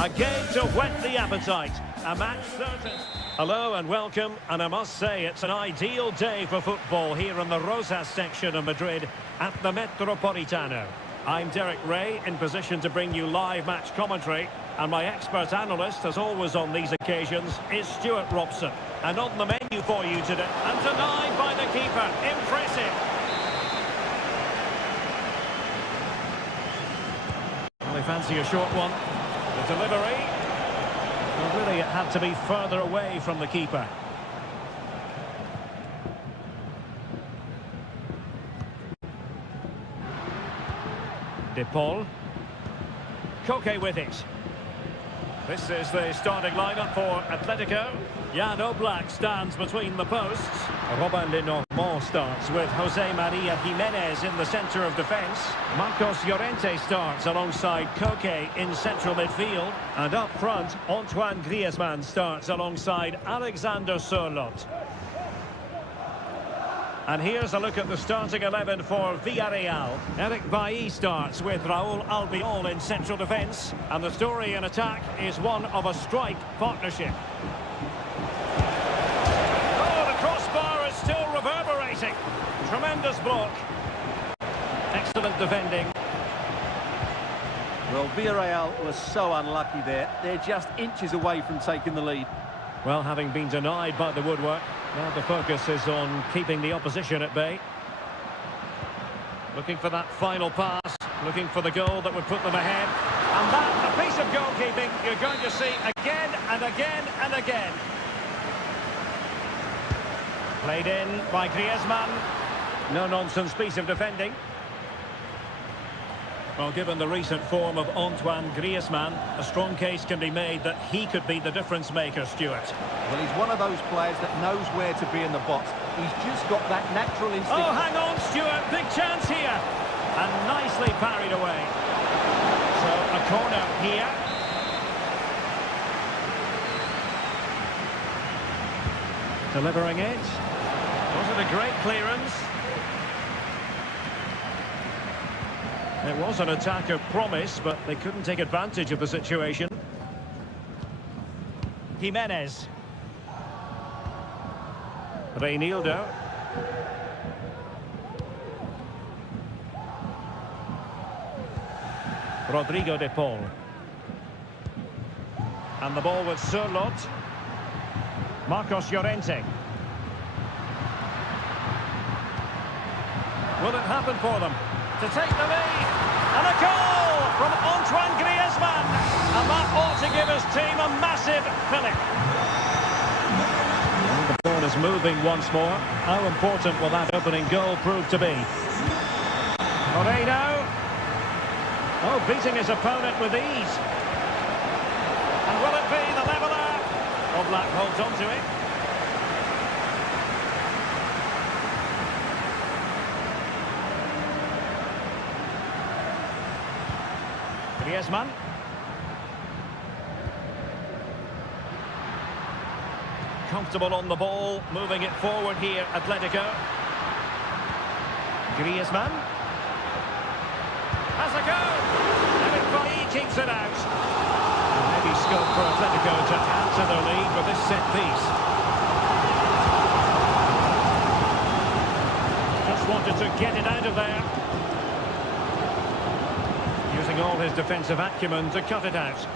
A game to whet the appetite. A match certain. Hello and welcome, and I must say it's an ideal day for football here in the Rosas section of Madrid at the Metropolitano. I'm Derek Ray, in position to bring you live match commentary, and my expert analyst, as always on these occasions, is Stuart Robson. And on the menu for you today, and denied by the keeper. Impressive. Well, they fancy a short one. The delivery. Well, really, it had to be further away from the keeper. De Paul. Koke with it. This is the starting lineup for Atletico. Jan Oblak stands between the posts. Robin Lenormand starts with Jose Maria Jimenez in the centre of defence. Marcos Llorente starts alongside Koke in central midfield. And up front, Antoine Griezmann starts alongside Alexander Sørloth. And here's a look at the starting 11 for Villarreal. Eric Bailly starts with Raúl Albiol in central defence. And the story in attack is one of a strike partnership. Oh, the crossbar is still reverberating. Tremendous block. Excellent defending. Well, Villarreal was so unlucky there. They're just inches away from taking the lead. Well, having been denied by the woodwork, now the focus is on keeping the opposition at bay. Looking for that final pass, looking for the goal that would put them ahead. And that, a piece of goalkeeping you're going to see again and again and again. Played in by Griezmann. No-nonsense piece of defending. Well, given the recent form of Antoine Griezmann, a strong case can be made that he could be the difference maker, Stuart. Well, he's one of those players that knows where to be in the box. He's just got that natural instinct. Oh, hang on, Stuart. Big chance here. And nicely parried away. So, a corner here. Delivering it. Was it a great clearance? It was an attack of promise, but they couldn't take advantage of the situation. Jimenez. Reinildo. Rodrigo de Paul. And the ball with Sørloth. Marcos Llorente. Will it happen for them to take the lead? And a goal from Antoine Griezmann. And that ought to give his team a massive fillip. The ball is moving once more. How important will that opening goal prove to be? Moreno. Oh, beating his opponent with ease. And will it be the leveller? Oblak holds on to it. Griezmann. Comfortable on the ball, moving it forward here, Atletico. Griezmann. Has a go! Eric Bailly keeps it out. Maybe scope for Atletico to add to their lead with this set piece. Just wanted to get it out of there. Using all his defensive acumen to cut it out.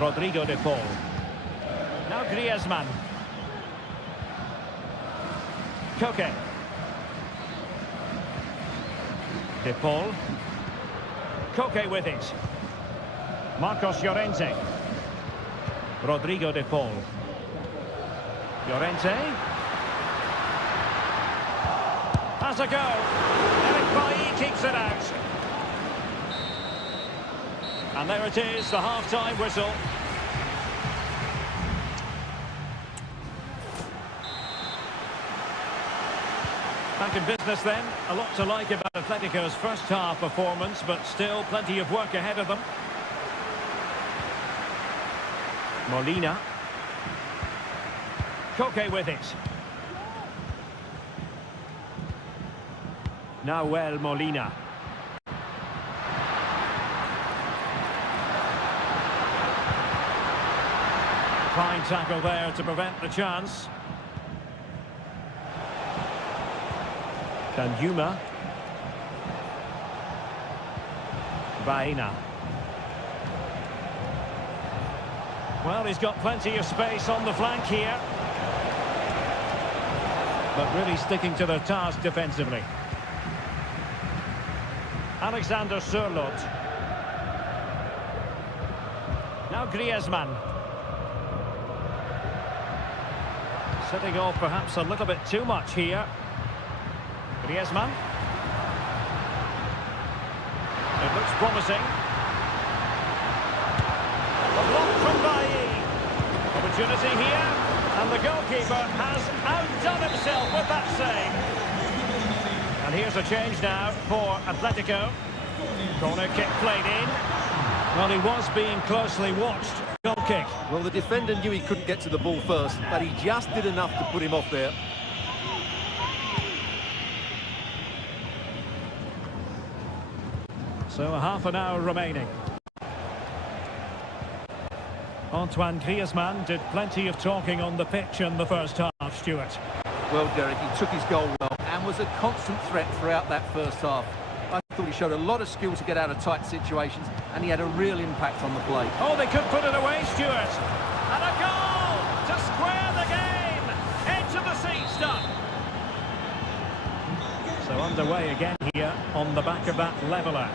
Rodrigo de Paul. Now Griezmann. Koke. De Paul. Koke with it. Marcos Llorente. Rodrigo de Paul. Llorente. Has a go. Eric Bailly keeps it out. And there it is, the half-time whistle. Back in business then. A lot to like about Atletico's first half performance, but still plenty of work ahead of them. Molina. Koke with it. Nahuel Molina. Fine tackle there to prevent the chance. Danjuma. Baena. Well, he's got plenty of space on the flank here. But really sticking to the task defensively. Alexander Sørloth. Now Griezmann. Setting off perhaps a little bit too much here. Griezmann. It looks promising. A block from Bailly. Opportunity here. And the goalkeeper has outdone himself with that save. And here's a change now for Atletico. Corner kick played in. Well, he was being closely watched. Goal kick. Well, the defender knew he couldn't get to the ball first, but he just did enough to put him off there. So a half an hour remaining. Antoine Griezmann did plenty of talking on the pitch in the first half, Stuart. Well, Derek, he took his goal well and was a constant threat throughout that first half. I thought he showed a lot of skill to get out of tight situations, and he had a real impact on the play. Oh, they could put it away, Stuart. And a goal to square the game. Edge of the seat stuff. So underway again here on the back of that leveller.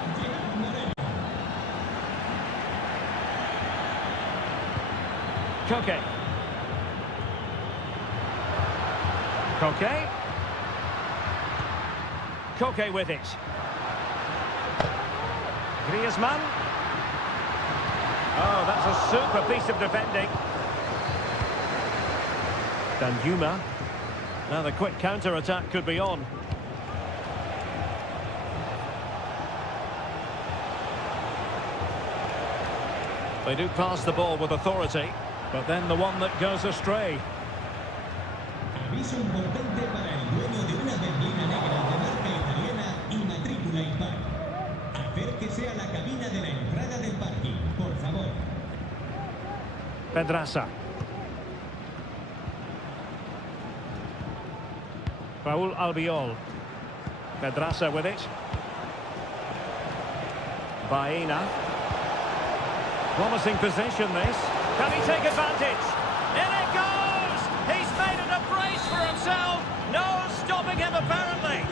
Koke. Koke. Koke with it. Griezmann. Oh, that's a super piece of defending. Danjuma. Now the quick counter-attack could be on. They do pass the ball with authority, but then the one that goes astray. Aviso importante para el dueño de una berlina negra de marca italiana y matrícula impar. Acérquese a la cabina de la entrada del parking, por favor. Pedraza. Raúl Albiol. Pedraza with it. Baena. Promising position this. Can he take advantage? In it goes! He's made it a brace for himself. No stopping him apparently.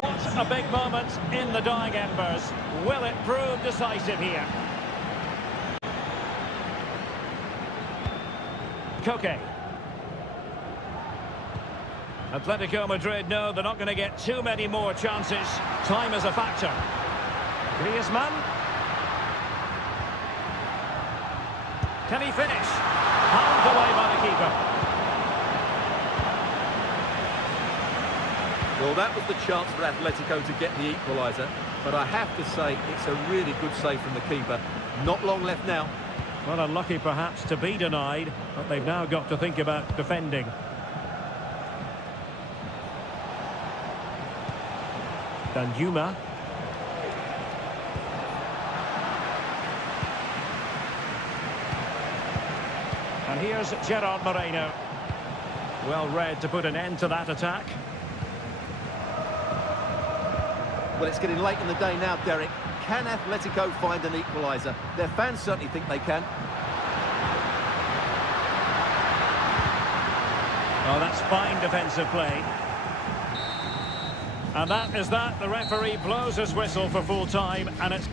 What a big moment in the dying embers. Will it prove decisive here? Koke. Atletico Madrid know they're not going to get too many more chances. Time is a factor. Griezmann. Can he finish? Palmed away by the keeper. Well, that was the chance for Atletico to get the equaliser, but I have to say it's a really good save from the keeper. Not long left now. Well, unlucky perhaps to be denied, but they've now got to think about defending. Danjuma. And here's Gerard Moreno. Well read to put an end to that attack. Well, it's getting late in the day now, Derek. Can Atletico find an equaliser? Their fans certainly think they can. Oh, that's fine defensive play. And that is that. The referee blows his whistle for full time, and it's...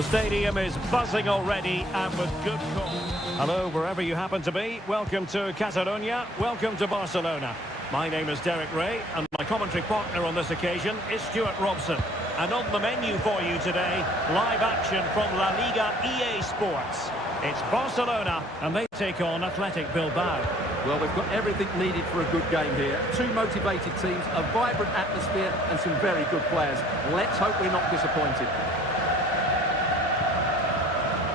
The stadium is buzzing already and with good cause. Hello, wherever you happen to be. Welcome to Catalonia. Welcome to Barcelona. My name is Derek Ray, and my commentary partner on this occasion is Stuart Robson. And on the menu for you today, live action from La Liga EA Sports. It's Barcelona, and they take on Athletic Bilbao. Well, we've got everything needed for a good game here. Two motivated teams, a vibrant atmosphere, and some very good players. Let's hope we're not disappointed.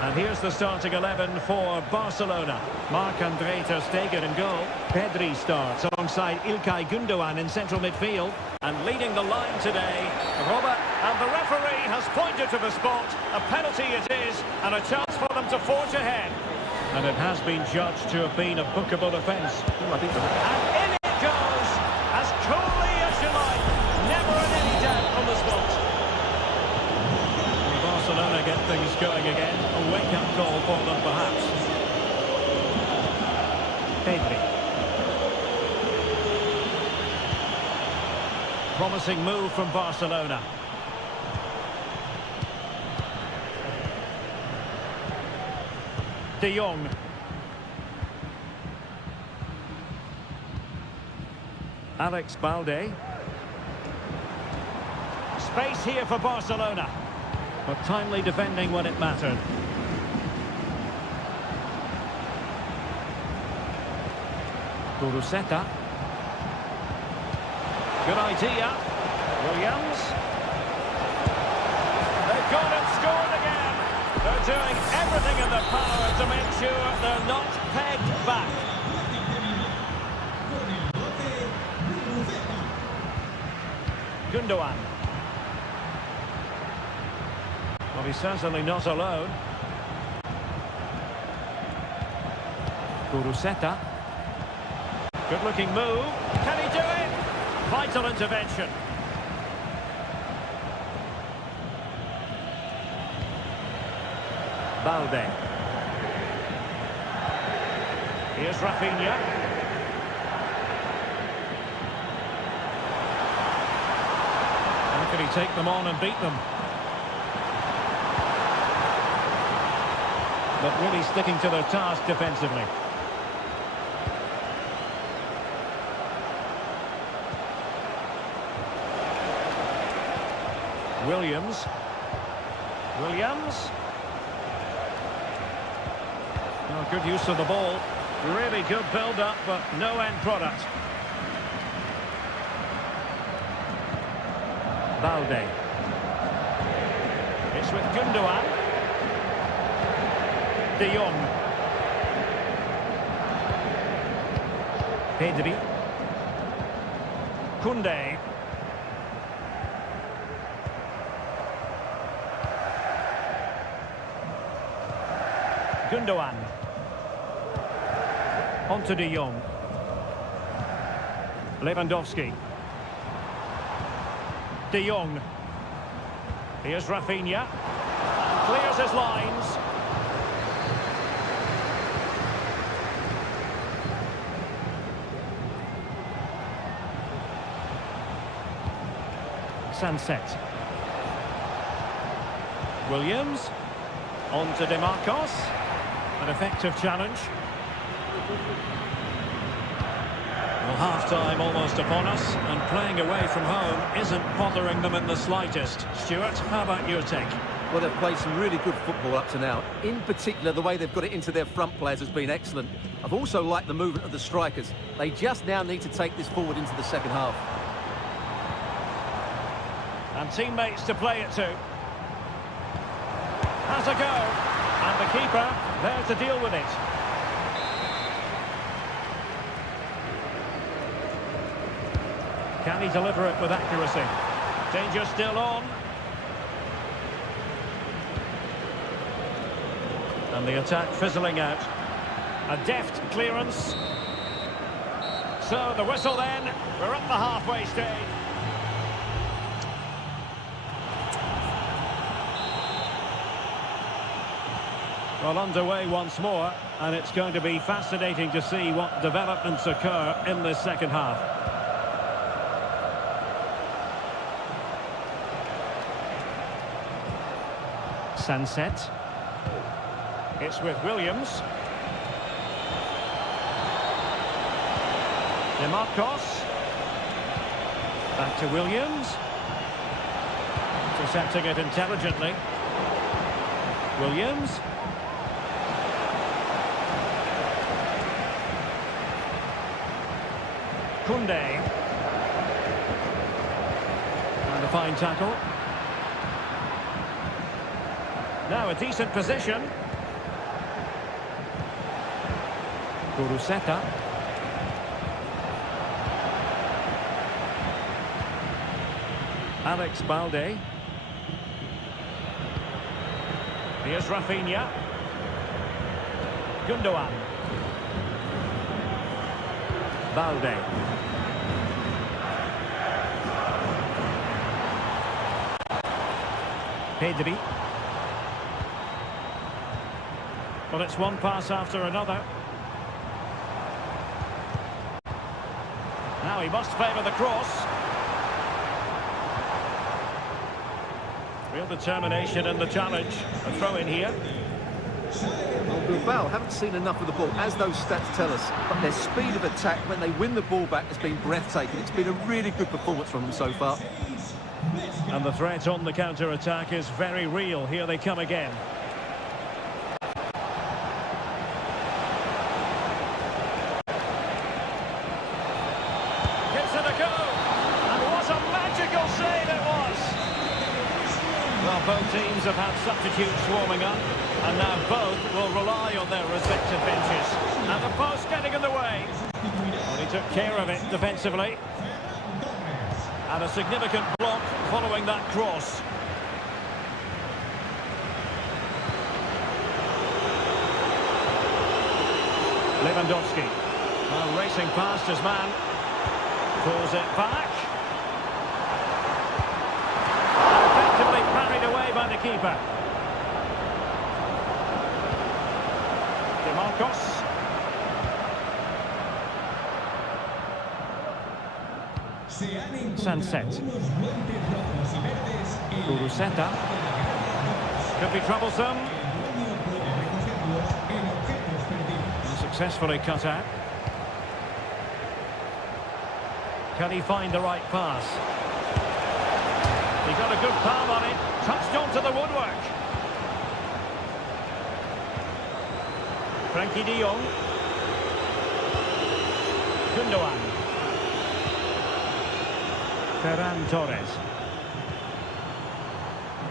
And here's the starting 11 for Barcelona. Marc-André ter Stegen in goal. Pedri starts alongside İlkay Gündoğan in central midfield. And leading the line today, Robert. And the referee has pointed to the spot. A penalty it is, and a chance for them to forge ahead. And it has been judged to have been a bookable offence. I think And in it goes, as coolly as you like. Never any doubt on the spot. Barcelona get things going again. A wake-up call for them, perhaps. Pedri. Promising move from Barcelona. De Jong. Alex Balde. Space here for Barcelona. But timely defending when it mattered. Kuruseta. Good idea. Williams. They've gone and scored again. They're doing everything in their power to make sure they're not pegged back. Gündoğan. Well, he's certainly not alone. Kuruseta. Good-looking move. Can he do it? Vital intervention. Balde. Here's Rafinha. How can he take them on and beat them? But really sticking to their task defensively. Williams. Oh, good use of the ball. Really good build-up, but no end product. Balde. It's with Gündoğan. De Jong. Pedri. Koundé. Gündoğan. On to De Jong. Lewandowski. De Jong. Here's Rafinha. Clears his lines. Sunset. Williams. On to DeMarcos. An effective challenge. Well, half-time almost upon us, and playing away from home isn't bothering them in the slightest. Stuart, how about your take? Well, they've played some really good football up to now. In particular, the way they've got it into their front players has been excellent. I've also liked the movement of the strikers. They just now need to take this forward into the second half. And teammates to play it to. Has a go. And the keeper there to deal with it. Can he deliver it with accuracy? Danger still on. And the attack fizzling out. A deft clearance. So the whistle then. We're at the halfway stage. Well, underway once more, and it's going to be fascinating to see what developments occur in this second half. Sunset. It's with Williams. DeMarcos. Back to Williams. Intercepting it intelligently. Williams. Koundé. And a fine tackle. Now a decent position. Guruseta. Alex Balde. Here's Rafinha. Gundogan. Balde. Pedri. Well, it's one pass after another. Now he must favour the cross. Real determination in the challenge. A throw in here. Well, Bilbao haven't seen enough of the ball, as those stats tell us, but their speed of attack when they win the ball back has been breathtaking. It's been a really good performance from them so far. And the threat on the counter-attack is very real. Here they come again. Gives it a go. And what a magical save it was. Well, both teams have had substitutes warming up, and now both will rely on their respective benches. And the post getting in the way. Well, he took care of it defensively. And a significant block following that cross. Lewandowski. Well, racing past his man. Pulls it back. Effectively parried away by the keeper. DeMarcos. Sunset. Guruseta. Could be troublesome. Successfully cut out. Can he find the right pass? He got a good palm on it. Touched onto the woodwork. Frankie de Jong. Gundogan. Ferran Torres.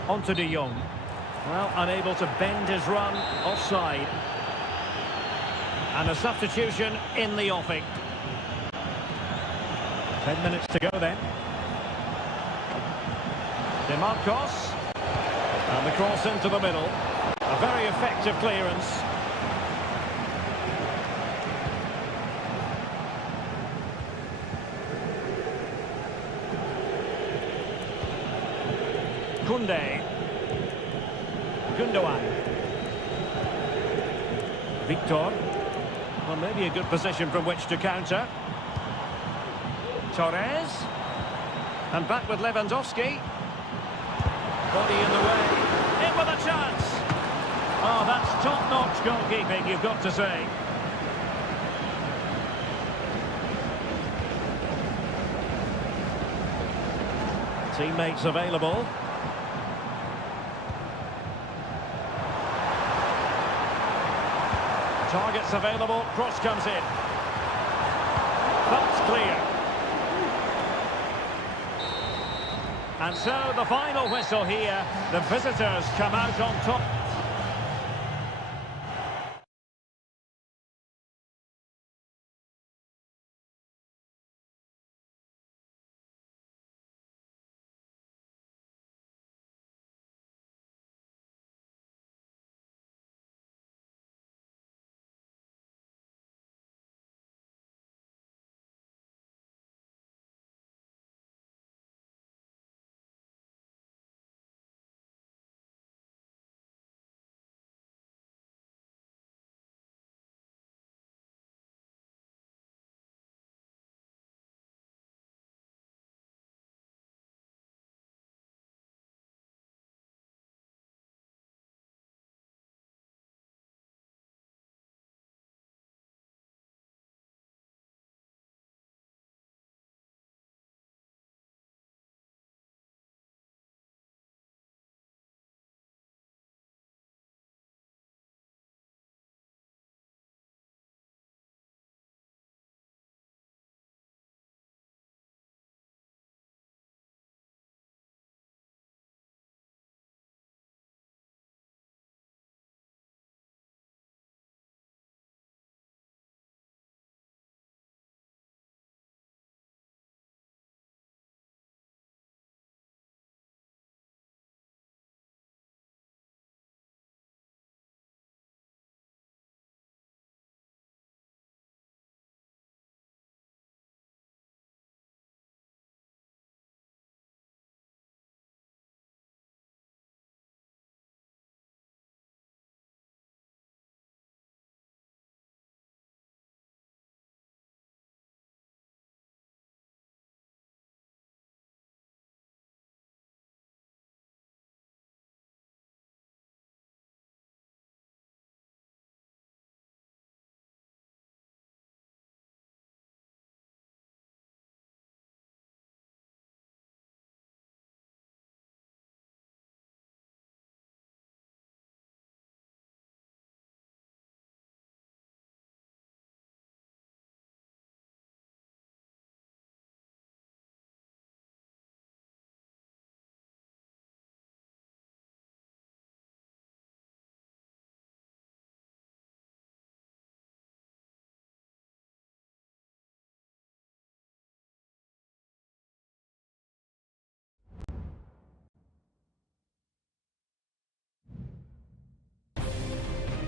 Onto de Jong. Well, unable to bend his run, offside. And a substitution in the offing. 10 minutes to go then. DeMarcos. And the cross into the middle. A very effective clearance. Koundé. Gundogan. Victor. Well, maybe a good position from which to counter. Torres. And back with Lewandowski. Body in the way. In with a chance. Oh, that's top-notch goalkeeping, you've got to say. Teammates available. Targets available, cross comes in. That's clear. And so the final whistle here. The visitors come out on top.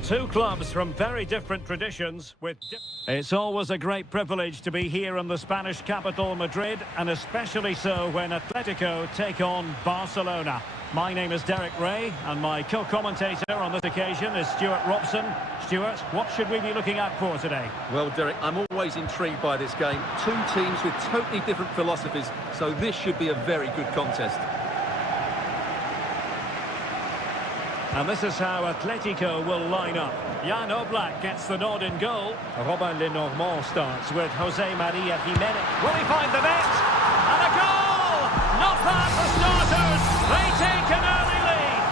Two clubs from very different traditions with... It's always a great privilege to be here in the Spanish capital, Madrid, and especially so when Atletico take on Barcelona. My name is Derek Ray, and my co-commentator on this occasion is Stuart Robson. Stuart, what should we be looking out for today? Well, Derek, I'm always intrigued by this game. Two teams with totally different philosophies, so this should be a very good contest. And this is how Atletico will line up. Jan Oblak gets the nod in goal. Robin Lenormand starts with Jose Maria Jimenez. Will he find the net? And a goal! Not bad for starters. They take an early lead.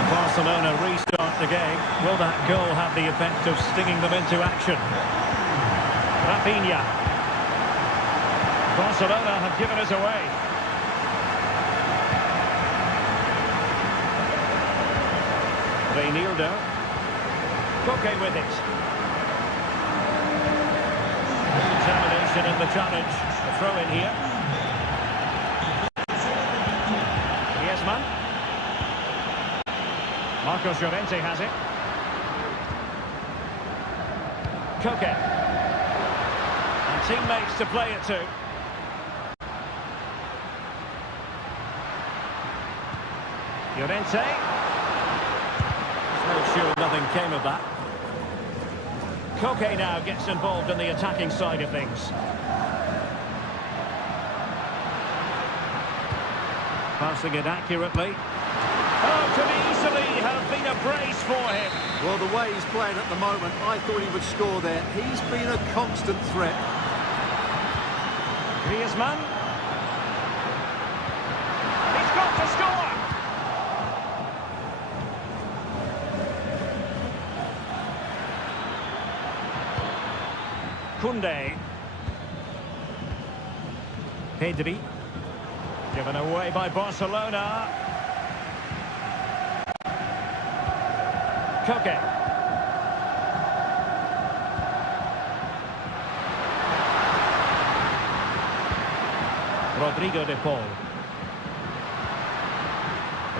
And Barcelona restart the game. Will that goal have the effect of stinging them into action? Rafinha. Barcelona have given us away. Reinildo. Koke with it. Determination in the challenge. A throw in here. Griezmann. Marcos Llorente has it. Koke. And teammates to play it to. Llorente. Sure nothing came of that. Koke now gets involved in the attacking side of things. Passing it accurately. Oh, could easily have been a brace for him. Well, the way he's playing at the moment, I thought he would score there. He's been a constant threat. Griezmann. He's got to score! Koundé. Pedri. Given away by Barcelona. Koke. Rodrigo de Paul.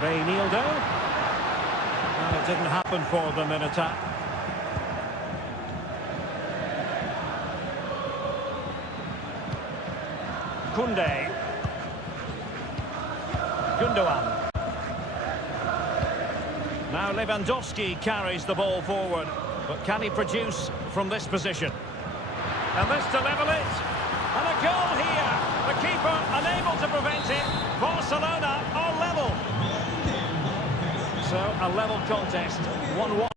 Reinildo. Well, it didn't happen for them in attack. Koundé. Gundogan. Now Lewandowski carries the ball forward, but can he produce from this position? And this to level it. And a goal here. The keeper unable to prevent it. Barcelona are level. So a level contest. 1-1.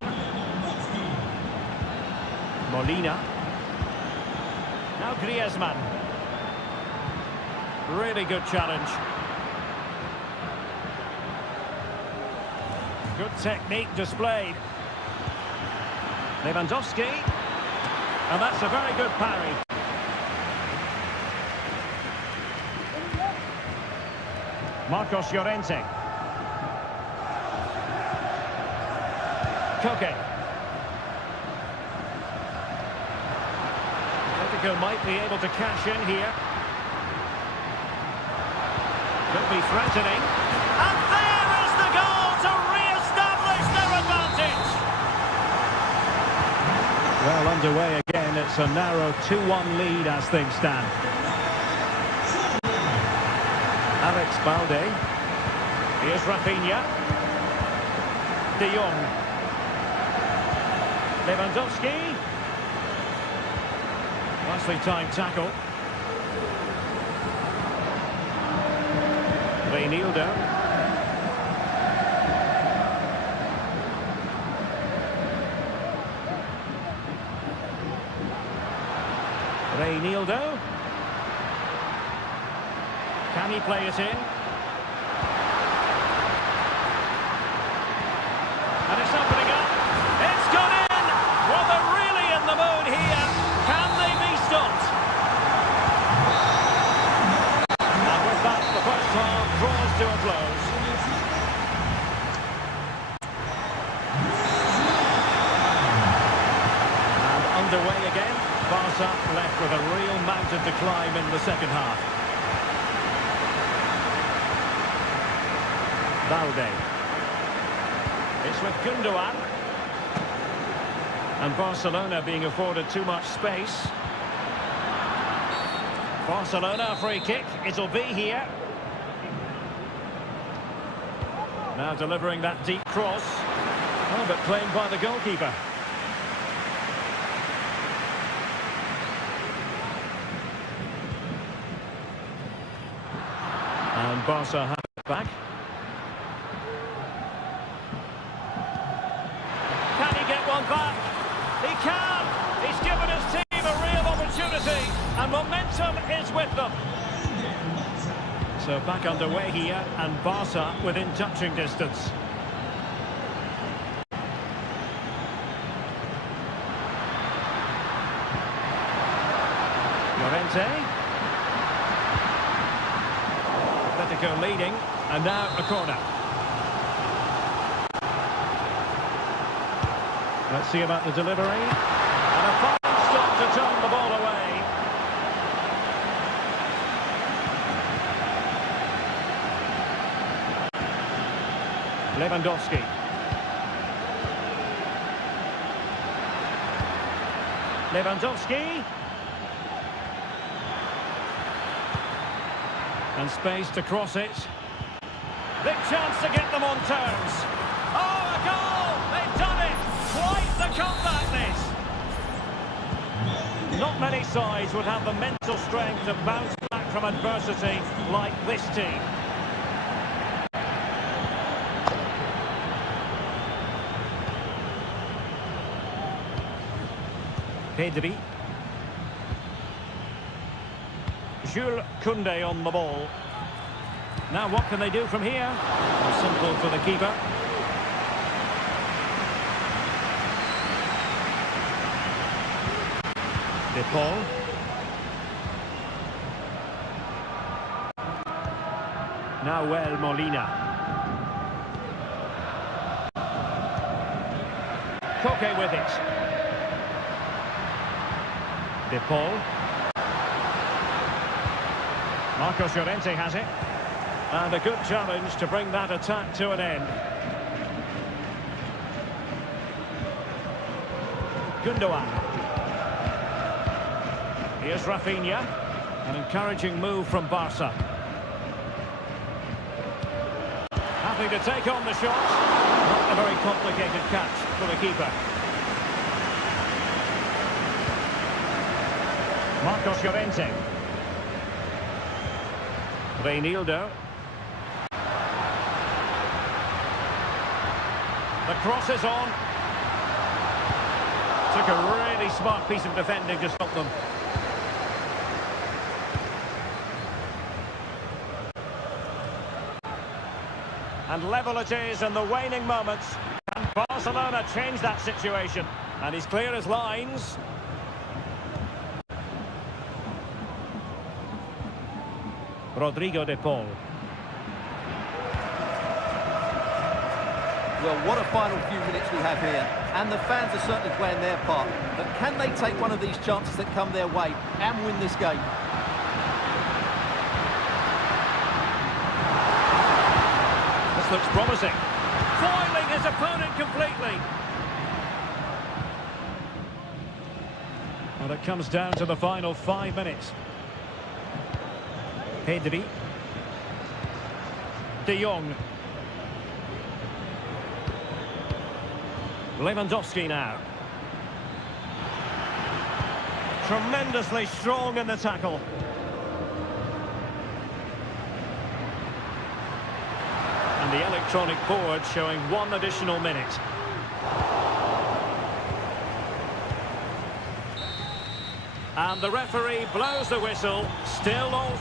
Molina. Now Griezmann. Really good challenge. Good technique displayed. Lewandowski. And that's a very good parry. Marcos Llorente. Koke. Atletico might be able to cash in here. Could be threatening. And there is the goal to re-establish their advantage. Well, underway again. It's a narrow 2-1 lead as things stand. Alex Balde. Here's Rafinha. De Jong. Lewandowski. Nicely timed tackle. Reinildo. Reinildo. Can he play it in? And it's opening up. It's gone in! Well, they're really in the mood here. Can they be stopped? And with that, the first half draws to a close. And underway again. Barca left with a real mountain to climb in the second half. Balde. It's with Gundogan. And Barcelona being afforded too much space. Barcelona free kick. It'll be here. Now delivering that deep cross. Oh, but claimed by the goalkeeper. And Barca have it back. Can he get one back? He can! He's given his team a real opportunity, and momentum is with them. So back underway here, and Barca within touching distance. Llorente. Atletico leading, and now a corner. Let's see about the delivery. And a fine stop to turn the ball away. Lewandowski. Lewandowski. And space to cross it. Big chance to get them on terms. Oh, a goal! They've done it! Quite the comeback, this! Not many sides would have the mental strength to bounce back from adversity like this team. Pedri. Jules Koundé on the ball. Now what can they do from here? Simple for the keeper. De Paul. Nahuel Molina. Koke with it. De Paul. Marcos Llorente has it. And a good challenge to bring that attack to an end. Gundogan. Here's Rafinha. An encouraging move from Barca. Happy to take on the shot. Not a very complicated catch for the keeper. Marcos Llorente. Reinildo. The cross is on. Took a really smart piece of defending to stop them. And level it is in the waning moments. And Barcelona changed that situation. And he's clear as lines. Rodrigo de Paul. Well, what a final few minutes we have here. And the fans are certainly playing their part. But can they take one of these chances that come their way and win this game? This looks promising. Foiling his opponent completely. And it comes down to the final 5 minutes. Pedri. De Jong. Lewandowski now. Tremendously strong in the tackle. And the electronic board showing 1 additional minute. And the referee blows the whistle. Still all...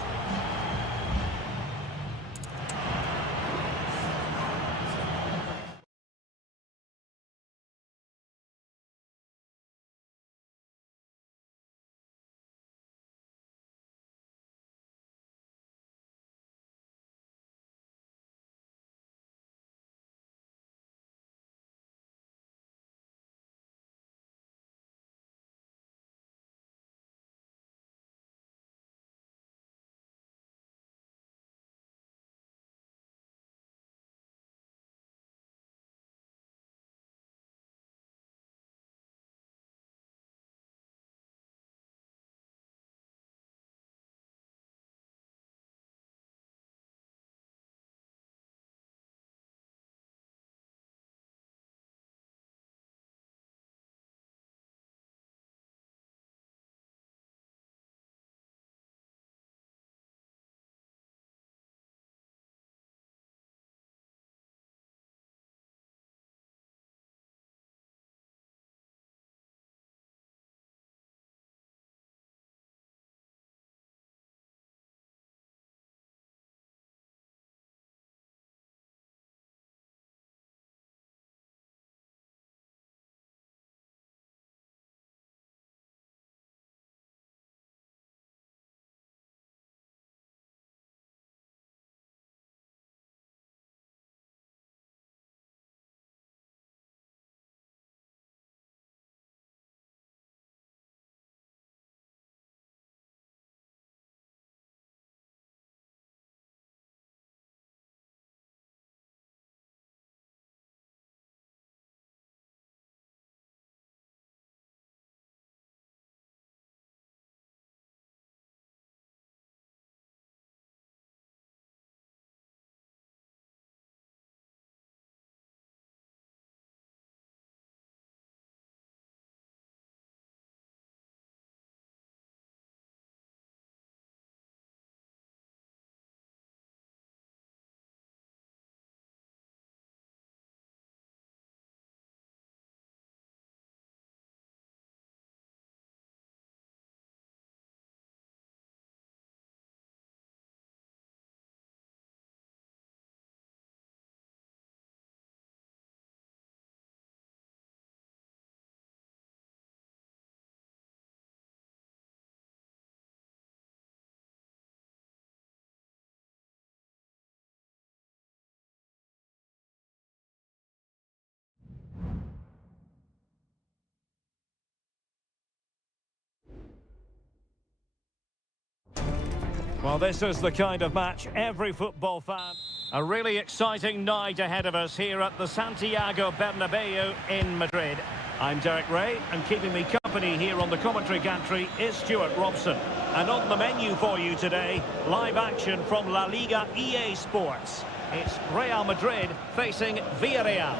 Well, this is the kind of match every football fan... A really exciting night ahead of us here at the Santiago Bernabeu in Madrid. I'm Derek Ray, and keeping me company here on the commentary gantry is Stuart Robson. And on the menu for you today, live action from La Liga EA Sports. It's Real Madrid facing Villarreal.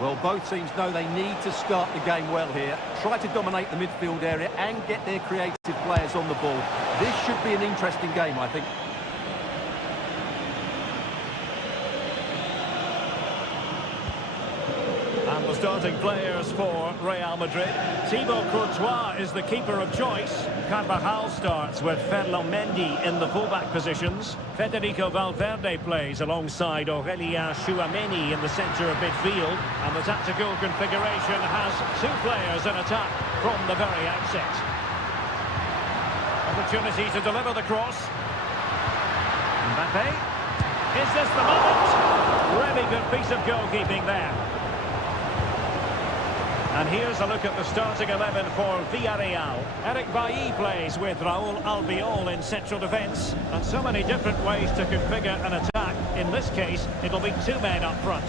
Well, both teams know they need to start the game well here. Try to dominate the midfield area and get their creative players on the ball. This should be an interesting game, I think. And the starting players for Real Madrid. Thibaut Courtois is the keeper of choice. Carvajal starts with Ferland Mendy in the fullback positions. Federico Valverde plays alongside Aurélien Tchouameni in the centre of midfield. And the tactical configuration has two players in attack from the very outset. Opportunity to deliver the cross. Mbappe. Is this the moment? Really good piece of goalkeeping there. And here's a look at the starting 11 for Villarreal. Eric Bailly plays with Raúl Albiol in central defence. And so many different ways to configure an attack. In this case, it'll be two men up front.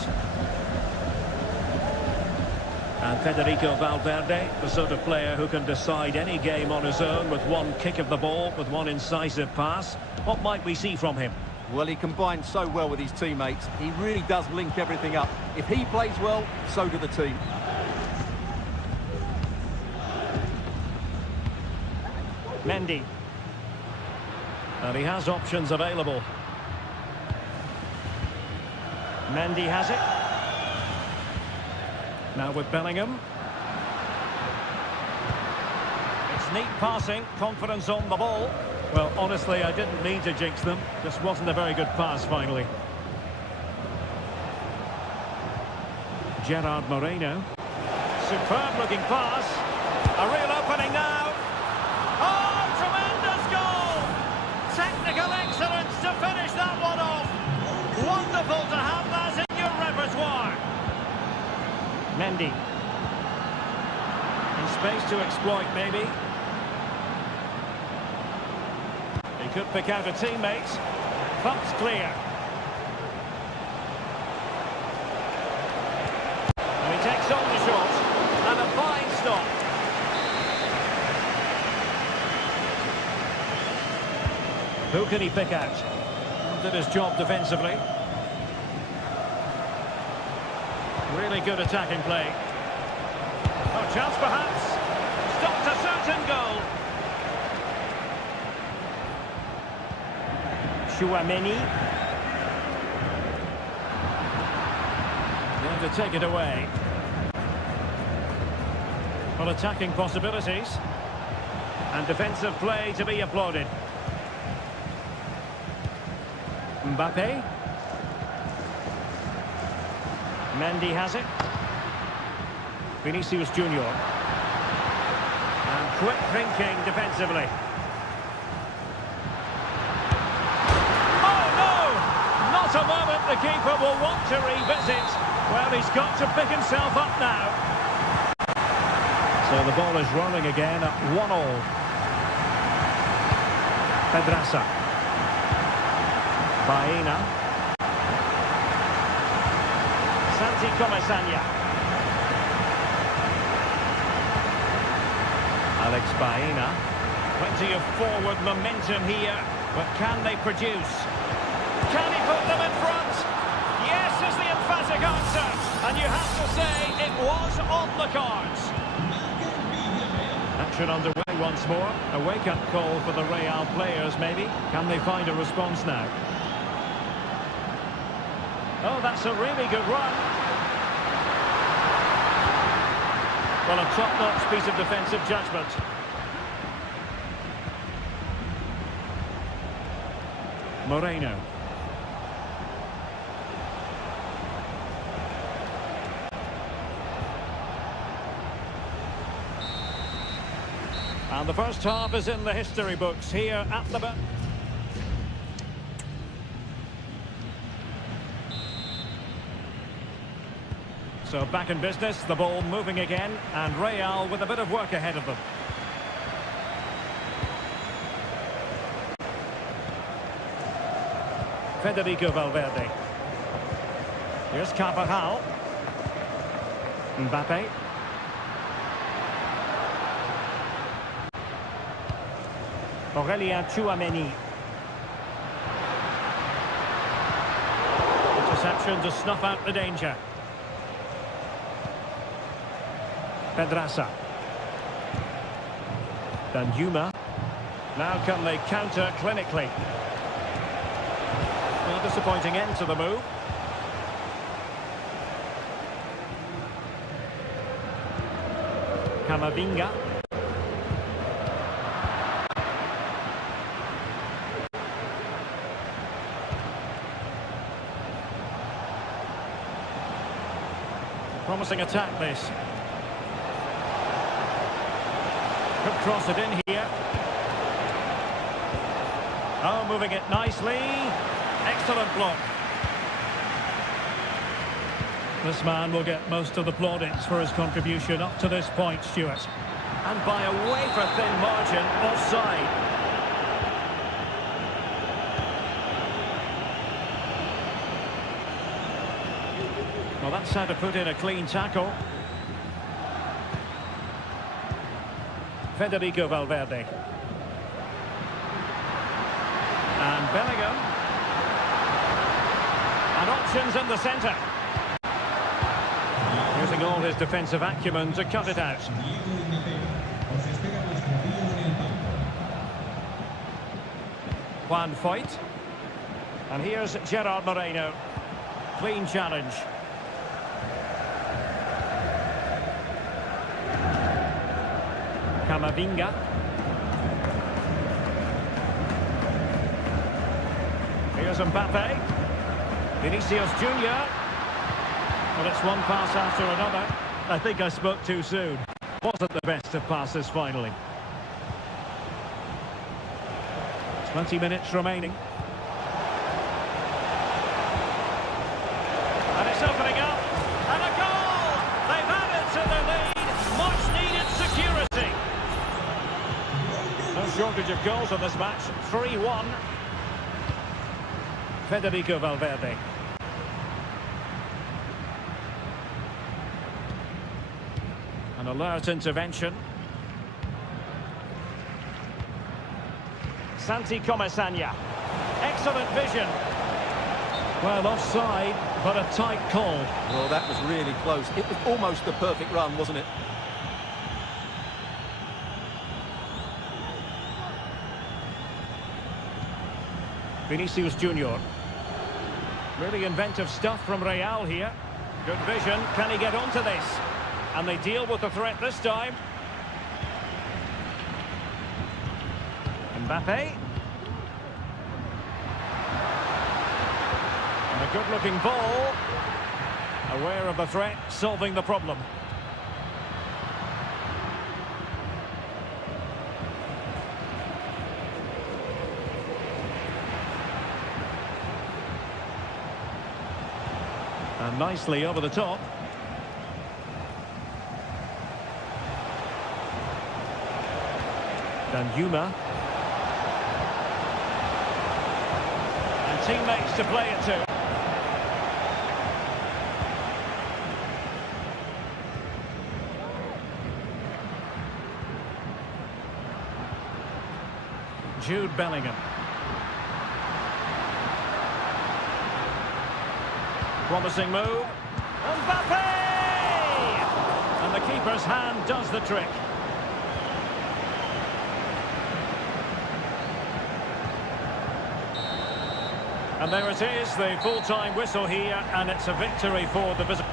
And Federico Valverde, the sort of player who can decide any game on his own with one kick of the ball, with one incisive pass. What might we see from him? Well, he combines so well with his teammates. He really does link everything up. If he plays well, so do the team. Mendy. And he has options available. Mendy has it. Now with Bellingham. It's neat passing, confidence on the ball. Well, honestly, I didn't mean to jinx them. Just wasn't a very good pass, finally. Gerard Moreno. Superb looking pass. A real opening now. Oh, tremendous goal! Technical excellence to finish that one off. Wonderful to have that in your repertoire. Mendy. In space to exploit, maybe. He could pick out a teammate. Pump's clear. And he takes on the shot. And a fine stop. Who can he pick out? Did his job defensively. Really good attacking play. Oh, chance perhaps. Stopped a certain goal. Tchouameni. Going to take it away. Well, attacking possibilities. And defensive play to be applauded. Mbappe. Mendy has it. Vinicius Junior. And quick thinking defensively. Oh no! Not a moment the keeper will want to revisit. Well, he's got to pick himself up now. So the ball is rolling again at 1-1. Pedraza. Baena. Santi Comesaña. Alex Baena. Plenty of forward momentum here, but can they produce? Can he put them in front? Yes is the emphatic answer, and you have to say it was on the cards. Action underway once more. A wake-up call for the Real players, maybe. Can they find a response now? Oh, that's a really good run. Well, a top-notch piece of defensive judgment. Moreno. And the first half is in the history books here at the... So back in business, the ball moving again, and Real with a bit of work ahead of them. Federico Valverde. Here's Carvajal. Mbappe. Aurelien Tchouameni. Interception to snuff out the danger. Pedraza. Danjuma. Now can they counter clinically? Well, a disappointing end to the move. Camavinga. Promising attack this. Could cross it in here. Oh, moving it nicely. Excellent block. This man will get most of the plaudits for his contribution up to this point, Stuart. And by a wafer-thin margin, offside. Well, that's how to put in a clean tackle. Federico Valverde. And Bellingham. And options in the centre. Using all his defensive acumen to cut it out. Juan Foyt. And here's Gerard Moreno. Clean challenge. Camavinga. Here's Mbappe. Vinicius Junior. Well, it's one pass after another. I think I spoke too soon. Wasn't the best of passes finally. 20 minutes remaining. And it's opening up. And a goal! They've added to the lead. Much needed security. No shortage of goals in this match. 3-1. Federico Valverde. An alert intervention. Santi Comesaña. Excellent vision. Well, offside, but a tight call. Well, that was really close. It was almost the perfect run, wasn't it? Vinicius Junior. Really inventive stuff from Real here. Good vision. Can he get onto this? And they deal with the threat this time. Mbappe. And a good-looking ball. Aware of the threat, solving the problem. And nicely over the top. Danjuma. And teammates to play it to. Jude Bellingham. Promising move. Mbappe! And the keeper's hand does the trick. And there it is, the full-time whistle here, and it's a victory for the visitors.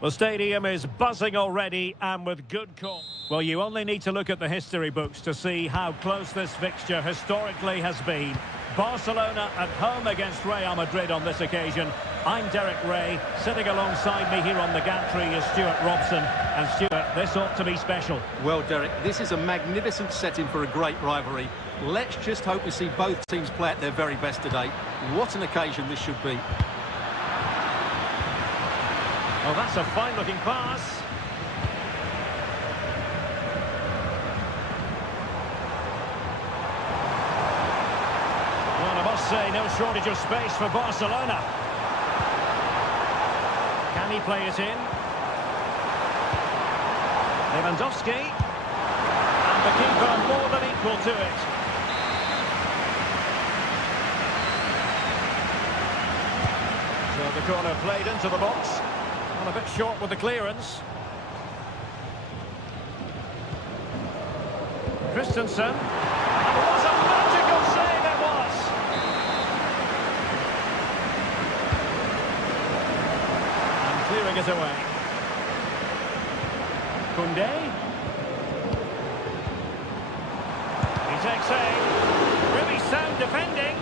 The stadium is buzzing already and with good call. Well, you only need to look at the history books to see how close this fixture historically has been. Barcelona at home against Real Madrid on this occasion. I'm Derek Ray. Sitting alongside me here on the gantry is Stuart Robson. And Stuart, this ought to be special. Well, Derek, this is a magnificent setting for a great rivalry. Let's just hope we see both teams play at their very best today. What an occasion this should be. Well, that's a fine-looking pass. Well, I must say, no shortage of space for Barcelona. Can he play it in? Lewandowski. And the keeper more than equal to it. So the corner played into the box. A bit short with the clearance. Christensen. And what a magical save it was! And clearing it away. Koundé. He takes aim. Really sound defending.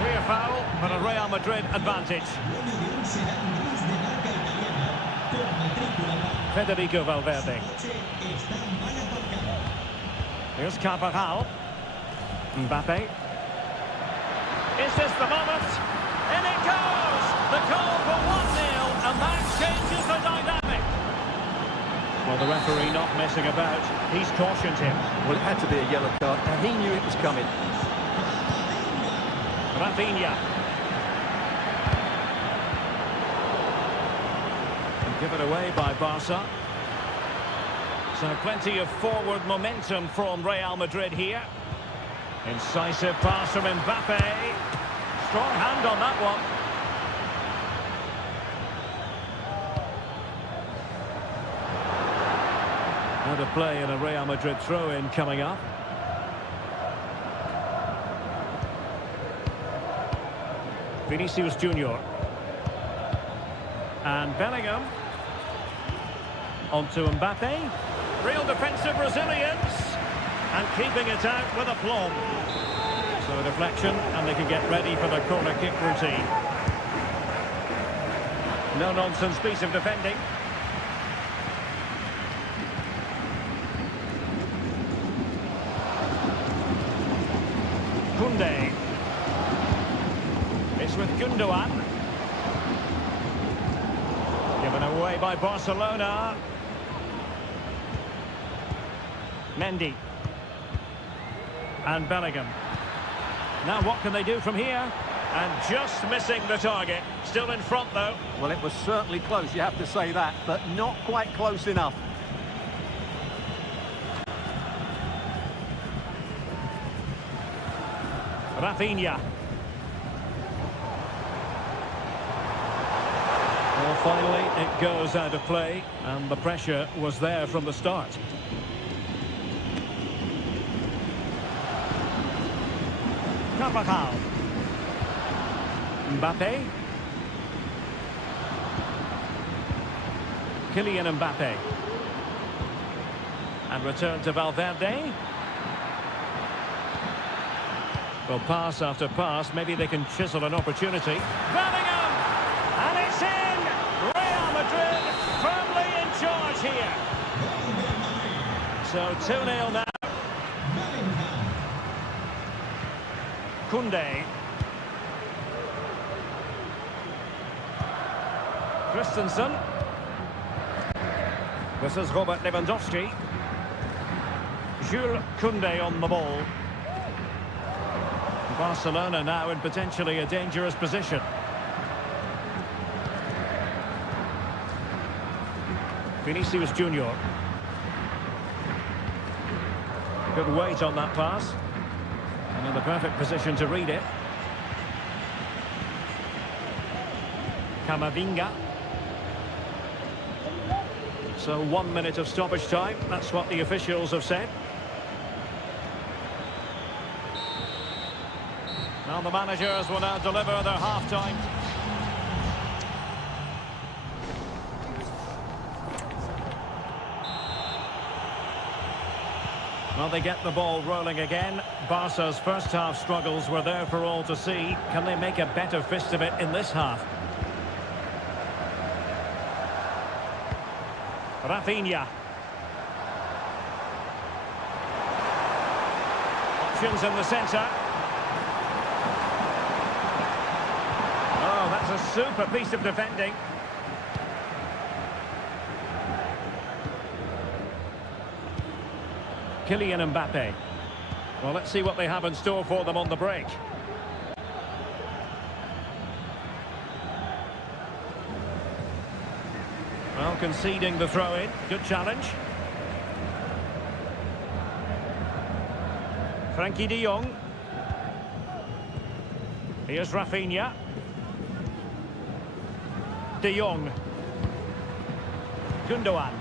Clear foul, but a Real Madrid advantage. Federico Valverde. Here's Carvajal. Mbappe. Is this the moment? In it goes! The goal for 1-0, and that changes the dynamic. Well, the referee not messing about. He's cautioned him. Well, it had to be a yellow card, and he knew it was coming. Rafinha. Given away by Barca. So plenty of forward momentum from Real Madrid here. Incisive pass from Mbappe. Strong hand on that one. Out of play in a Real Madrid throw-in coming up. Vinicius Junior. And Bellingham. Onto Mbappe. Real defensive resilience. And keeping it out with aplomb. So a deflection, and they can get ready for the corner kick routine. No-nonsense piece of defending. Koundé. It's with Gundogan. Given away by Barcelona. Mendy. And Bellingham. Now what can they do from here? And just missing the target. Still in front though. Well, it was certainly close, you have to say that, but not quite close enough. Rafinha. Well, finally, it goes out of play, and the pressure was there from the start. Carvajal. Mbappe. Kylian Mbappe. And return to Valverde. Well, pass after pass, maybe they can chisel an opportunity. Bellingham! And it's in! Real Madrid firmly in charge here. So 2-0 now. Koundé. Christensen. This is Robert Lewandowski. Jules Koundé on the ball. Barcelona now in potentially a dangerous position. Vinicius Junior. Good weight on that pass. And in the perfect position to read it. Camavinga. So 1 minute of stoppage time. That's what the officials have said. Now the managers will now deliver their half-time. Well, they get the ball rolling again. Barca's first half struggles were there for all to see. Can they make a better fist of it in this half? Rafinha. Options in the centre. Oh, that's a super piece of defending. Kylian Mbappe. Well, let's see what they have in store for them on the break. Well, conceding the throw-in. Good challenge. Frankie de Jong. Here's Rafinha. De Jong. Gundogan.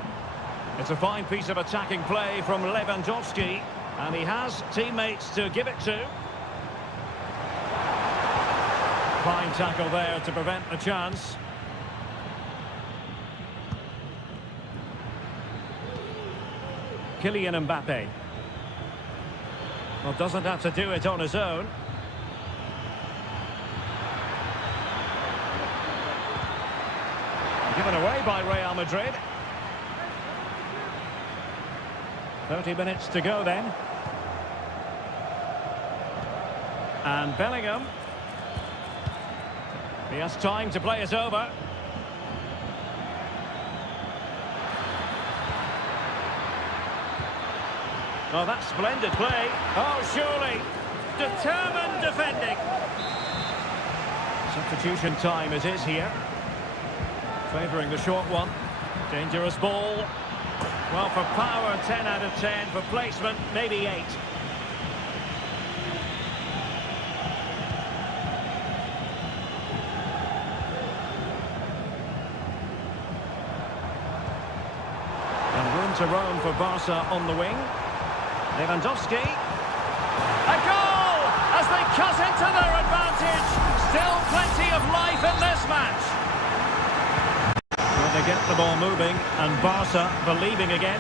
It's a fine piece of attacking play from Lewandowski, and he has teammates to give it to. Fine tackle there to prevent the chance. Kylian Mbappe. Well, doesn't have to do it on his own. Given away by Real Madrid. 30 minutes to go then. And Bellingham. He has time to play it over. Oh, that's splendid play. Oh, surely. Determined defending. Substitution time it is here. Favouring the short one. Dangerous ball. Well, for power, 10 out of 10. For placement, maybe 8. And room to roam for Barca on the wing. Lewandowski. A goal! As they cut into their advantage. Still plenty of life in this match. Well, they get the ball moving, and Barca believing again.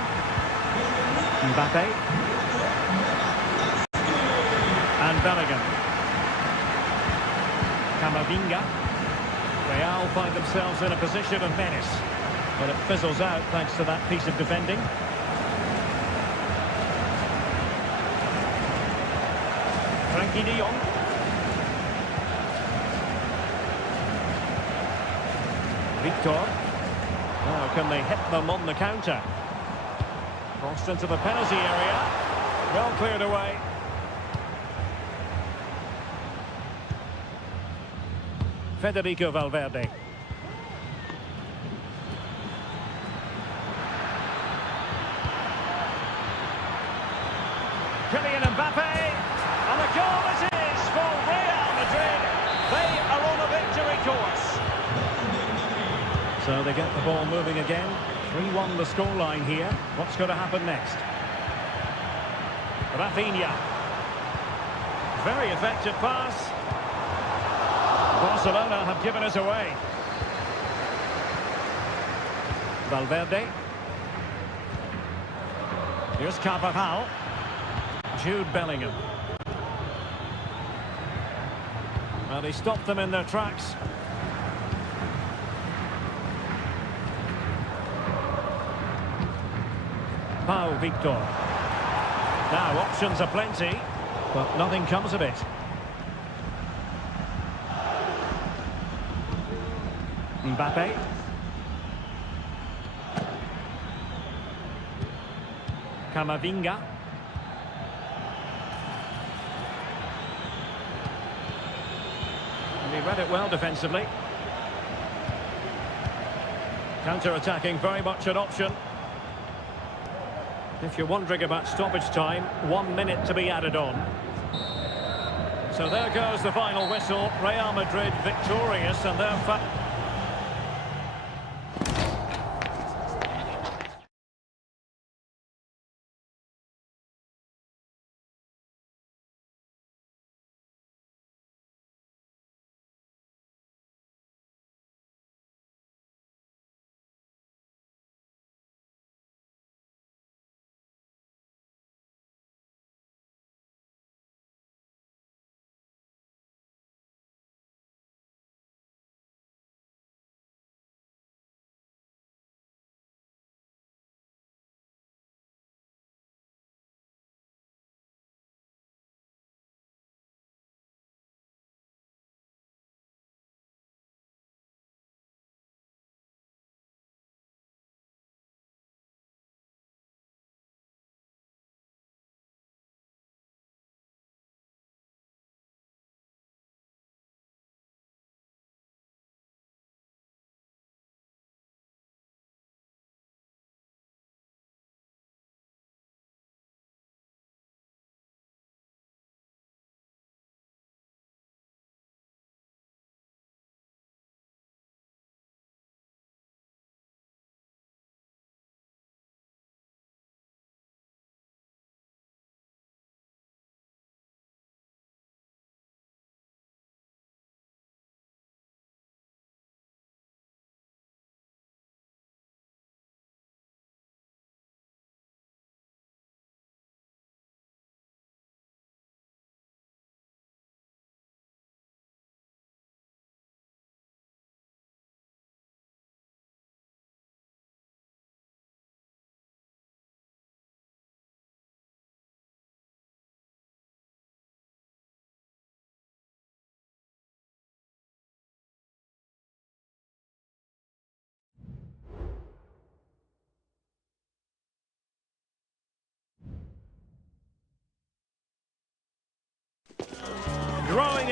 Mbappe. And Bellingham. Camavinga. Real find themselves in a position of menace. But it fizzles out thanks to that piece of defending. Frankie de Jong. Victor. Now can they hit them on the counter? Crossed into the penalty area. Well cleared away. Federico Valverde. Kylian Mbappe. And a goal it is for Real Madrid. They are on a victory course. So they get the ball moving again. 3-1 the scoreline here. What's going to happen next? Rafinha. Very effective pass. Barcelona have given it away. Valverde. Here's Carvajal. Jude Bellingham. Well, he stopped them in their tracks. Pau Victor. Now, options are plenty, but nothing comes of it. Mbappe. Camavinga. And he read it well defensively. Counter-attacking, very much an option. If you're wondering about stoppage time, 1 minute to be added on. So there goes the final whistle. Real Madrid victorious, and they're...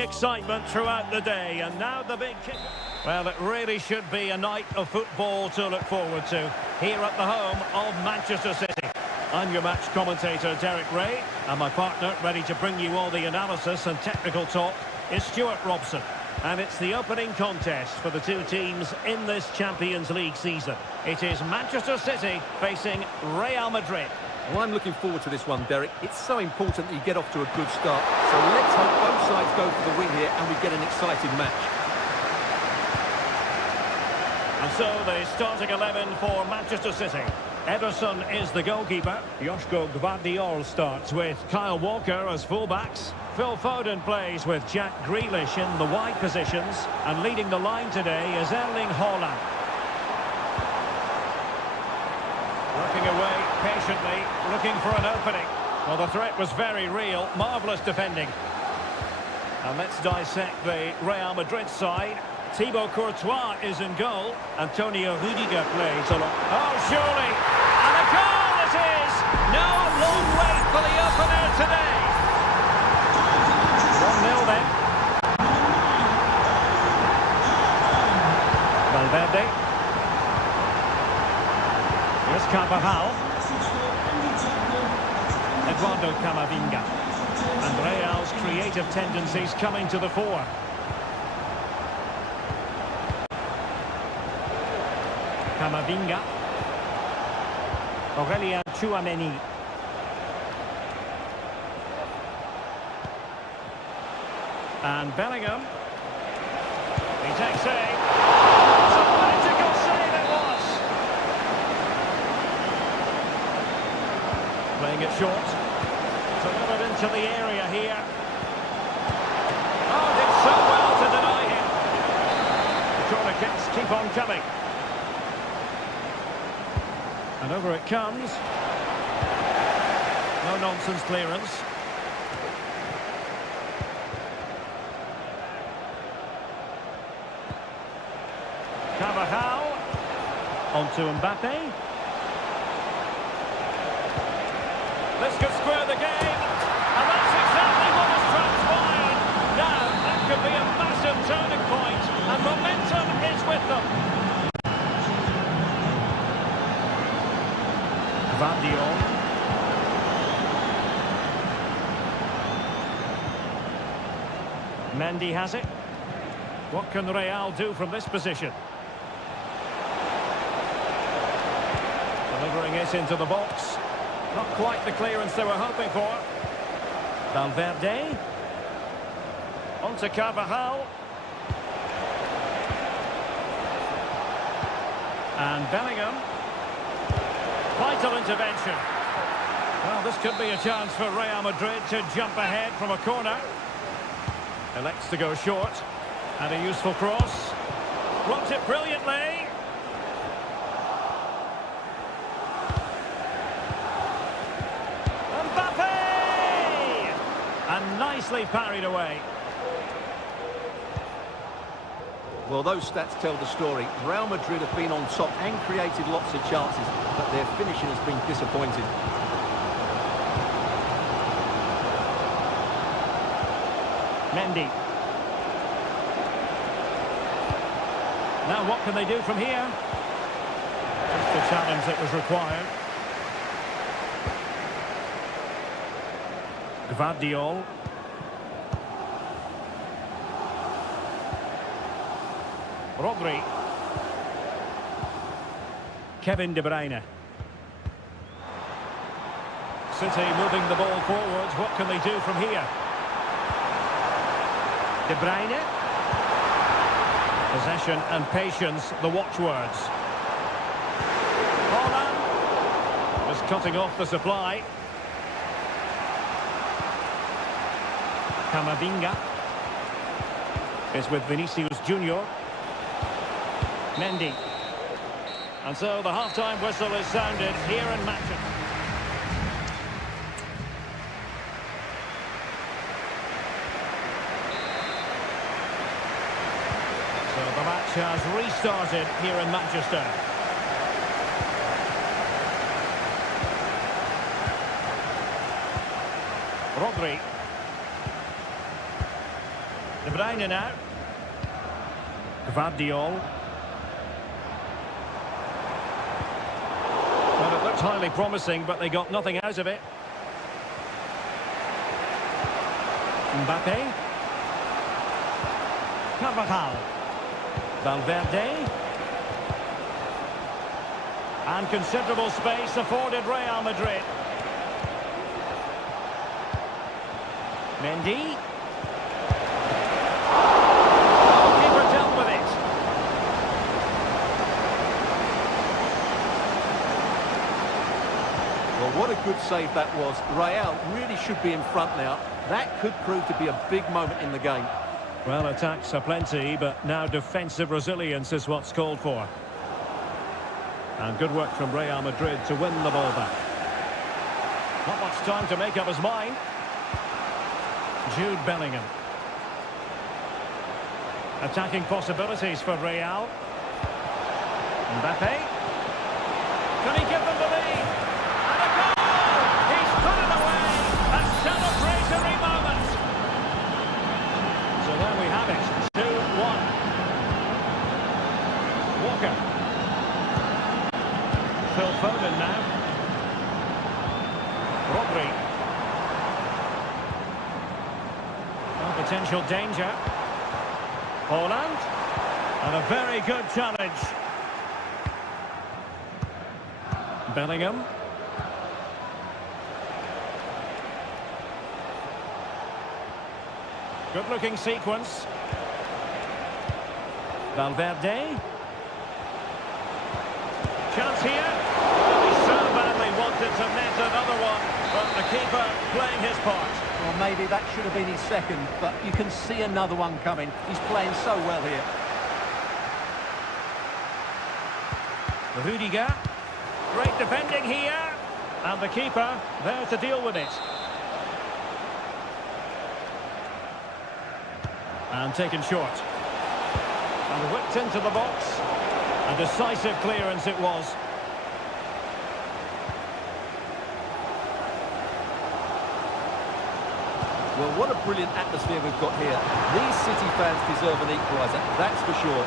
excitement throughout the day, and now the big kick. Well, it really should be a night of football to look forward to here at the home of Manchester City. I'm your match commentator, Derek Ray, and my partner, ready to bring you all the analysis and technical talk, is Stuart Robson. And it's the opening contest for the two teams in this Champions League season. It is Manchester City facing Real Madrid. Well, I'm looking forward to this one, Derek. It's so important that you get off to a good start. So let's hope both sides go for the win here and we get an exciting match. And so the starting 11 for Manchester City. Ederson is the goalkeeper. Joško Gvardiol starts with Kyle Walker as fullbacks. Phil Foden plays with Jack Grealish in the wide positions. And leading the line today is Erling Haaland. Working away patiently, looking for an opening. Well, the threat was very real. Marvellous defending. And let's dissect the Real Madrid side. Thibaut Courtois is in goal. Antonio Rudiger plays along. Oh, surely! And a goal it is! No long wait for the opener today. 1-0 then. Valverde. Here's Carvajal. Eduardo Camavinga. And Real's creative tendencies coming to the fore. Camavinga. Aurelien Tchouameni. And Bellingham. He takes aim. It's a magical save it was. Playing it short. Delivered into the area here. Oh, did so well to deny him. The corner kicks keep on coming. And over it comes. No nonsense clearance. Carvajal. On to Mbappe. This could square the game. And that's exactly what has transpired. Now, that could be a massive turning point. And momentum is with them. Gvardiol. Mendy has it. What can Real do from this position? Delivering it into the box. Not quite the clearance they were hoping for. Valverde. On to Carvajal. And Bellingham. Vital intervention. Well, this could be a chance for Real Madrid to jump ahead from a corner. Elects to go short. And a useful cross. Blocks it brilliantly. Mbappe! And nicely parried away. Well, those stats tell the story. Real Madrid have been on top and created lots of chances, but their finishing has been disappointing. Mendy. Now what can they do from here? Just the challenge that was required. Gvardiol. Rodri. Kevin De Bruyne. City moving the ball forwards. What can they do from here? De Bruyne. Possession and patience, the watchwords. Haaland was cutting off the supply. Camavinga is with Vinicius Junior. Mendy. And so the half-time whistle is sounded here in Matching. So the match has restarted here in Manchester. Rodri. De Bruyne now. Guardiol. Well, it looked highly promising, but they got nothing out of it. Mbappe. Carvajal. Valverde. And considerable space afforded Real Madrid. Mendy. Keeper dealt with it. Well, what a good save that was. Real really should be in front now. That could prove to be a big moment in the game. Well, attacks are plenty, but now defensive resilience is what's called for. And good work from Real Madrid to win the ball back. Not much time to make up his mind. Jude Bellingham. Attacking possibilities for Real. Mbappe. Can he give them the lead? And a goal! He's put it away! A celebratory moment! So there we have it. 2-1. Walker. Phil Foden now. Rodri. Potential danger. Holland. And a very good challenge. Bellingham. Good-looking sequence. Valverde. Chance here. He so badly wanted to net another one, but the keeper playing his part. Well, maybe that should have been his second, but you can see another one coming. He's playing so well here. Rudiger. Great defending here. And the keeper there to deal with it. And taken short. And whipped into the box. A decisive clearance it was. Well, what a brilliant atmosphere we've got here. These City fans deserve an equaliser, that's for sure.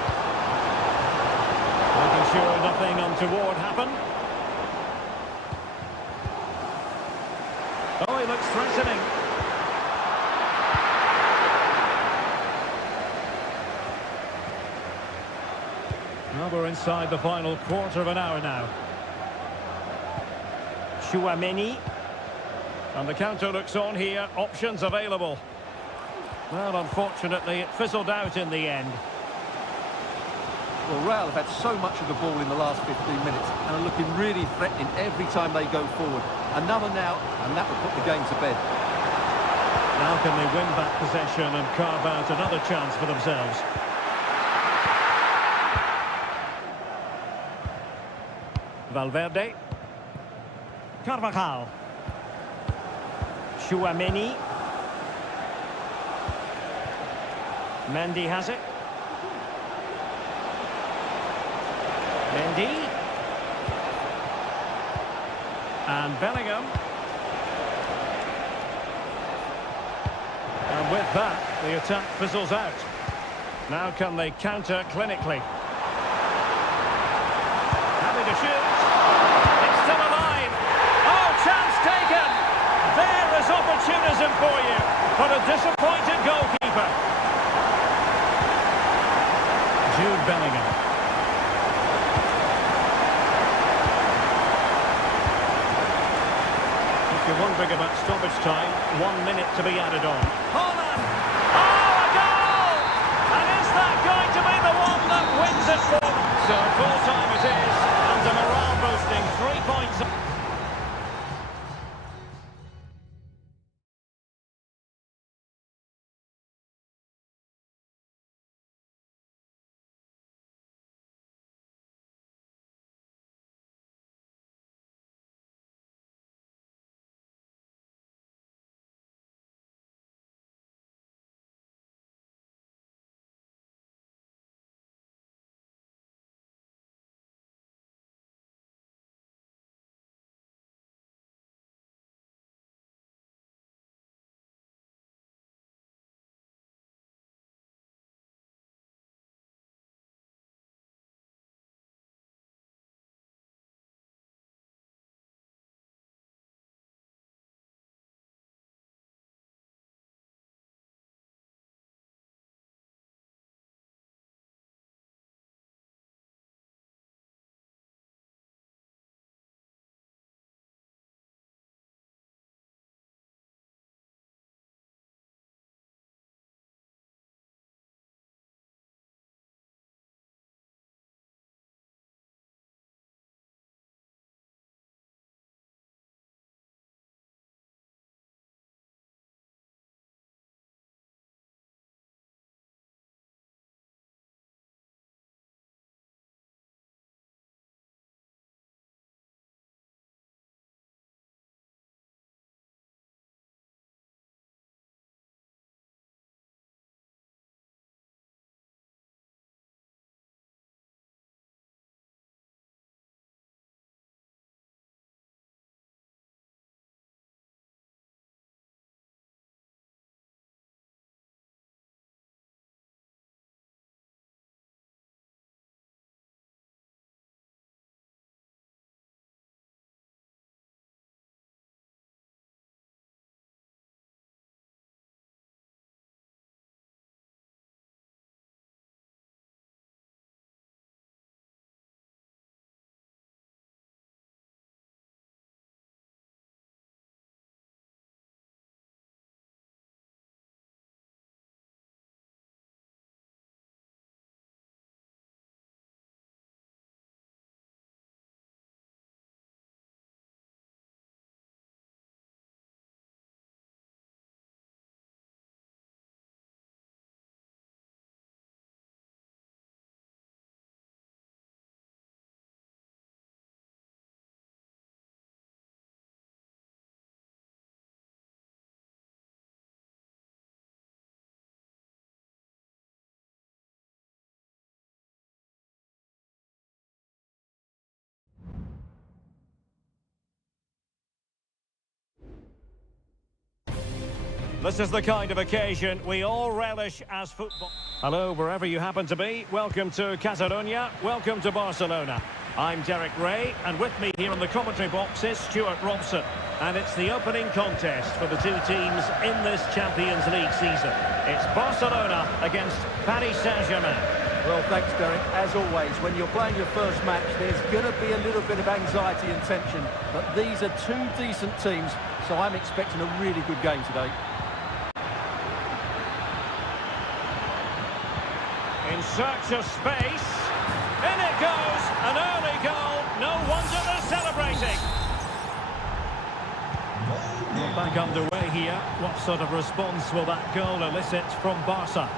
Making sure nothing untoward happened. Oh, he looks threatening. Well, we're inside the final quarter of an hour now. Chouameni. And the counter looks on here. Options available. Well, unfortunately, it fizzled out in the end. Well, Real have had so much of the ball in the last 15 minutes and are looking really threatening every time they go forward. Another now, and that will put the game to bed. Now can they win back possession and carve out another chance for themselves? Valverde. Carvajal. Chouameni. Mendy has it. Mendy. And Bellingham. And with that, the attack fizzles out. Now can they counter clinically? Happy to shoot. It's still alive. Oh, chance taken. There is opportunism for you, but a disappointed goalkeeper. Jude Bellingham. If you're wondering about stoppage time, 1 minute to be added on. Holland! Oh, a goal! And is that going to be the one that wins it for them? So full time it is, and a morale boosting 3 points. This is the kind of occasion we all relish as football. Hello, wherever you happen to be. Welcome to Catalonia. Welcome to Barcelona. I'm Derek Ray, and with me here in the commentary box is Stuart Robson. And it's the opening contest for the two teams in this Champions League season. It's Barcelona against Paris Saint-Germain. Well, thanks, Derek. As always, when you're playing your first match, there's going to be a little bit of anxiety and tension. But these are two decent teams, so I'm expecting a really good game today. In search of space. In it goes. An early goal. No wonder they're celebrating. We're back underway here. What sort of response will that goal elicit from Barca?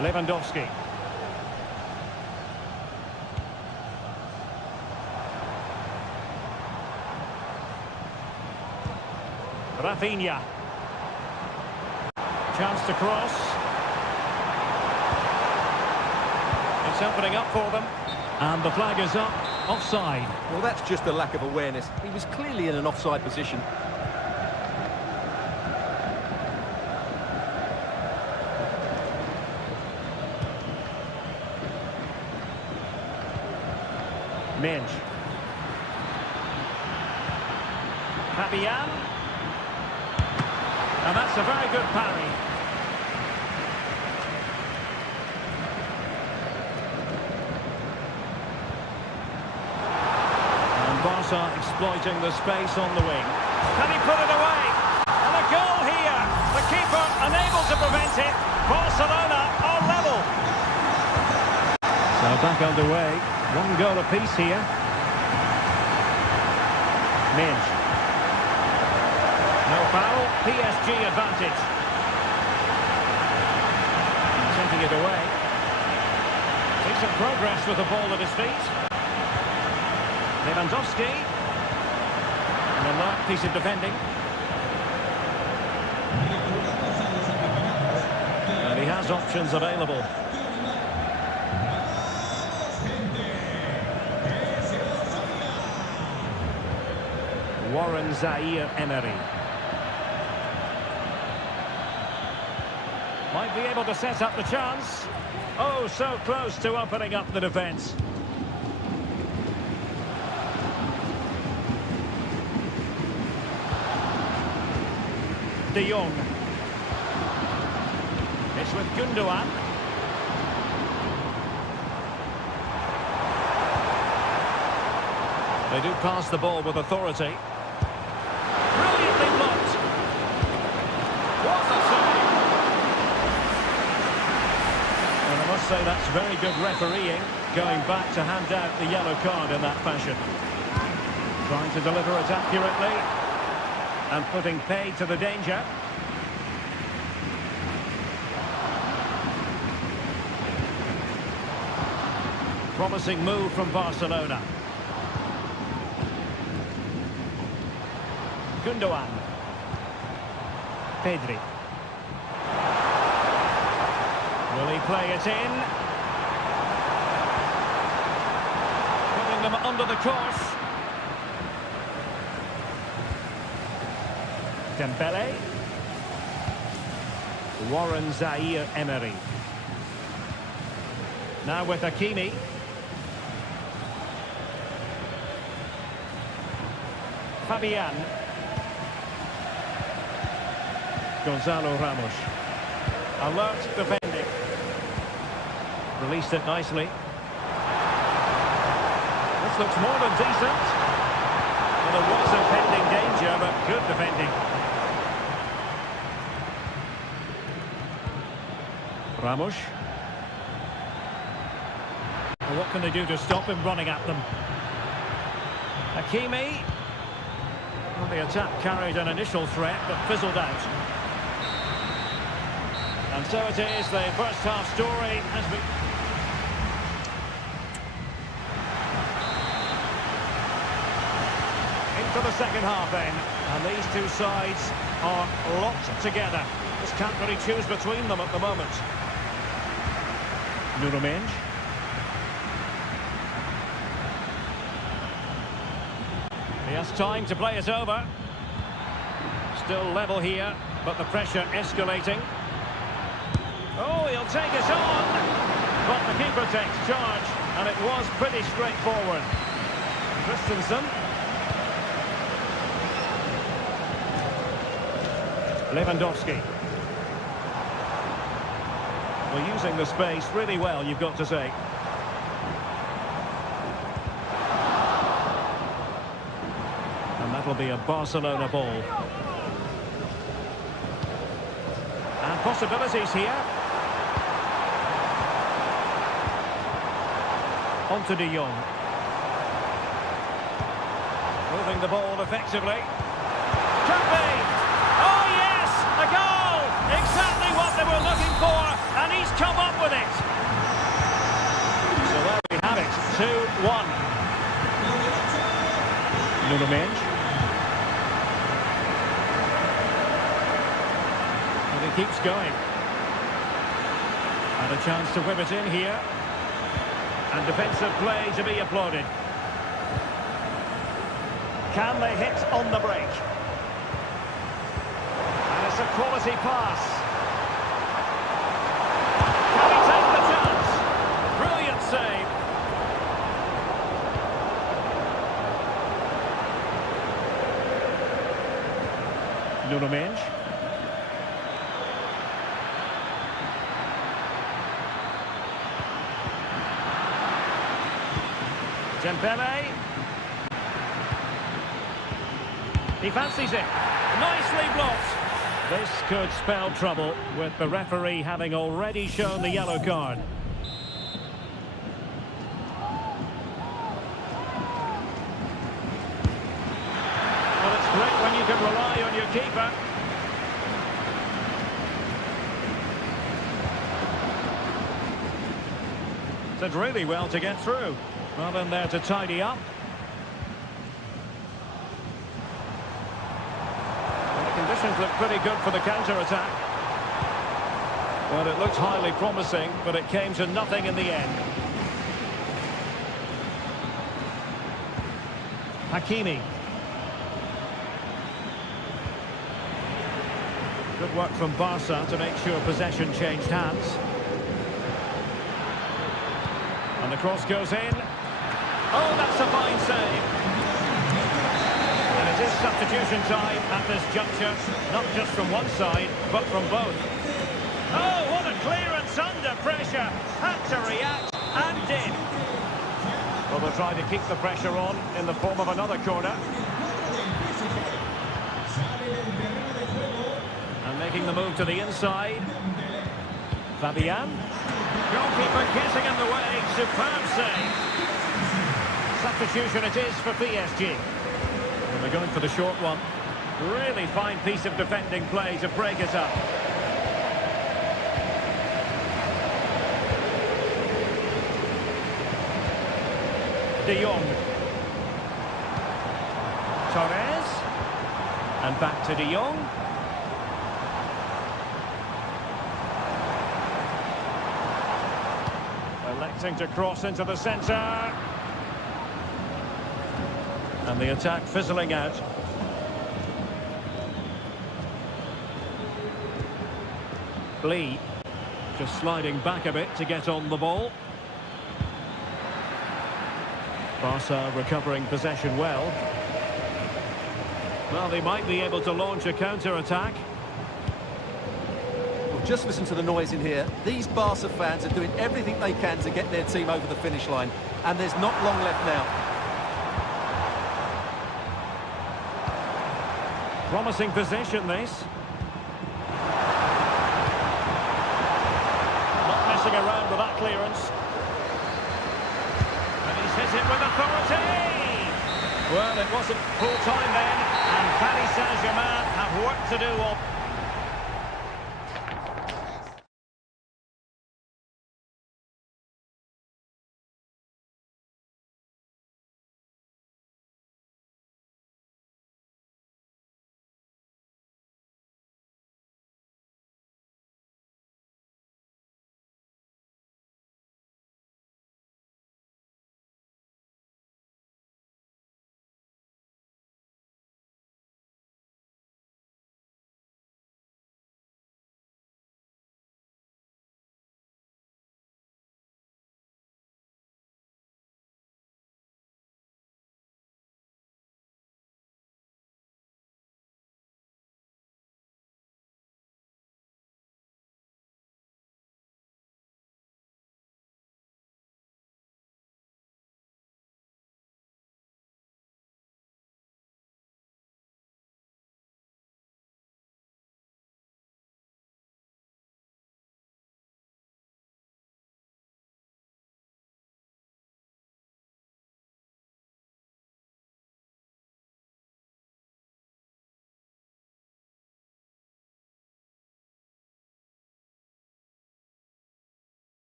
Lewandowski. Rafinha. Chance to cross. It's opening up for them. And the flag is up. Offside. Well, that's just a lack of awareness. He was clearly in an offside position. Minge. Fabian. And that's a very good parry. And Barca exploiting the space on the wing. Can he put it away? And a goal here. The keeper unable to prevent it. Barcelona are level. So back underway. One goal apiece here. Minge. No foul. PSG advantage. And taking it away. Decent progress with the ball at his feet. Lewandowski. An alert piece of defending. And he has options available. Warren Zaire-Emery. Might be able to set up the chance. Oh, so close to opening up the defence. De Jong. It's with Gundogan. They do pass the ball with authority. Brilliantly blocked. What a save! And I must say that's very good refereeing, going back to hand out the yellow card in that fashion. Trying to deliver it accurately and putting paid to the danger. Promising move from Barcelona. Gundogan. Pedri. Will he play it in? Putting them under the course. Dembele. Warren Zaire-Emery. Now with Hakimi. Fabian. Gonzalo Ramos. Alert defending. Released it nicely. This looks more than decent. Well, there was impending danger, but good defending. Ramos. Well, what can they do to stop him running at them? Hakimi. Well, the attack carried an initial threat, but fizzled out. And so it is, the first half story has been... Into the second half then, and these two sides are locked together. Just can't really choose between them at the moment. Nuno Mendes. He Just time to play it over. Still level here, but the pressure escalating. Oh, he'll take it on. But the keeper takes charge, and it was pretty straightforward. Christensen. Lewandowski. Well, using the space really well, you've got to say. And that'll be a Barcelona ball. And possibilities here. On to De Jong. Moving the ball effectively. Could be! Oh yes! A goal! Exactly what they were looking for, and he's come up with it. So there we have it, 2-1. Nuno Mendes. And he keeps going. And a chance to whip it in here. And defensive play to be applauded. Can they hit on the break? And it's a quality pass. Can he take the chance? Brilliant save. Nuno Mendes. Dembele. He fancies it. Nicely blocked. This could spell trouble, with the referee having already shown the yellow card. Well, it's great when you can rely on your keeper. Did really well to get through. Well in there to tidy up. And the conditions look pretty good for the counter-attack. Well, it looked highly promising, but it came to nothing in the end. Hakimi. Good work from Barca to make sure possession changed hands. And the cross goes in. Oh, that's a fine save. And it is substitution time at this juncture, not just from one side, but from both. Oh, what a clearance under pressure. Had to react, and did. Well, they'll try to keep the pressure on in the form of another corner. And making the move to the inside. Fabian. Goalkeeper getting in the way. Superb save. Substitution it is for PSG. And they're going for the short one. Really fine piece of defending play to break it up. De Jong. Torres. And back to De Jong. Electing to cross into the centre. And the attack fizzling out. Lee just sliding back a bit to get on the ball. Barca recovering possession well. Well, they might be able to launch a counter-attack. Well, just listen to the noise in here. These Barca fans are doing everything they can to get their team over the finish line. And there's not long left now. Promising position, this. Not messing around with that clearance. And he's hit it with authority. Well, it wasn't full time then, and Paris Saint-Germain have work to do on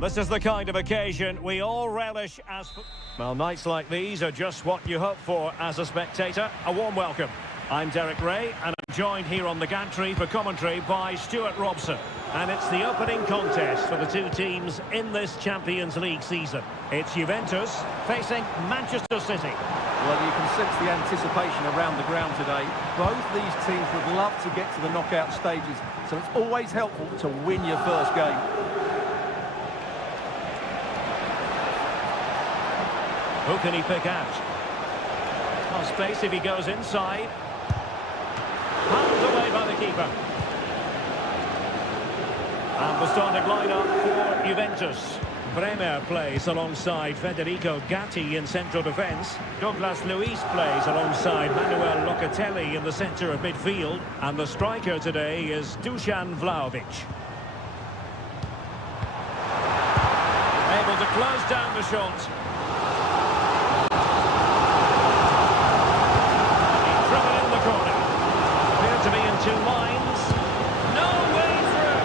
This is the kind of occasion we all relish as... Well, nights like these are just what you hope for as a spectator. A warm welcome. I'm Derek Ray, and I'm joined here on the gantry for commentary by Stuart Robson. And it's the opening contest for the two teams in this Champions League season. It's Juventus facing Manchester City. Well, you can sense the anticipation around the ground today. Both these teams would love to get to the knockout stages, so it's always helpful to win your first game. Who can he pick out? Well, space if he goes inside. Handed away by the keeper. And the starting lineup for Juventus. Bremer plays alongside Federico Gatti in central defence. Douglas Luiz plays alongside Manuel Locatelli in the centre of midfield. And the striker today is Dusan Vlahovic. Able to close down the shot. He's thrown it in the corner. Appeared to be in two lines. No way through.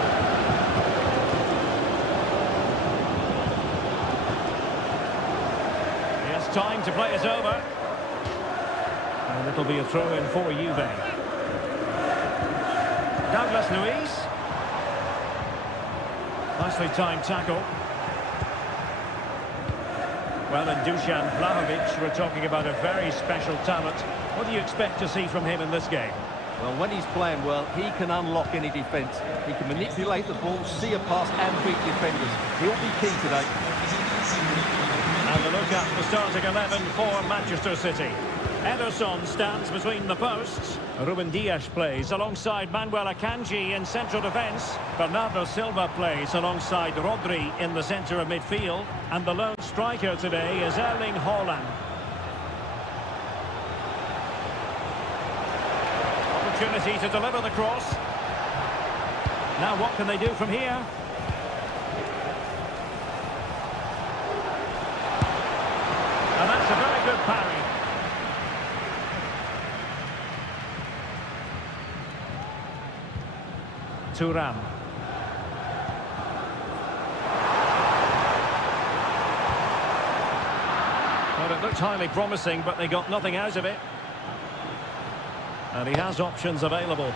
He has time to play it over. And it'll be a throw-in for Juve. Douglas Luiz. Nicely timed tackle. Well, and Dusan Vlahovic, we're talking about a very special talent. What do you expect to see from him in this game? Well, when he's playing well, he can unlock any defence. He can manipulate the ball, see a pass and beat defenders. He'll be key today. And a look at the starting 11 for Manchester City. Ederson stands between the posts. Ruben Dias plays alongside Manuel Akanji in central defence. Bernardo Silva plays alongside Rodri in the centre of midfield. And the lone striker today is Erling Haaland. Opportunity to deliver the cross. Now what can they do from here? And that's a very good parry. Thuram. Well, it looked highly promising, but they got nothing out of it. And he has options available.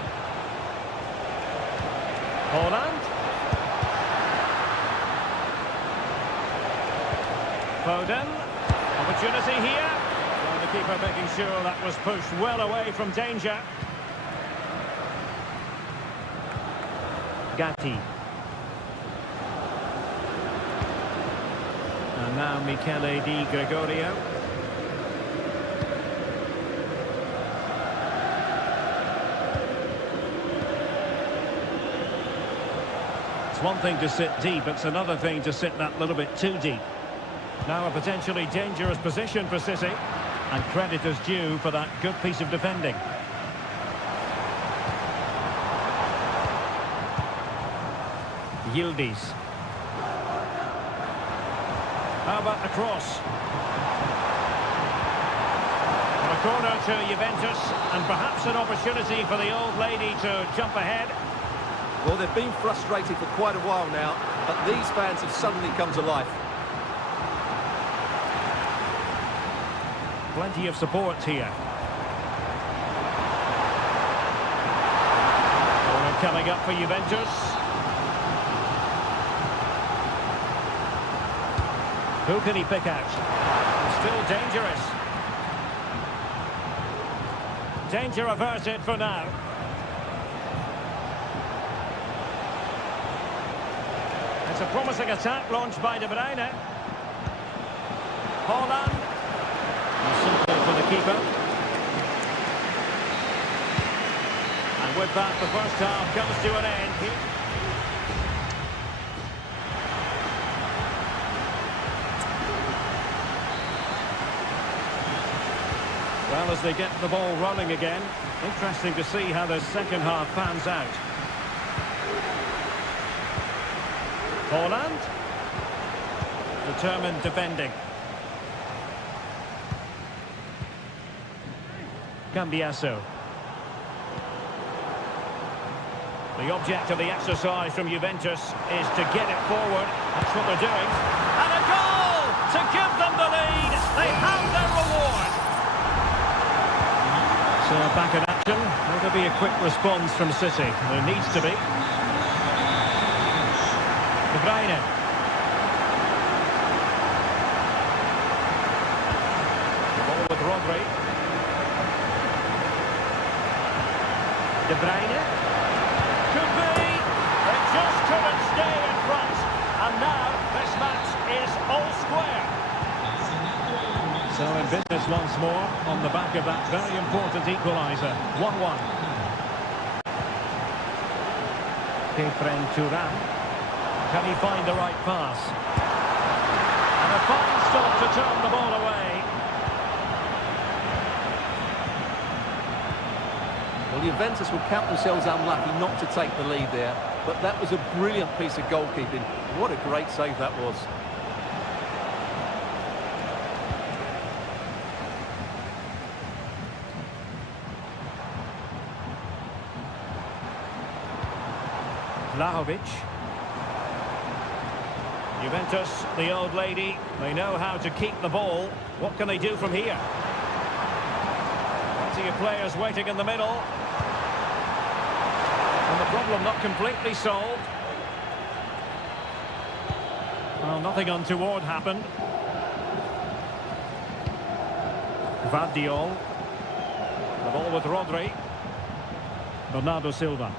Haaland. Foden. Opportunity here. Well, the keeper making sure that was pushed well away from danger. Gatti. And now Michele Di Gregorio. It's one thing to sit deep, it's another thing to sit that little bit too deep. Now a potentially dangerous position for City, and credit is due for that good piece of defending. Yildiz. How about the cross? And a corner to Juventus, and perhaps an opportunity for the old lady to jump ahead. Well, they've been frustrated for quite a while now, but these fans have suddenly come to life. Plenty of support here. Corner coming up for Juventus. Who can he pick out? Still dangerous. Danger averted for now. It's a promising attack launched by De Bruyne. Haaland. Simple for the keeper. And with that, the first half comes to an end here. Well, as they get the ball rolling again, interesting to see how the second half pans out. Haaland. Determined defending. Cambiasso. The object of the exercise from Juventus is to get it forward. That's what they're doing. And a goal to give them the lead. They have their reward. So back in action. Will there be a quick response from City? There needs to be. De Bruyne. The ball with Rodri. De Bruyne. Could be. They just couldn't stay in front. And now this match is all square. So in business once more on the back of that very important equaliser. 1-1. Kefren Turan. Can he find the right pass? And a fine stop to turn the ball away. Well, Juventus will count themselves unlucky not to take the lead there, but that was a brilliant piece of goalkeeping. What a great save that was. Vlahovic. Juventus, the old lady, they know how to keep the ball. What can they do from here? Plenty of players waiting in the middle. And the problem not completely solved. Well, nothing untoward happened. Gvardiol. The ball with Rodri. Bernardo Silva.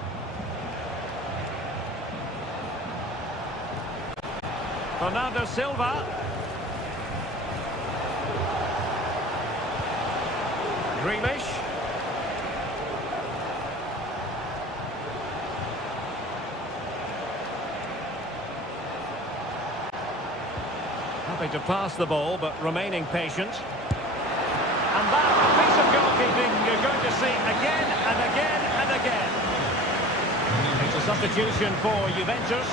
Bernardo Silva. Grealish. Happy to pass the ball, but remaining patient. And that piece of goalkeeping you're going to see again and again and again. It's a substitution for Juventus.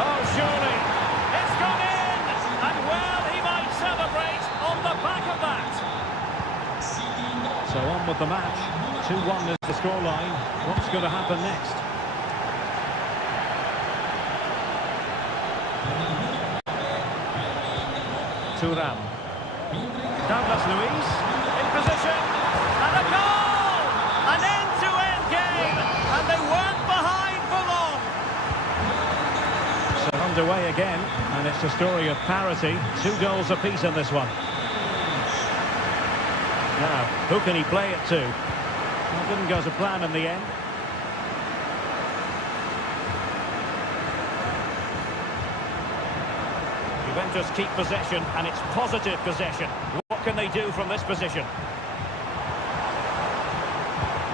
Oh, surely. It's gone in! And well, he might celebrate on the back of that. So on with the match. 2-1 is the scoreline. What's going to happen next? Thuram. Douglas Luiz in position. And a goal! An end-to-end game. And they weren't behind for long. So underway again. And it's a story of parity. 2 goals apiece in this one. Now, who can he play it to? Well, it didn't go to plan in the end. Juventus keep possession, and it's positive possession. What can they do from this position?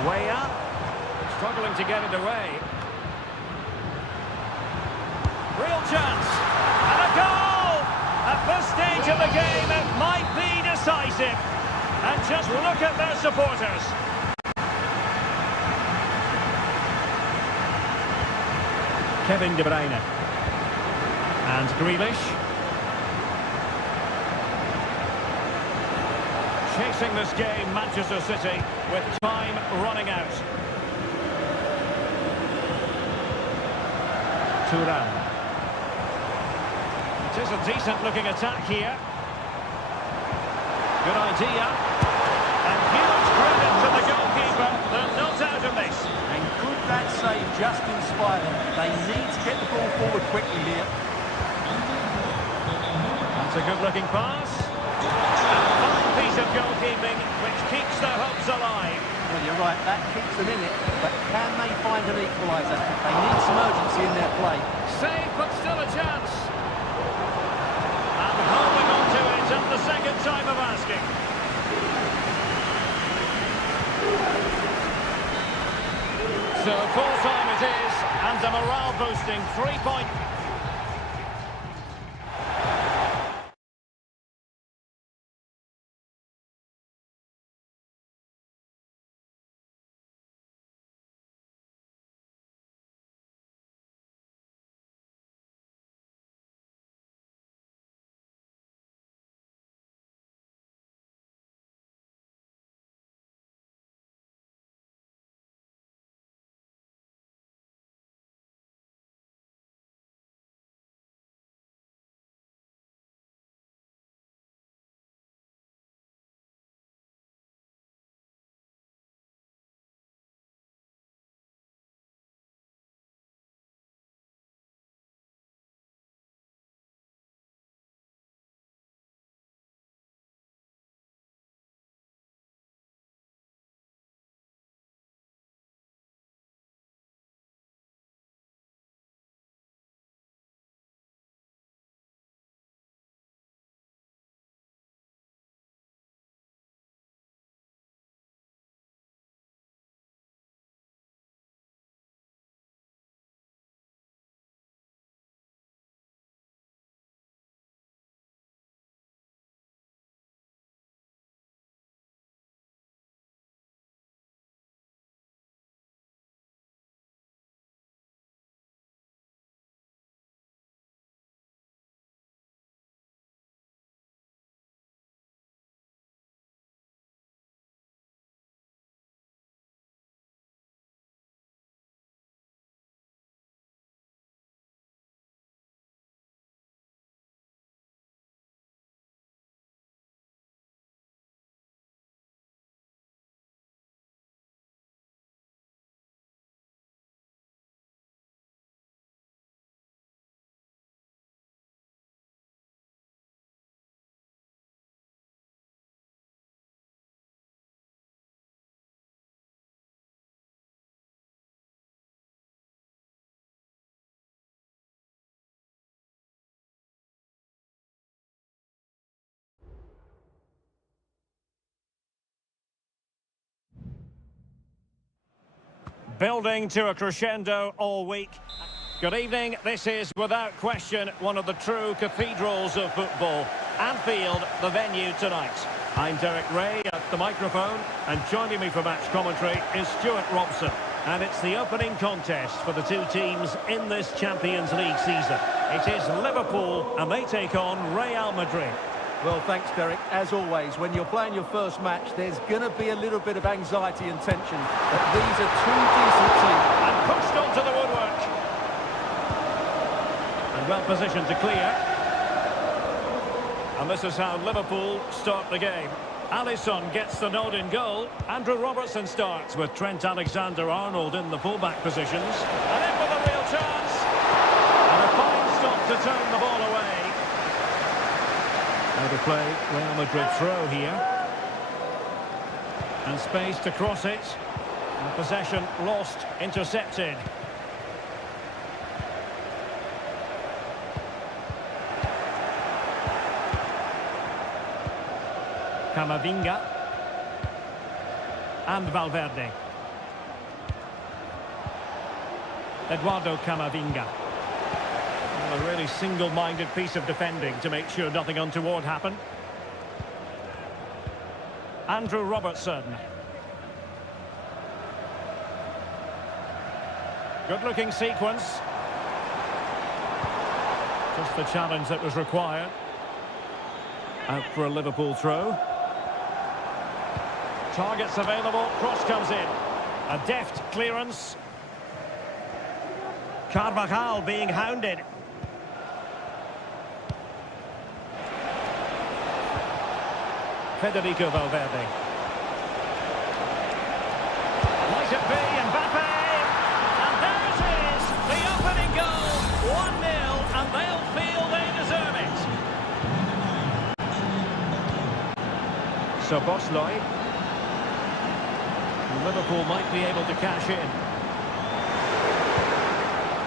Way up, struggling to get it away. Real chance, and a goal! At this stage of the game, it might be decisive. And just look at their supporters. Kevin De Bruyne. And Grealish. Chasing this game, Manchester City, with time running out. Thuram. It is a decent-looking attack here. Good idea. And huge credit to the goalkeeper. They're not out of this. And could that save just inspire them? They need to get the ball forward quickly here. That's a good-looking pass. And a fine piece of goalkeeping, which keeps their hopes alive. Well, you're right, that keeps them in it. But can they find an equaliser? They need some urgency in their play. Save, but still a chance. And holding on to it at the second time of asking. So full time it is, and a morale boosting 3-point Building to a crescendo all week. Good evening. This is, without question, one of the true cathedrals of football. Anfield, the venue tonight. I'm Derek Ray at the microphone, and joining me for match commentary is Stuart Robson. And it's the opening contest for the two teams in this Champions League season. It is Liverpool, and they take on Real Madrid. Well, thanks, Derek. As always, when you're playing your first match, there's going to be a little bit of anxiety and tension. But these are two decent teams. And pushed onto the woodwork. And well positioned to clear. And this is how Liverpool start the game. Alisson gets the nod in goal. Andrew Robertson starts with Trent Alexander-Arnold in the fullback positions. And in with a real chance. And a fine stop to turn the ball away. Now to play, Real Madrid throw here. And space to cross it. And possession lost, intercepted. Camavinga. And Valverde. Eduardo Camavinga. A really single-minded piece of defending to make sure nothing untoward happened. Andrew Robertson. Good-looking sequence. Just the challenge that was required. Out for a Liverpool throw. Targets available, cross comes in. A deft clearance. Carvajal being hounded. Federico Valverde. Might it be Mbappe? And there it is, the opening goal. 1-0, and they'll feel they deserve it. So Bosley. Liverpool might be able to cash in.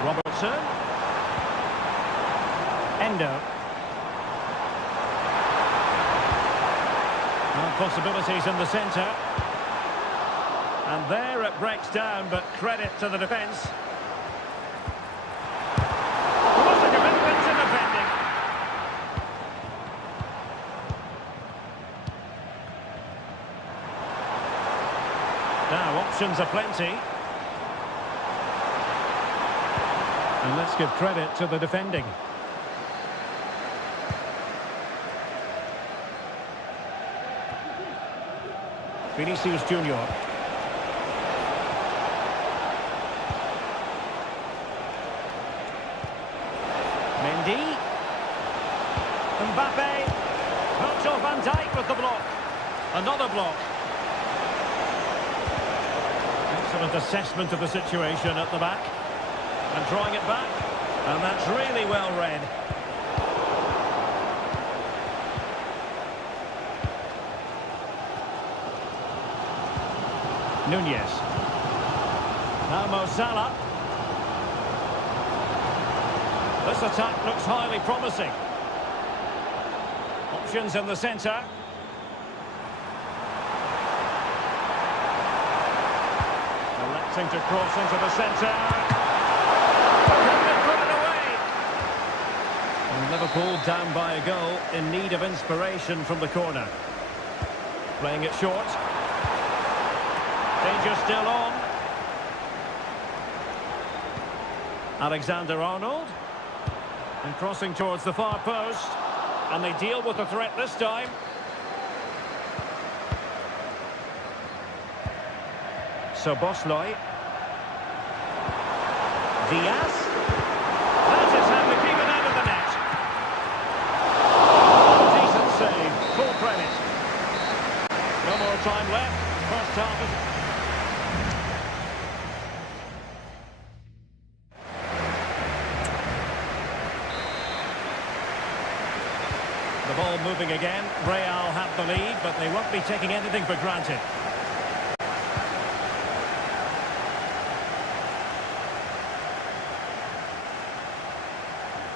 Robertson. Endo. Possibilities in the centre. And there it breaks down, but credit to the defence. What a commitment to defending. Now, options are plenty. And let's give credit to the defending. Vinicius Junior. Mendy. Mbappe. Virgil van Dijk with the block. Another block. Excellent assessment of the situation at the back. And drawing it back. And that's really well read. Nunez. Now Mo Salah. This attack looks highly promising. Options in the centre. Electing to cross into the centre. Can they put it away? And Liverpool down by a goal, in need of inspiration from the corner. Playing it short. Danger still on. Alexander-Arnold. And crossing towards the far post. And they deal with the threat this time. So Bosley. Diaz. That is how they keep it out of the net. Decent save. Full credit. No more time left. First half is... The ball moving again. Real have the lead, but they won't be taking anything for granted.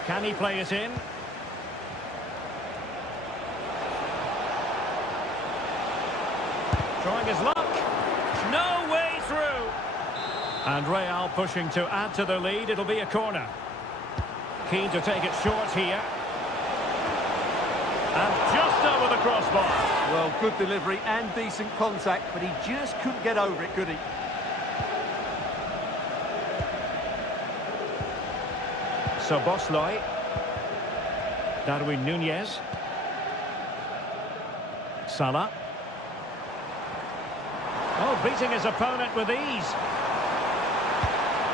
Can he play it in? Trying his luck. No way through. And Real pushing to add to their lead. It'll be a corner. Keen to take it short here. And just over the crossbar. Well, good delivery and decent contact, but he just couldn't get over it, could he? So Bosley. Darwin Nunez. Salah. Oh, beating his opponent with ease.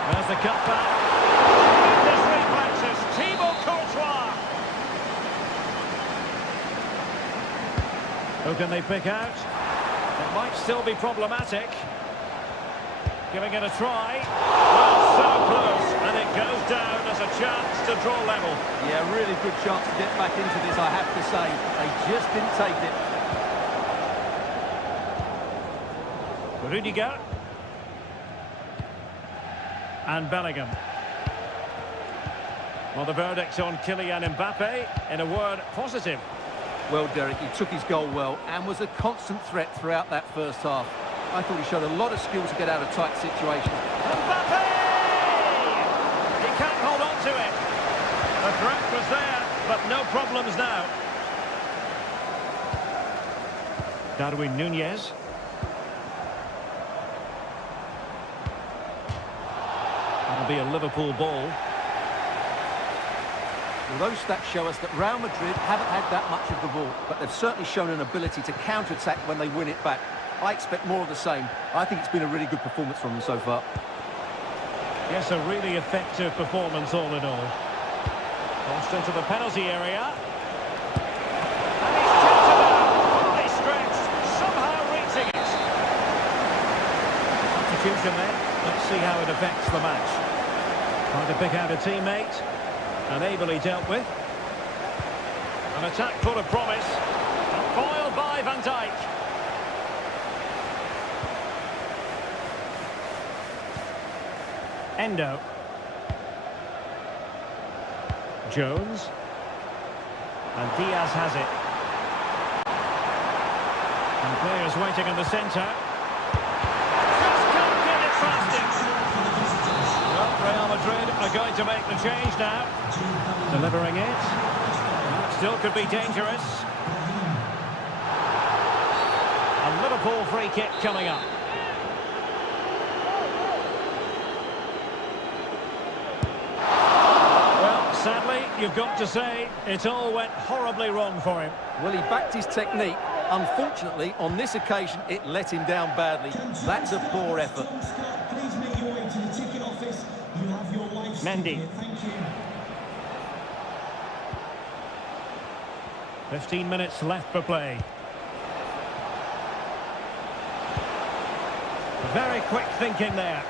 There's the cutback. This reflexes. Thibaut Courtois. Who can they pick out? It might still be problematic. Giving it a try. Well, so close. And it goes down as a chance to draw level. Yeah, really good chance to get back into this, I have to say. They just didn't take it. Rudiger. And Bellingham. Well, the verdict on Kylian Mbappe, in a word, positive. Well, Derek, he took his goal well and was a constant threat throughout that first half. I thought he showed a lot of skill to get out of tight situations. Mbappe! He can't hold on to it. The threat was there, but no problems now. Darwin Nunez. That'll be a Liverpool ball. Well, those stats show us that Real Madrid haven't had that much of the ball, but they've certainly shown an ability to counter-attack when they win it back. I expect more of the same. I think it's been a really good performance from them so far. Yes, a really effective performance all in all. Crossed into the penalty area. And he's tipped it out. Fully stretched. Somehow reaching it. Substitution then. Let's see how it affects the match. Trying to pick out a teammate. And ably dealt with. An attack full of promise. And foiled by Van Dijk. Endo. Jones. And Diaz has it. And players waiting in the centre. Just can't get it past him. Well, Real Madrid are going to make the change now. Delivering it. Still could be dangerous. A Liverpool free kick coming up. Sadly, you've got to say, it all went horribly wrong for him. Well, he backed his technique. Unfortunately, on this occasion, it let him down badly. That's a poor effort. Please make your way to the ticket office. You have your wife's Mendy. ticket. Thank you. 15 minutes left for play. Very quick thinking there.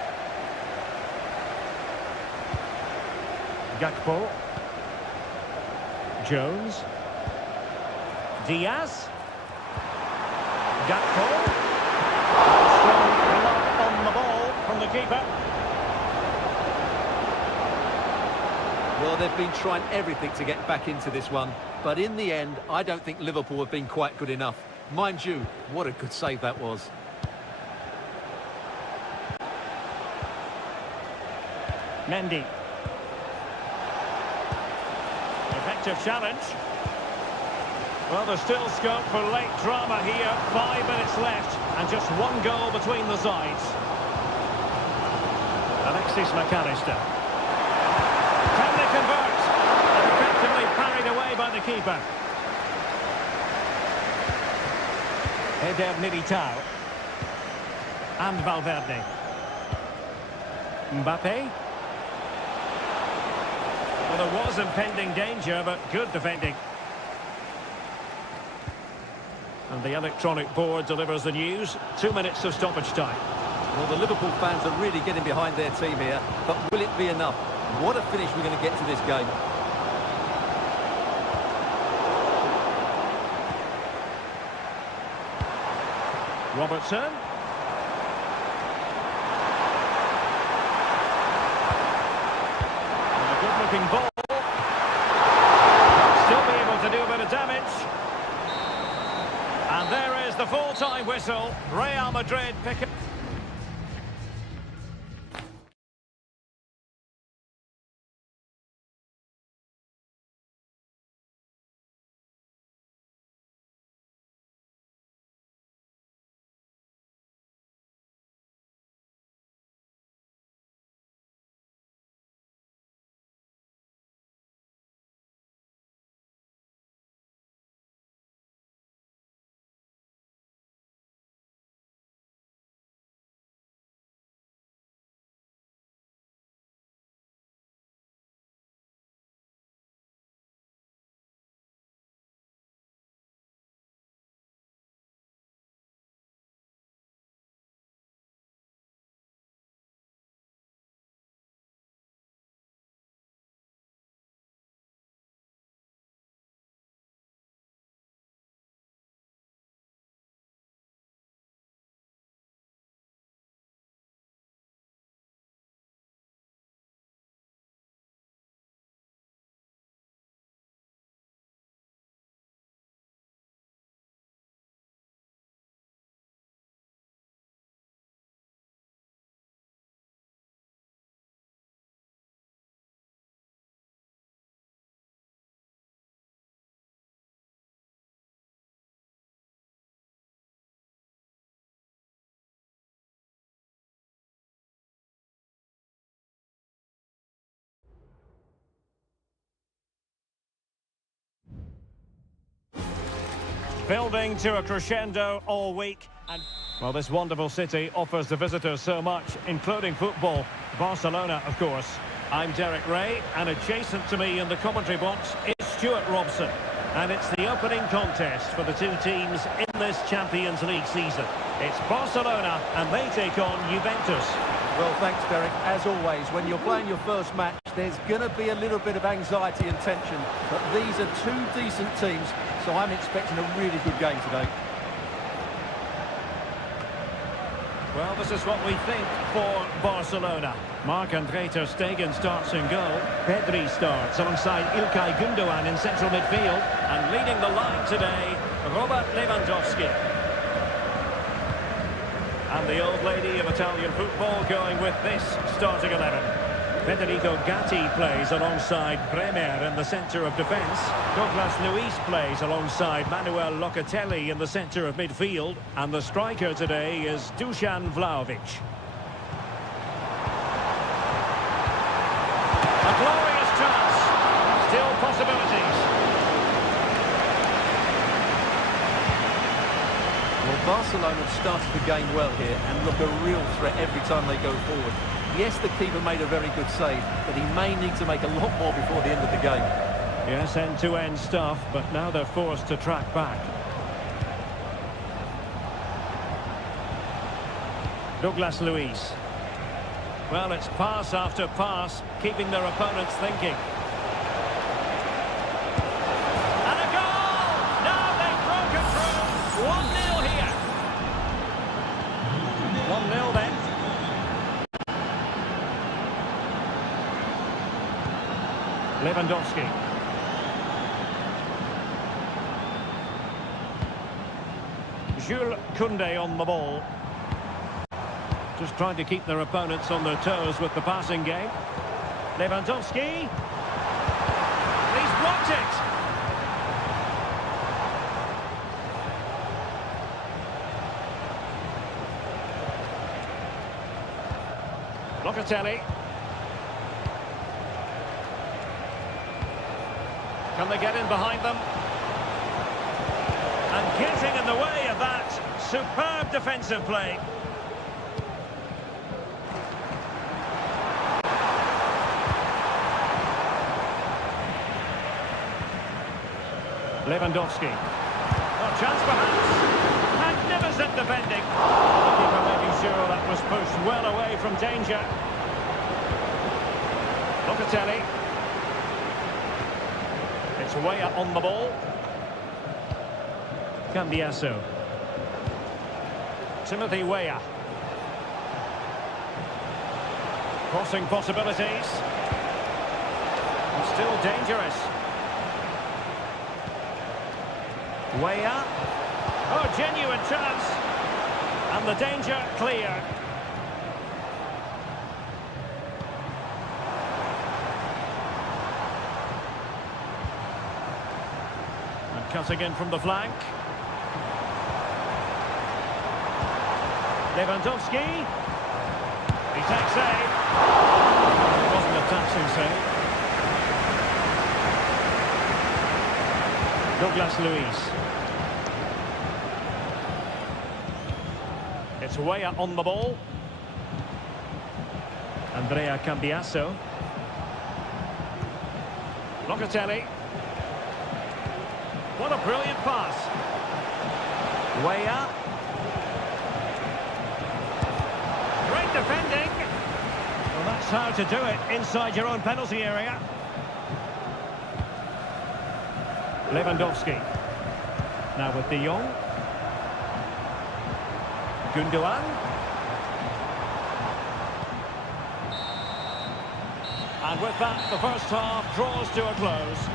Gakpo. Jones. Diaz. Gakpo. Strong block on the ball from the keeper. Well, they've been trying everything to get back into this one. But in the end, I don't think Liverpool have been quite good enough. Mind you, what a good save that was. Mendy. Effective challenge. Well, there's still scope for late drama here. 5 minutes left and just one goal between the sides. Alexis McAllister. Can they convert? And effectively parried away by the keeper. Eder Militao. And Valverde. Mbappe. Well, there was impending danger, but good defending. And the electronic board delivers the news. 2 minutes of stoppage time. Well, the Liverpool fans are really getting behind their team here, but will it be enough? What a finish we're going to get to this game. Robertson. And a good-looking ball. Still be able to do a bit of damage. And there is the full-time whistle. Real Madrid pick it. Building to a crescendo all week. And well, this wonderful city offers the visitors so much, including football. Barcelona, of course. I'm Derek Ray, and adjacent to me in the commentary box is Stuart Robson. And it's the opening contest for the two teams in this Champions League season. It's Barcelona, and they take on Juventus. Well, thanks, Derek. As always, when you're playing your first match, there's going to be a little bit of anxiety and tension. But these are two decent teams, so I'm expecting a really good game today. Well, this is what we think for Barcelona. Marc-Andre ter Stegen starts in goal. Pedri starts alongside İlkay Gündoğan in central midfield. And leading the line today, Robert Lewandowski. And the old lady of Italian football going with this starting 11. Federico Gatti plays alongside Bremer in the centre of defence. Douglas Luiz plays alongside Manuel Locatelli in the centre of midfield. And the striker today is Dusan Vlahovic. A glorious chance. Still possibilities. Well, Barcelona have started the game well here and look a real threat every time they go forward. Yes, the keeper made a very good save, but he may need to make a lot more before the end of the game. Yes, end-to-end stuff, but now they're forced to track back. Douglas Luiz. Well, it's pass after pass, keeping their opponents thinking. And a goal! Now they've broken through. 1-0 here. 1-0 then. Lewandowski. Jules Koundé on the ball. Just trying to keep their opponents on their toes with the passing game. Lewandowski. He's blocked it. Locatelli. Can they get in behind them? And getting in the way of that superb defensive play. Lewandowski. Oh, chance perhaps. Magnificent defending. The keeper making sure that was pushed well away from danger. Locatelli. It's Weah on the ball. Cambiasso. Timothy Weah. Crossing possibilities. And still dangerous. Weah. Oh, genuine chance. And the danger clear. And cutting in from the flank. Lewandowski. He takes save. It wasn't a touching save. Douglas Luiz. It's Weah on the ball. Andrea Cambiasso. Locatelli. What a brilliant pass. Weah. Great defending. Well, that's how to do it inside your own penalty area. Lewandowski. Now with De Jong. Gündoğan. And with that, the first half draws to a close.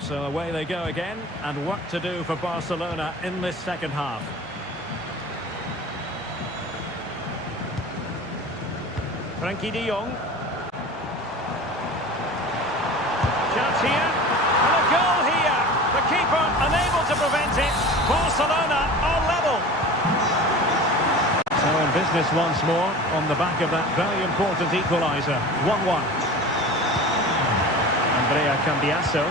So away they go again, and work to do for Barcelona in this second half. Frenkie de Jong. Chance here, and a goal here. The keeper unable to prevent it. Barcelona are level. So in business once more on the back of that very important equaliser. 1-1. Andrea Cambiasso.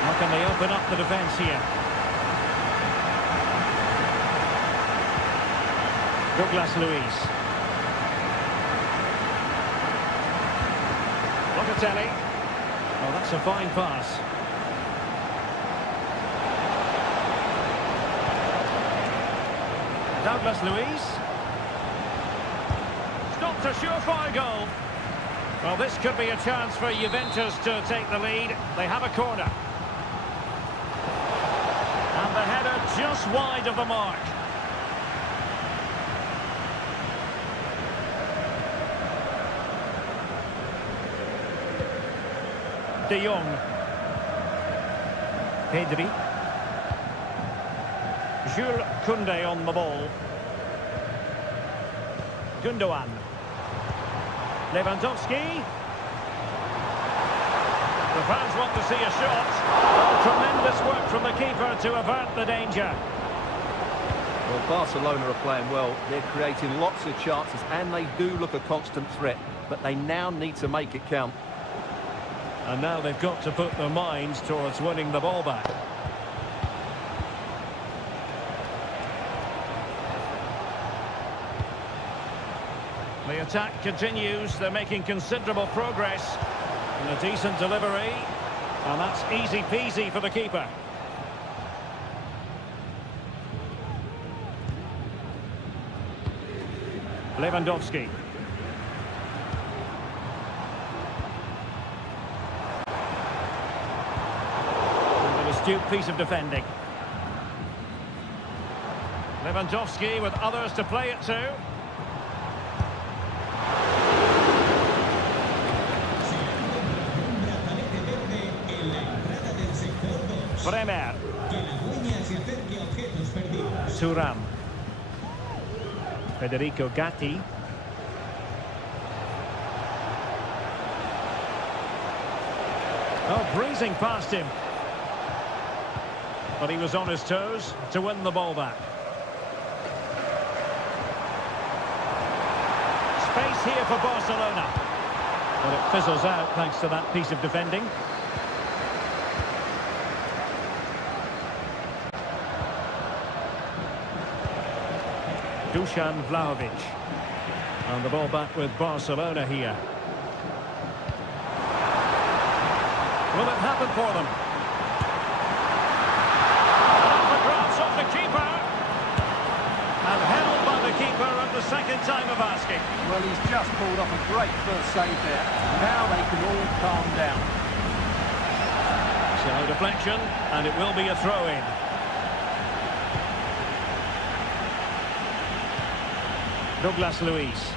How can they open up the defence here? Douglas Luiz. Locatelli. Oh, that's a fine pass. Douglas Luiz. Stopped a surefire goal. Well, this could be a chance for Juventus to take the lead. They have a corner. And the header just wide of the mark. De Jong. Pedri. Jules Koundé on the ball. Gundogan. Lewandowski. The fans want to see a shot. Oh, tremendous work from the keeper to avert the danger. Well, Barcelona are playing well. They're creating lots of chances and they do look a constant threat. But they now need to make it count. And now they've got to put their minds towards winning the ball back. The attack continues. They're making considerable progress. And a decent delivery. And that's easy peasy for the keeper. Lewandowski. And an astute piece of defending. Lewandowski with others to play it to. Bremer. Thuram. Federico Gatti. Oh, breezing past him. But he was on his toes to win the ball back. Space here for Barcelona. But it fizzles out thanks to that piece of defending. Dusan Vlahovic. And the ball back with Barcelona here. Will it happen for them? Off the grabs off the keeper. And held by the keeper at the second time of asking. Well, he's just pulled off a great first save there. Now they can all calm down. So deflection, and it will be a throw-in. Douglas Luiz.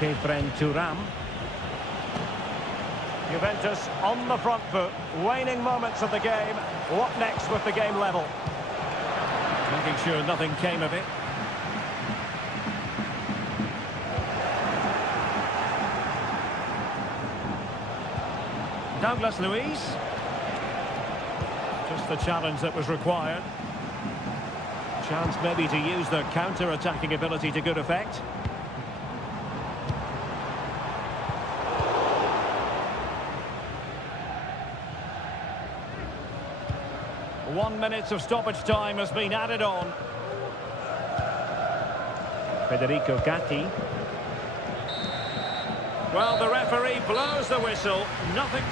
Kefren Thuram. Juventus on the front foot. Waning moments of the game. What next with the game level? Making sure nothing came of it. Douglas Luiz. Just the challenge that was required. Chance maybe to use their counter-attacking ability to good effect. One minute of stoppage time has been added on. Federico Gatti. Well, the referee blows the whistle. Nothing.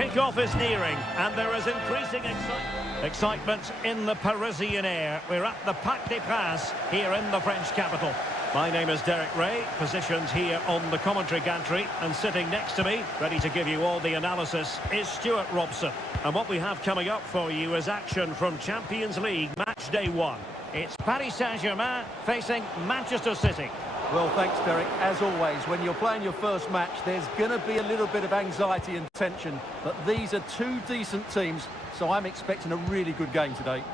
Kick-off is nearing, and there is increasing excitement in the Parisian air. We're at the Parc des Princes here in the French capital. My name is Derek Ray, positioned here on the commentary gantry, and sitting next to me, ready to give you all the analysis, is Stuart Robson. And what we have coming up for you is action from Champions League match day 1. It's Paris Saint-Germain facing Manchester City. Well, thanks, Derek. As always, when you're playing your first match, there's going to be a little bit of anxiety and tension. But these are two decent teams, so I'm expecting a really good game today.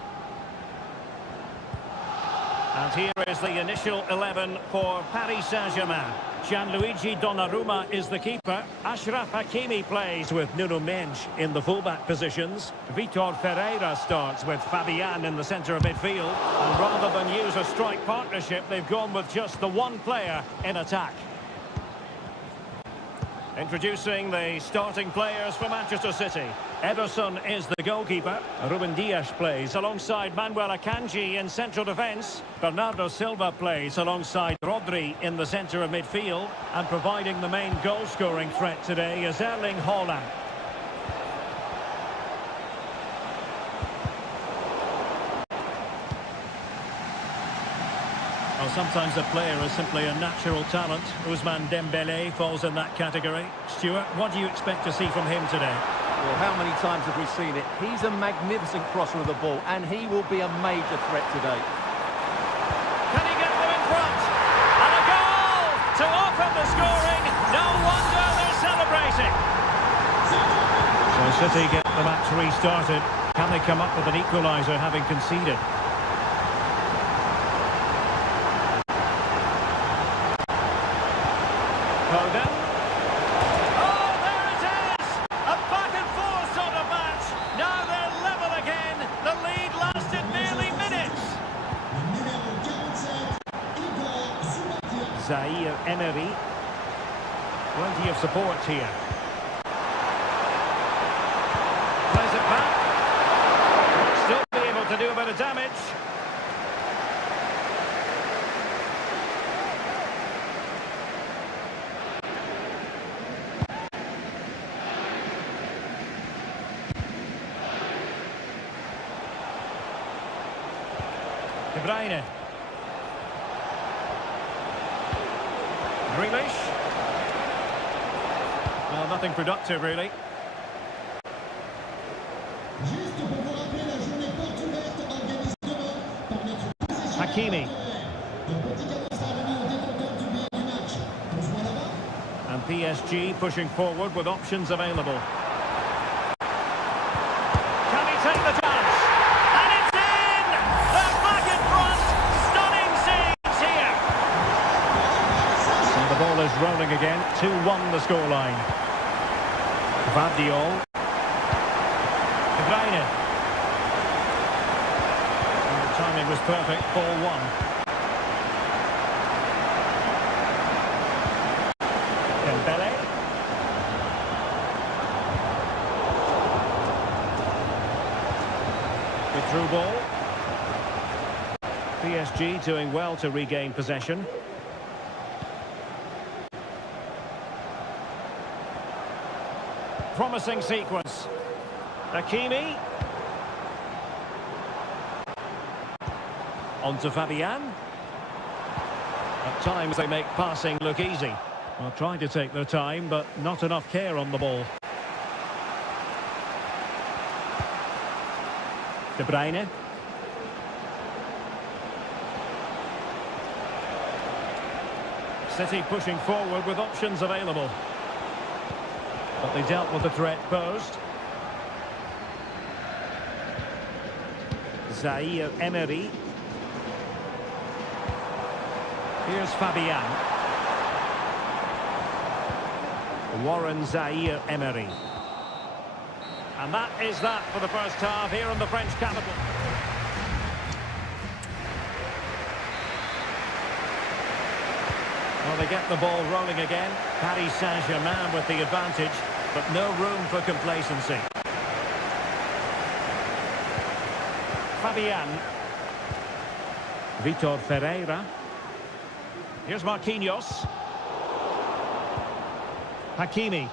And here is the initial 11 for Paris Saint-Germain. Gianluigi Donnarumma is the keeper. Achraf Hakimi plays with Nuno Mendes in the fullback positions. Vitor Ferreira starts with Fabian in the centre of midfield. And rather than use a strike partnership, they've gone with just the one player in attack. Introducing the starting players for Manchester City. Ederson is the goalkeeper. Ruben Dias plays alongside Manuel Akanji in central defence. Bernardo Silva plays alongside Rodri in the centre of midfield. And providing the main goal-scoring threat today is Erling Haaland. Well, sometimes a player is simply a natural talent. Ousmane Dembélé falls in that category. Stuart, what do you expect to see from him today? Well, how many times have we seen it? He's a magnificent crosser of the ball, and he will be a major threat today. Can he get them in front? And a goal to open the scoring. No wonder they're celebrating. So City get the match restarted. Can they come up with an equaliser having conceded? Foden. Oh, there it is! A back-and-forth sort of match. Now they're level again. The lead lasted nearly minutes. Zaire Emery. Plenty of support here. Plays it back. Still be able to do a bit of damage. De Bruyne. Grealish. Well, nothing productive, really. Hakimi. And PSG pushing forward with options available. Can he take the chance? And it's in! They're back in front! Stunning scenes here! And the ball is rolling again. 2-1 the scoreline. Vardiol. De Bruyne. And the timing was perfect. Ball 1. Dembele. Good through ball. PSG doing well to regain possession. Promising sequence. Hakimi. On to Fabian. At times they make passing look easy. Well, trying to take their time, but not enough care on the ball. De Bruyne. City pushing forward with options available. But they dealt with the threat posed. Zaire Emery. Here's Fabian. Warren Zaire Emery. And that is that for the first half here in the French capital. Well, they get the ball rolling again. Paris Saint-Germain with the advantage, but no room for complacency. Fabian. Vitor Ferreira. Here's Marquinhos. Hakimi.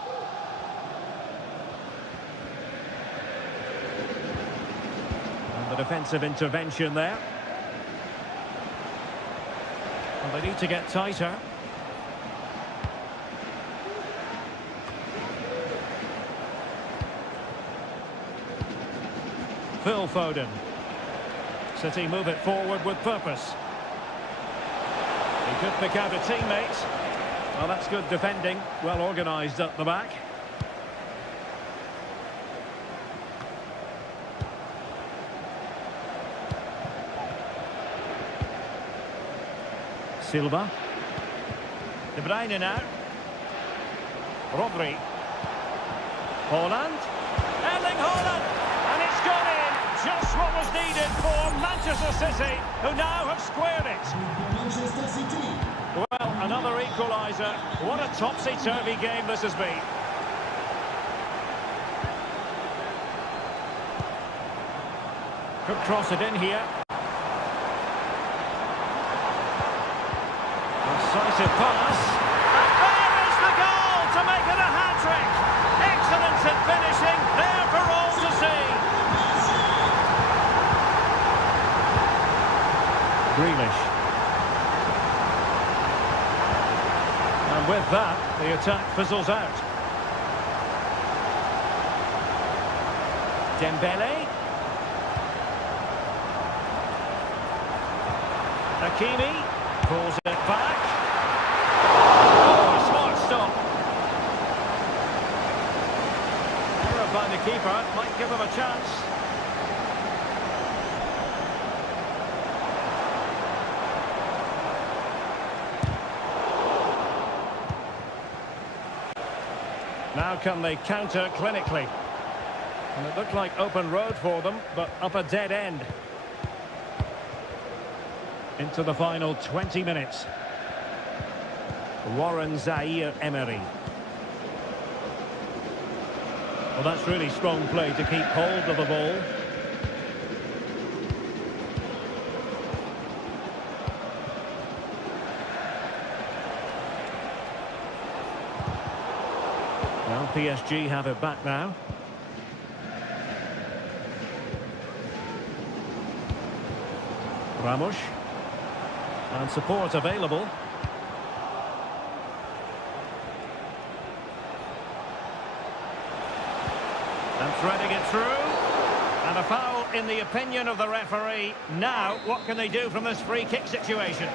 The defensive intervention there. Well, they need to get tighter. Phil Foden. City move it forward with purpose. He could pick out a teammate. Well, that's good defending. Well organised up the back. Silva. De Bruyne now. Rodri. Haaland. Erling Haaland. And it's gone in. Just what was needed for Manchester City, who now have squared it. Manchester City. Well, another equaliser. What a topsy-turvy game this has been. Could cross it in here. Decisive pass. And there is the goal to make it a hat-trick. Excellence in finishing, there for all to see. Grealish. And with that, the attack fizzles out. Dembele. Hakimi pulls it back. Oh, a smart stop. Error by the keeper, might give him a chance. Now can they counter clinically? And it looked like open road for them, but up a dead end. Into the final 20 minutes. Warren Zaire-Emery. Well, that's really strong play to keep hold of the ball. Well, PSG have it back now. Ramos. And support available. And threading it through. And a foul in the opinion of the referee. Now, what can they do from this free kick situation?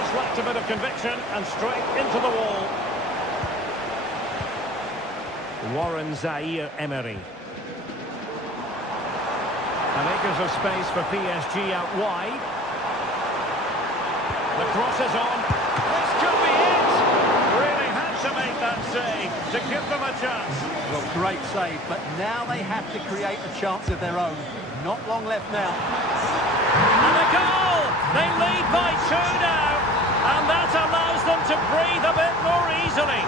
Just lacked a bit of conviction and straight into the wall. Warren Zaire-Emery. And acres of space for PSG out wide. The cross is on. This could be it. Really had to make that save to give them a chance. Well, great save, but now they have to create a chance of their own. Not long left now. And a goal! They lead by 2 now. And that allows them to breathe a bit more easily.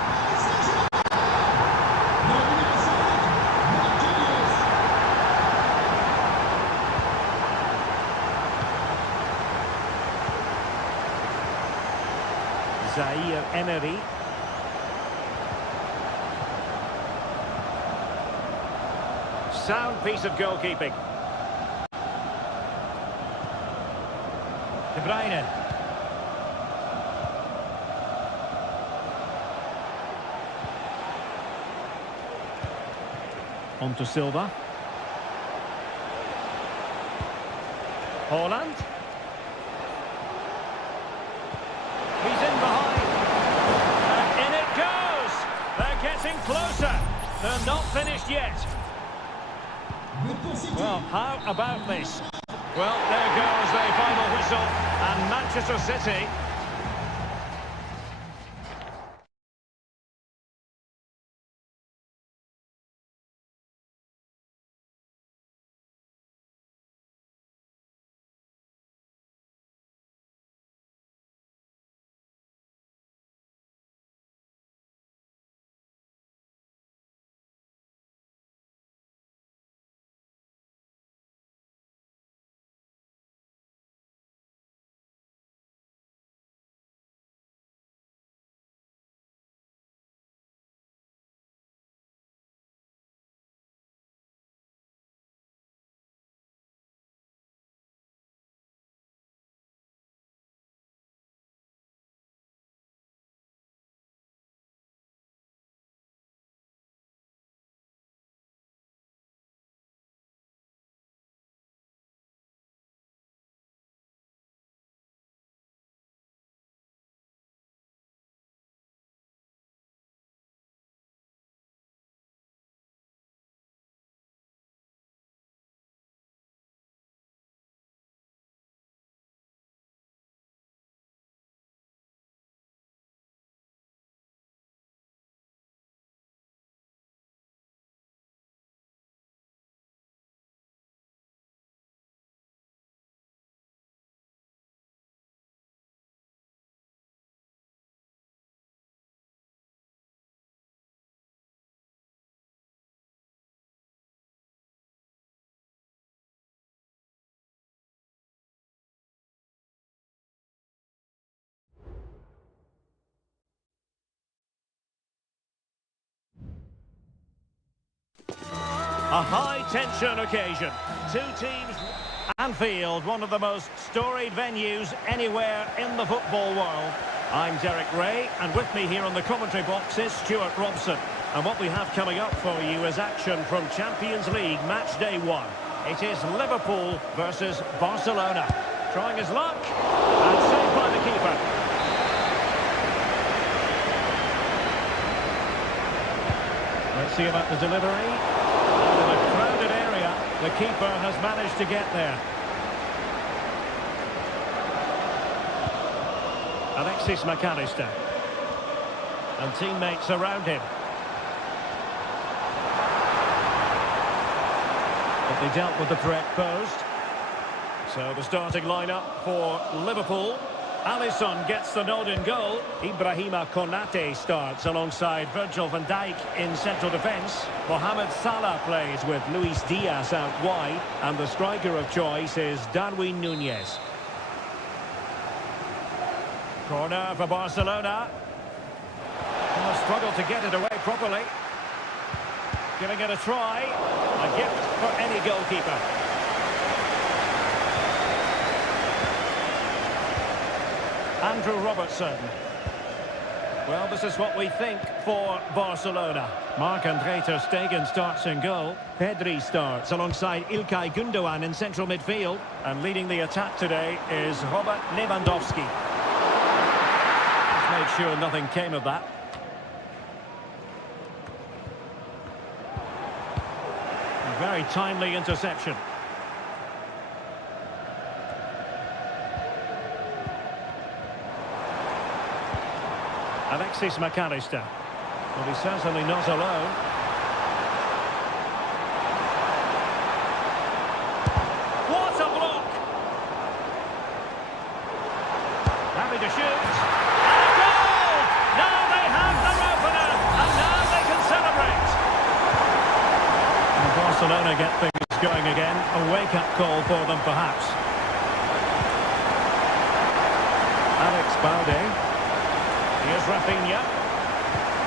Zaire-Emery. Sound piece of goalkeeping. De Bruyne. On to Silva. Haaland. He's in behind. And in it goes. They're getting closer. They're not finished yet. Well, how about this? Well, there goes the final whistle. And Manchester City A high-tension occasion. Two teams. Anfield, one of the most storied venues anywhere in the football world. I'm Derek Ray, and with me here on the commentary box is Stuart Robson. And what we have coming up for you is action from Champions League match day 1. It is Liverpool versus Barcelona. Trying his luck, and saved by the keeper. Let's see about the delivery. And in a crowded area, the keeper has managed to get there. Alexis McAllister. And teammates around him. But they dealt with the threat posed. So the starting lineup for Liverpool. Alisson gets the nod in goal. Ibrahima Konate starts alongside Virgil van Dijk in central defence. Mohamed Salah plays with Luis Diaz out wide. And the striker of choice is Darwin Núñez. Corner for Barcelona. Struggled to get it away properly. Giving it a try. A gift for any goalkeeper. Andrew Robertson. Well, this is what we think for Barcelona. Marc-André ter Stegen starts in goal. Pedri starts alongside İlkay Gündoğan in central midfield. And leading the attack today is Robert Lewandowski. Just made sure nothing came of that. Very timely interception. Alexis McAllister. Well, he's certainly not alone. What a block! Happy to shoot. And a goal! Now they have their opener, and now they can celebrate. And Barcelona get things going again. A wake-up call for them, perhaps. Alex Balde. Here's Rafinha.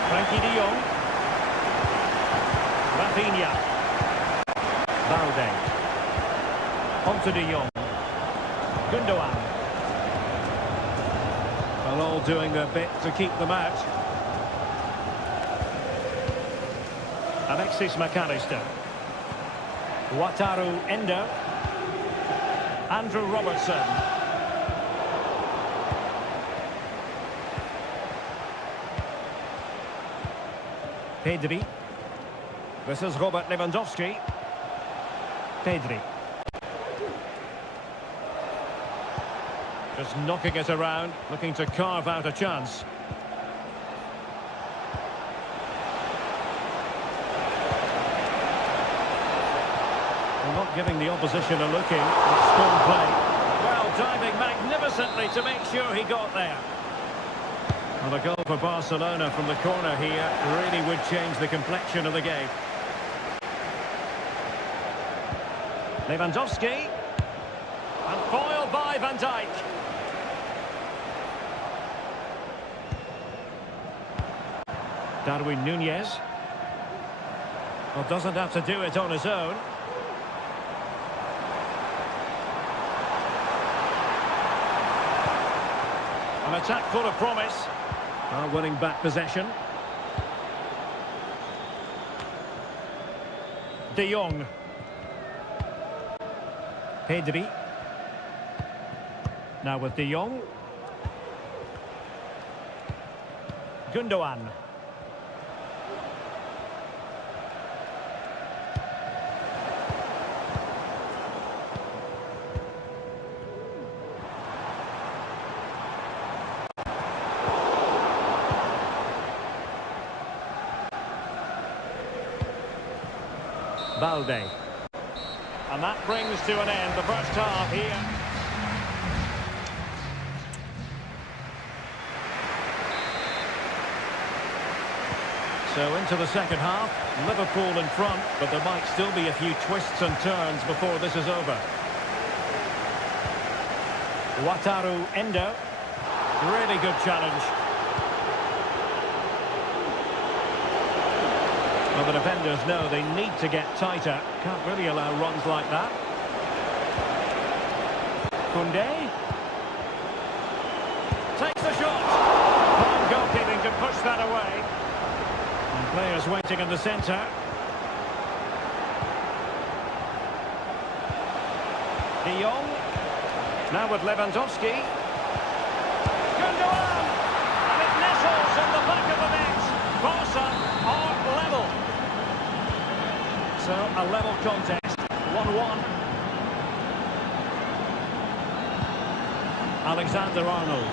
Frankie de Jong. Rafinha. Balde. Onto de Jong. Gündoğan. Well, all doing their bit to keep them out. Alexis McAllister. Wataru Endo. Andrew Robertson. Pedri. This is Robert Lewandowski. Pedri. Just knocking it around, looking to carve out a chance. Well, not giving the opposition a look in. It's strong play. Well, diving magnificently to make sure he got there. Well, a goal for Barcelona from the corner here really would change the complexion of the game. Lewandowski. And foiled by Van Dijk. Darwin Núñez. Well, doesn't have to do it on his own. An attack full of promise. Winning back possession. De Jong. Pedri. Now with De Jong. Gündoğan. Balde. And that brings to an end the first half here. So into the second half, Liverpool in front, but there might still be a few twists and turns before this is over. Wataru Endo. Really good challenge. Well, the defenders know they need to get tighter. Can't really allow runs like that. Koundé. Takes the shot. Fine goalkeeping to push that away. And players waiting in the centre. De Jong. Now with Lewandowski. Gundogan. And it nestles in the back of the net. Barca are level. So a level contest. 1-1. Alexander-Arnold.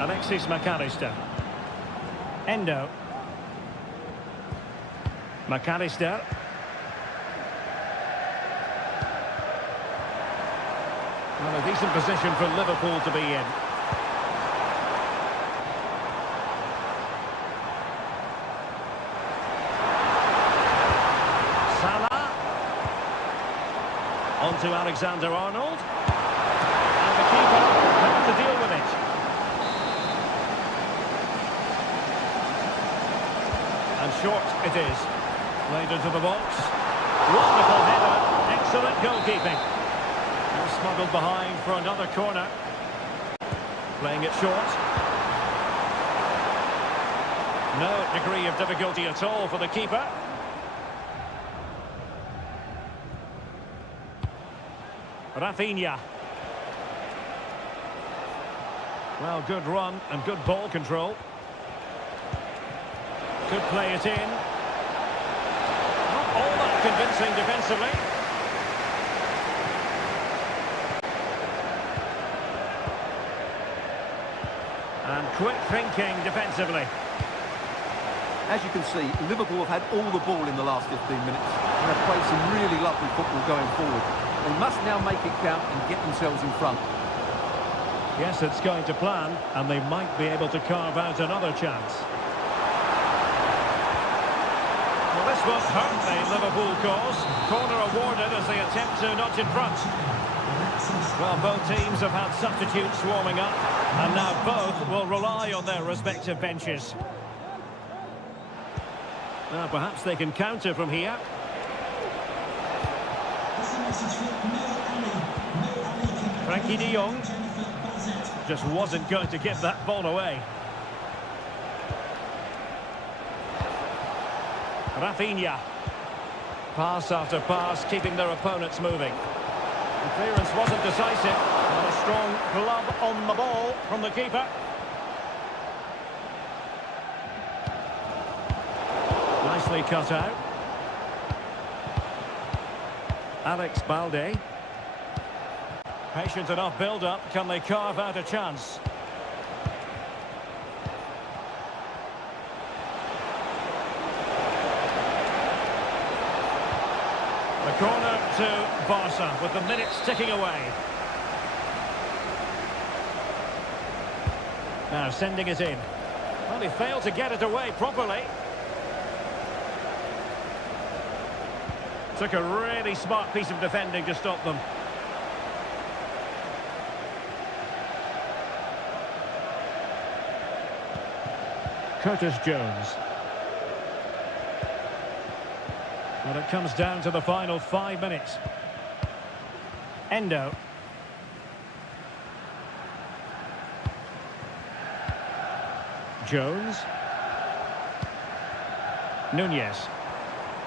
Alexis McAllister. Endo. McAllister. Well, a decent position for Liverpool to be in. Salah. On to Alexander-Arnold. And the keeper had to deal with it. And short it is. Played into the box. Wonderful header. Excellent goalkeeping. Well, smuggled behind for another corner. Playing it short. No degree of difficulty at all for the keeper. Rafinha. Well, good run and good ball control. Could play it in. Not all that convincing defensively. And quick thinking defensively. As you can see, Liverpool have had all the ball in the last 15 minutes and have played some really lovely football going forward. They must now make it count and get themselves in front. Yes, it's going to plan, and they might be able to carve out another chance. Well, this won't hurt the Liverpool cause. Corner awarded as they attempt to nudge in front. Well, both teams have had substitutes warming up, and now both will rely on their respective benches. Now, perhaps they can counter from here. Frankie de Jong just wasn't going to give that ball away. Rafinha. Pass after pass, keeping their opponents moving. The clearance wasn't decisive, but a strong glove on the ball from the keeper. Nicely cut out. Alex Balde. Patient enough build-up. Can they carve out a chance? The corner to Barca with the minutes ticking away. Now sending it in. Well, he failed to get it away properly. Took a really smart piece of defending to stop them. Curtis Jones. Well, it comes down to the final 5 minutes. Endo. Jones. Nunez.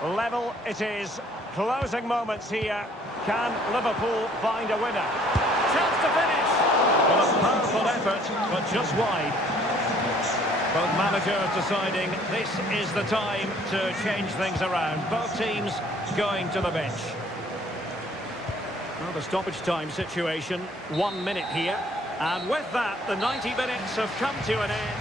Level it is. Closing moments here. Can Liverpool find a winner? Chance to finish. Well, a powerful effort, but just wide. Both managers deciding this is the time to change things around. Both teams going to the bench. Well, the stoppage time situation, 1 minute here. And with that, the 90 minutes have come to an end.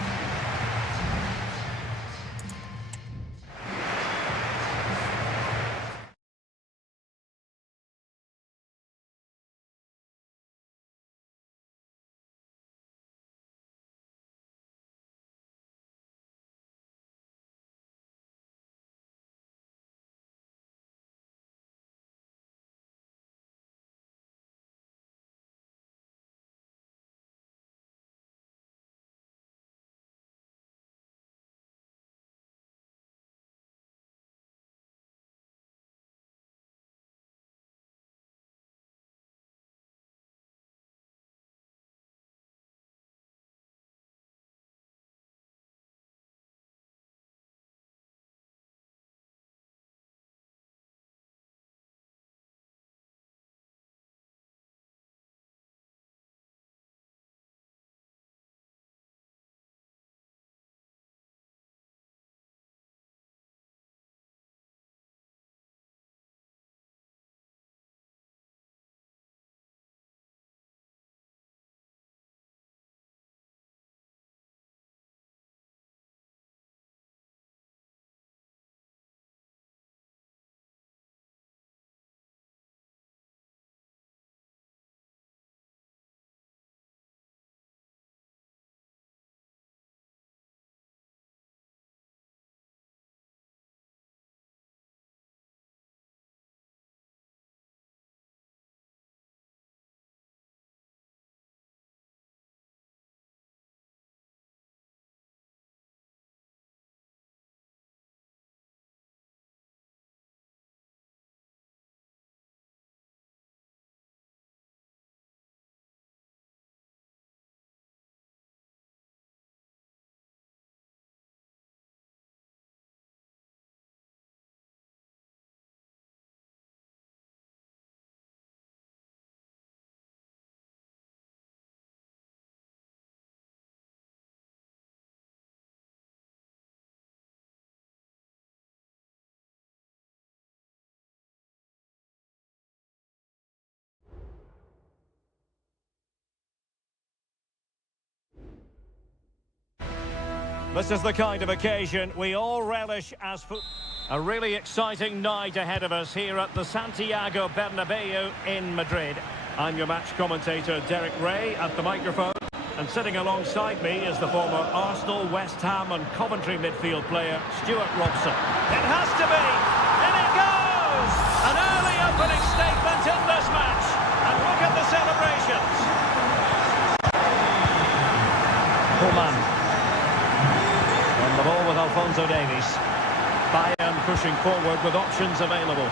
This is the kind of occasion we all relish as foot. A really exciting night ahead of us here at the Santiago Bernabeu in Madrid. I'm your match commentator, Derek Ray, at the microphone. And sitting alongside me is the former Arsenal, West Ham and Coventry midfield player, Stuart Robson. It has to be! And it goes! An early opening statement in this match. And look at the celebrations. Coman. On the ball with Alphonso Davies. Bayern pushing forward with options available.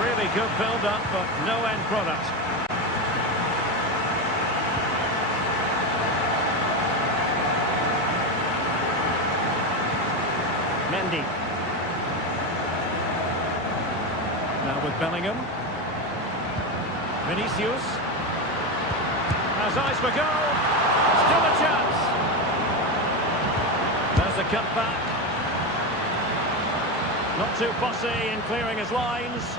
Really good build-up, but no end product. Mendy. Now with Bellingham. Vinicius. Has eyes for goal. Still a chance. There's the cut back. Not too fussy in clearing his lines.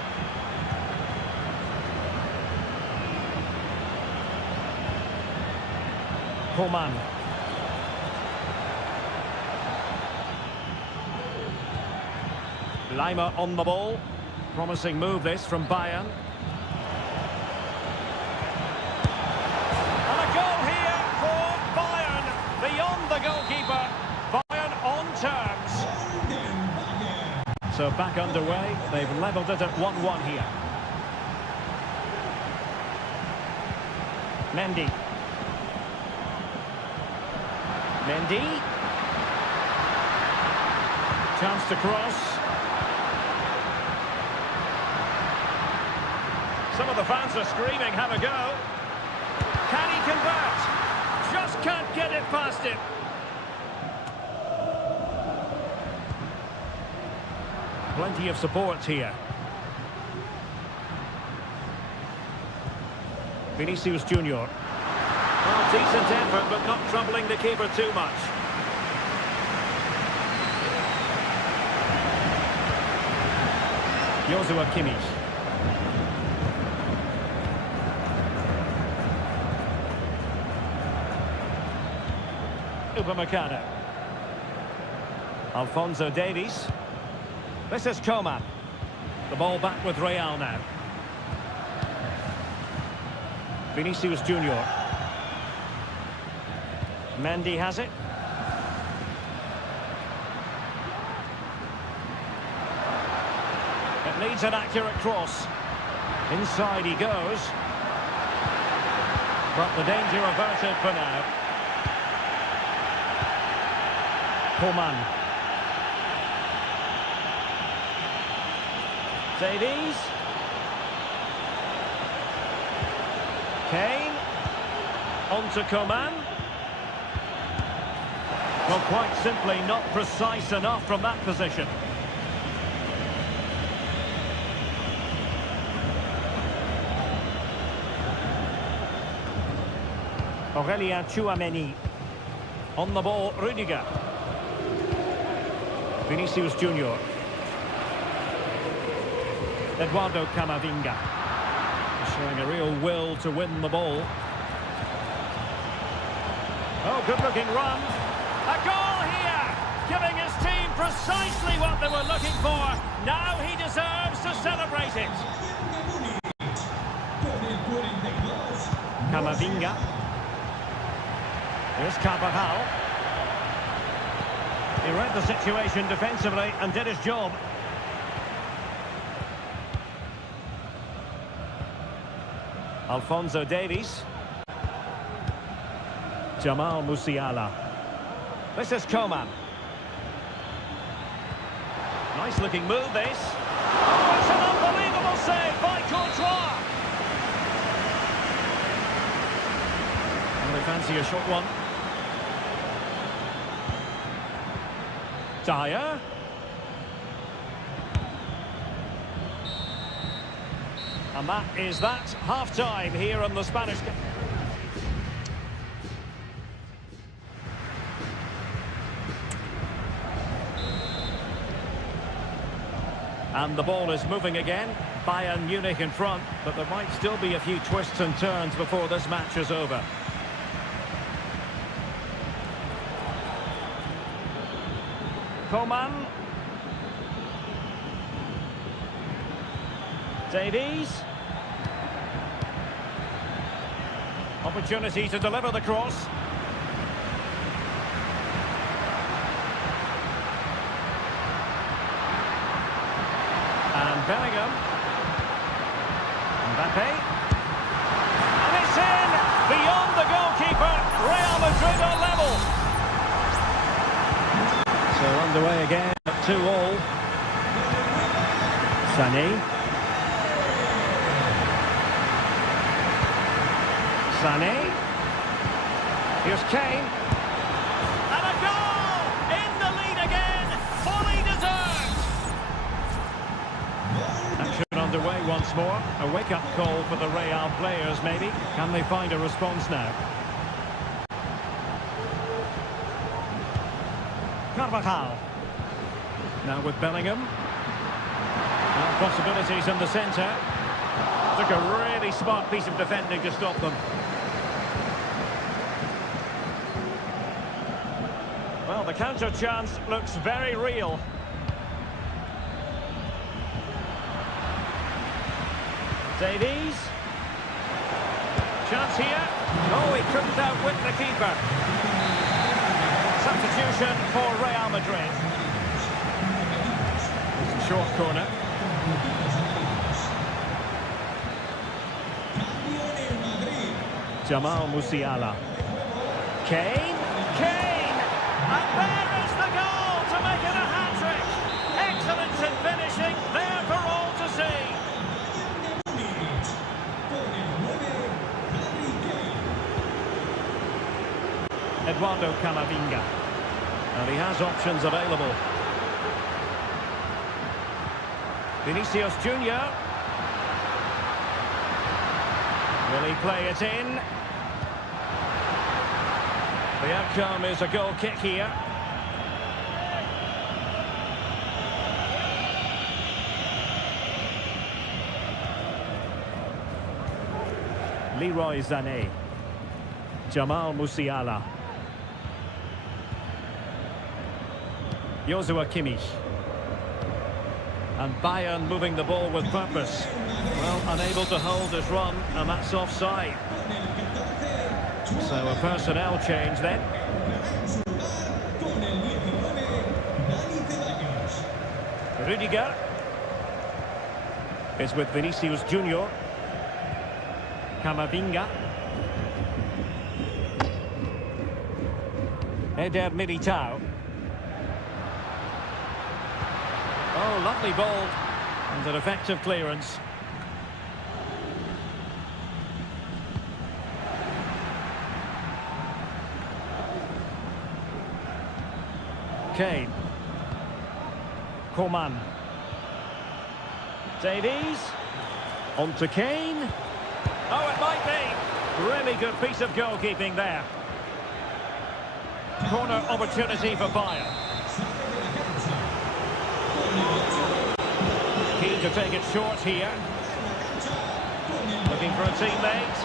Coman. Lima on the ball. Promising move this from Bayern. And a goal here for Bayern. Beyond the goalkeeper. Bayern on terms. So back underway. They've levelled it at 1-1 here. Mendy. Mendy. Chance to cross. Some of the fans are screaming, have a go. Can he convert? Just can't get it past him. Plenty of support here. Vinicius Junior. Well, decent effort, but not troubling the keeper too much. Joshua Kimmich. Upamecano. Alphonso Davies. This is Coman. The ball back with Real now. Vinicius Junior. Mendy has it. It needs an accurate cross. Inside he goes. But the danger averted for now. Coman. Davies. Kane. On to Coman. Well, quite simply not precise enough from that position. Aurélien Tchouameni. On the ball, Rudiger. Vinicius Junior. Eduardo Camavinga. Showing a real will to win the ball. Oh, good-looking run. A goal here! Giving his team precisely what they were looking for. Now he deserves to celebrate it. Camavinga. Here's Carvajal. He read the situation defensively and did his job. Alphonso Davies. Jamal Musiala. This is Coman. Nice looking move this. Oh, it's an unbelievable save by Courtois. And they fancy a short one. Dyer. And that is that. Half-time here on the Spanish... And the ball is moving again. Bayern Munich in front, but there might still be a few twists and turns before this match is over. Coman. Davies. Opportunity to deliver the cross. And Bellingham. Mbappe. And it's in! Beyond the goalkeeper. Real Madrid are level. So underway again at 2-2. Sané. Sané. Here's Kane. And a goal! In the lead again. Fully deserved. Action underway once more. A wake-up call for the Real players, maybe. Can they find a response now? Carvajal. Now with Bellingham. Now possibilities in the centre. Took a really smart piece of defending to stop them. Well, the counter chance looks very real. Davies. Chance here. Oh, he couldn't outwit the keeper. Substitution for Real Madrid. It's a short corner. Jamal Musiala. Kane. Kane! And there is the goal to make it a hat-trick. Excellence in finishing, there for all to see. Eduardo Camavinga. And he has options available. Vinicius Junior. Will he play it in? The outcome is a goal kick here. Leroy Sané. Jamal Musiala. Joshua Kimmich. And Bayern moving the ball with purpose. Well, unable to hold his run, and that's offside. So a personnel change then. Rudiger is with Vinicius Junior. Camavinga. Eder Militao. Oh, lovely ball. And an effective clearance. Kane. Coman. Davies. On to Kane. Oh, it might be. Really good piece of goalkeeping there. Corner opportunity for Bayern. Keen to take it short here. Looking for a teammate.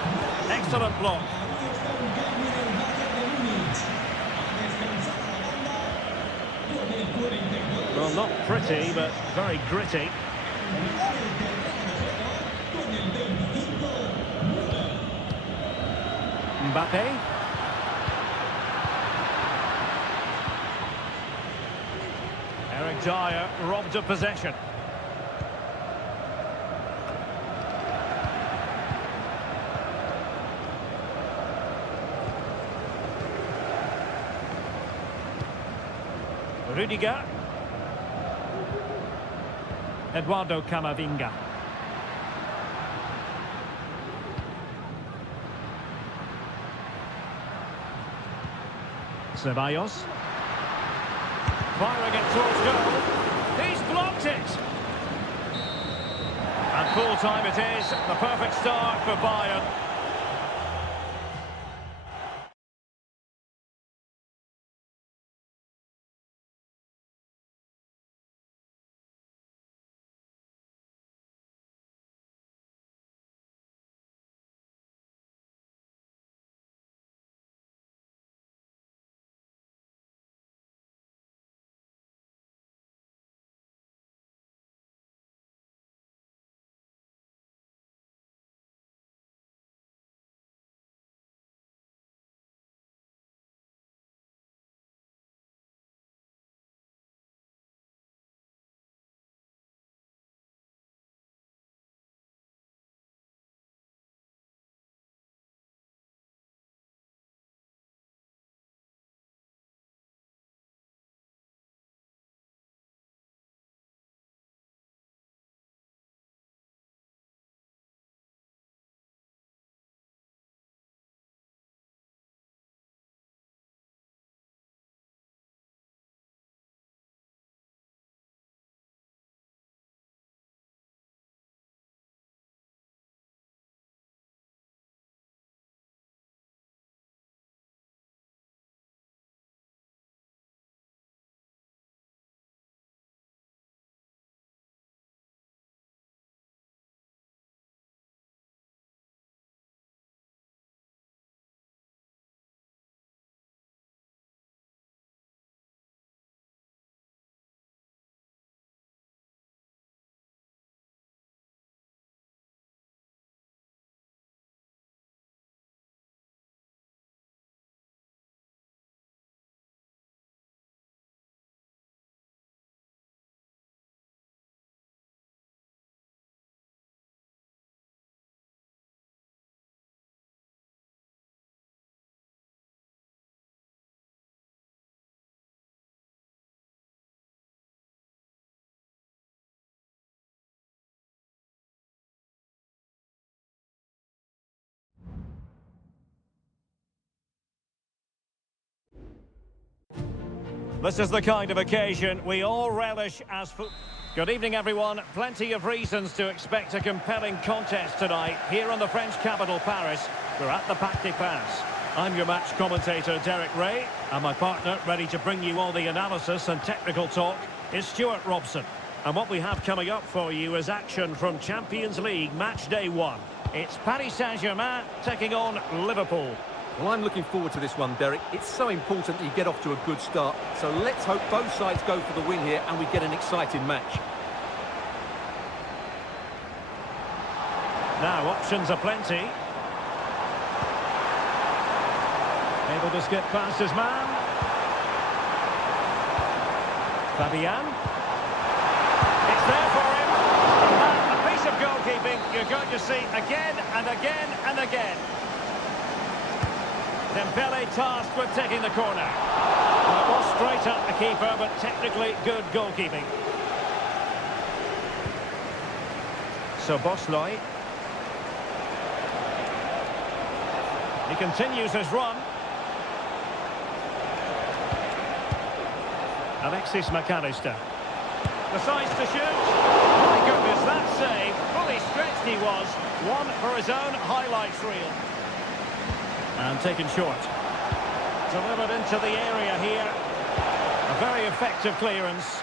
Excellent block. Well, not pretty, but very gritty. Mbappe. Eric Dyer robbed of possession. Rudiger. Eduardo Camavinga. Ceballos. Firing it towards goal. He's blocked it. And full time it is. The perfect start for Bayern. This is the kind of occasion we all relish as football. Good evening, everyone. Plenty of reasons to expect a compelling contest tonight here in the French capital, Paris. We're at the Parc des Princes. I'm your match commentator, Derek Ray, and my partner, ready to bring you all the analysis and technical talk, is Stuart Robson. And what we have coming up for you is action from Champions League match day 1. It's Paris Saint-Germain taking on Liverpool. Well, I'm looking forward to this one, Derek. It's so important that you get off to a good start. So let's hope both sides go for the win here and we get an exciting match. Now, options are plenty. Able to skip past his man. Fabian. It's there for him. And a piece of goalkeeping you're going to see again and again and again. Dembele tasked with taking the corner. Well, it was straight up the keeper, but technically good goalkeeping. So Bosloy. He continues his run. Alexis McAllister. Decides to shoot. My goodness, that save. Fully stretched he was. One for his own highlights reel. And taken short. Delivered into the area here. A very effective clearance.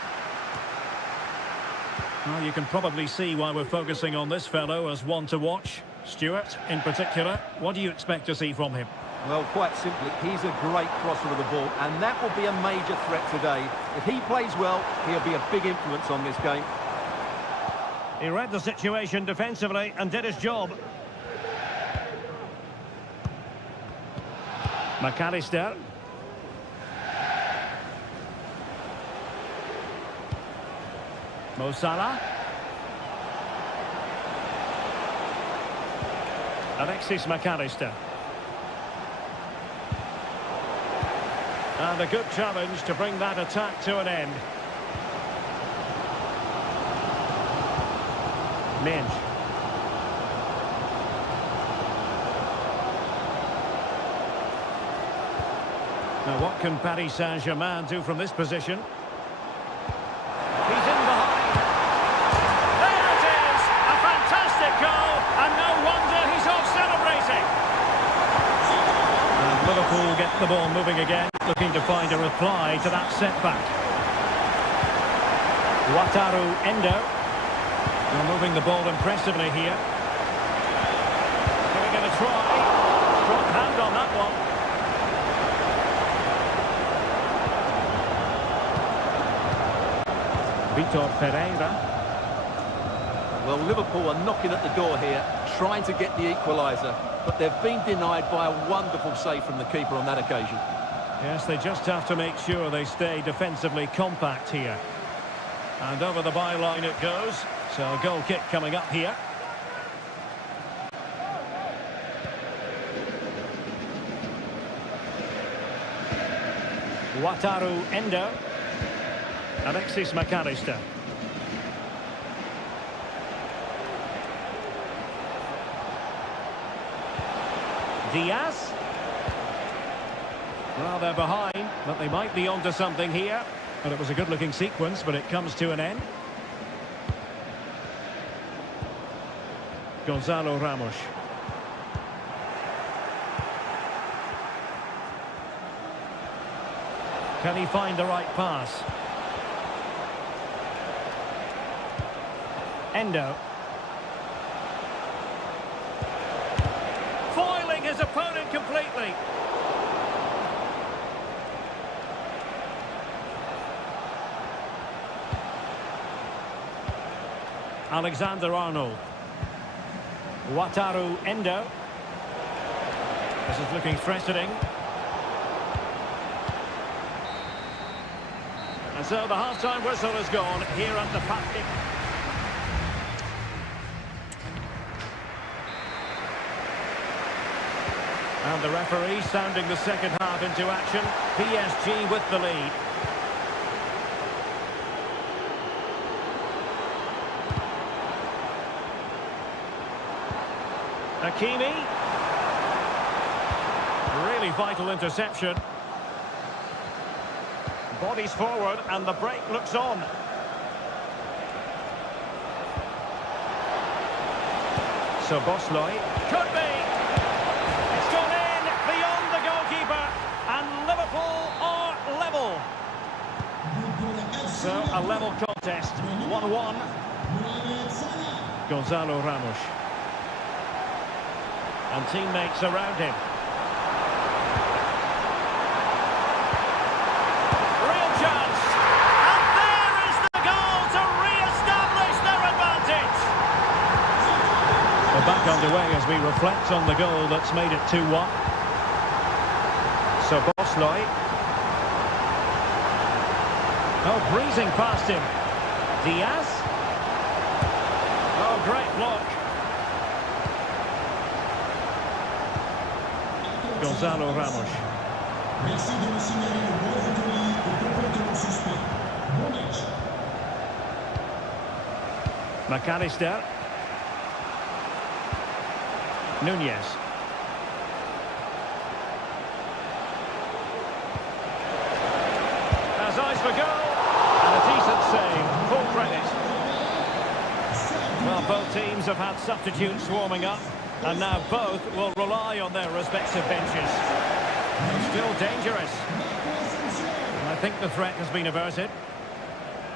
Well, you can probably see why we're focusing on this fellow as one to watch. Stuart, in particular, what do you expect to see from him? Well, quite simply, he's a great crosser of the ball, and that will be a major threat today. If he plays well, he'll be a big influence on this game. He read the situation defensively and did his job. McAllister. Mo Salah. Alexis McAllister. And a good challenge to bring that attack to an end. Minge. Now what can Paris Saint-Germain do from this position? He's in behind. There it is! A fantastic goal, and no wonder he's off celebrating. And Liverpool get the ball moving again, looking to find a reply to that setback. Wataru Endo. They're moving the ball impressively here. Giving it a try. Strong hand on that one. Vitor Pereira. Well, Liverpool are knocking at the door here, trying to get the equaliser, but they've been denied by a wonderful save from the keeper on that occasion. Yes, they just have to make sure they stay defensively compact here. And over the byline it goes. So a goal kick coming up here. Wataru Endo. Alexis McAllister. Diaz. Well, they're behind, but they might be onto something here. But it was a good-looking sequence, but it comes to an end. Gonzalo Ramos. Can he find the right pass? Endo. Foiling his opponent completely. Alexander-Arnold. Wataru Endo. This is looking threatening. And so the half-time whistle has gone here at the Parc des Princes. And the referee sounding the second half into action. PSG with the lead. Hakimi. Really vital interception. Bodies forward and the break looks on. So Bosloy could be. It's gone in beyond the goalkeeper, and Liverpool are level. So a level contest, 1-1. Gonzalo Ramos. And teammates around him. Real chance. And there is the goal to re-establish their advantage. We're back underway as we reflect on the goal that's made it 2-1. So Bosloy. Oh, breezing past him. Diaz. Oh, great block. Gonzalo Ramos. McAllister. Nunez. Has eyes for goal. And a decent save. Full credit. Well, both teams have had substitutes warming up. And now both will rely on their respective benches. It's still dangerous. And I think the threat has been averted.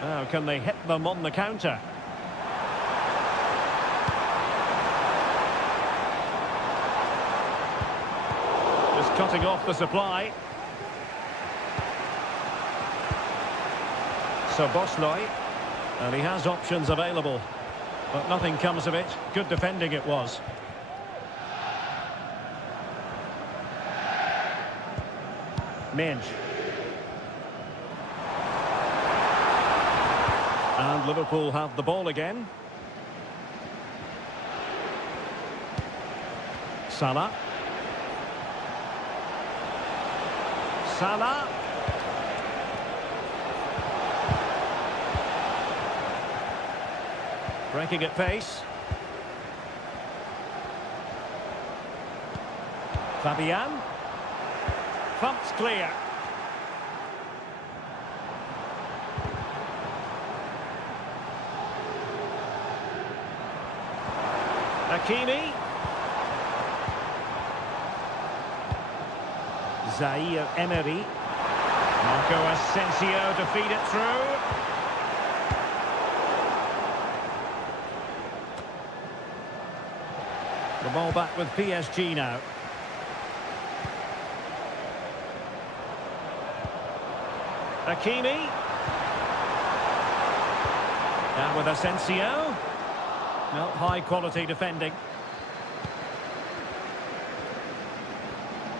Now, can they hit them on the counter? Just cutting off the supply. So Bosloy. And he has options available. But nothing comes of it. Good defending it was. Minge. And Liverpool have the ball again. Salah. Salah. Breaking at pace. Fabian. Thumped clear. Hakimi. Zaire Emery. Marco Asensio to feed it through. The ball back with PSG now. Hakimi. Now with Asensio. Well, high quality defending.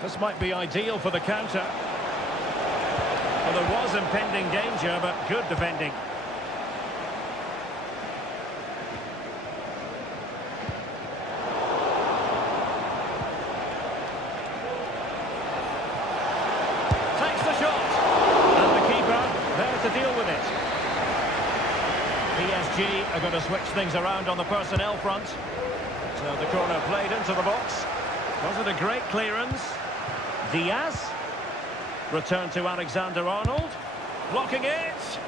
This might be ideal for the counter. Well, there was impending danger, but good defending. Takes the shot. And the keeper there to deal with it. PSG are going to switch things around on the personnel front. So the corner played into the box. Was it a great clearance? Diaz. Return to Alexander-Arnold. Blocking it.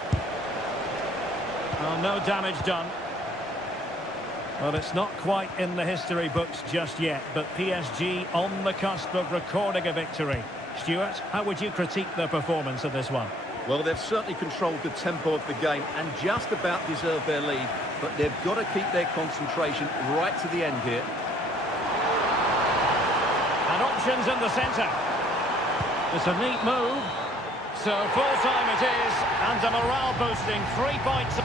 Well, no damage done. Well, it's not quite in the history books just yet, but PSG on the cusp of recording a victory. Stuart, how would you critique their performance in this one? Well, they've certainly controlled the tempo of the game and just about deserved their lead, but they've got to keep their concentration right to the end here. And options in the centre. It's a neat move. So full time it is, and a morale boosting 3 points.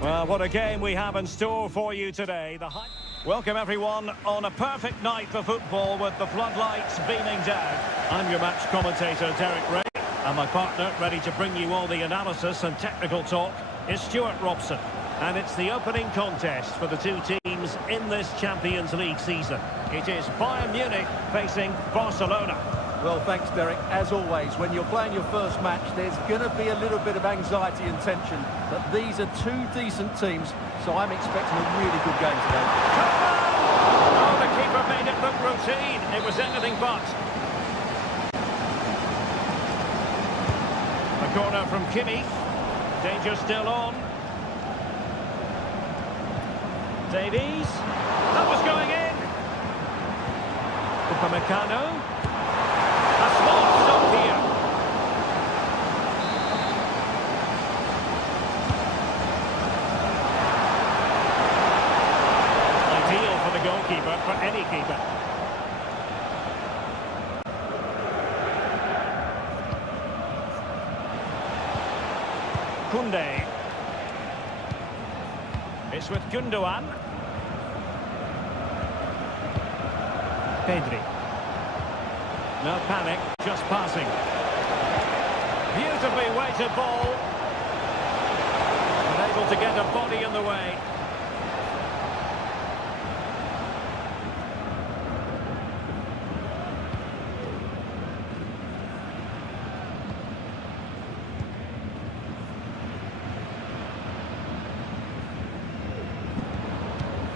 Well, what a game we have in store for you today. Welcome everyone on a perfect night for football with the floodlights beaming down. I'm your match commentator Derek Ray, and my partner ready to bring you all the analysis and technical talk is Stuart Robson. And it's the opening contest for the two teams in this Champions League season. It is Bayern Munich facing Barcelona. Well, thanks, Derek. As always, when you're playing your first match, there's going to be a little bit of anxiety and tension. But these are two decent teams, so I'm expecting a really good game today. Oh, the keeper made it look routine. It was anything but. A corner from Kimi. Danger still on. Davies. That was going in. Upamecano. A small stop here. Ideal for the goalkeeper, for any keeper. Koundé. It's with Gundogan. Pedri. No panic, just passing. Beautifully weighted ball. Unable to get a body in the way.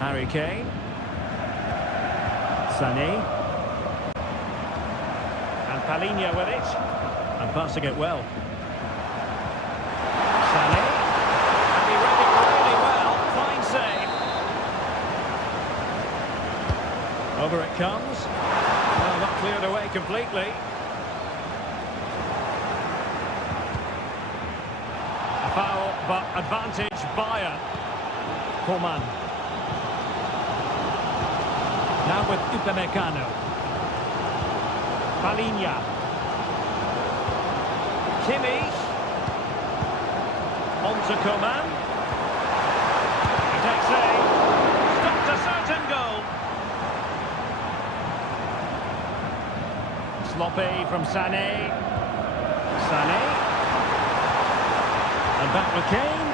Harry Kane. Sané. Palinha with it, and passing it well. Sané, and he read it really well, fine save. Over it comes, well, not cleared away completely. A foul, but advantage Bayern. Coman. Now with Upamecano. Palinha. Kimi. On to Coman. Takes aim. Stopped a certain goal. Sloppy from Sané. Sané. And back with Kane.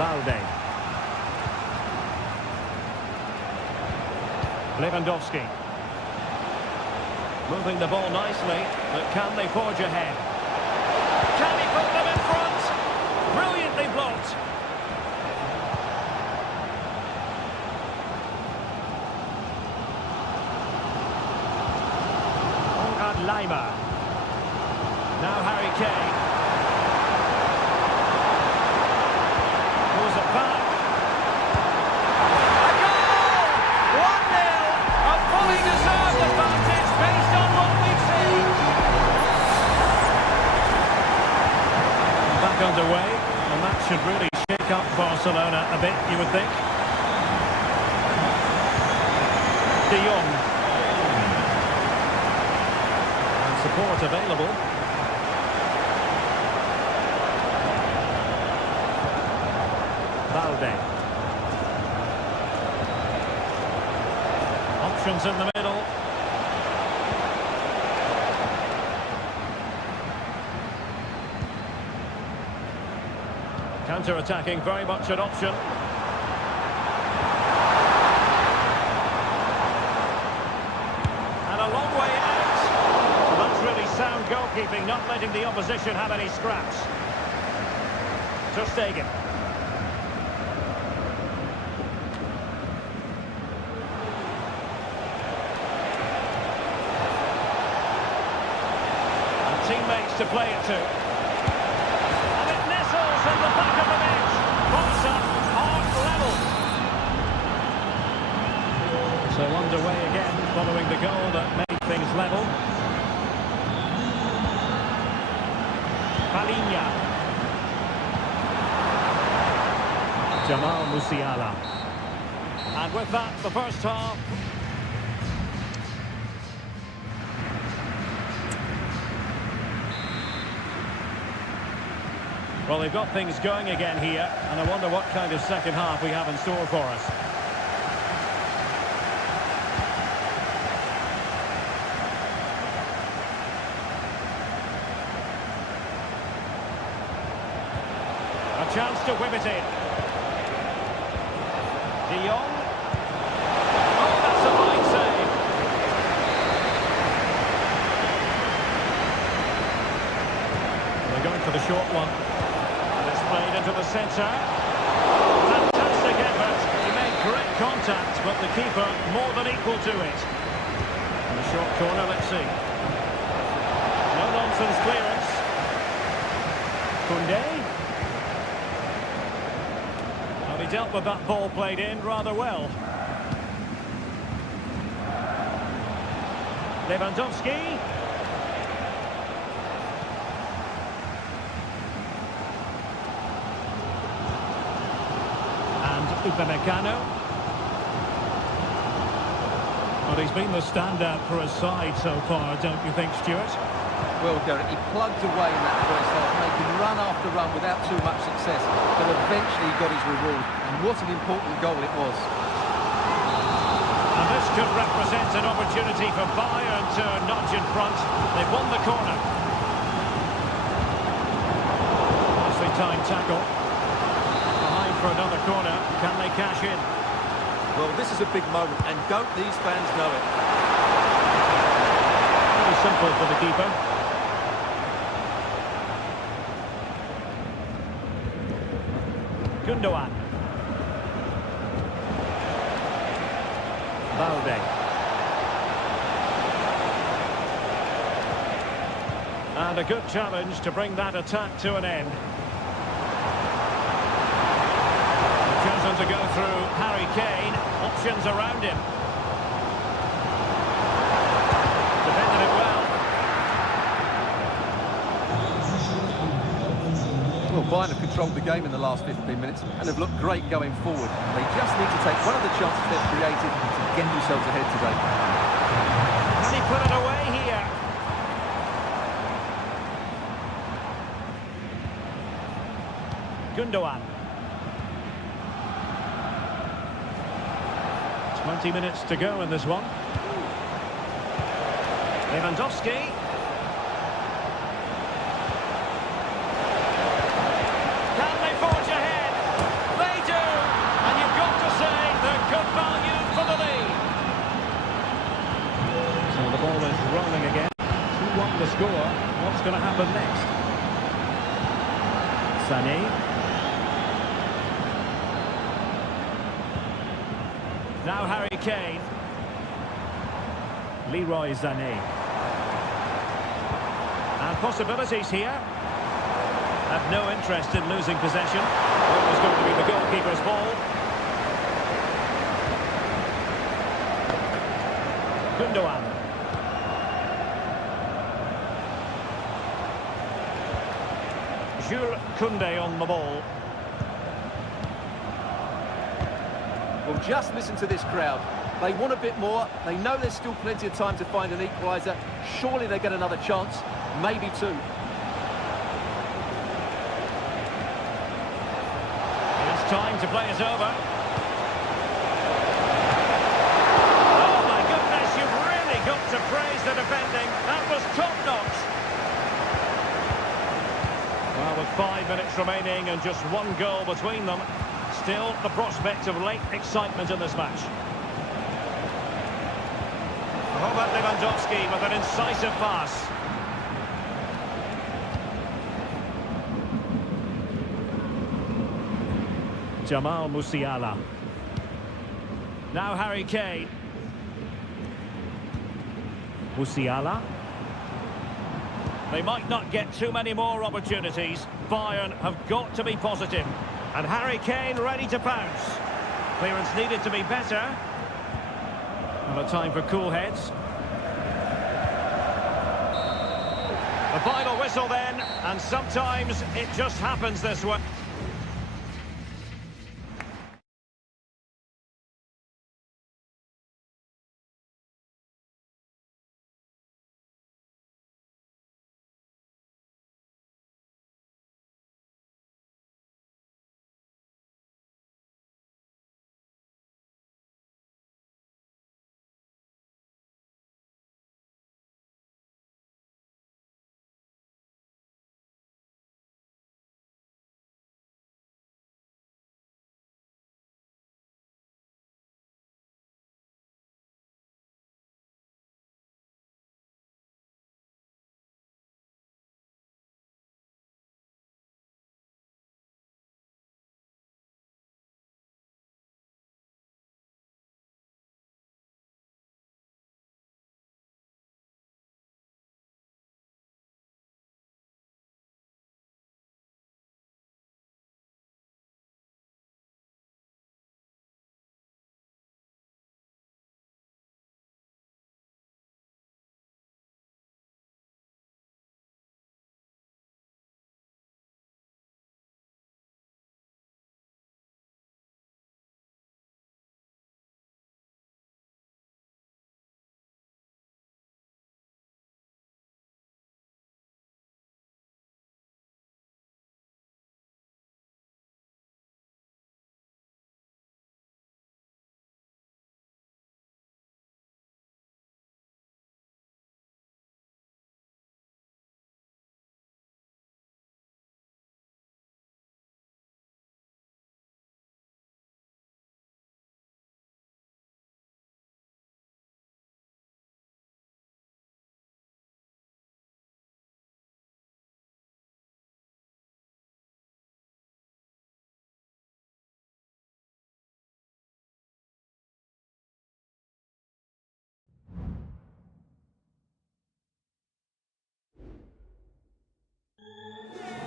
Balde. Lewandowski. Moving the ball nicely, but can they forge ahead? Can he put them in front? Brilliantly blocked. Konrad Laimer. Now Harry Kane. Pulls it back. Deserved advantage based on what we've seen. Back underway, and that should really shake up Barcelona a bit, you would think. De Jong. And support available. Balde. Options in the middle. Counter-attacking, very much an option. And a long way out. Well, that's really sound goalkeeping, not letting the opposition have any scraps. Ter Stegen. Teammates to play it to. And it nestles in the back of the net. Barca are level. So underway again following the goal that made things level. Palinha. Jamal Musiala. And with that, the first half. Well, they've got things going again here, and I wonder what kind of second half we have in store for us. A chance to whip it in. De Jong. Oh, that's a fine save. They're going for the short one. And it's played into the centre. Fantastic effort. He made great contact, but the keeper more than equal to it. In the short corner, let's see. No-nonsense clearance. Koundé. Well, he dealt with that ball played in rather well. Lewandowski. Upamecano. But he's been the standout for his side so far, don't you think, Stuart? Well, Derek, he plugged away in that first half, making run after run without too much success, but eventually he got his reward. And what an important goal it was. And this could represent an opportunity for Bayern to nudge in front. They've won the corner. Nicely timed tackle. For another corner, can they cash in? Well, this is a big moment, and don't these fans know it? Very simple for the keeper. Gundogan. Balde. And a good challenge to bring that attack to an end. Chosen to go through Harry Kane. Options around him. Defended it well. Well, Bayern have controlled the game in the last 15 minutes and have looked great going forward. They just need to take one of the chances they've created to get themselves ahead today. Can he put it away here? Gundogan. 20 minutes to go in this one. Lewandowski. Can they forge ahead? They do! And you've got to say they're good value for the lead. So the ball is rolling again. 2-1 the score. What's going to happen next? Sané. Now Harry Kane. Leroy Sané. And possibilities here. Have no interest in losing possession. Always going to be the goalkeeper's ball. Gundogan. Jules Koundé on the ball. Well, just listen to this crowd. They want a bit more. They know there's still plenty of time to find an equaliser. Surely they get another chance, maybe two. It's time to play it over. Oh my goodness, you've really got to praise the defending. That was top-notch. Well, with 5 minutes remaining and just one goal between them, still the prospect of late excitement in this match. Robert Lewandowski with an incisive pass. Jamal Musiala. Now Harry Kane. Musiala. They might not get too many more opportunities. Bayern have got to be positive. And Harry Kane ready to pounce. Clearance needed to be better. And a time for cool heads. The final whistle then, and sometimes it just happens this way.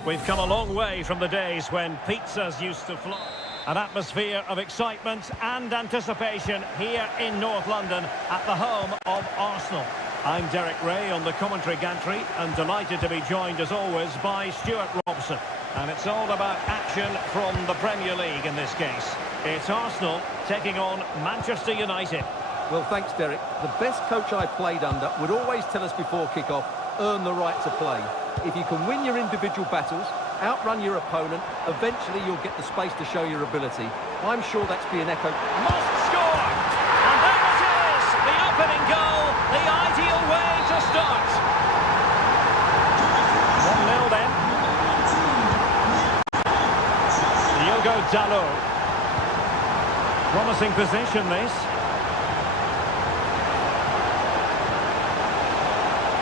We've come a long way from the days when pizzas used to fly. An atmosphere of excitement and anticipation here in North London at the home of Arsenal. I'm Derek Ray on the commentary gantry and delighted to be joined as always by Stuart Robson. And it's all about action from the Premier League in this case. It's Arsenal taking on Manchester United. Well, thanks, Derek. The best coach I played under would always tell us before kick-off, earn the right to play. If you can win your individual battles, outrun your opponent, eventually you'll get the space to show your ability. I'm sure that's being echoed. Must score! And there it is! The opening goal, the ideal way to start. 1-0 then. Diogo Dalot. Promising position, this.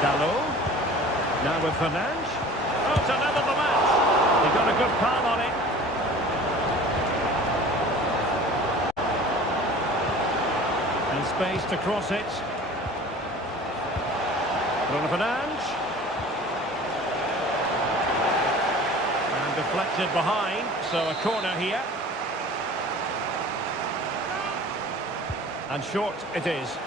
Dalot. Now with Fernandes. Oh, to level the match. He got a good palm on it. And space to cross it. Bruno Fernandes. And deflected behind, so a corner here. And short it is.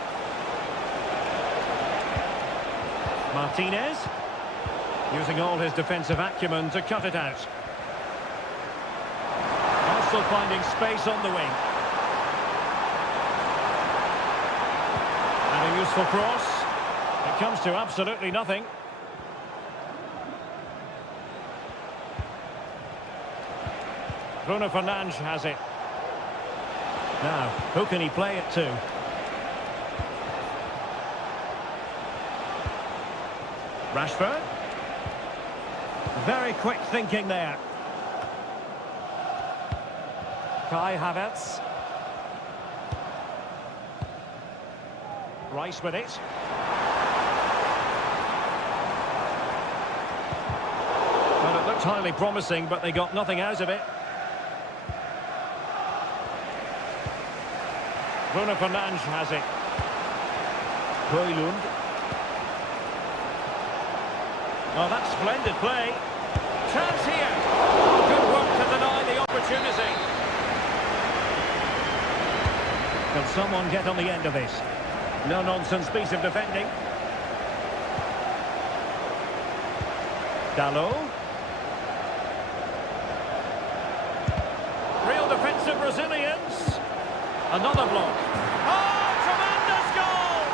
Martinez. Using all his defensive acumen to cut it out. Also finding space on the wing. And a useful cross. It comes to absolutely nothing. Bruno Fernandes has it. Now, who can he play it to? Rashford. Very quick thinking there. Kai Havertz. Rice with it. Well, it looked highly promising, but they got nothing out of it. Bruno Fernandes has it. Højlund. Oh, that's splendid play. Chance here. Good work to deny the opportunity. Can someone get on the end of this? No-nonsense piece of defending. Dalot. Real defensive resilience. Another block. Oh, tremendous goal!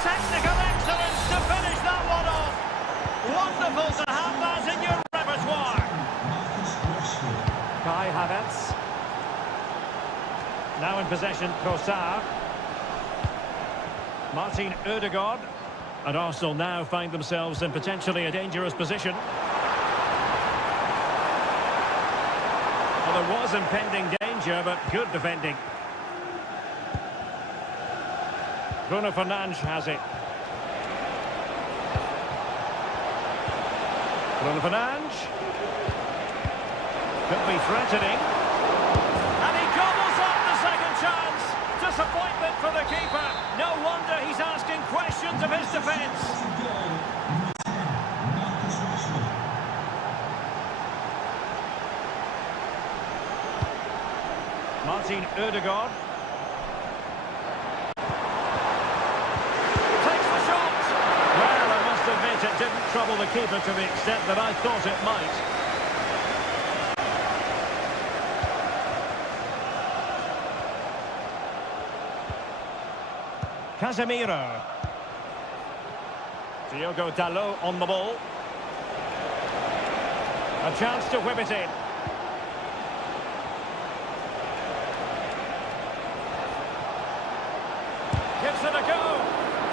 Technical excellence to finish that one off. Wonderful to have that in your repertoire. Kai Havertz. Now in possession, Trossard. Martin Ødegaard. And Arsenal now find themselves in potentially a dangerous position. Well, there was impending danger, but good defending. Bruno Fernandes has it. Bruno Fernandes. Could be threatening. And he gobbles up the second chance. Disappointment for the keeper. No wonder he's asking questions of his defence. Martin Ødegaard. It didn't trouble the keeper to the extent that I thought it might. Casemiro. Diogo Dalot on the ball. A chance to whip it in. Gives it a go.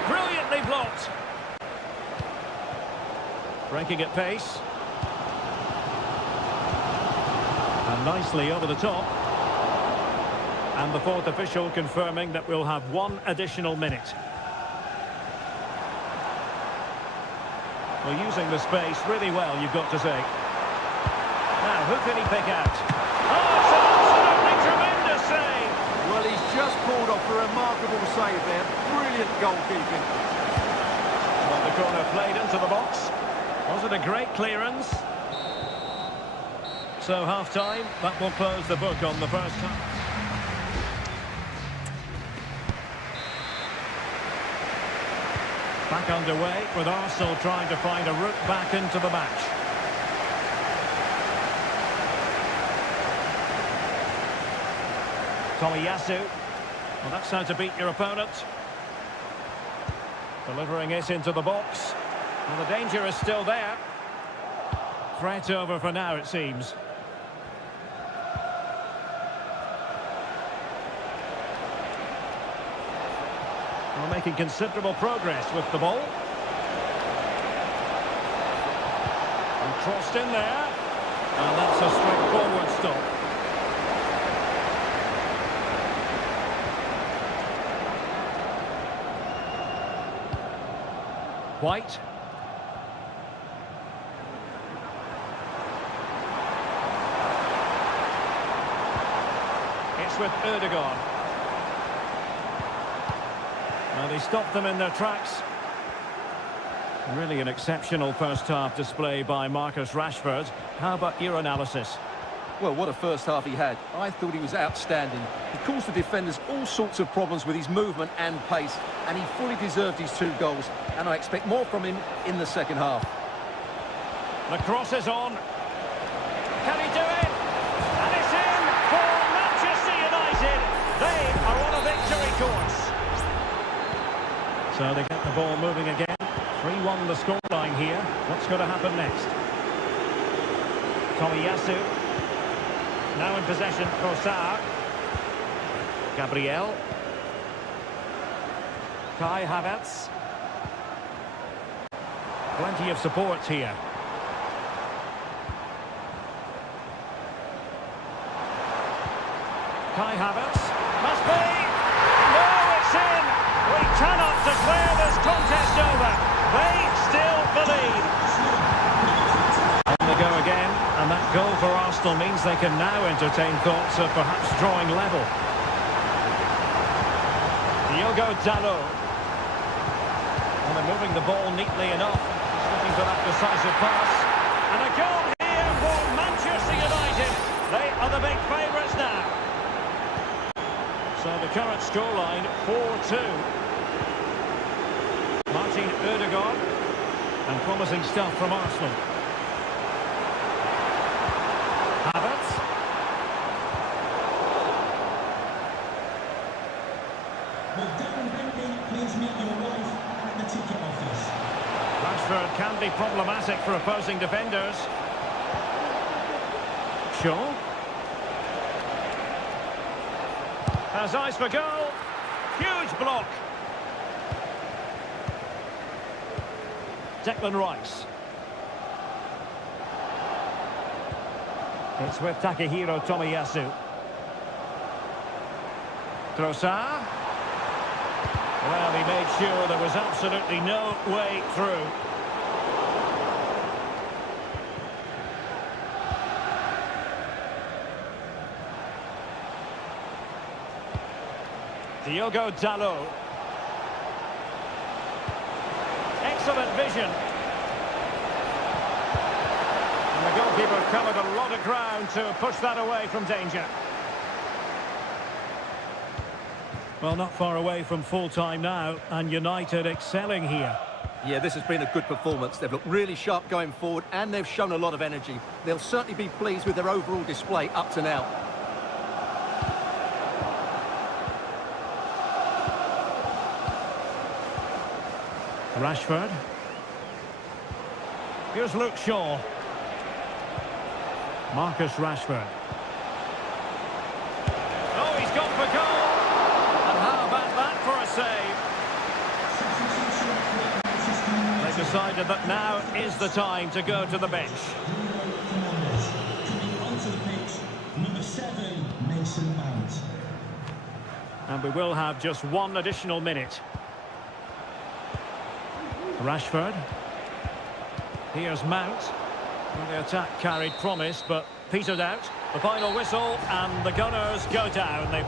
Brilliantly blocked. Breaking at pace. And nicely over the top. And the fourth official confirming that we'll have one additional minute. Well, using the space really well, you've got to say. Now, who can he pick out? Oh, it's an absolutely tremendous save! Well, he's just pulled off a remarkable save there. Brilliant goalkeeping. Well, the corner played into the box. Was it a great clearance? So half-time, that will close the book on the first half. Back underway with Arsenal trying to find a route back into the match. Tomiyasu. Well, that's how to beat your opponent. Delivering it into the box. Well, the danger is still there. Threat over for now, it seems. Well, making considerable progress with the ball. And crossed in there. And that's a straightforward stop. White. It's with Erdogan. Well, he stopped them in their tracks. Really an exceptional first-half display by Marcus Rashford. How about your analysis? Well, what a first half he had. I thought he was outstanding. He caused the defenders all sorts of problems with his movement and pace, and he fully deserved his 2 goals, and I expect more from him in the second half. The cross is on. Can he do it? And it's in for Manchester United. They are on a victory course. So they get the ball moving again. 3-1 the scoreline here. What's going to happen next? Tomiyasu. Now in possession, Trossard. Gabriel. Kai Havertz. Plenty of support here. Kai Havertz. Must be! No, it's in! We cannot declare this contest over. They still believe. On the go again, and that goal for Arsenal means they can now entertain thoughts of perhaps drawing level. Diogo Dalot. Well, they're moving the ball neatly enough. Just looking for that decisive pass. And a goal here for Manchester United. They are the big favourites now. So the current scoreline, 4-2. Martin Erdogan. And promising stuff from Arsenal. Havertz. Please meet your wife at the ticket office. Rashford can be problematic for opposing defenders. Shaw. Has eyes for goal. Huge block. Declan Rice. It's with Takehiro Tomiyasu. Trossard. Well, he made sure there was absolutely no way through. Diogo Dalot. Excellent vision. And the goalkeeper covered a lot of ground to push that away from danger. Well, not far away from full-time now, and United excelling here. Yeah, this has been a good performance. They've looked really sharp going forward, and they've shown a lot of energy. They'll certainly be pleased with their overall display up to now. Rashford. Here's Luke Shaw. Marcus Rashford. Oh, he's gone for goal. And how about that for a save? They decided that now is the time to go to the bench. Coming onto the pitch, number 7, Mason Mount. And we will have just one additional minute. Rashford. Here's Mount. Well, the attack carried promise, but petered out. The final whistle, and the Gunners go down. They've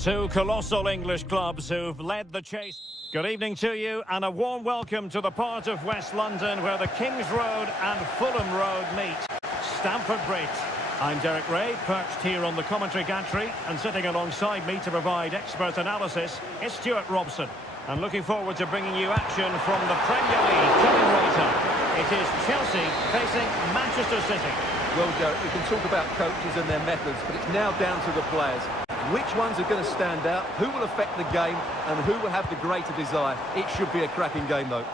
Two colossal English clubs who've led the chase. Good evening to you and a warm welcome to the part of West London where the King's Road and Fulham Road meet. Stamford Bridge. I'm Derek Ray, perched here on the commentary gantry, and sitting alongside me to provide expert analysis is Stuart Robson. And looking forward to bringing you action from the Premier League coming right up. It is Chelsea facing Manchester City. Well, Derek, we can talk about coaches and their methods, but it's now down to the players. Which ones are going to stand out, who will affect the game, and who will have the greater desire? It should be a cracking game, though.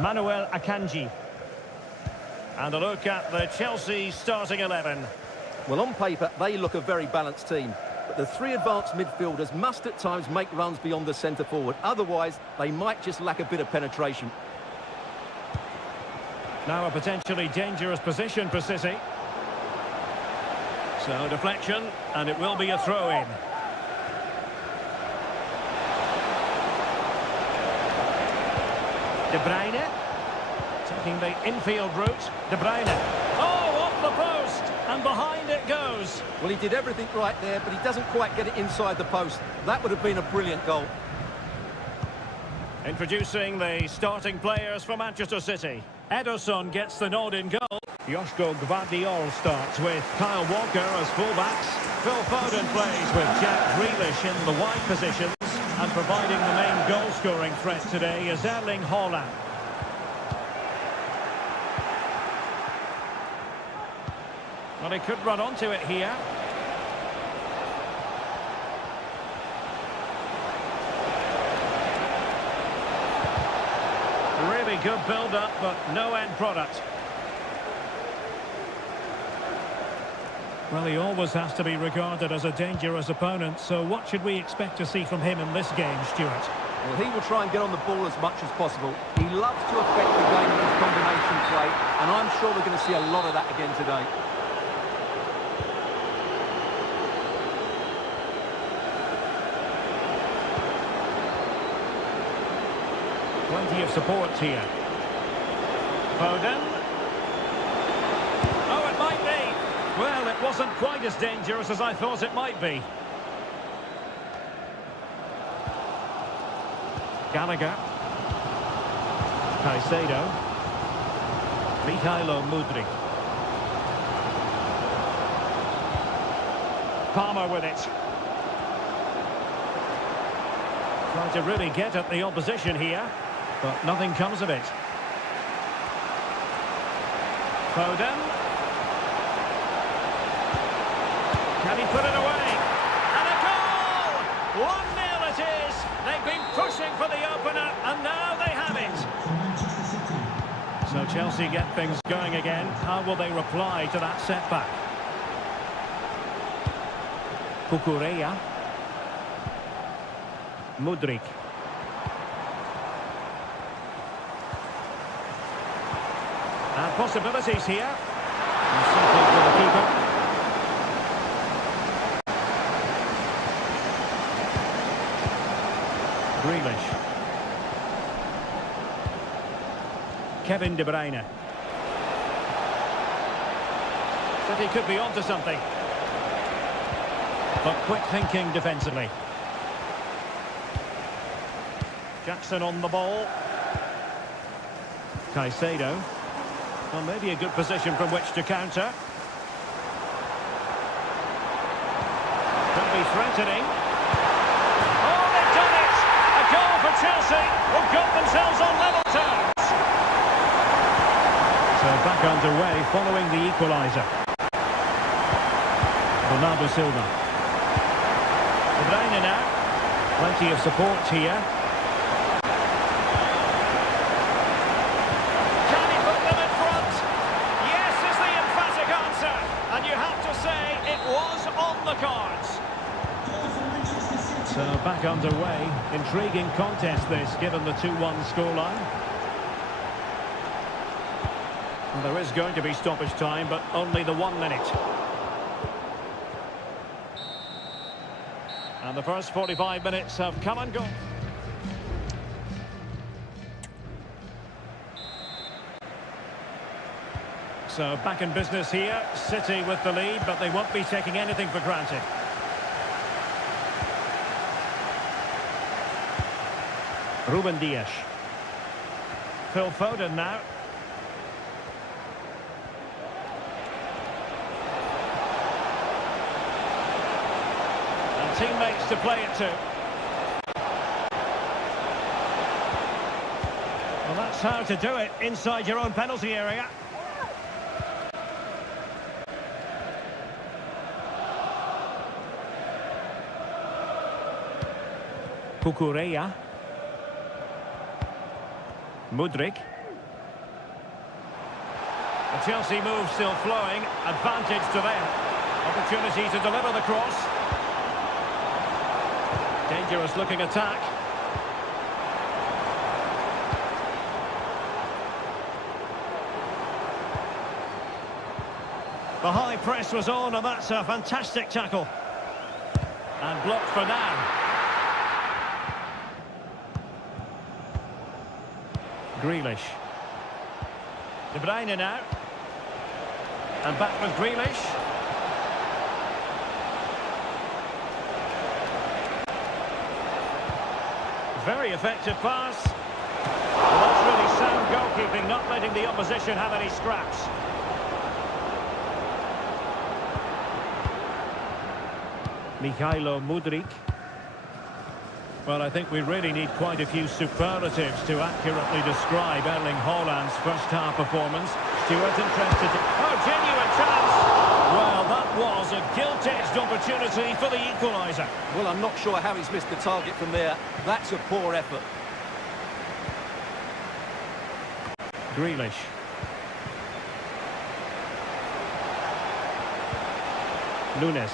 Manuel Akanji. And a look at the Chelsea starting 11. Well, on paper, they look a very balanced team. But the three advanced midfielders must at times make runs beyond the centre-forward. Otherwise, they might just lack a bit of penetration. Now a potentially dangerous position for City. So deflection, and it will be a throw-in. De Bruyne, taking the infield route. De Bruyne. Oh, off the post, and behind it goes. Well, he did everything right there, but he doesn't quite get it inside the post. That would have been a brilliant goal. Introducing the starting players for Manchester City. Ederson gets the nod in goal. Joško Gvardiol starts with Kyle Walker as fullbacks. Phil Foden plays with Jack Grealish in the wide positions. And providing the main goal-scoring threat today is Erling Haaland. Well, he could run onto it here. Really good build-up, but no end product. Well, he always has to be regarded as a dangerous opponent, so what should we expect to see from him in this game, Stuart? Well, he will try and get on the ball as much as possible. He loves to affect the game with his combination play, and I'm sure we're going to see a lot of that again today. Plenty of support here. Foden. Oh, it might be. Well, it wasn't quite as dangerous as I thought it might be. Gallagher. Caicedo. Mikhailo Mudryk. Palmer with it. Trying to really get at the opposition here, but nothing comes of it. Foden. Can he put it away? And a goal! 1-0 it is. They've been pushing for the opener, and now they have it. So Chelsea get things going again. How will they reply to that setback? Kukureya. Mudryk. And possibilities here. And simply for the keeper. Grealish. Kevin De Bruyne. City could be onto something. But quick thinking defensively. Jackson on the ball. Caicedo. Well, maybe a good position from which to counter. Could be threatening. Oh, they've done it! A goal for Chelsea, who've got themselves on level terms. So back underway following the equaliser. Bernardo Silva. De Bruyne now. Plenty of support here. Can he put them in front? Yes is the emphatic answer. And you have to say it was on the cards. So back underway. Intriguing contest this, given the 2-1 scoreline. Well, there is going to be stoppage time, but only the 1 minute. And the first 45 minutes have come and gone. So back in business here, City with the lead, but they won't be taking anything for granted. Ruben Dias. Phil Foden now. And teammates to play it to. Well, that's how to do it inside your own penalty area. Kukureya. Mudryk. The Chelsea move still flowing. Advantage to them. Opportunity to deliver the cross. Dangerous looking attack. The high press was on, and that's a fantastic tackle. And blocked for now. Grealish. De Bruyne now. And back with Grealish. Very effective pass. Well, that's really sound goalkeeping, not letting the opposition have any scraps. Mikhailo Mudryk. Well, I think we really need quite a few superlatives to accurately describe Erling Haaland's first-half performance. Stuart interested in... Oh, genuine chance! Well, that was a gilt-edged opportunity for the equaliser. Well, I'm not sure how he's missed the target from there. That's a poor effort. Grealish. Nunes.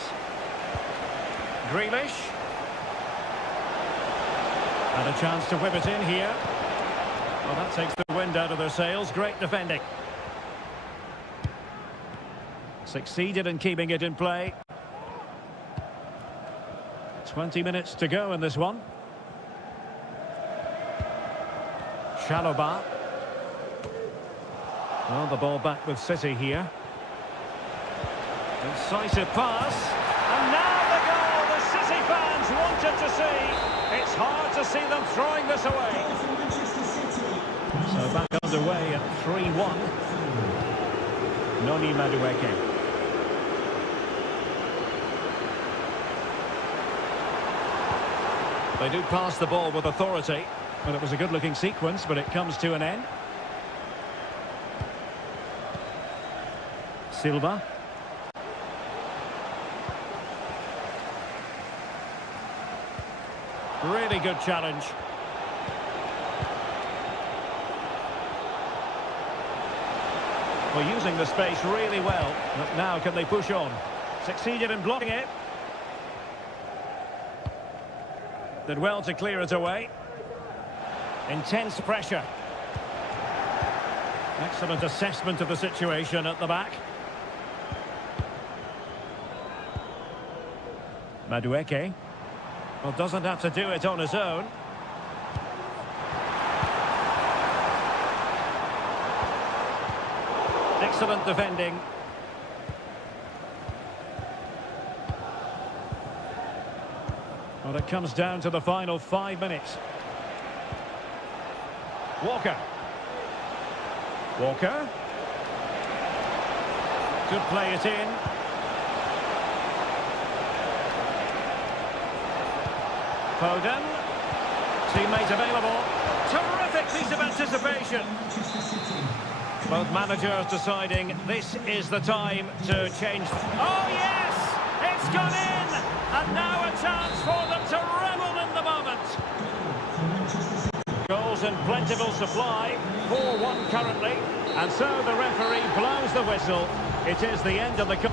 Grealish. And a chance to whip it in here. Well, that takes the wind out of their sails. Great defending. Succeeded in keeping it in play. 20 minutes to go in this one. Chalobah. Well, the ball back with City here. Incisive pass. And now the goal the City fans wanted to see. It's hard to see them throwing this away. So back underway at 3-1. Noni Madueke. They do pass the ball with authority. Well, it was a good-looking sequence, but it comes to an end. Silva. Really good challenge. Well, using the space really well. But now can they push on? Succeeded in blocking it. Did well to clear it away. Intense pressure. Excellent assessment of the situation at the back. Madueke. Well, doesn't have to do it on his own. Excellent defending. Well, it comes down to the final 5 minutes. Walker. Walker. Could play it in. Foden. Teammate available. Terrific piece of anticipation. Both managers deciding this is the time to change. Oh, yes! It's gone in! And now a chance for them to revel in the moment. Goals in plentiful supply. 4-1 currently. And so the referee blows the whistle. It is the end of the...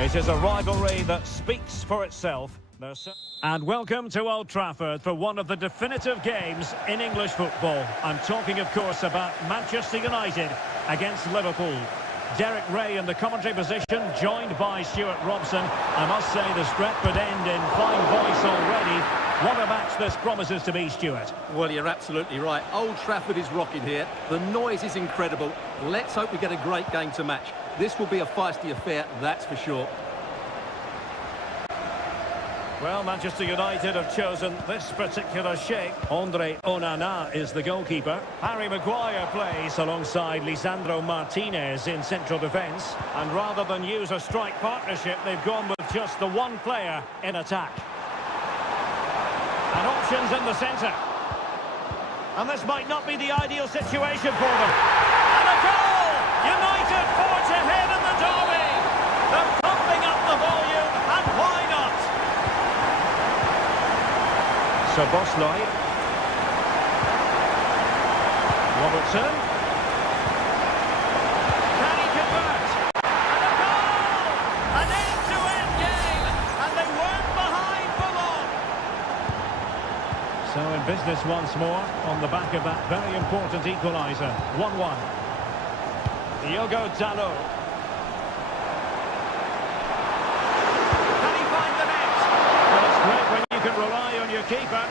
It is a rivalry that speaks for itself. And welcome to Old Trafford for one of the definitive games in English football. I'm talking, of course, about Manchester United against Liverpool. Derek Ray in the commentary position, joined by Stuart Robson. I must say the Stretford end in fine voice already. What a match this promises to be, Stuart. Well, you're absolutely right. Old Trafford is rocking here. The noise is incredible. Let's hope we get a great game to match. This will be a feisty affair, that's for sure. Well, Manchester United have chosen this particular shape. Andre Onana is the goalkeeper. Harry Maguire plays alongside Lisandro Martinez in central defence. And rather than use a strike partnership, they've gone with just the one player in attack. And options in the centre. And this might not be the ideal situation for them. And a goal! United forge ahead in the derby. They're pumping up the volume, and why not? Szoboszlai. Robertson. Can he convert? And a goal! An end-to-end game, and they weren't behind for long. So in business once more, on the back of that very important equaliser. 1-1. Diogo Dalot. Can he find the net? Well, it's great when you can rely on your keeper.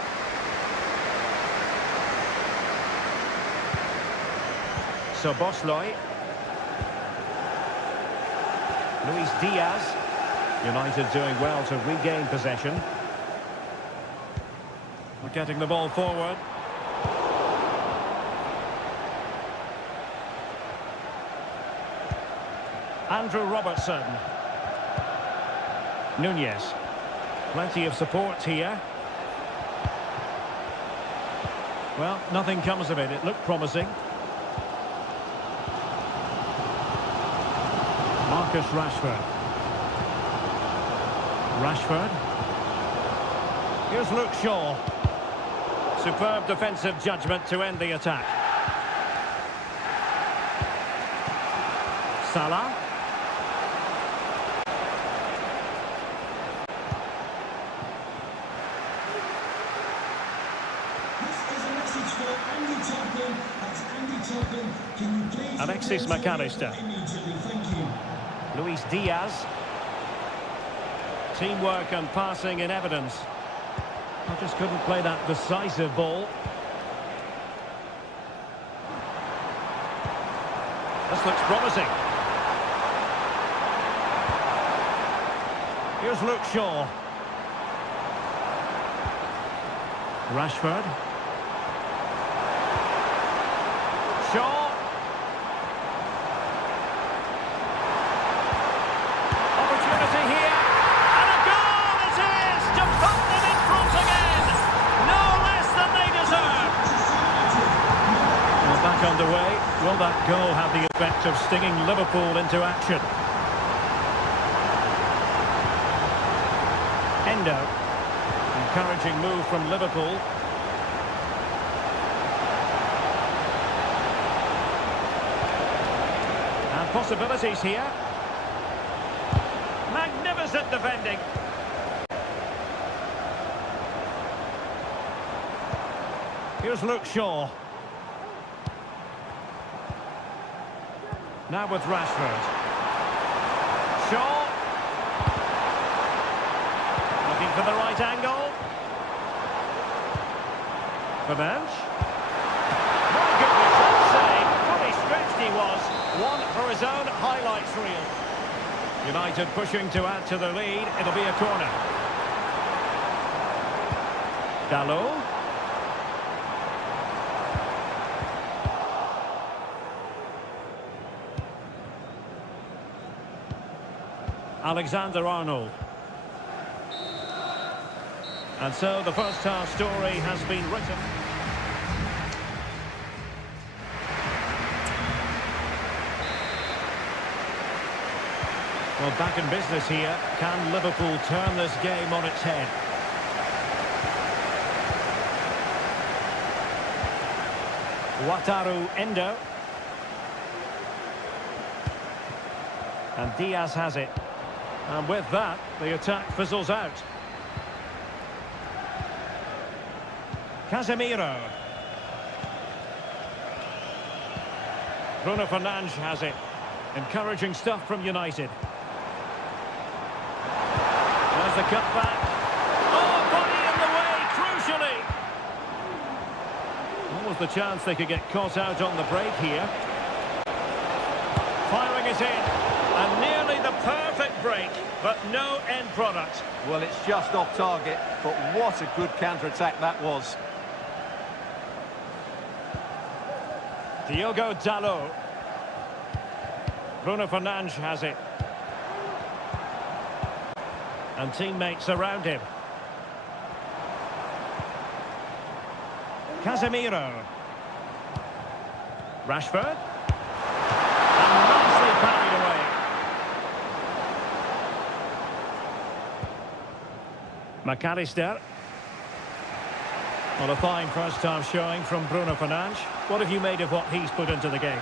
Szoboszlai. Luis Diaz. United doing well to regain possession. We're getting the ball forward. Andrew Robertson. Nunez. Plenty of support here. Well, nothing comes of it. It looked promising. Marcus Rashford. Rashford. Here's Luke Shaw. Superb defensive judgment to end the attack. Salah. Alexis McAllister. Luis Diaz. Teamwork and passing in evidence. I just couldn't play that decisive ball. This looks promising. Here's Luke Shaw. Rashford. Shaw. Opportunity here. And a goal it is to put them in front again. No less than they deserve. Well, back underway. Will that goal have the effect of stinging Liverpool into action? Endo. Encouraging move from Liverpool. And possibilities here. Magnificent defending. Here's Luke Shaw. Now with Rashford. Shaw. Looking for the right angle. Fernandes. My goodness, that save. Fully stretched he was. One for his own highlights reel. United pushing to add to the lead. It'll be a corner. Dalot. Alexander-Arnold. And so the first half story has been written. Well, back in business here. Can Liverpool turn this game on its head? Wataru Endo. And Diaz has it. And with that, the attack fizzles out. Casemiro. Bruno Fernandes has it. Encouraging stuff from United. There's the cutback. Oh, body in the way, crucially. What was the chance they could get caught out on the break here? Firing it in. And nearly the perfect break, but no end product. Well, it's just off target, but what a good counter-attack that was. Diogo Dalot. Bruno Fernandes has it. And teammates around him. Casemiro. Rashford. And nicely parried away. McAllister. Well, a fine first-half showing from Bruno Fernandes. What have you made of what he's put into the game?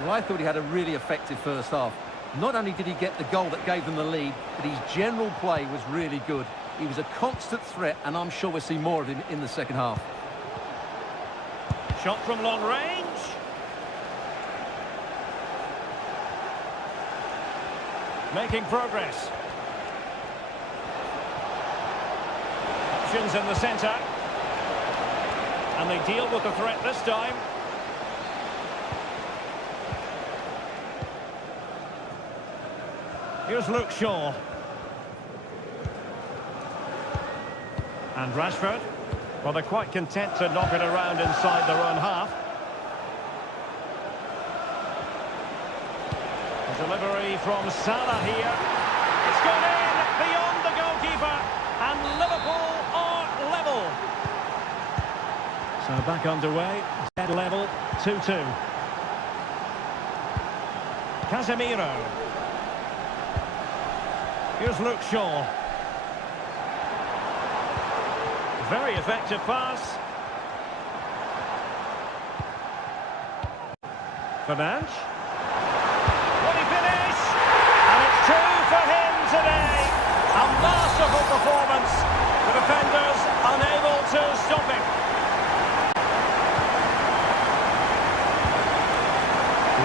Well, I thought he had a really effective first half. Not only did he get the goal that gave them the lead, but his general play was really good. He was a constant threat, and I'm sure we'll see more of him in the second half. Shot from long range. Making progress. Options in the centre. And they deal with the threat this time. Here's Luke Shaw. And Rashford. Well, they're quite content to knock it around inside their own half. The delivery from Salah here. It's gone in beyond the goalkeeper. And Liverpool are level. So back underway. Dead level. 2-2. Casemiro. Here's Luke Shaw. Very effective pass. Fernandes. Will he finish? And it's two for him today. A masterful performance. The defenders unable to stop him.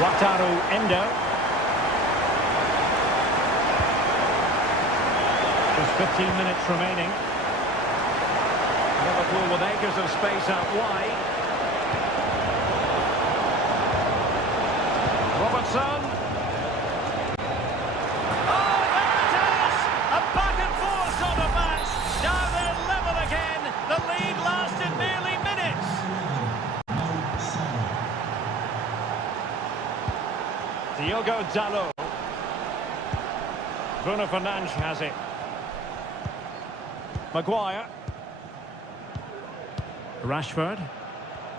Wataru Endo. There's 15 minutes remaining. Liverpool with acres of space out wide. Robertson. Oh, there it is! A back and forth sort of match. Now they're level again. The lead lasted merely minutes. Diogo Dalot. Bruno Fernandes has it. Maguire. Rashford.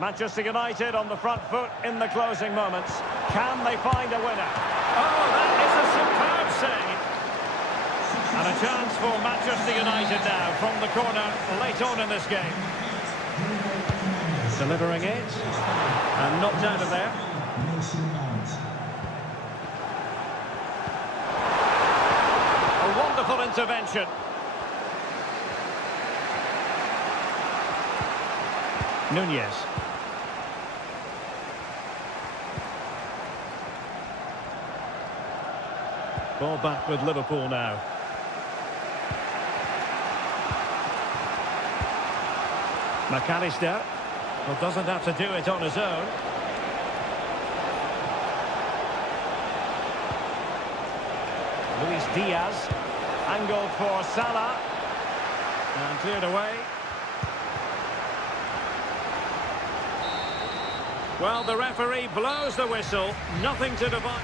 Manchester United on the front foot in the closing moments. Can they find a winner? Oh, that is a superb save. And a chance for Manchester United now from the corner late on in this game. Delivering it. And knocked out of there. A wonderful intervention. Nunez. Ball back with Liverpool now. McAllister. Well, doesn't have to do it on his own. Luis Diaz. Angled for Salah. And cleared away. Well, the referee blows the whistle. Nothing to divide.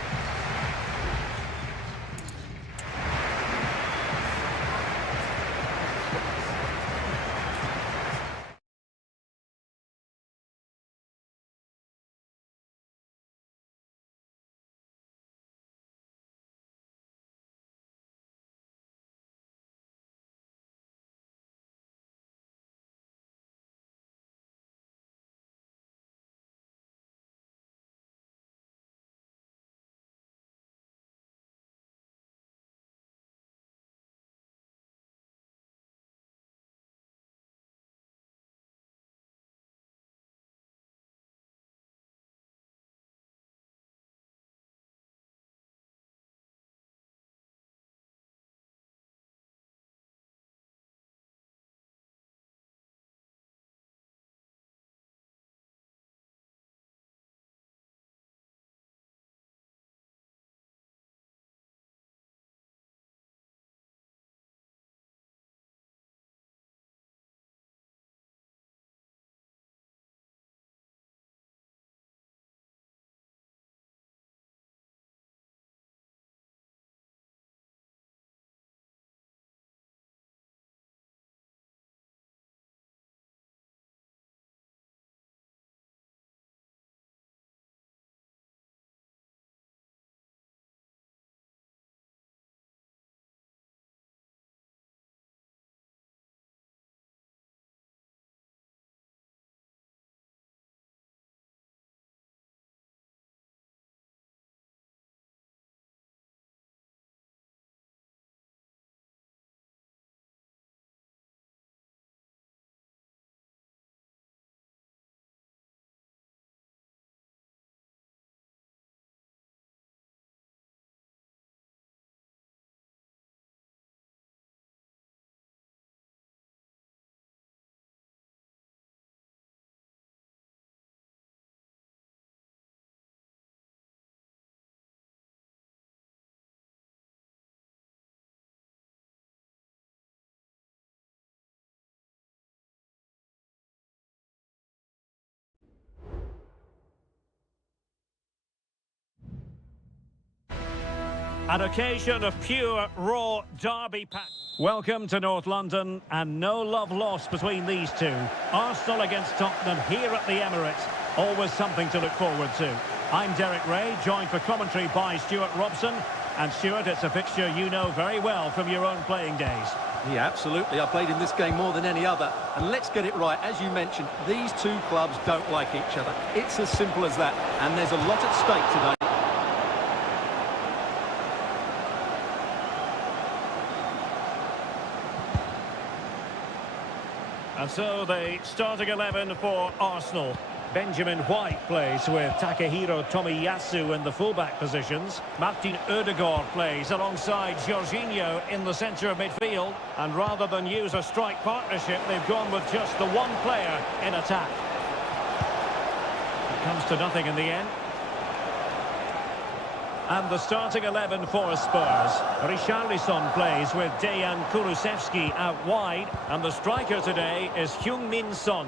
An occasion of pure, raw derby pack. Welcome to North London, and no love lost between these two. Arsenal against Tottenham here at the Emirates. Always something to look forward to. I'm Derek Ray, joined for commentary by Stuart Robson. And Stuart, it's a fixture you know very well from your own playing days. Yeah, absolutely. I played in this game more than any other. And let's get it right. As you mentioned, these two clubs don't like each other. It's as simple as that. And there's a lot at stake today. And so the starting 11 for Arsenal. Benjamin White plays with Takehiro Tomiyasu in the fullback positions. Martin Ødegaard plays alongside Jorginho in the centre of midfield. And rather than use a strike partnership, they've gone with just the one player in attack. It comes to nothing in the end. And the starting 11 for Spurs. Richarlison plays with Dejan Kulusevski out wide. And the striker today is Heung-min Son.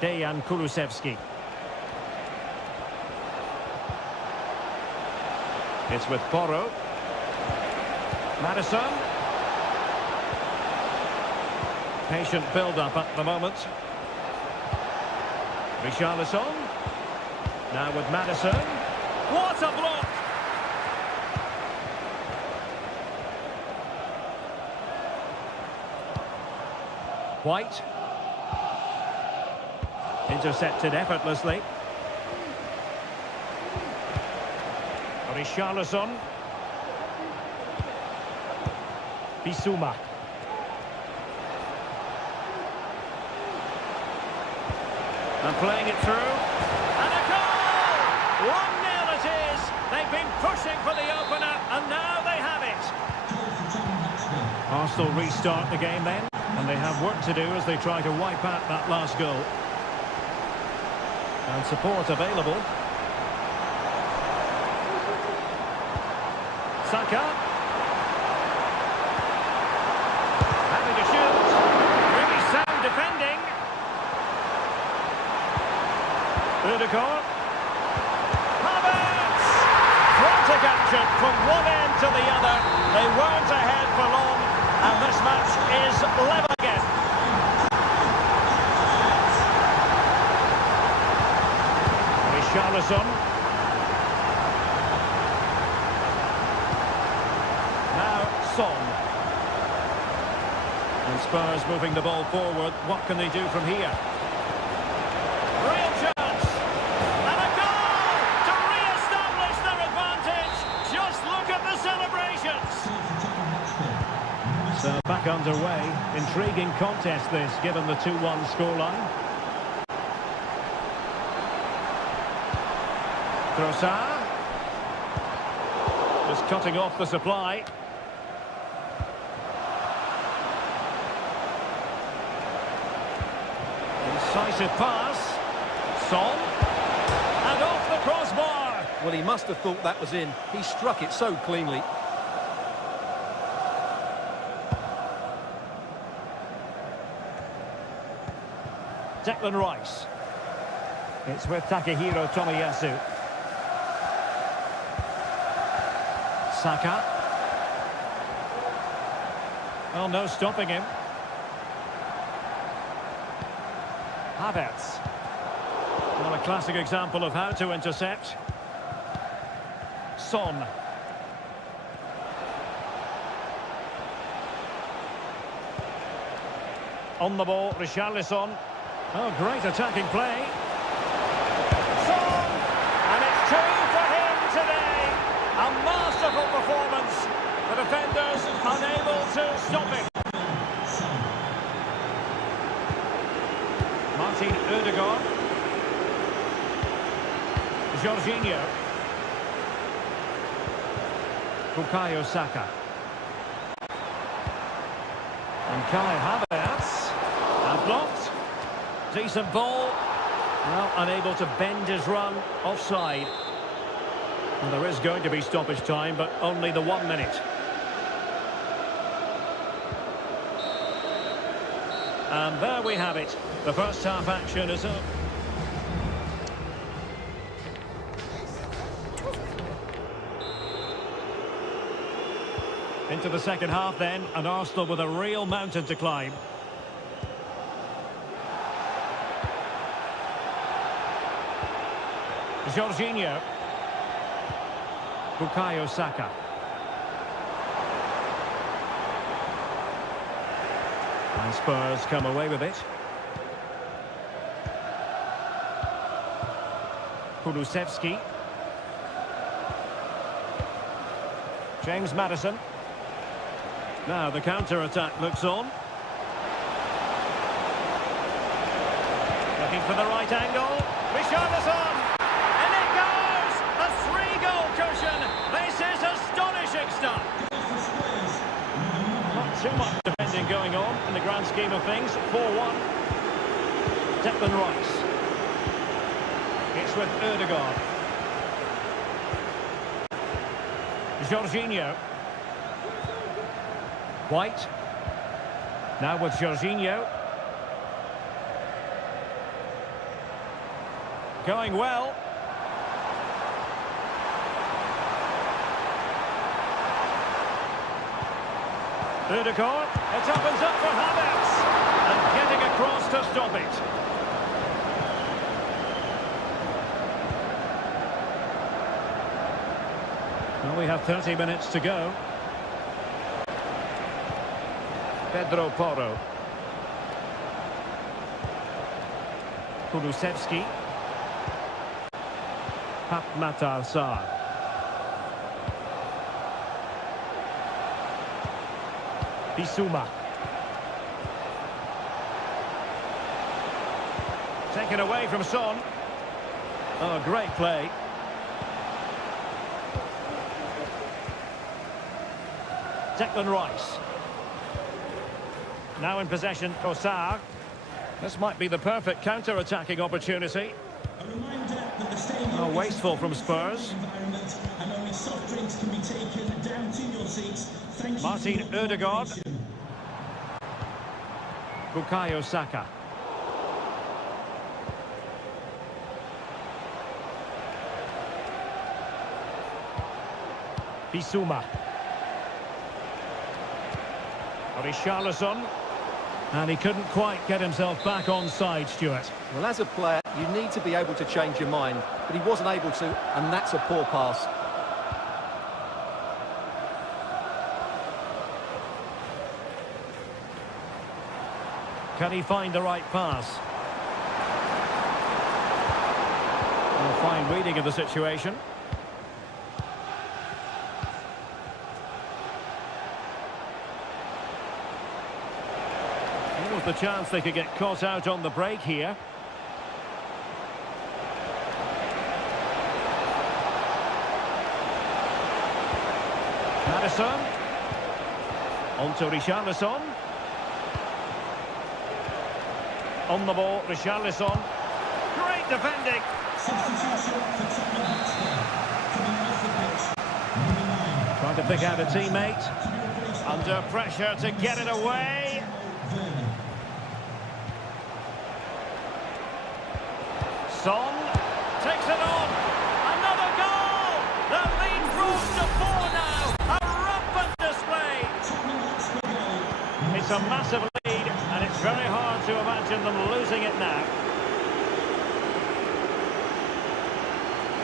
Dejan Kulusevski. It's with Porro. Maddison. Patient build-up at the moment. Richarlison. Now with Maddison. What a block! White. Intercepted effortlessly. Richarlison. Bissouma. And playing it through. And a goal! 1-0 it is. They've been pushing for the opener, and now they have it. Arsenal restart the game then, and they have work to do as they try to wipe out that last goal. And support available. Saka. Having to shoot. Really sound defending. Ødegaard. Havertz! Frantic action from one end to the other. They weren't ahead for long, and this match is level again. Richarlison. Now Son. And Spurs moving the ball forward. What can they do from here? Real chance. And a goal to re-establish their advantage. Just look at the celebrations. So back underway. Intriguing contest this, given the 2-1 scoreline. Trossard. Just cutting off the supply. Incisive pass. Son. And off the crossbar. Well, he must have thought that was in. He struck it so cleanly. Declan Rice. It's with Takehiro Tomiyasu. Saka. Well, no stopping him. Havertz. Well, a classic example of how to intercept. Son. On the ball, Richarlison. Oh, great attacking play. Son! And it's 2 for him today. A masterful performance. The defenders unable to stop it. Martin Ødegaard. Jorginho. Bukayo Saka. And Kai Havertz. And blocked. Decent ball. Well, unable to bend his run. Offside. And there is going to be stoppage time, but only the 1 minute. And there we have it. The first half action is up. Into the second half then, and Arsenal with a real mountain to climb. Jorginho. Bukayo Saka. And Spurs come away with it. Kulusevski. James Maddison. Now the counter-attack looks on. Looking for the right angle. Richarlison! And it goes! A 3-goal cushion! This is astonishing stuff! Not too much defending going on in the grand scheme of things. 4-1. Declan Rice. It's with Ødegaard. Jorginho. White. Now with Jorginho. Going well. Ødegaard. It opens up for Havertz. And getting across to stop it. Well, we have 30 minutes to go. Pedro Porro. Kulusevski. Matar Sarr. Bissouma. Taken away from Son. Oh, great play. Declan Rice. Now in possession, Sarr. This might be the perfect counter-attacking opportunity. Oh, wasteful from Spurs. Martin Ødegaard. Bukayo Saka. Bissouma. Richarlison. And he couldn't quite get himself back on side, Stuart. Well, as a player, you need to be able to change your mind, but he wasn't able to, and that's a poor pass. Can he find the right pass? A fine reading of the situation. What was the chance they could get caught out on the break here? Maddison. On to Richarlison. On the ball, Richarlison. Great defending. Substitution for Tottenham Hotspur. Coming off the pitch. Trying to pick out a teammate. Under pressure to get it away. Son takes it on. Another goal. The lead grows to 4 now. A rampant display. It's a massive lead, and it's very hard to imagine them losing it now.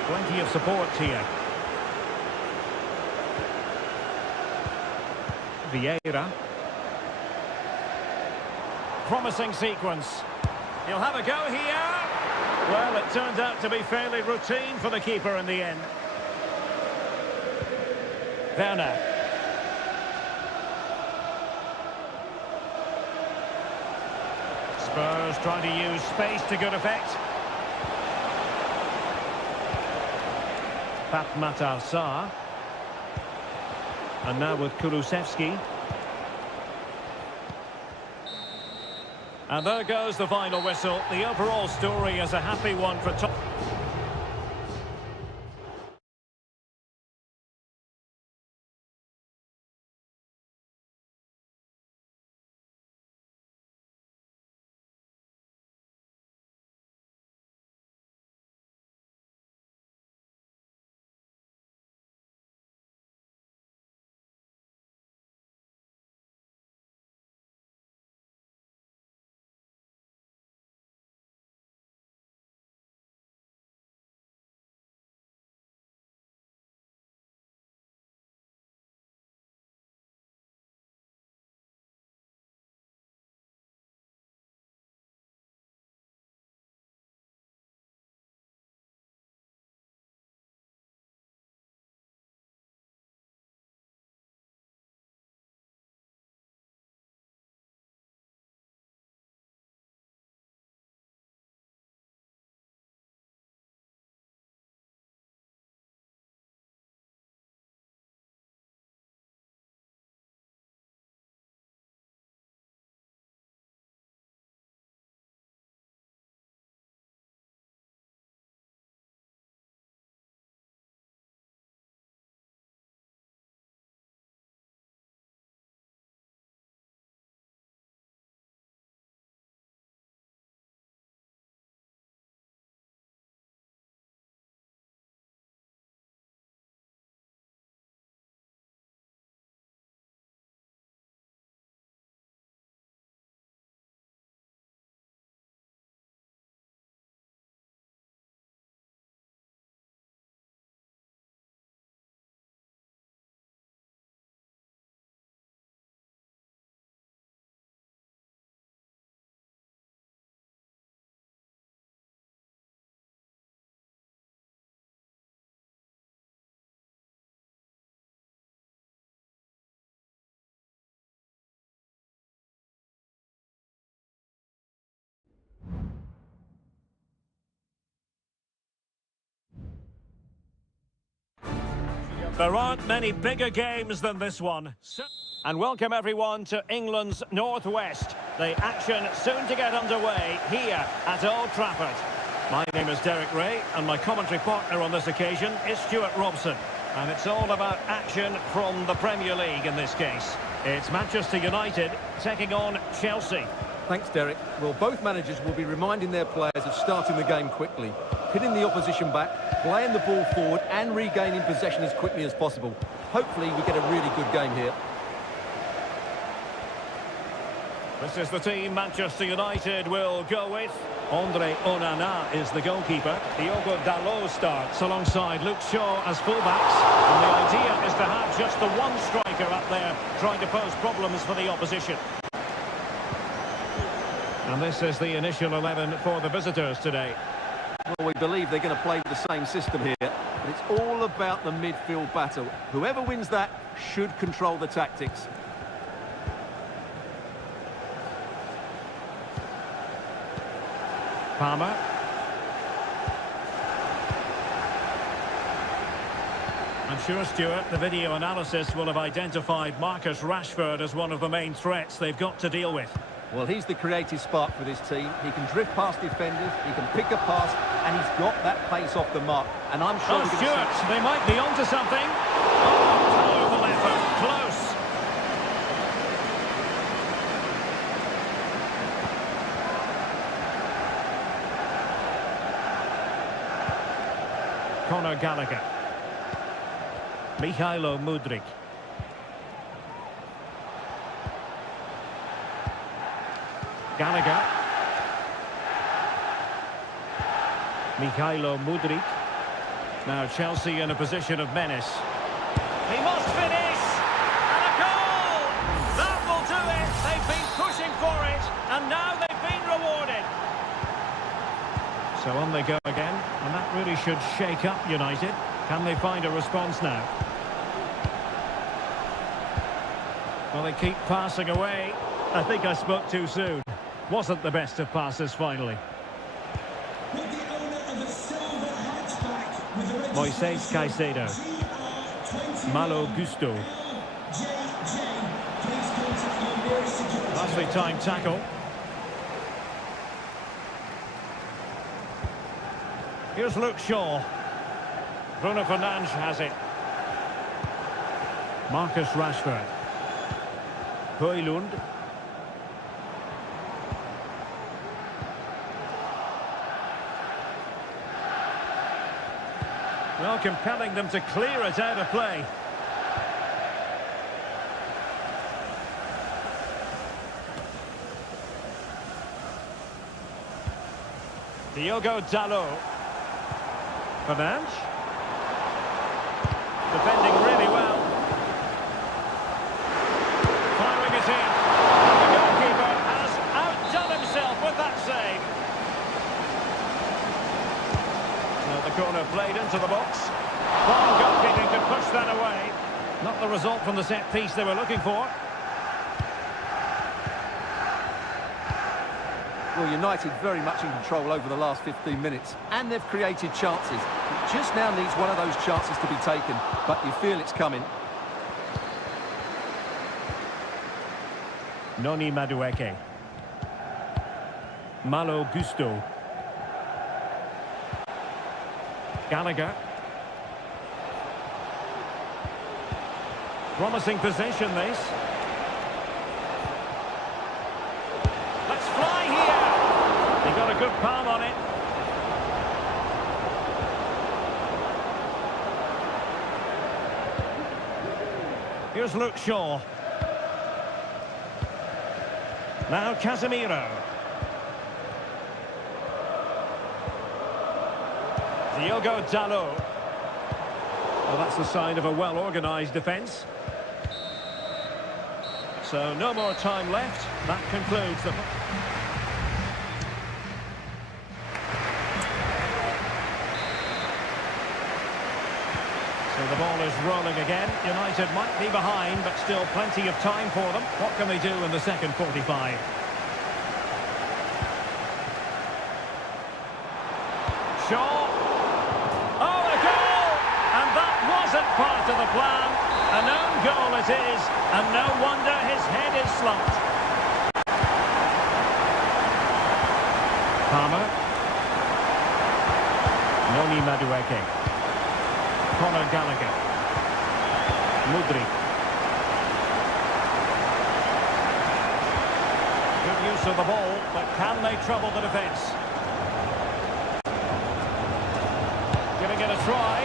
Plenty of support here. Vieira. Promising sequence. He'll have a go here. Well, it turned out to be fairly routine for the keeper in the end. Werner. Spurs trying to use space to good effect. Matar Sarr. And now with Kulusevski. And there goes the final whistle. The overall story is a happy one for Tottenham. There aren't many bigger games than this one. And welcome everyone to England's Northwest. The action soon to get underway here at Old Trafford. My name is Derek Ray and my commentary partner on this occasion is Stuart Robson. And it's all about action from the Premier League in this case. It's Manchester United taking on Chelsea. Thanks, Derek. Well, both managers will be reminding their players of starting the game quickly, hitting the opposition back, playing the ball forward and regaining possession as quickly as possible. Hopefully we get a really good game here. This is the team Manchester United will go with. Andre Onana is the goalkeeper. Diogo Dalot starts alongside Luke Shaw as fullbacks. And the idea is to have just the one striker up there trying to pose problems for the opposition. And this is the initial 11 for the visitors today. Well, we believe they're going to play with the same system here. But it's all about the midfield battle. Whoever wins that should control the tactics. Palmer. I'm sure, Stuart, the video analysis will have identified Marcus Rashford as one of the main threats they've got to deal with. Well, he's the creative spark for this team. He can drift past defenders, he can pick a pass, and he's got that pace off the mark. And I'm sure Stuart, they might be onto something. Oh, powerful effort, close. Conor Gallagher. Mikhailo Mudryk. Gallagher. Mikhailo Mudryk. Now Chelsea in a position of menace. He must finish! And a goal! That will do it! They've been pushing for it, and now they've been rewarded. So on they go again, and that really should shake up United. Can they find a response now? Well, they keep passing away. I think I spoke too soon. Wasn't the best of passes finally. Moises Caicedo. Malo Gusto. Nicely timed tackle. Here's Luke Shaw. Bruno Fernandes has it. Marcus Rashford. Højlund. Well, compelling them to clear it out of play. Diogo Dalot. Fernandes. Defending really well. Firing it in. And the goalkeeper has outdone himself with that save. Now the corner played into the box. Fine goalkeeping could push that away. Not the result from the set piece they were looking for. Well, United very much in control over the last 15 minutes, and they've created chances. It just now needs one of those chances to be taken, but you feel it's coming. Noni Madueke. Malo Gusto. Gallagher. Promising possession, this. Let's fly here! He got a good palm on it. Here's Luke Shaw. Now Casemiro. Diogo Dalot. Well, that's the sign of a well-organised defence. So no more time left. That concludes the... So the ball is rolling again. United might be behind, but still plenty of time for them. What can they do in the second 45? Shaw. Oh, a goal! And that wasn't part to the plan. A known goal it is, and no wonder his head is slumped. Palmer. Noni Madueke. Conor Gallagher. Mudri. Good use of the ball, but can they trouble the defence? Giving it a try.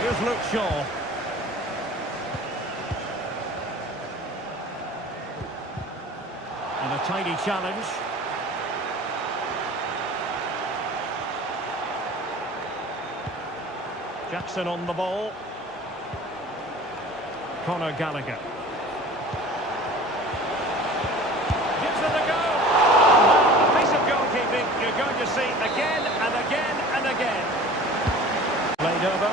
Here's Luke Shaw. And a tidy challenge. Jackson on the ball. Conor Gallagher. Gives it a go. A piece of goalkeeping you're going to see again and again and again. Played over.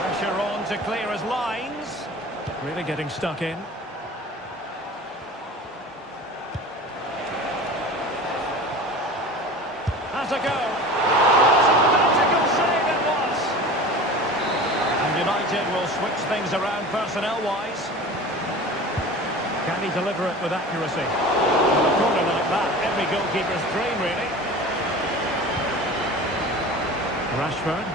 Pressure on to clear his lines. Really getting stuck in. Has a go. United will switch things around personnel-wise. Can he deliver it with accuracy? With a corner like that, every goalkeeper's dream, really. Rashford.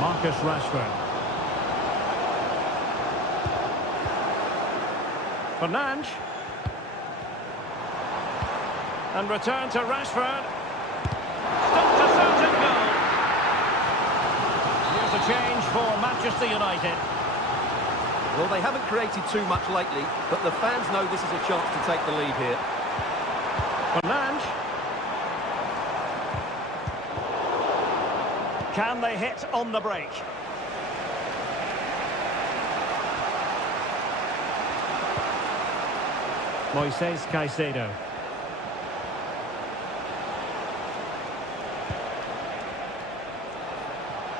Marcus Rashford. Fernandes. And return to Rashford. Stopped a certain goal. Here's a change for Manchester United. Well, they haven't created too much lately, but the fans know this is a chance to take the lead here. Fernandes. Can they hit on the break? Moises Caicedo.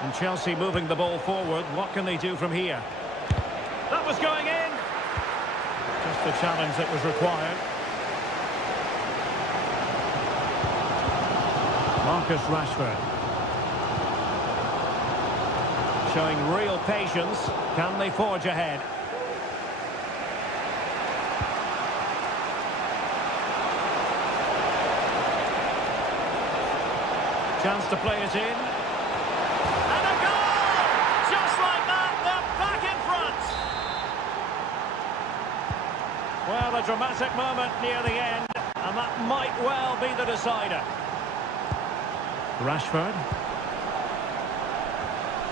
And Chelsea moving the ball forward. What can they do from here? That was going in. Just the challenge that was required. Marcus Rashford. Showing real patience. Can they forge ahead? Chance to play it in. Well, a dramatic moment near the end, and that might well be the decider. Rashford.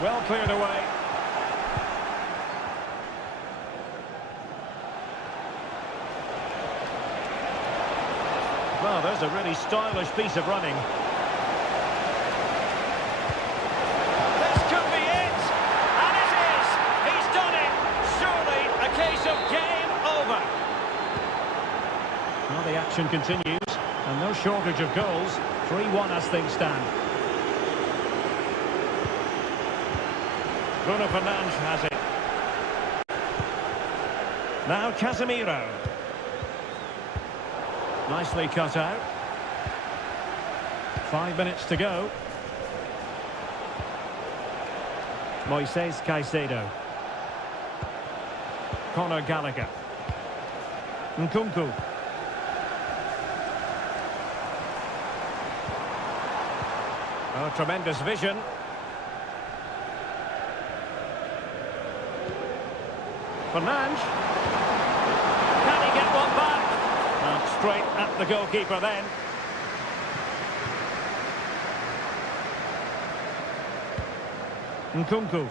Well cleared away. Well, there's a really stylish piece of running. This could be it, and it is. He's done it. Surely a case of game over. Well, the action continues, and no shortage of goals. 3-1 as things stand. Bruno Fernandes has it. Now Casemiro. Nicely cut out. 5 minutes to go. Moises Caicedo. Conor Gallagher. Nkunku. Oh, tremendous vision. Fernandes. Can he get one back? And straight at the goalkeeper then. Nkunku.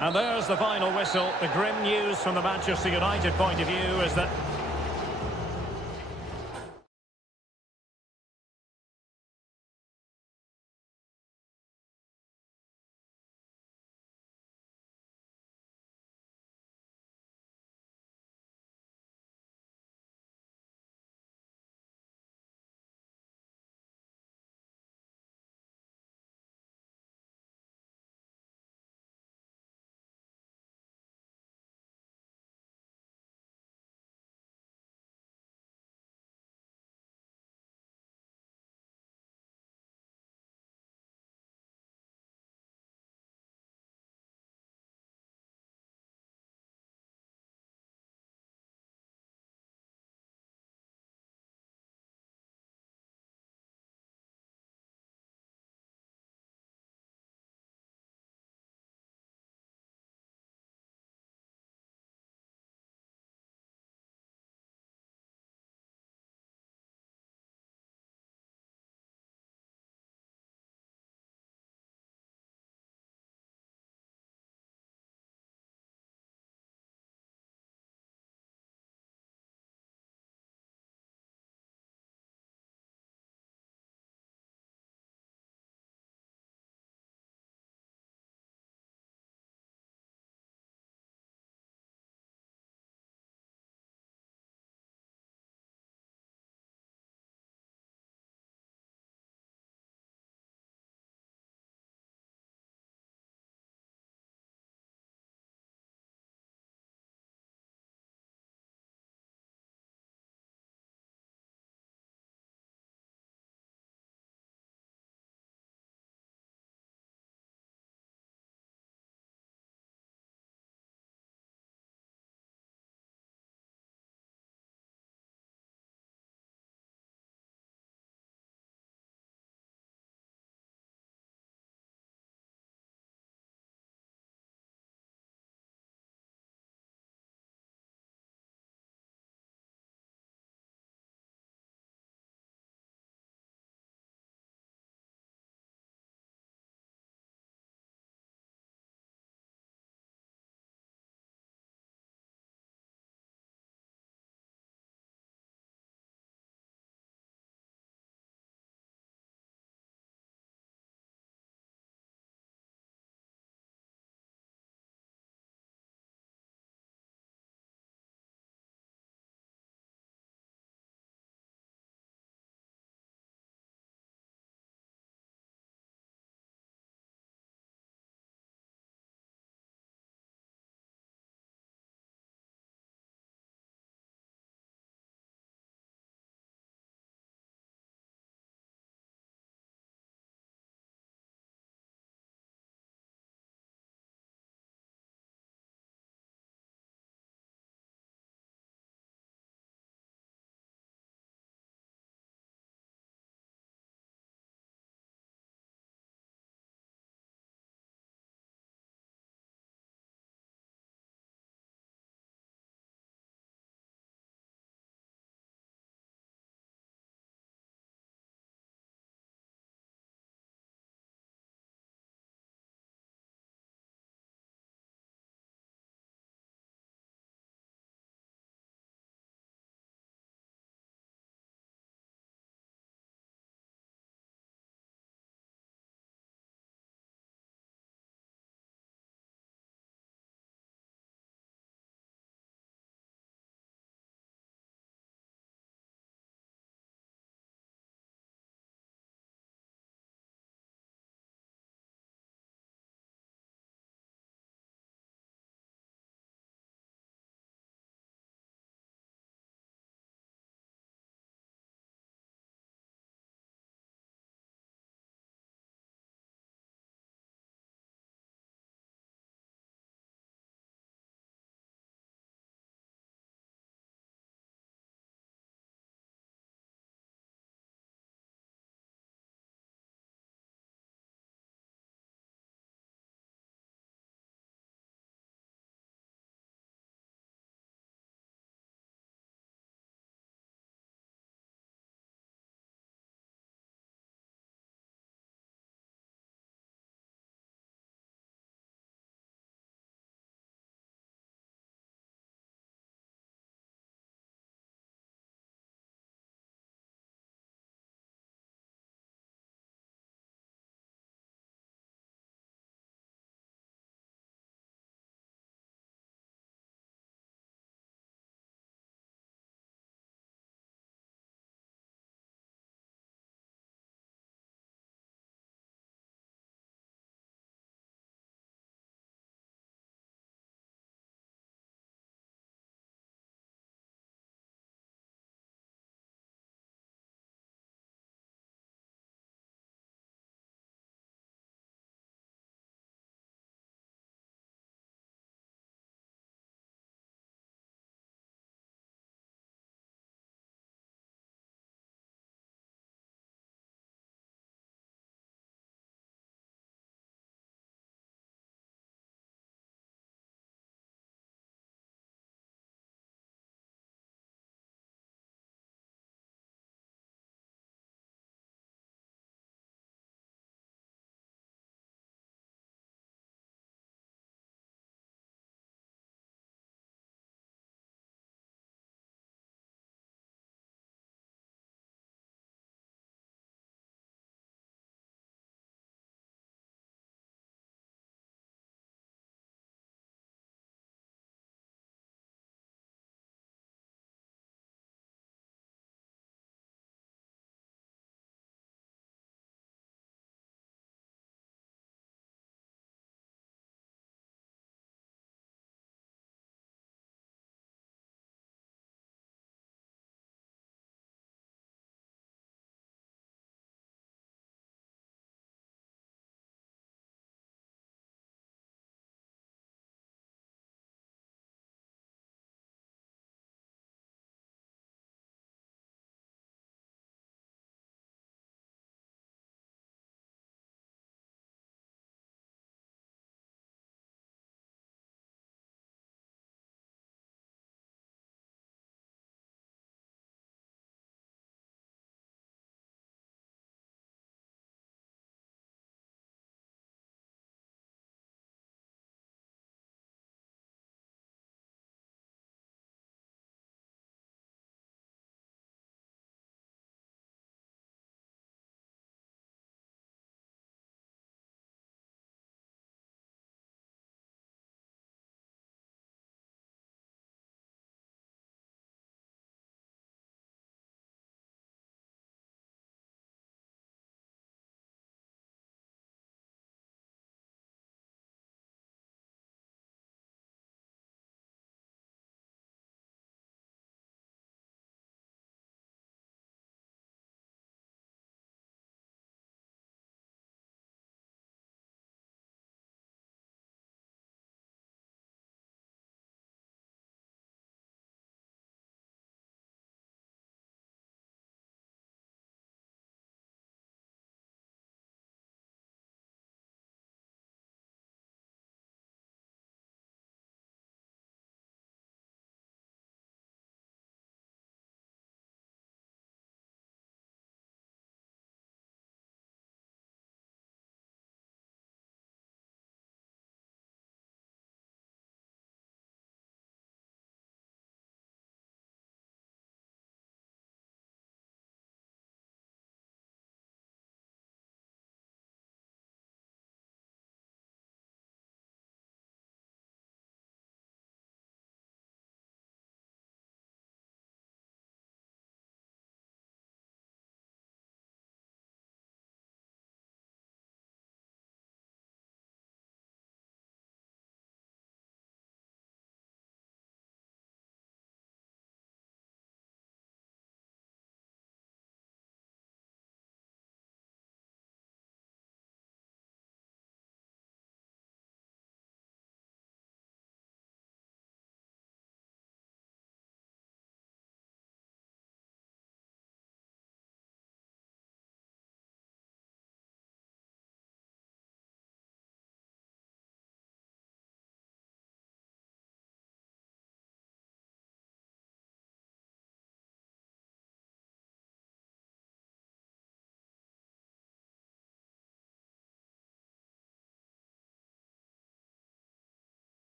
And there's the final whistle. The grim news from the Manchester United point of view is that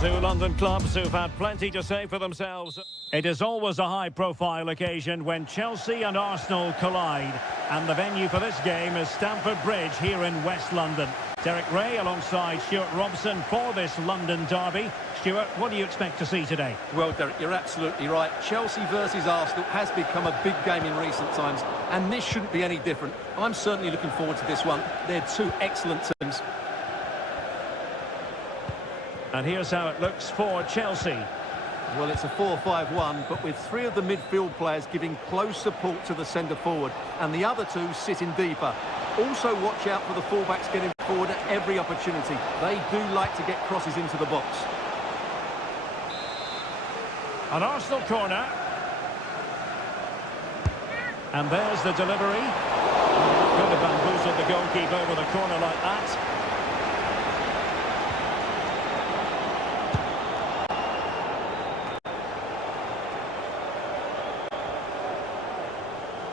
Two London clubs who've had plenty to say for themselves. It is always a high-profile occasion when Chelsea and Arsenal collide. And the venue for this game is Stamford Bridge here in West London. Derek Ray alongside Stuart Robson for this London derby. Stuart, what do you expect to see today? Well, Derek, you're absolutely right. Chelsea versus Arsenal has become a big game in recent times, and this shouldn't be any different. I'm certainly looking forward to this one. They're two excellent teams. And here's how it looks for Chelsea. Well, it's a 4-5-1, but with three of the midfield players giving close support to the centre-forward, and the other two sitting deeper. Also watch out for the fullbacks getting forward at every opportunity. They do like to get crosses into the box. An Arsenal corner. And there's the delivery. Could have bamboozled the goalkeeper with a corner like that.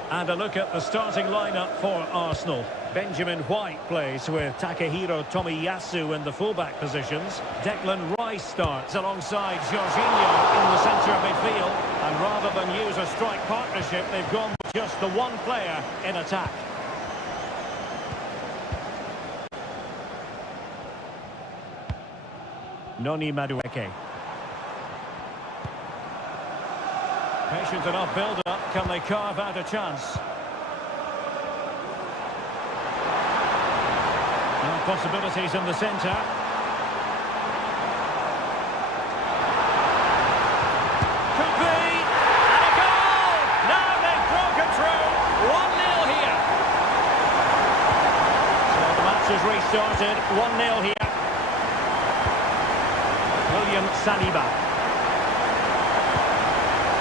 And a look at the starting lineup for Arsenal. Benjamin White plays with Takehiro Tomiyasu in the fullback positions. Declan Rice starts alongside Jorginho in the centre of midfield. And rather than use a strike partnership, they've gone with just the one player in attack. Noni Madueke. Patient enough build-up. Can they carve out a chance? And possibilities in the centre. Could be! And a goal! Now they've broken through. 1-0 here. So the match has restarted. 1-0 here. William Saliba.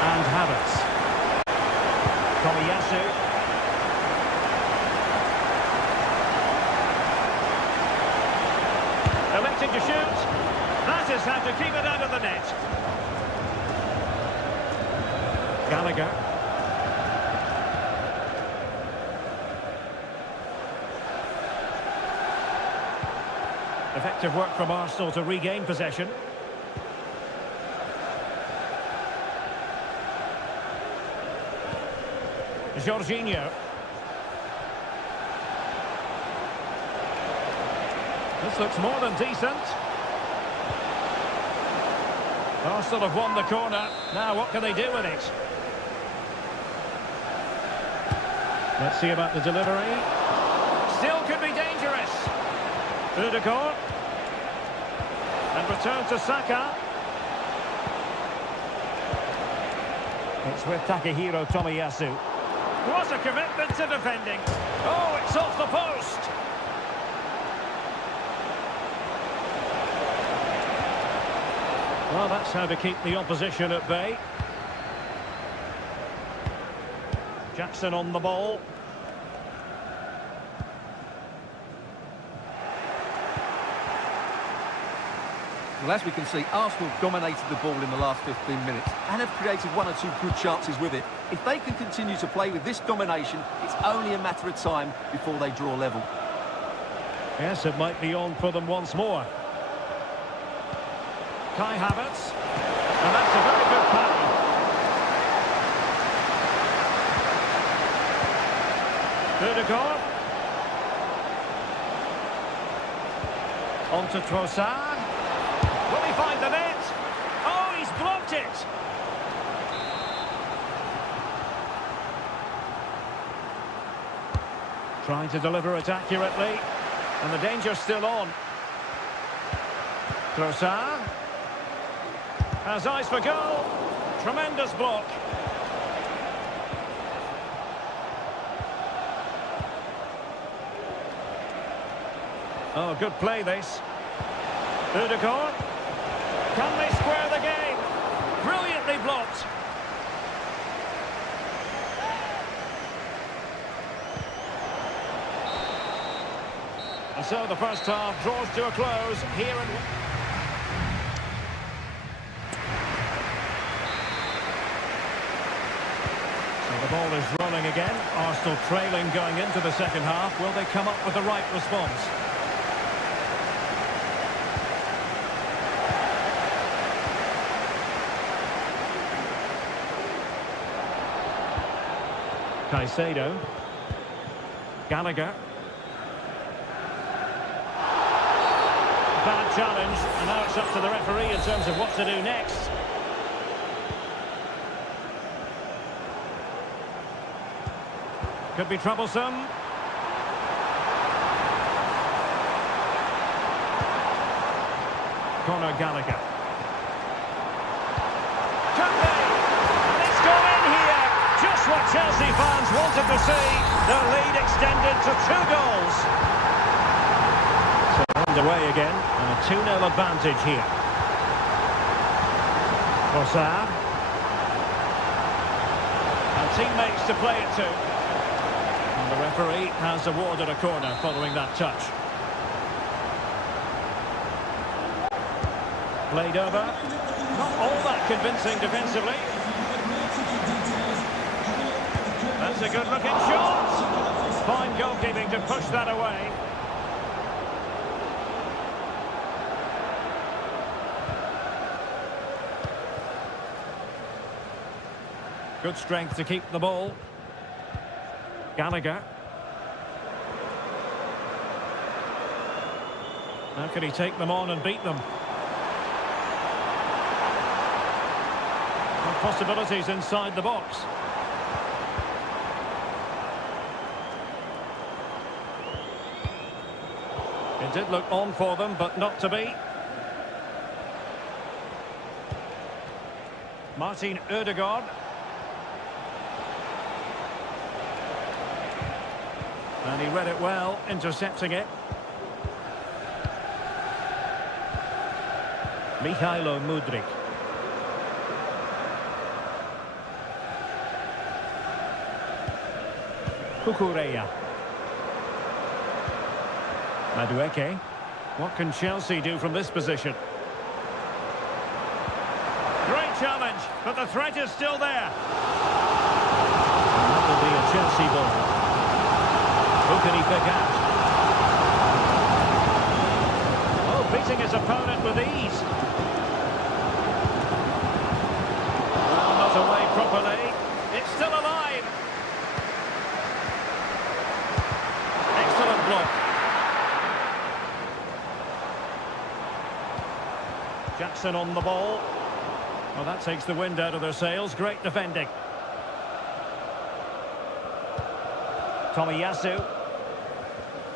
And Havertz. Tomiyasu. Electing to shoot. That is how to keep it out of the net. Gallagher. Effective work from Arsenal to regain possession. Jorginho. This looks more than decent. Arsenal have won the corner. Now what can they do with it? Let's see about the delivery. Still could be dangerous. Udegaard. And return to Saka. It's with Takehiro Tomiyasu. What a commitment to defending. Oh, it's off the post. Well, that's how to keep the opposition at bay. Jackson on the ball. Well, as we can see, Arsenal dominated the ball in the last 15 minutes and have created one or two good chances with it. If they can continue to play with this domination, it's only a matter of time before they draw level. Yes, it might be on for them once more. Kai Havertz. And that's a very good pass. Udegaard. On to Trossard. Will he find the net? Oh, he's blocked it! Trying to deliver it accurately. And the danger's still on. Trossard. Has eyes for goal. Tremendous block. Oh, good play this. Udegaard. Can they square the game? Brilliantly blocked. And so the first half draws to a close here in... So the ball is rolling again. Arsenal trailing going into the second half. Will they come up with the right response? Caicedo. Gallagher. Bad challenge, and now it's up to the referee in terms of what to do next. Could be troublesome. Conor Gallagher. Could be! And it's gone in here! Just what Chelsea fans wanted to see. Their lead extended to 2 goals. So underway again, and a 2-0 advantage here. Bossard. And teammates to play it to. And the referee has awarded a corner following that touch. Played over. Not all that convincing defensively. That's a good-looking shot. Fine goalkeeping to push that away. Good strength to keep the ball. Gallagher. How can he take them on and beat them? Possibilities inside the box. It did look on for them, but not to be. Martin Ødegaard. And he read it well, intercepting it. Mihailo Mudryk. Kukureya. Madueke. What can Chelsea do from this position? Great challenge, but the threat is still there. And that will be a Chelsea ball. Who can he pick out? Oh, beating his opponent with ease. Well, not away properly. It's still alive. Block. Jackson on the ball. Well, that takes the wind out of their sails. Great defending. Tomiyasu.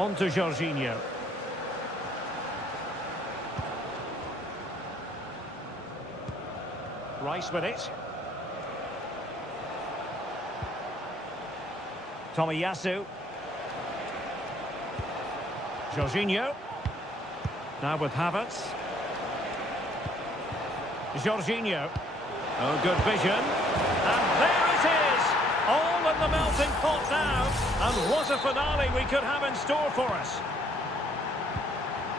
On to Jorginho. Rice with it. Tomiyasu. Jorginho. Now with Havertz. Jorginho. Oh, good vision. And there it is! All in the melting pot now. And what a finale we could have in store for us.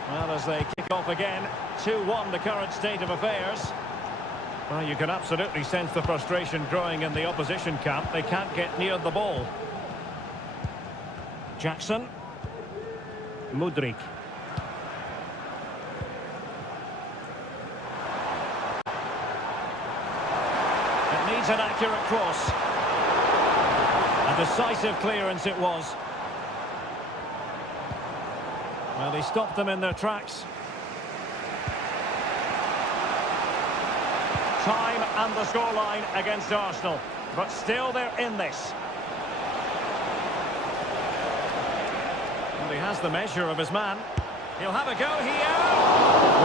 Well, as they kick off again, 2-1 the current state of affairs. Well, you can absolutely sense the frustration growing in the opposition camp. They can't get near the ball. Jackson. Mudryk. It needs an accurate cross. A decisive clearance it was. Well, he stopped them in their tracks. Time and the scoreline against Arsenal. But still they're in this. He has the measure of his man. He'll have a go here.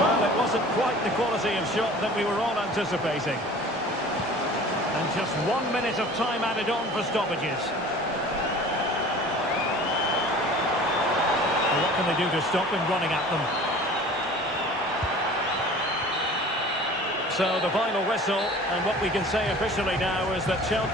Well, it wasn't quite the quality of shot that we were all anticipating. And just 1 minute of time added on for stoppages. Well, what can they do to stop him running at them? So the final whistle, and what we can say officially now is that Chelsea...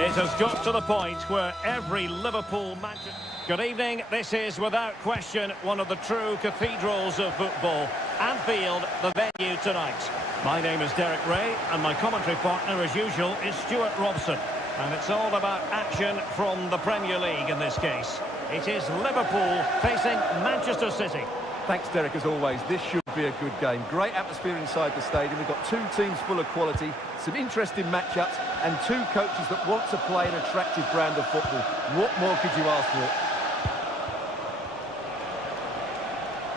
It has got to the point where every Liverpool match... Good evening. This is, without question, one of the true cathedrals of football. Anfield, the venue tonight. My name is Derek Ray, and my commentary partner, as usual, is Stuart Robson. And it's all about action from the Premier League in this case. It is Liverpool facing Manchester City. Thanks, Derek, as always. This should be a good game. Great atmosphere inside the stadium. We've got two teams full of quality, some interesting matchups, and two coaches that want to play an attractive brand of football. What more could you ask for?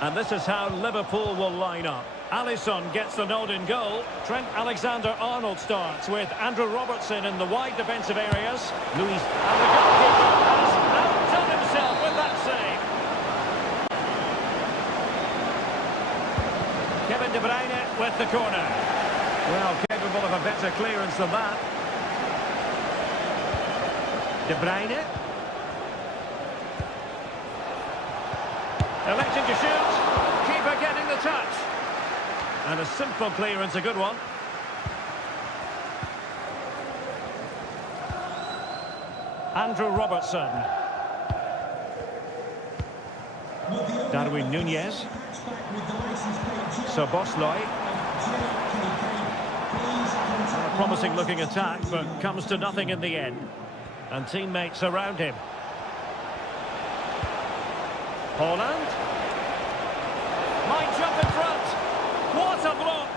And this is how Liverpool will line up. Alisson gets the nod in goal. Trent Alexander-Arnold starts with Andrew Robertson in the wide defensive areas. Luis, and the goalkeeper has outdone himself with that save. Kevin De Bruyne with the corner. Well, capable of a better clearance than that. De Bruyne. Electing to shoot. Keeper getting the touch. And a simple clearance, a good one. Andrew Robertson. Darwin Núñez. Szoboszlai. A promising looking attack, but comes to nothing in the end. And teammates around him. Holland. Might jump in front. What a block!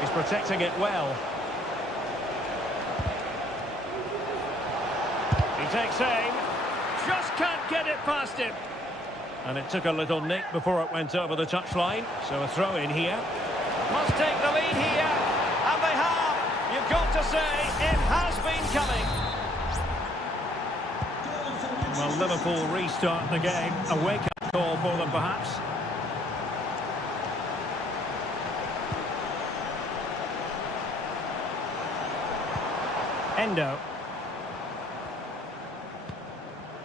He's protecting it well. He takes aim. Just can't get it past him. And it took a little nick before it went over the touchline. So a throw in here. Must take the lead here. And they have. You've got to say, it has been coming. Well, Liverpool restart the game. A wake-up call for them, perhaps. Endo.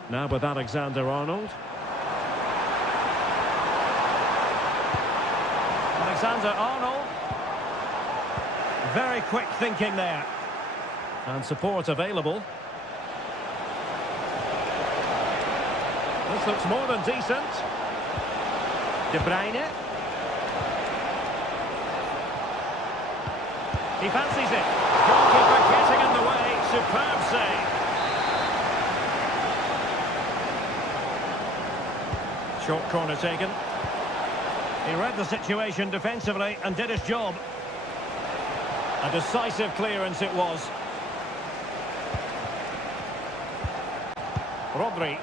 Now with Alexander-Arnold. Alexander-Arnold. Very quick thinking there. And support available. This looks more than decent. De Bruyne. He fancies it. Goalkeeper getting in the way. Superb save. Short corner taken. He read the situation defensively and did his job. A decisive clearance it was. Rodri.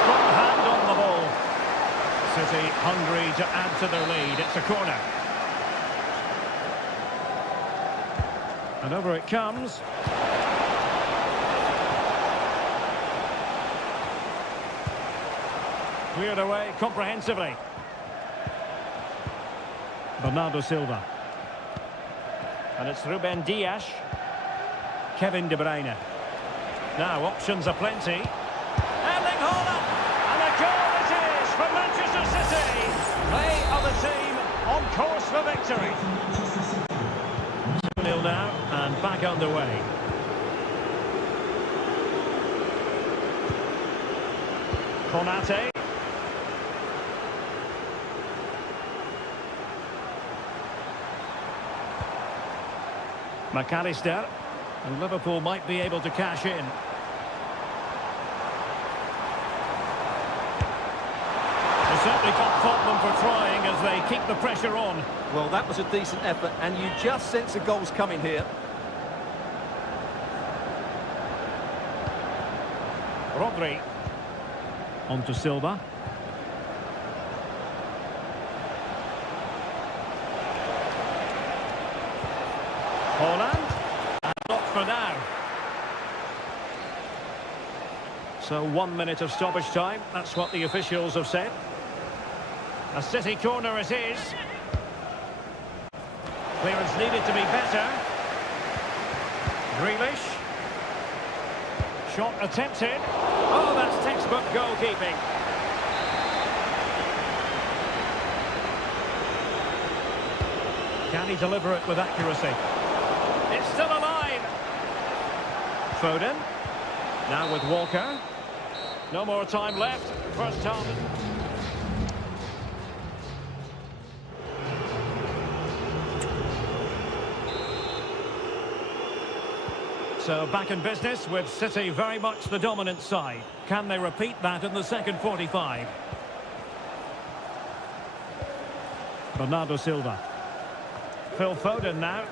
Strong hand on the ball. City hungry to add to their lead. It's a corner. And over it comes. Cleared away comprehensively. Bernardo Silva. And it's Ruben Dias. Kevin De Bruyne. Now options are plenty. Erling Haaland. And a goal it is for Manchester City. They are the team on course for victory. 2-0 now and back underway. Konate. McAllister, and Liverpool might be able to cash in. They certainly can't fault them for trying as they keep the pressure on. Well, that was a decent effort, and you just sense the goals coming here. Rodri. On to Silva. Holland. And not for now. So 1 minute of stoppage time. That's what the officials have said. A City corner it is. Clearance needed to be better. Grealish. Shot attempted. Oh, that's textbook goalkeeping. Can he deliver it with accuracy? It's still alive. Foden. Now with Walker. No more time left. First half. So back in business with City very much the dominant side. Can they repeat that in the second 45? Bernardo Silva. Phil Foden now.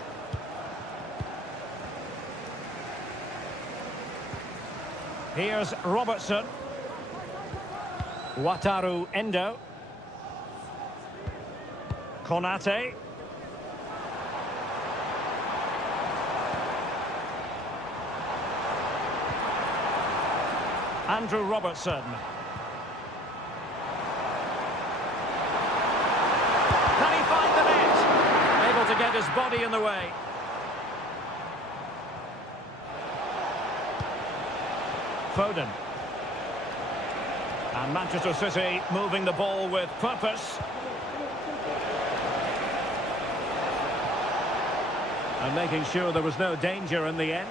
Here's Robertson. Wataru Endo. Konate. Andrew Robertson. Can he find the net? Able to get his body in the way. Foden. And Manchester City moving the ball with purpose. And making sure there was no danger in the end.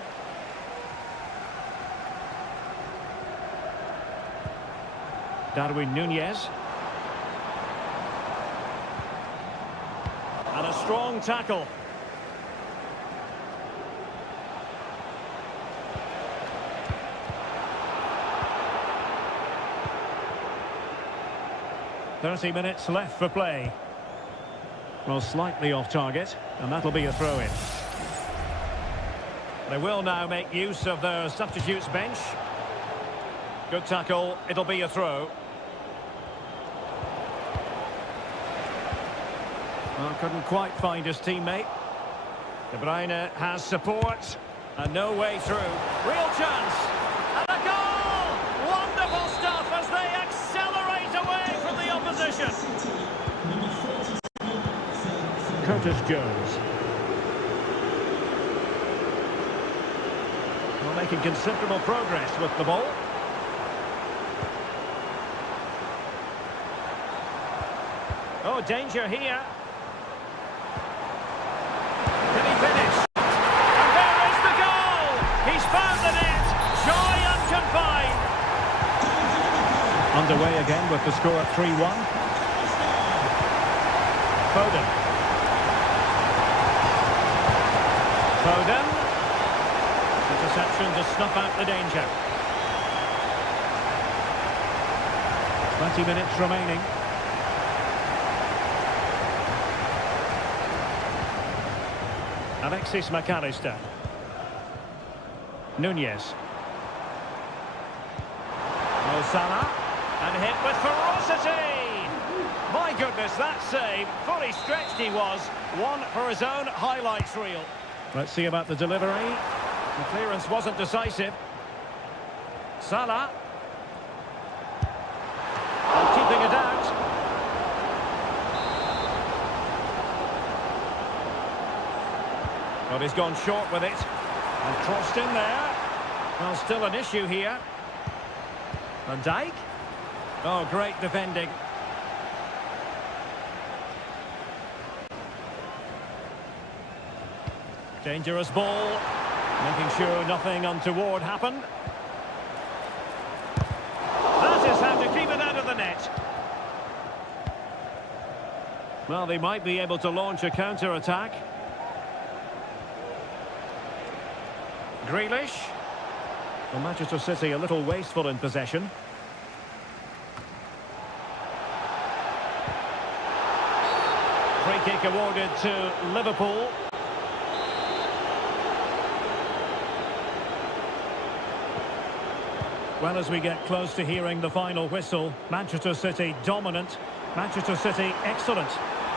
Darwin Núñez. And a strong tackle. "30 minutes left for play." Well, slightly off target, and that'll be a throw-in. They will now make use of their substitutes bench. Good tackle, it'll be a throw. Well, couldn't quite find his teammate. De Bruyne has support, and no way through. Real chance, and a goal! Wonderful stuff as they accelerate away from the opposition. Curtis Jones. Well, making considerable progress with the ball. Oh, danger here. Can he finish? And there is the goal! He's found the net! Joy unconfined! Underway again with the score at 3-1. Foden. Foden. Interception to snuff out the danger. 20 minutes remaining. Alexis McAllister. Núñez. Mo Salah. And hit with ferocity! My goodness, that save. Fully stretched he was. One for his own highlights reel. Let's see about the delivery. The clearance wasn't decisive. Salah. And keeping it out. Well, he's gone short with it. And crossed in there. Well, still an issue here. Van Dijk. Oh, great defending. Dangerous ball. Making sure nothing untoward happened. That is how to keep it out of the net. Well, they might be able to launch a counter-attack. Grealish. Well, Manchester City a little wasteful in possession. Free kick awarded to Liverpool. Well, as we get close to hearing the final whistle, Manchester City dominant, Manchester City excellent.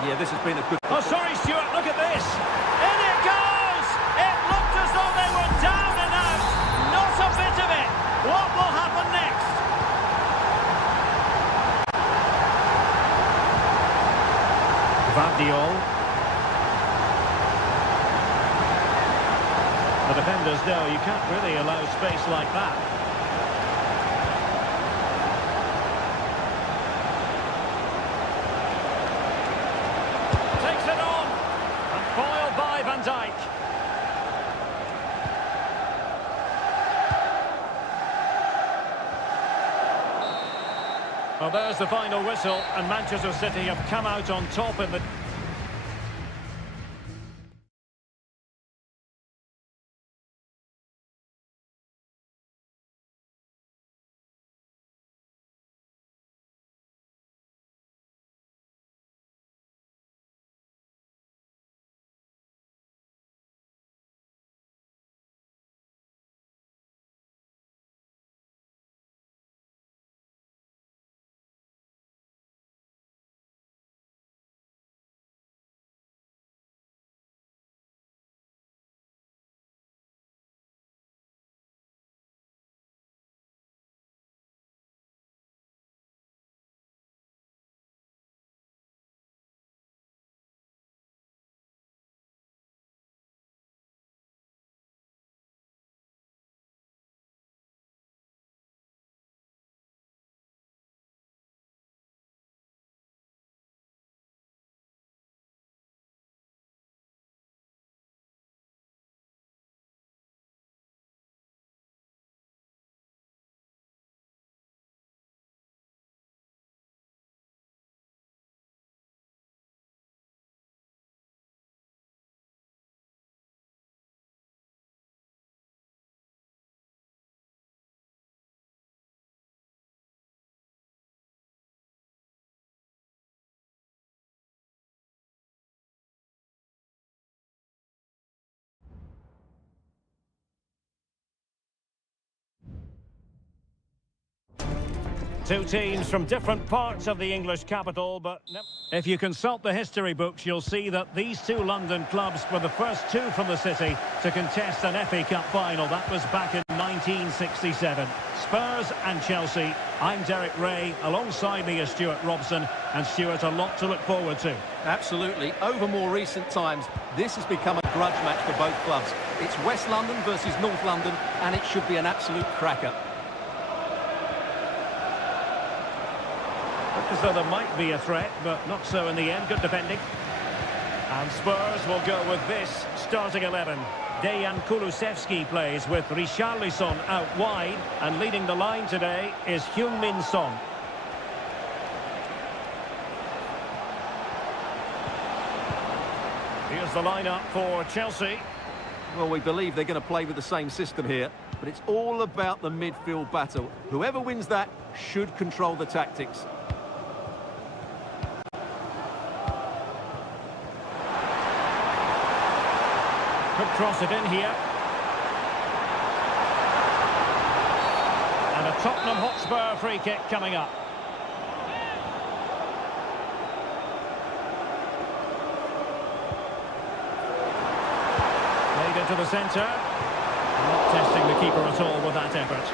Yeah, this has been a good... Oh, sorry, Stuart, look at this. In it goes! It looked as though they were down and out. Not a bit of it. What will happen next? Vardiol. The defenders know you can't really allow space like that. by Van Dijk. Well, there's the final whistle, and Manchester City have come out on top in the... Two teams from different parts of the English capital, but if you consult the history books, you'll see that these two London clubs were the first two from the city to contest an FA Cup final. That was back in 1967. Spurs and Chelsea. I'm Derek Ray. Alongside me is Stuart Robson. And Stuart, a lot to look forward to. Absolutely. Over more recent times, this has become a grudge match for both clubs. It's West London versus North London, and it should be an absolute cracker. As though there might be a threat, but not so in the end. Good defending. And Spurs will go with this starting 11. Dejan Kulusevski plays with Richarlison out wide, and leading the line today is Heung-min Son. Here's the lineup for Chelsea. Well, we believe they're going to play with the same system here, but it's all about the midfield battle. Whoever wins that should control the tactics. Could cross it in here. And a Tottenham Hotspur free kick coming up. Played into the centre. Not testing the keeper at all with that effort.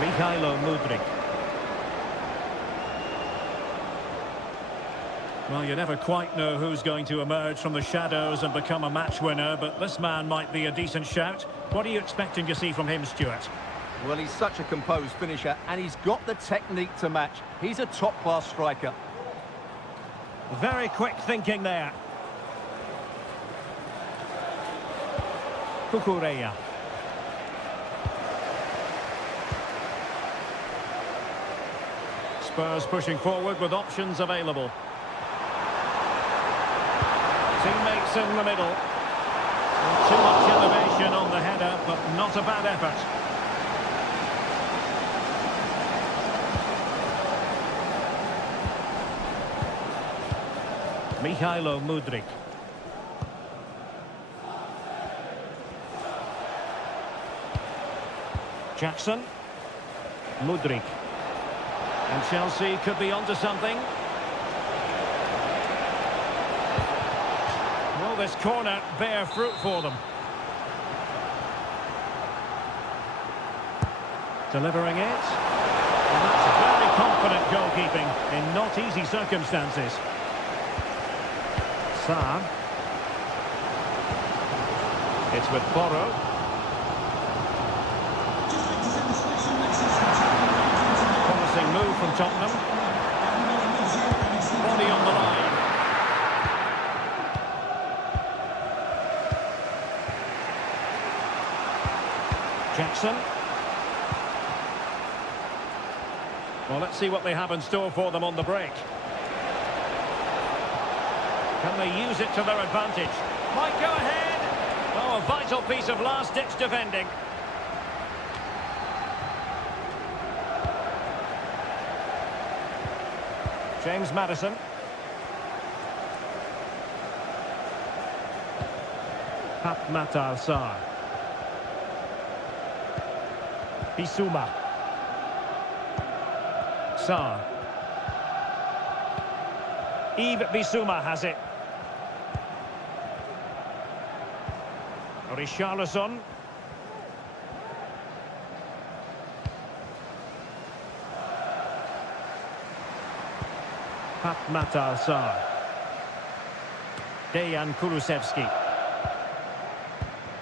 Mykhailo Mudryk. Well, you never quite know who's going to emerge from the shadows and become a match winner, but this man might be a decent shout. What are you expecting to see from him, Stuart? Well, he's such a composed finisher, and he's got the technique to match. He's a top-class striker. Very quick thinking there. Kukureya. Spurs pushing forward with options available. Teammates in the middle. Too much elevation on the header, but not a bad effort. Mykhailo Mudryk. Jackson. Mudryk. And Chelsea could be onto something. Will this corner bear fruit for them? Delivering it. And that's very confident goalkeeping in not easy circumstances. Sarr. It's with Porro. Promising move from Tottenham. Body on the line. Madison. Well, let's see what they have in store for them on the break. Can they use it to their advantage? Might go ahead. Oh, a vital piece of last-ditch defending. James Madison. Matar Sarr. Bissouma. Sarr. Yves Bissouma has it. Richarlison. Matar Sarr. Dejan Kulusevski.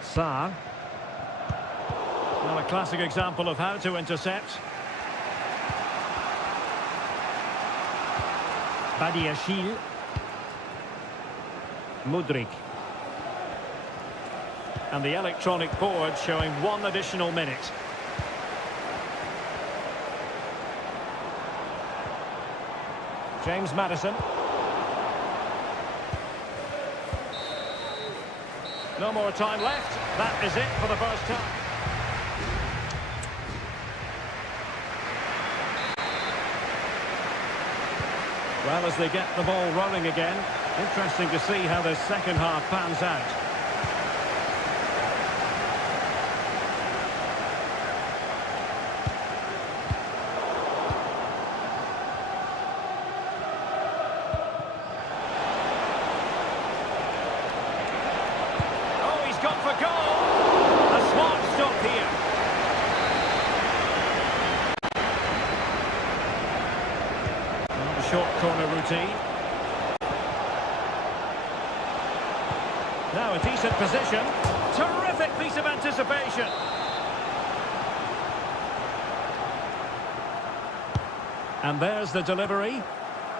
Sarr. Well, a classic example of how to intercept. Badiashile. Mudryk. And the electronic board showing 1 additional minute. James Madison. No more time left. That is it for the first time. Well, as they get the ball rolling again, interesting to see how the second half pans out. Gone for goal. A smart stop here. Well, the short corner routine. Now a decent position. Terrific piece of anticipation. And there's the delivery.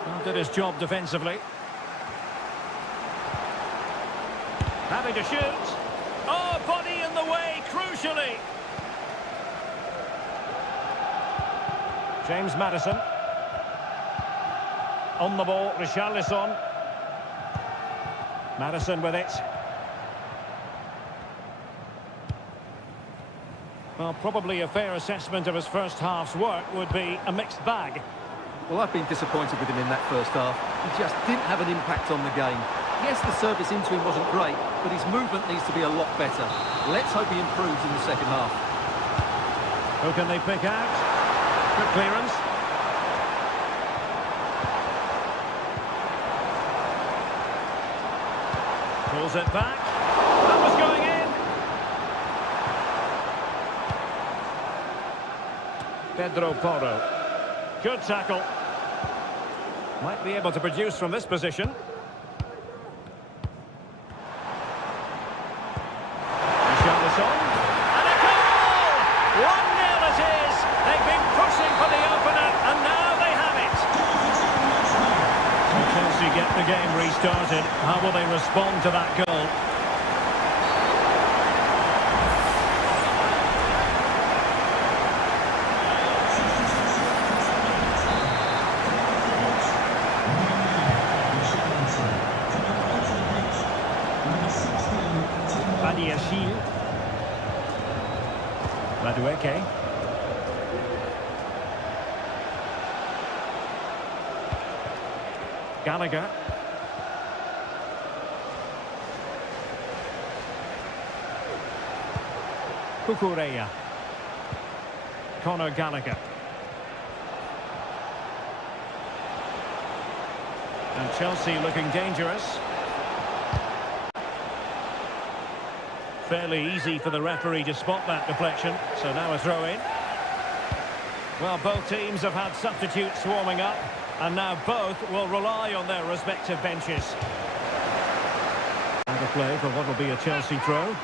Well, did his job defensively. Having to shoot. Oh, body in the way, crucially. James Madison. On the ball, Richarlison. Madison with it. Well, probably a fair assessment of his first half's work would be a mixed bag. Well, I've been disappointed with him in that first half. He just didn't have an impact on the game. Yes, the service into him wasn't great, but his movement needs to be a lot better. Let's hope he improves in the second half. Who can they pick out? Good clearance. Pulls it back. That was going in. Pedro Porro. Good tackle. Might be able to produce from this position. Richarlison. And a goal! 1-0 it is. They've been pushing for the opener, and now they have it. Will Chelsea get the game restarted? How will they respond to that goal? Badiashile. Madueke. Gallagher. Cucurella. Conor Gallagher. And Chelsea looking dangerous. Fairly easy for the referee to spot that deflection, so now a throw-in. Well, both teams have had substitutes warming up, and now both will rely on their respective benches. And a play for what will be a Chelsea throw.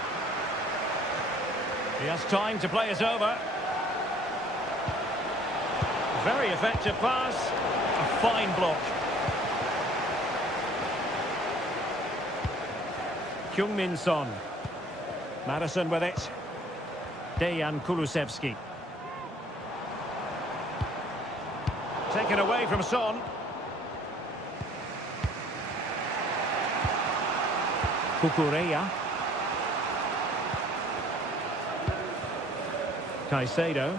He has time to play it over. Very effective pass. A fine block. Heung-min Son. Madison with it. Dejan Kulusevski. Taken away from Son. Cucurella. Caicedo.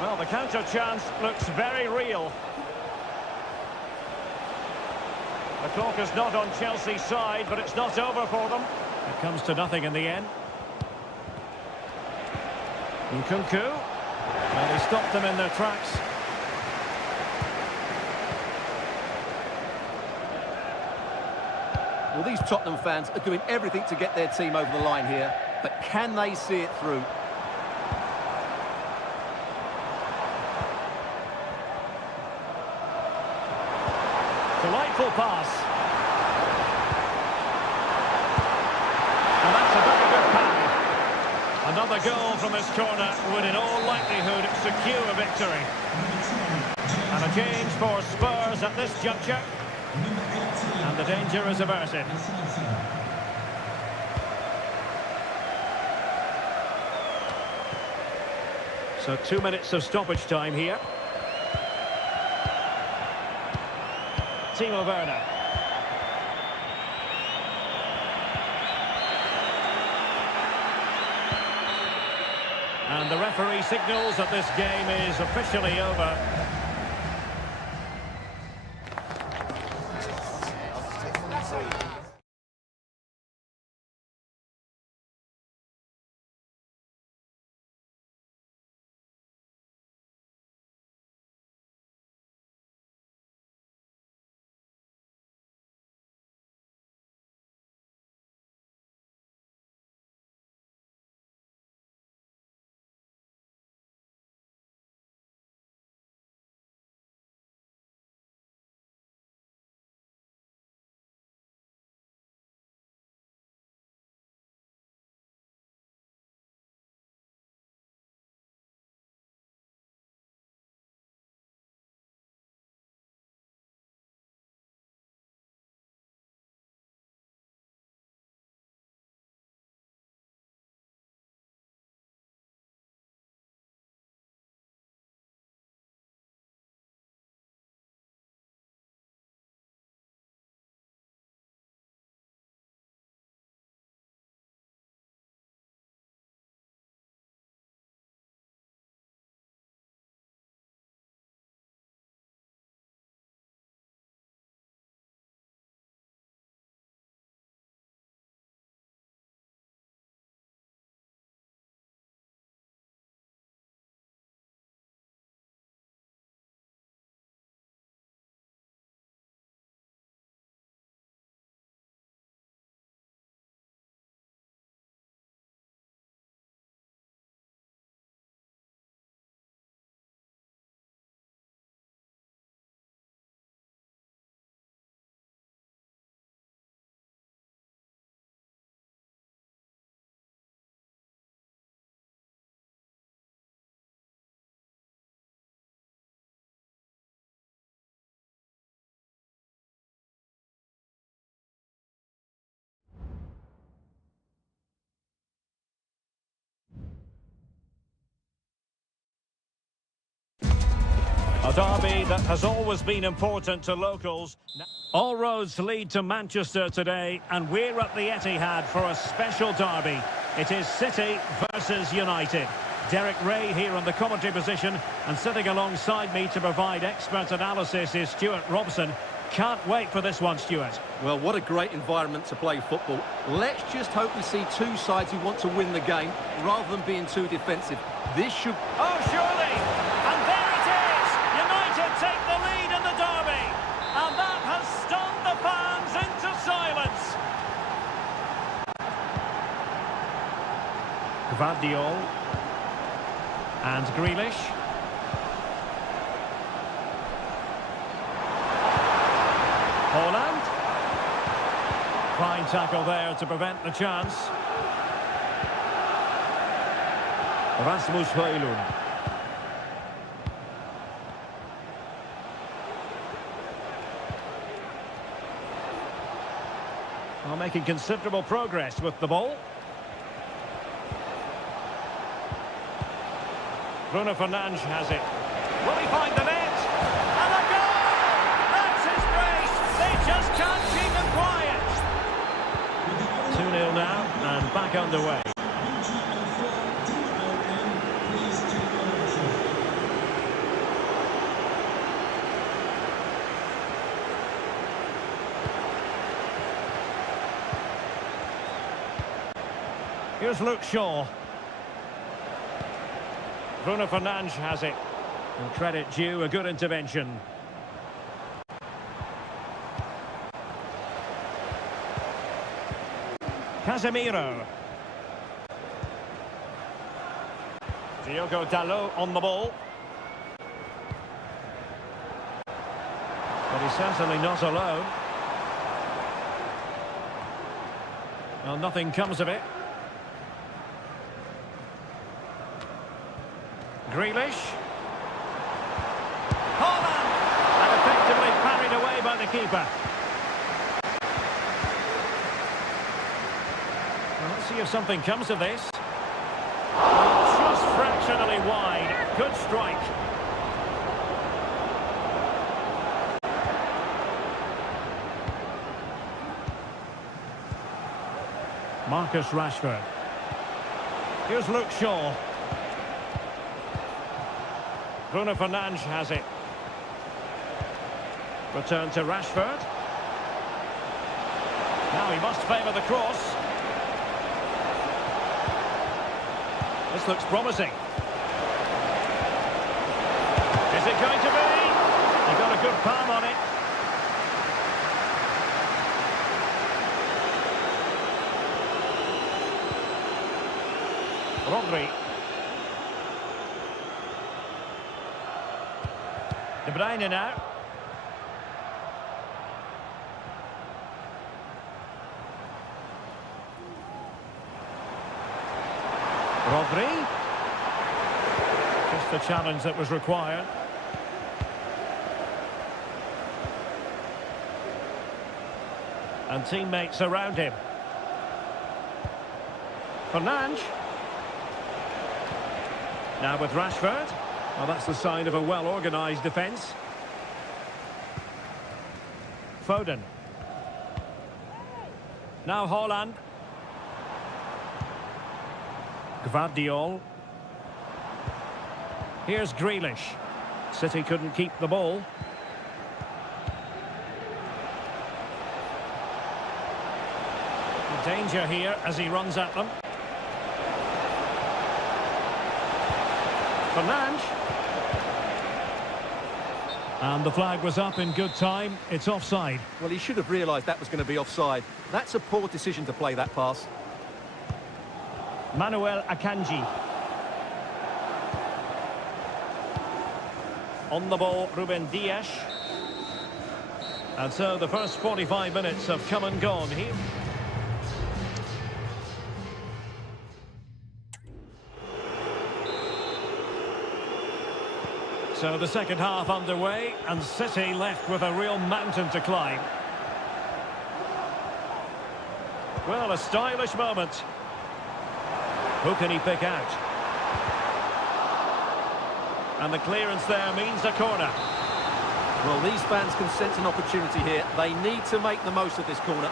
Well, the counter chance looks very real. The clock is not on Chelsea's side, but it's not over for them. It comes to nothing in the end. Nkunku. Well, he stopped them in their tracks. Well, these Tottenham fans are doing everything to get their team over the line here, but can they see it through? Delightful pass. And that's a very good pass. Another goal from this corner would in all likelihood secure a victory. And a change for Spurs at this juncture. And the danger is averted. So 2 minutes of stoppage time here. Timo Werner. And the referee signals that this game is officially over. A derby that has always been important to locals. All roads lead to Manchester today, and we're at the Etihad for a special derby. It is City versus United. Derek Ray here in the commentary position, and sitting alongside me to provide expert analysis is Stuart Robson. Can't wait for this one, Stuart. Well, what a great environment to play football. Let's just hope we see two sides who want to win the game, rather than being too defensive. This should... Oh, surely! And there it is! United take the lead in the derby! And that has stunned the fans into silence! Gvardiol. And Grealish. Holland. Fine tackle there to prevent the chance. Rasmus Højlund. Well, making considerable progress with the ball. Bruno Fernandes has it. Will he find the net? And a goal! That's his brace! They just can't keep him quiet. 2-0 now, and back underway. Here's Luke Shaw. Bruno Fernandes has it. And credit due, a good intervention. Casemiro. Diogo Dalot on the ball. But he's certainly not alone. Well, nothing comes of it. Grealish. Haaland! And effectively parried away by the keeper. Well, let's see if something comes of this. Just fractionally wide. Good strike. Marcus Rashford. Here's Luke Shaw. Bruno Fernandes has it. Return to Rashford. Now he must favour the cross. This looks promising. Is it going to be? He got a good palm on it. Rodri. De Bruyne now. Rodri. Just the challenge that was required. And teammates around him. Fernandes. Now with Rashford. Well, that's the sign of a well-organised defence. Foden. Now Haaland. Gvardiol. Here's Grealish. City couldn't keep the ball. Danger here as he runs at them. Fernandes. And the flag was up in good time. It's offside. Well, he should have realised that was going to be offside. That's a poor decision to play that pass. Manuel Akanji. On the ball, Ruben Dias. And so the first 45 minutes have come and gone here. So the second half underway, and City left with a real mountain to climb. Well, a stylish moment. Who can he pick out? And the clearance there means a corner. Well, these fans can sense an opportunity here. They need to make the most of this corner.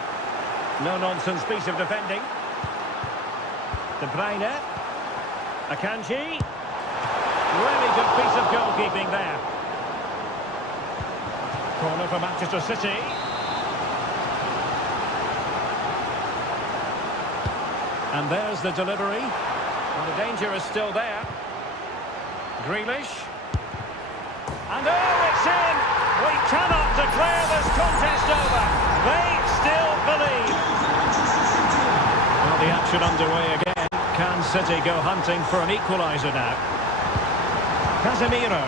No-nonsense piece of defending. De Bruyne. Akanji. Really good piece of goalkeeping there. Corner for Manchester City. And there's the delivery. And the danger is still there. Grealish. And oh, it's in! We cannot declare this contest over. They still believe. Well, the action underway again. Can City go hunting for an equaliser now? Casemiro.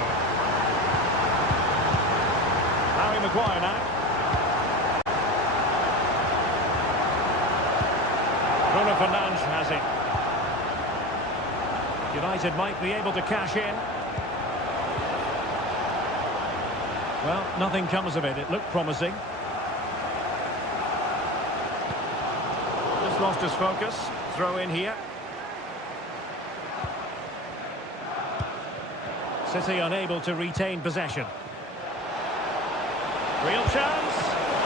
Harry Maguire now. Bruno Fernandes has it. United might be able to cash in. Well, nothing comes of it. It looked promising. lost his focus. Throw in here. City unable to retain possession. Real chance.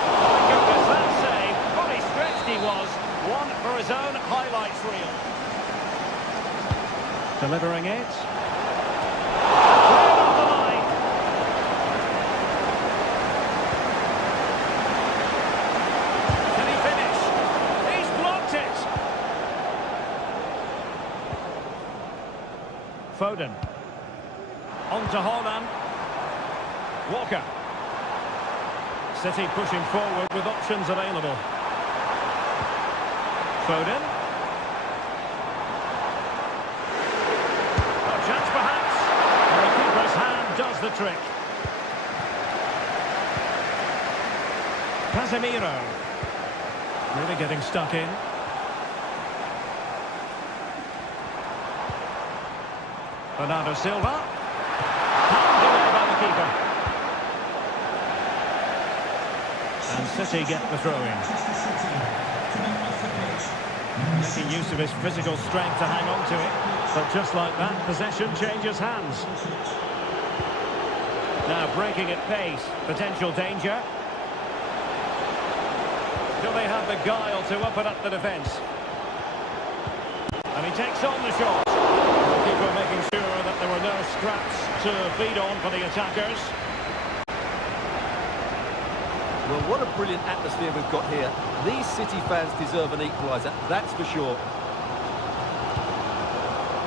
My goodness, that save. Fully stretched he was. One for his own highlights reel. Delivering it. Cleared off the line. Can he finish? He's blocked it. Foden. On to Haaland. Walker. City pushing forward with options available. Foden. A chance perhaps. And the keeper's hand does the trick. Casemiro. Really getting stuck in. Bernardo Silva. Hand away by the keeper. And City get the throw-in. Making use of his physical strength to hang on to it. But just like that, possession changes hands. Now breaking at pace. Potential danger. Do they have the guile to open up the defence? And he takes on the shot. The keeper making sure that there were no scraps to feed on for the attackers. Well, what a brilliant atmosphere we've got here. These City fans deserve an equaliser, that's for sure.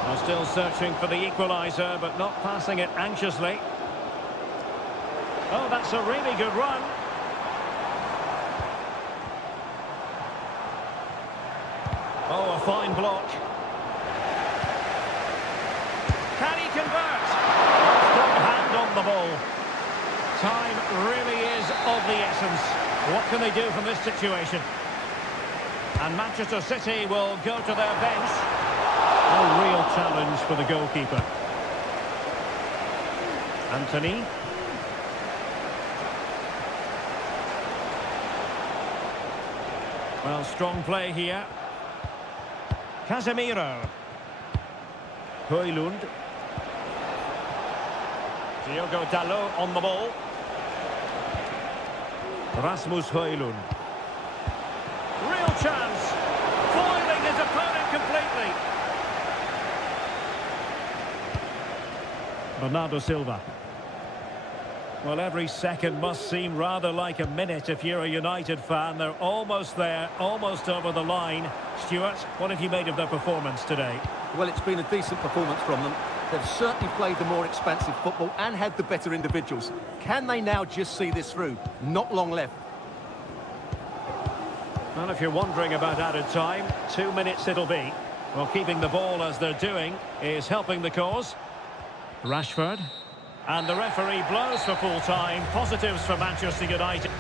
Well, still searching for the equaliser, but not passing it anxiously. Oh, that's a really good run. Oh, a fine block. Can he convert? Strong hand on the ball. Time really is of the essence. What can they do from this situation? And Manchester City will go to their bench. A real challenge for the goalkeeper. Anthony. Well, strong play here. Casemiro. Højlund. Diogo Dalot on the ball. Rasmus Højlund. Real chance. Foiling his opponent completely. Bernardo Silva. Well, every second must seem rather like a minute if you're a United fan. They're almost there, almost over the line. Stuart, what have you made of their performance today? Well, it's been a decent performance from them. They've certainly played the more expansive football and had the better individuals. Can they now just see this through? Not long left. Well, if you're wondering about added time, 2 minutes it'll be. Well, keeping the ball as they're doing is helping the cause. Rashford. And the referee blows for full time. Positives for Manchester United.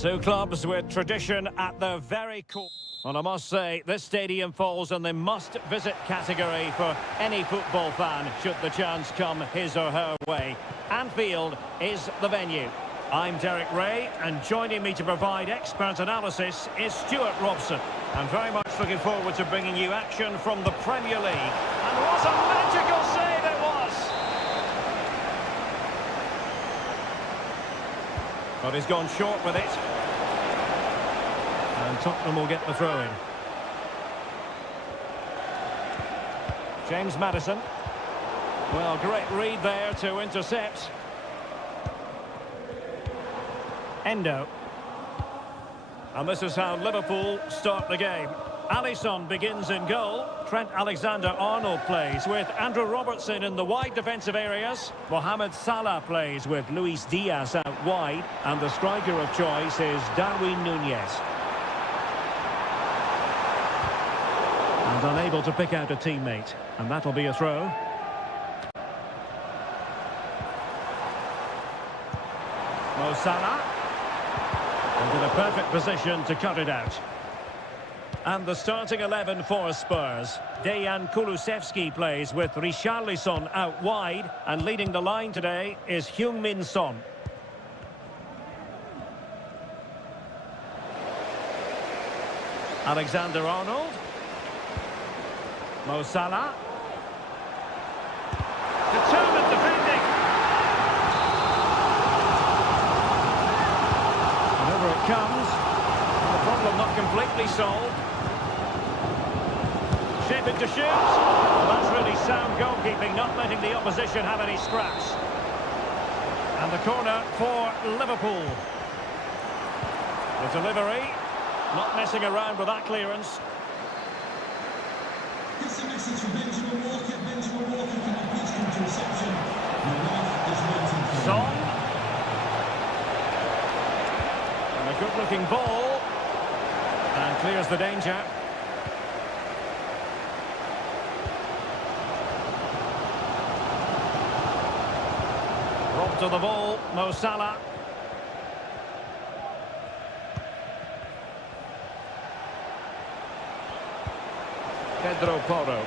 Two clubs with tradition at their very core. Well, I must say, this stadium falls in the must-visit category for any football fan, should the chance come his or her way. Anfield is the venue. I'm Derek Ray, and joining me to provide expert analysis is Stuart Robson. I'm very much looking forward to bringing you action from the Premier League. And what a magical save it was! But he's gone short with it. And Tottenham will get the throw-in. James Maddison. Well, great read there to intercept. Endo. And this is how Liverpool start the game. Alisson begins in goal. Trent Alexander-Arnold plays with Andrew Robertson in the wide defensive areas. Mohamed Salah plays with Luis Diaz out wide. And the striker of choice is Darwin Núñez. And unable to pick out a teammate. And that'll be a throw. Mo Salah. And in a perfect position to cut it out. And the starting 11 for Spurs. Dejan Kulusevski plays with Richarlison out wide. And leading the line today is Heung-min Son. Alexander-Arnold. Mo Salah. Determined defending. And over it comes. The problem not completely solved. Shaping to shoot. Well, that's really sound goalkeeping, not letting the opposition have any scraps. And the corner for Liverpool. The delivery. Not messing around with that clearance. This is a message from Benjamin Walker. Benjamin Walker can pitch into reception. The ref is waiting for Son. And a good-looking ball. And clears the danger. Robbed to the ball, Mo Salah. Pedro Porro.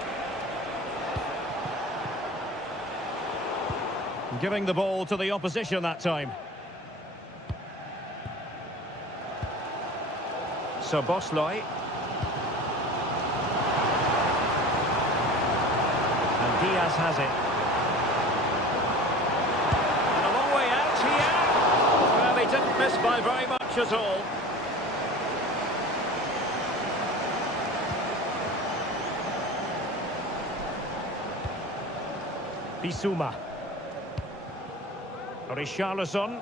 Giving the ball to the opposition that time. So Bosley. And Diaz has it. And a long way out here. Well, he didn't miss by very much at all. Bissouma. Richarlison.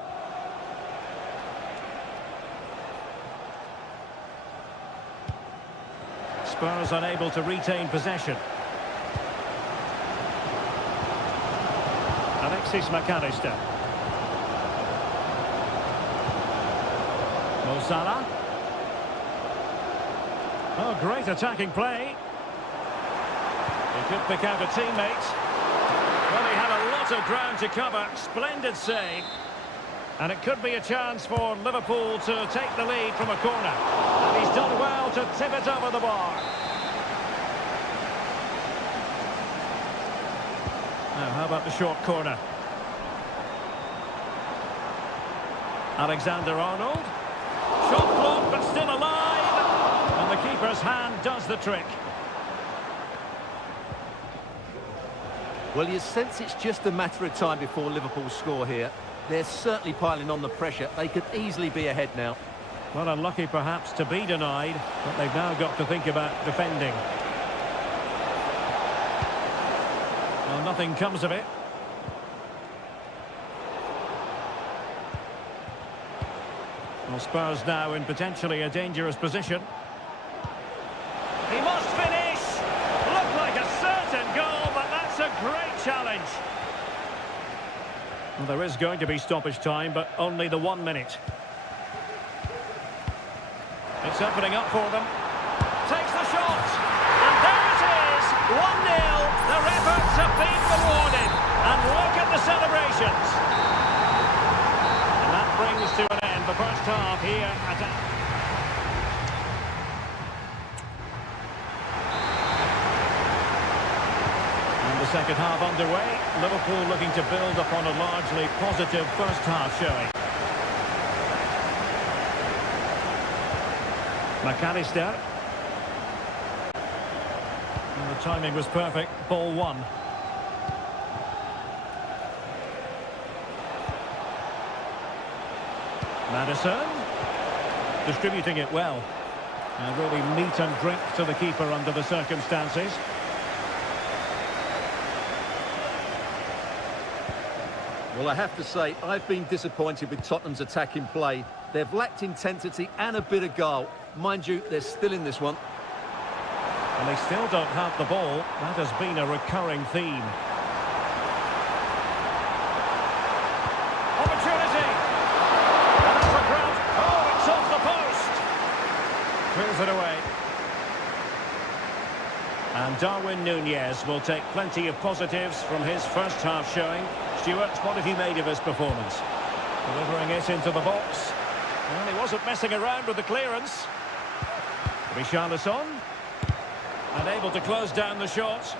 Spurs unable to retain possession. Alexis McAllister. Mo Salah. Oh, great attacking play. He could pick out a teammate. Well, he had a lot of ground to cover. Splendid save. And it could be a chance for Liverpool to take the lead from a corner. And he's done well to tip it over the bar. Now, how about the short corner? Alexander-Arnold. Shot blocked, but still alive. And the keeper's hand does the trick. Well, you sense it's just a matter of time before Liverpool score here. They're certainly piling on the pressure. They could easily be ahead now. Well, unlucky perhaps to be denied, but they've now got to think about defending. Well, nothing comes of it. Well, Spurs now in potentially a dangerous position. He must finish! Looked like a certain goal, but that's a great challenge. Well, there is going to be stoppage time, but only the 1 minute. It's opening up for them. Takes the shot. And there it is. 1-0. Their efforts have been rewarded. And look at the celebrations. And that brings to an end end the first half here at... The second half underway. Liverpool looking to build upon a largely positive first half showing. McAllister. And the timing was perfect. Ball one. Maddison. Distributing it well. And really meat and drink to the keeper under the circumstances. Well, I have to say, I've been disappointed with Tottenham's attacking play. They've lacked intensity and a bit of guile. Mind you, they're still in this one. And they still don't have the ball. That has been a recurring theme. Opportunity! And that's a grab. Oh, it's off the post! Clears it away. And Darwin Núñez will take plenty of positives from his first half showing. Stuart, what have you made of his performance? Delivering it into the box. Well, he wasn't messing around with the clearance. Richarlison. And able to close down the shot.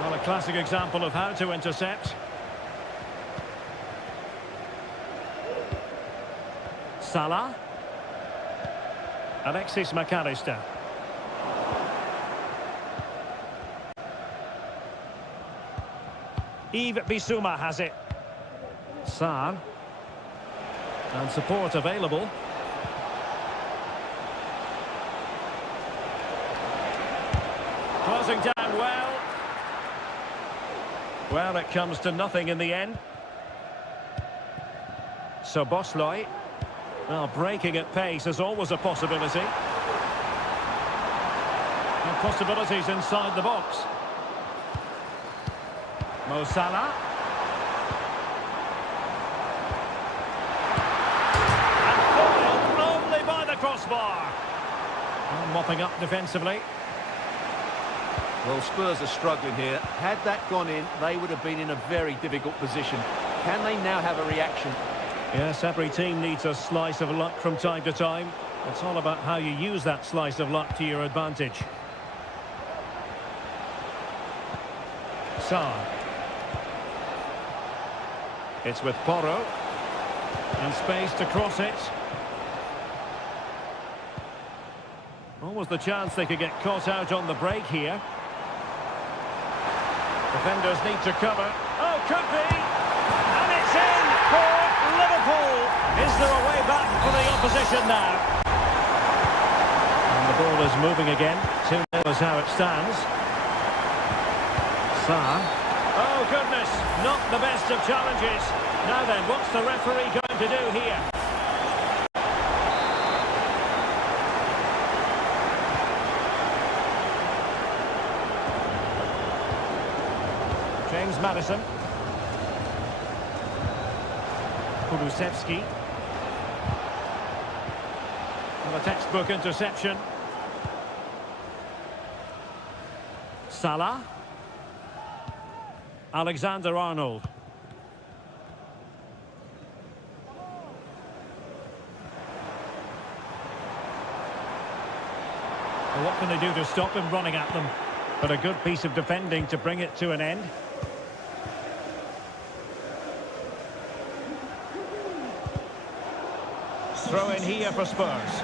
Well, a classic example of how to intercept. Salah. Alexis McAllister. Yves Bissouma has it. Sarr. And support available. Closing down well. Well, it comes to nothing in the end. So Bosley. Well, breaking at pace is always a possibility. And possibilities inside the box. Mo Salah. And foiled only by the crossbar. Well, mopping up defensively. Well, Spurs are struggling here. Had that gone in, they would have been in a very difficult position. Can they now have a reaction? Yes, every team needs a slice of luck from time to time. It's all about how you use that slice of luck to your advantage. Sarr. It's with Porro. And space to cross it. Almost the chance they could get caught out on the break here. Defenders need to cover. Oh, could be! And it's in for Liverpool. Is there a way back for the opposition now? And the ball is moving again. 2-0 is how it stands. Sarr. Oh, goodness. Not the best of challenges. Now then, what's the referee going to do here? James Maddison. Kulusevski. And a textbook interception. Salah. Alexander-Arnold. Well, what can they do to stop him running at them? But a good piece of defending to bring it to an end. Throw in here for Spurs.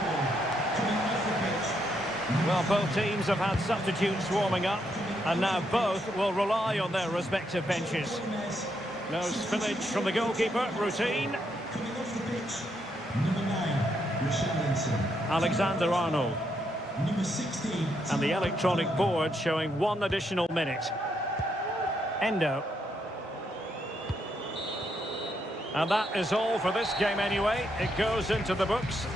Well, both teams have had substitutes warming up, and now both will rely on their respective benches. No spillage from the goalkeeper, routine. Alexander-Arnold. And the electronic board showing 1 additional minute. Endo. And that is all for this game anyway. It goes into the books.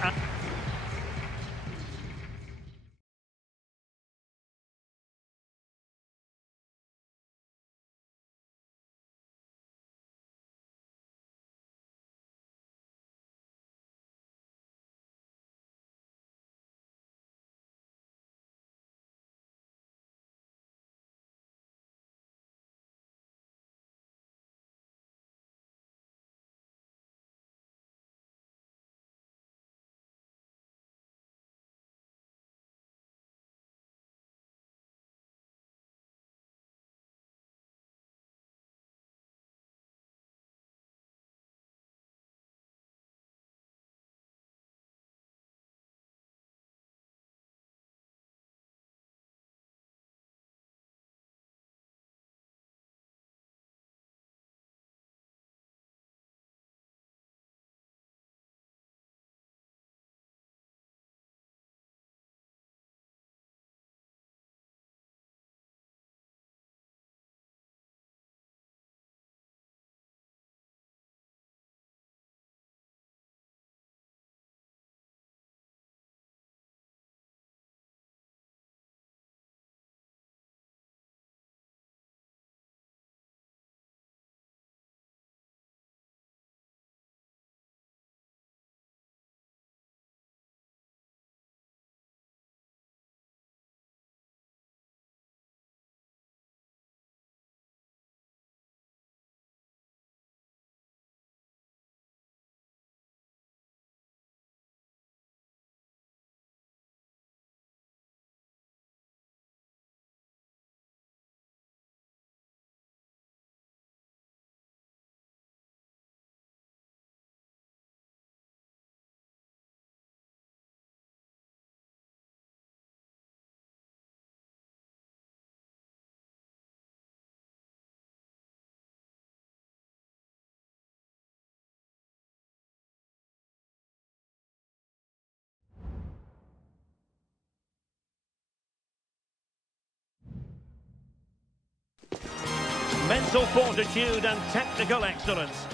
Mental fortitude and technical excellence.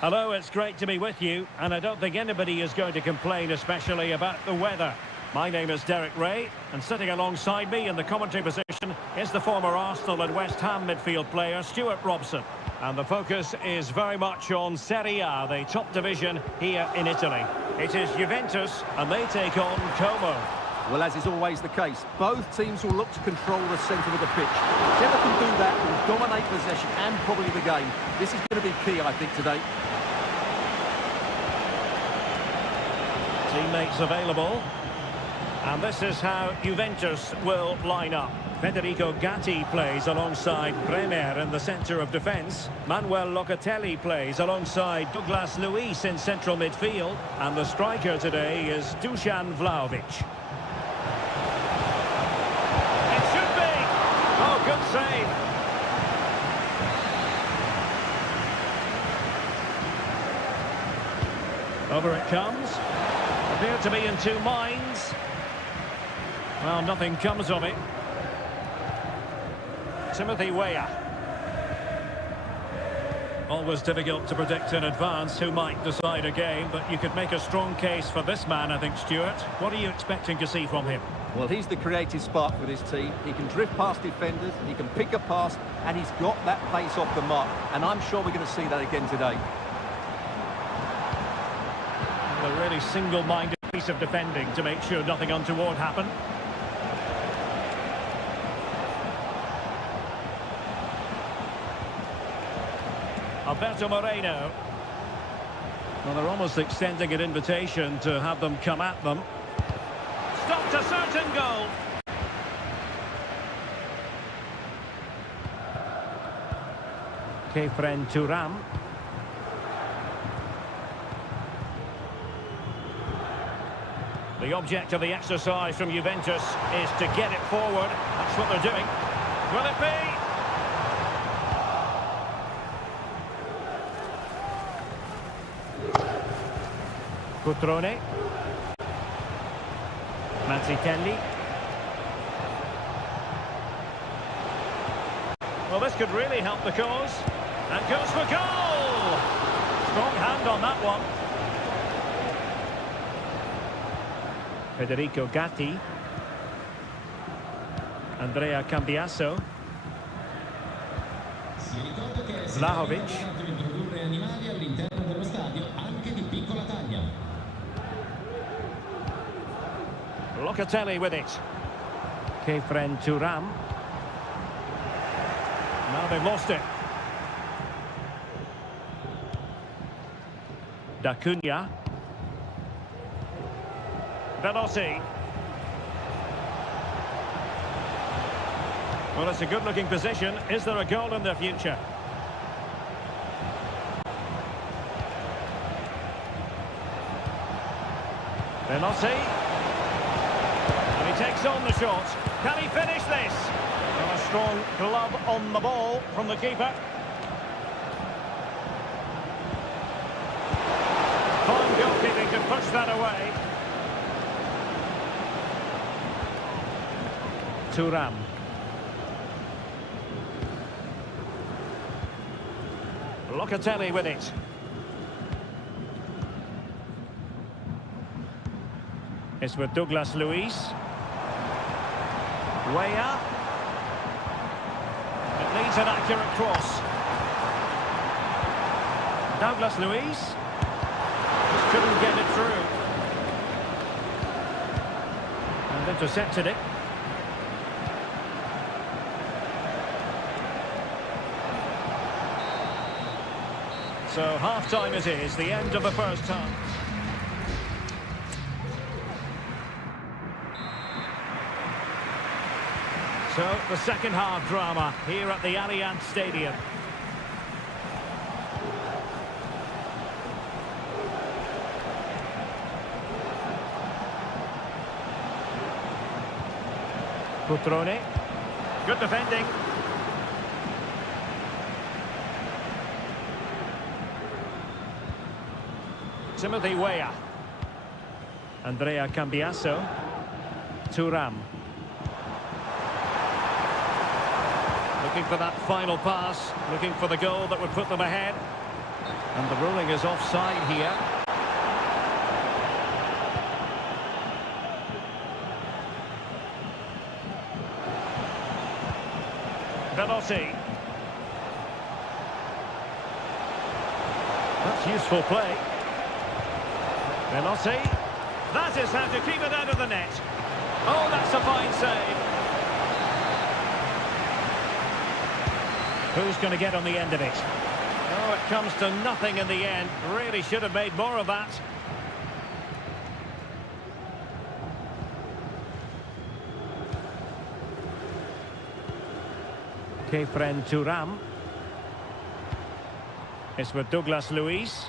Hello, it's great to be with you, and I don't think anybody is going to complain, especially about the weather. My name is Derek Ray, and sitting alongside me in the commentary position is the former Arsenal and West Ham midfield player, Stuart Robson. And the focus is very much on Seria, the top division here in Italy. It is Juventus, and they take on Como. Well, as is always the case, both teams will look to control the centre of the pitch. Whichever can do that will dominate possession and probably the game. This is going to be key, I think, today. Teammates available. And this is how Juventus will line up. Federico Gatti plays alongside Bremer in the centre of defence. Manuel Locatelli plays alongside Douglas Luiz in central midfield. And the striker today is Dusan Vlahovic. It should be! Oh, good save. Over it comes. Appear to be in two minds. Well, nothing comes of it. Timothy Weah. Always difficult to predict in advance who might decide a game, but you could make a strong case for this man, I think, Stuart. What are you expecting to see from him? Well, he's the creative spark for this team. He can drift past defenders, he can pick a pass, and he's got that pace off the mark. And I'm sure we're going to see that again today. A really single-minded piece of defending to make sure nothing untoward happened. Alberto Moreno. Well, they're almost extending an invitation to have them come at them. Stopped a certain goal. Kefren Turam. The object of the exercise from Juventus is to get it forward. That's what they're doing. Will it be? Cutrone. Mazzitelli. Well, this could really help the cause. And goes for goal! Strong hand on that one. Federico Gatti. Andrea Cambiasso. Vlahovic. Locatelli with it. Kefren Turam. Now they've lost it. Da Cunha. Veloci. Well, it's a good-looking position. Is there a goal in the future? Veloci. And he takes on the shot. Can he finish this? Well, a strong glove on the ball from the keeper. Fine goalkeeping to push that away. Turam. Locatelli with it. It's with Douglas Luiz. Weah. It needs an accurate cross. Douglas Luiz. Just couldn't get it through. And intercepted it. So half-time it is, the end of the first half. So the second half drama here at the Allianz Stadium. Cutrone. Good defending. Timothy Weah. Andrea Cambiasso. Turam. The looking for that final pass, looking for the goal that would put them ahead. And the ruling is offside here. Veloci. That's useful play. Veloci. That is how to keep it out of the net. Oh, that's a fine save. Who's going to get on the end of it? Oh, it comes to nothing in the end. Really should have made more of that. Kefren Thuram. It's with Douglas Luiz.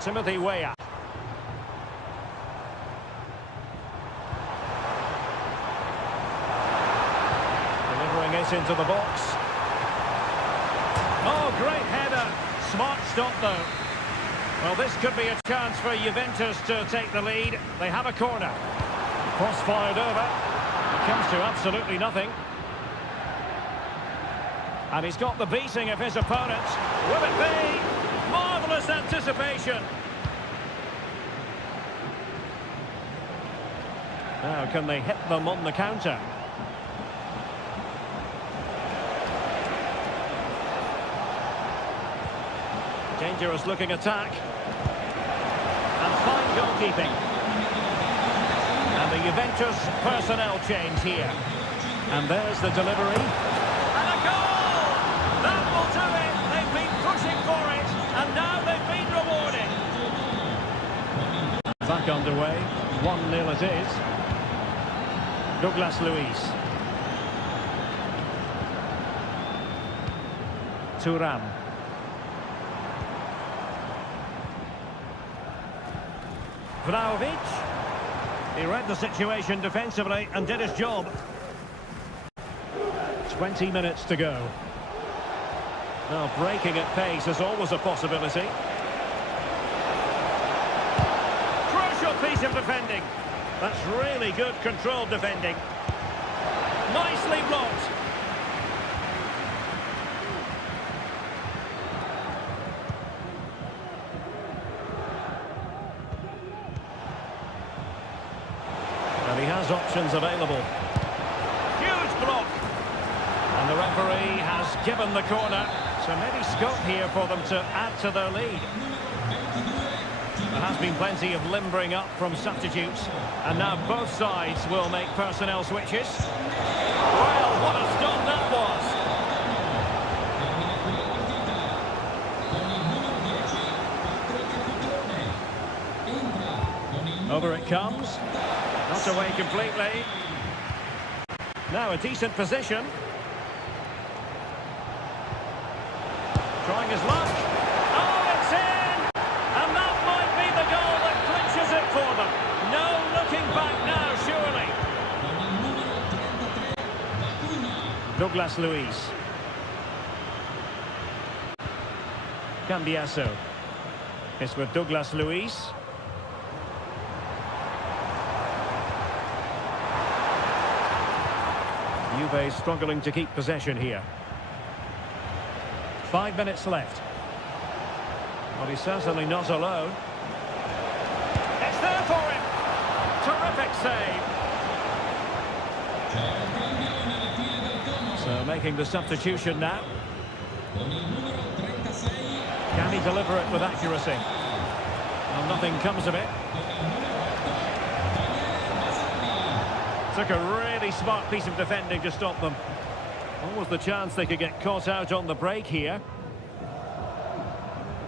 Timothy Weah. Delivering it into the box. Oh, great header. Smart stop, though. Well, this could be a chance for Juventus to take the lead. They have a corner. Cross fired over. It comes to absolutely nothing. And he's got the beating of his opponent. Will it be? Marvellous anticipation. Now, can they hit them on the counter? Dangerous looking attack. And fine goalkeeping. And the Juventus personnel change here. And there's the delivery. And a goal! That will do it. They've been pushing for it, and now they've been rewarded. Back underway. 1-0 it is. Douglas Luiz. Thuram. Vlahovic. He read the situation defensively and did his job. 20 minutes to go. Now, breaking at pace is always a possibility. Crucial piece of defending. That's really good controlled defending. Nicely blocked. And he has options available. Huge block. And the referee has given the corner. So maybe scope here for them to add to their lead. There has been plenty of limbering up from substitutes. And now both sides will make personnel switches. Well, what a stop that was. Over it comes. Not away completely. Now a decent position. Trying his luck. Oh, it's in! And that might be the goal that clinches it for them. No looking back now, surely. Douglas Luiz. Cambiasso. It's with Douglas Luiz. Juve struggling to keep possession here. 5 minutes left. Well, he's certainly not alone. It's there for him. Terrific save. So making the substitution now. Can he deliver it with accuracy? Well, nothing comes of it. Took a really smart piece of defending to stop them. What was the chance they could get caught out on the break here?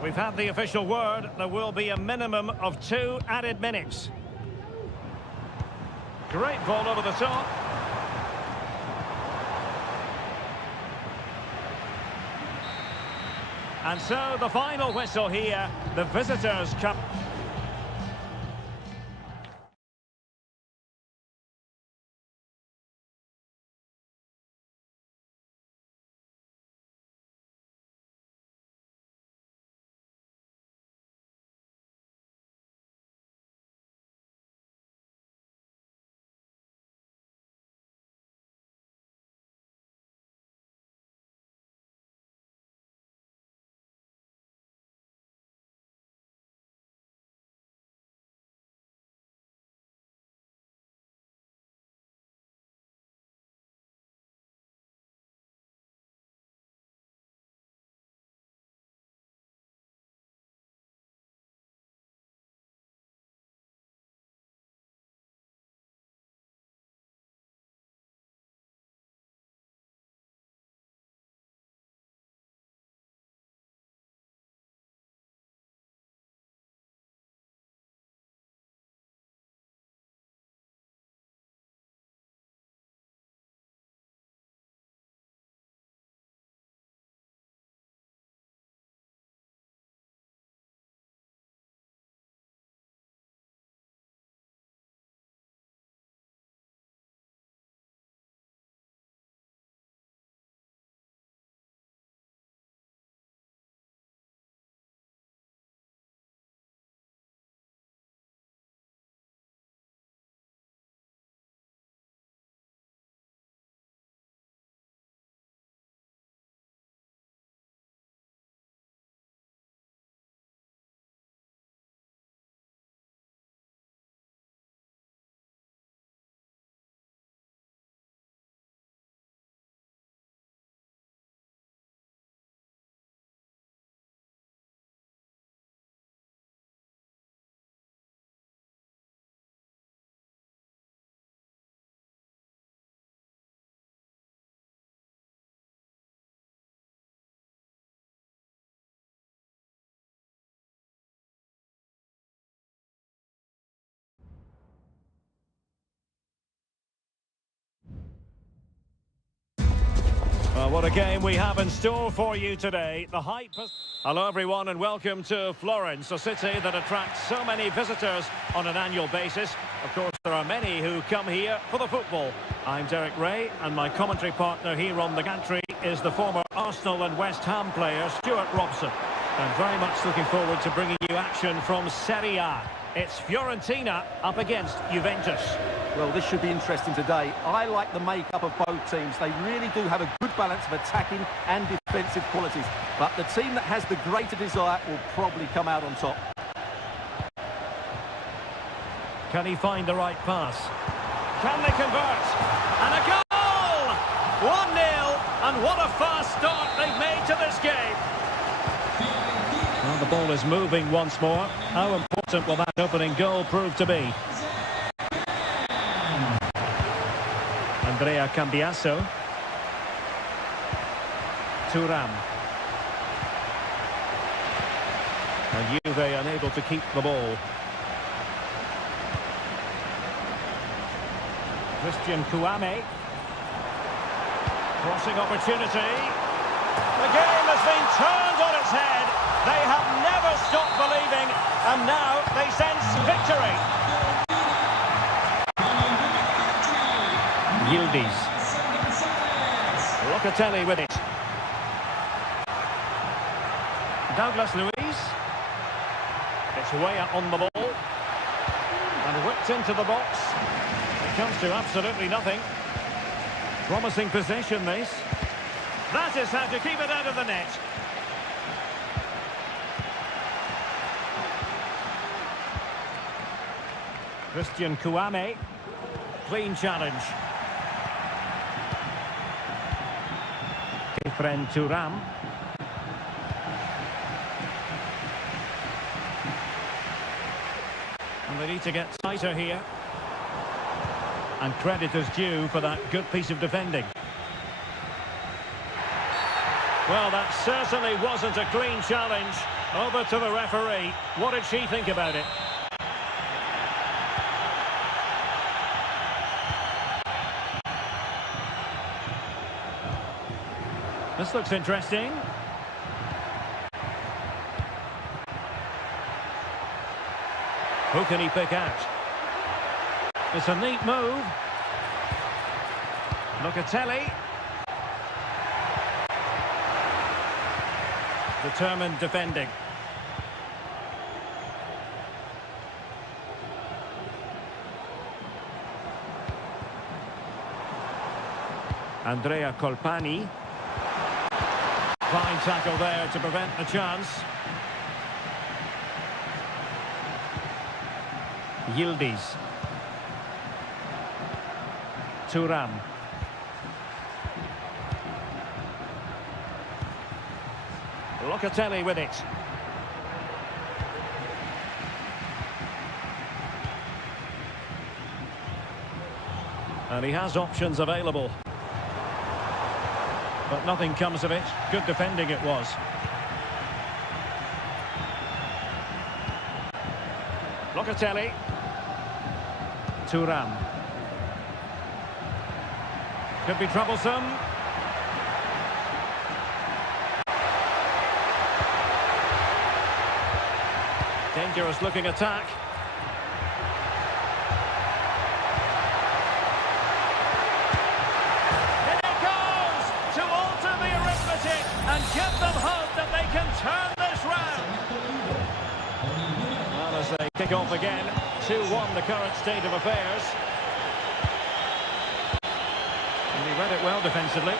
We've had the official word. There will be a minimum of 2 added minutes. Great ball over the top. And so the final whistle here. The visitors come... Well, what a game we have in store for you today. The hype has... Hello, everyone, and welcome to Florence, a city that attracts so many visitors on an annual basis. Of course, there are many who come here for the football. I'm Derek Ray, and my commentary partner here on the gantry is the former Arsenal and West Ham player, Stuart Robson. And very much looking forward to bringing you action from Seria. It's Fiorentina up against Juventus. Well, this should be interesting today. I like the makeup of both teams. They really do have a good balance of attacking and defensive qualities. But the team that has the greater desire will probably come out on top. Can he find the right pass? Can they convert? And a goal! 1-0, and what a fast start they've made to this game. Well, the ball is moving once more. How important will that opening goal prove to be? Andrea Cambiaso. Thuram. And Juve unable to keep the ball. Christian Kouame. Crossing opportunity. The game has been turned on its head. They have never stopped believing, and now they sense victory. Yildiz. Locatelli with it. Douglas Luiz. It's Weah on the ball. And whipped into the box. It comes to absolutely nothing. Promising possession, this. That is how to keep it out of the net. Christian Kouame. Clean challenge. Friend Thuram. And they need to get tighter here. And credit is due for that good piece of defending. Well, that certainly wasn't a clean challenge. Over to the referee. What did she think about it? This looks interesting. Who can he pick out? It's a neat move. Locatelli. Determined defending. Andrea Colpani. Fine tackle there to prevent the chance. Yildiz. Thuram. Locatelli with it. And he has options available. But nothing comes of it. Good defending it was. Locatelli. Thuram. Could be troublesome. Dangerous looking attack. And give them hope that they can turn this round. Well, as they kick off again, 2-1 the current state of affairs. And he read it well defensively.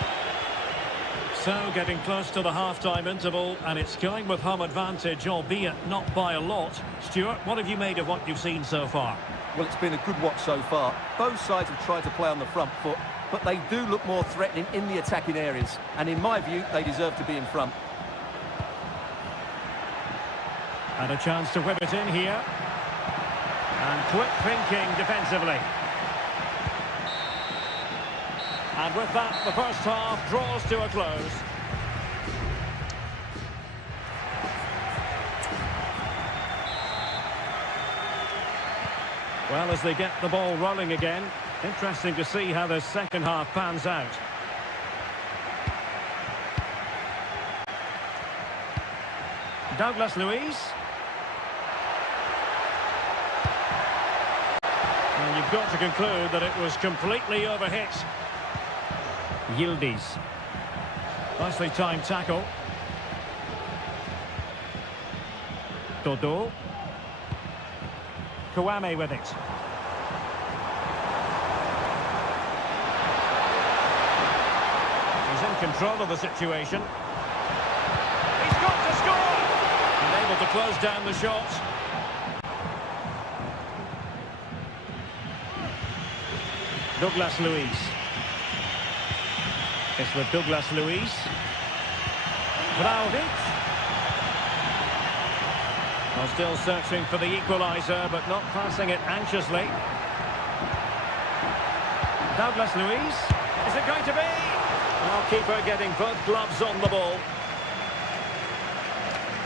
So getting close to the half-time interval, and it's going with home advantage, albeit not by a lot. Stuart, what have you made of what you've seen so far? Well, it's been a good watch so far. Both sides have tried to play on the front foot, but they do look more threatening in the attacking areas. And in my view, they deserve to be in front. And a chance to whip it in here. And quick thinking defensively. And with that, the first half draws to a close. Well, as they get the ball rolling again, interesting to see how the second half pans out. Douglas Luiz. And you've got to conclude that it was completely overhit. Yildiz. Nicely timed tackle. Dodo. Kouame with it. He's in control of the situation. He's got to score! And able to close down the shot. Douglas Luiz. It's with Douglas Luiz. Vlahovic. Well, still searching for the equaliser, but not passing it anxiously. Douglas Luiz. Is it going to be? Well, keeper getting both gloves on the ball.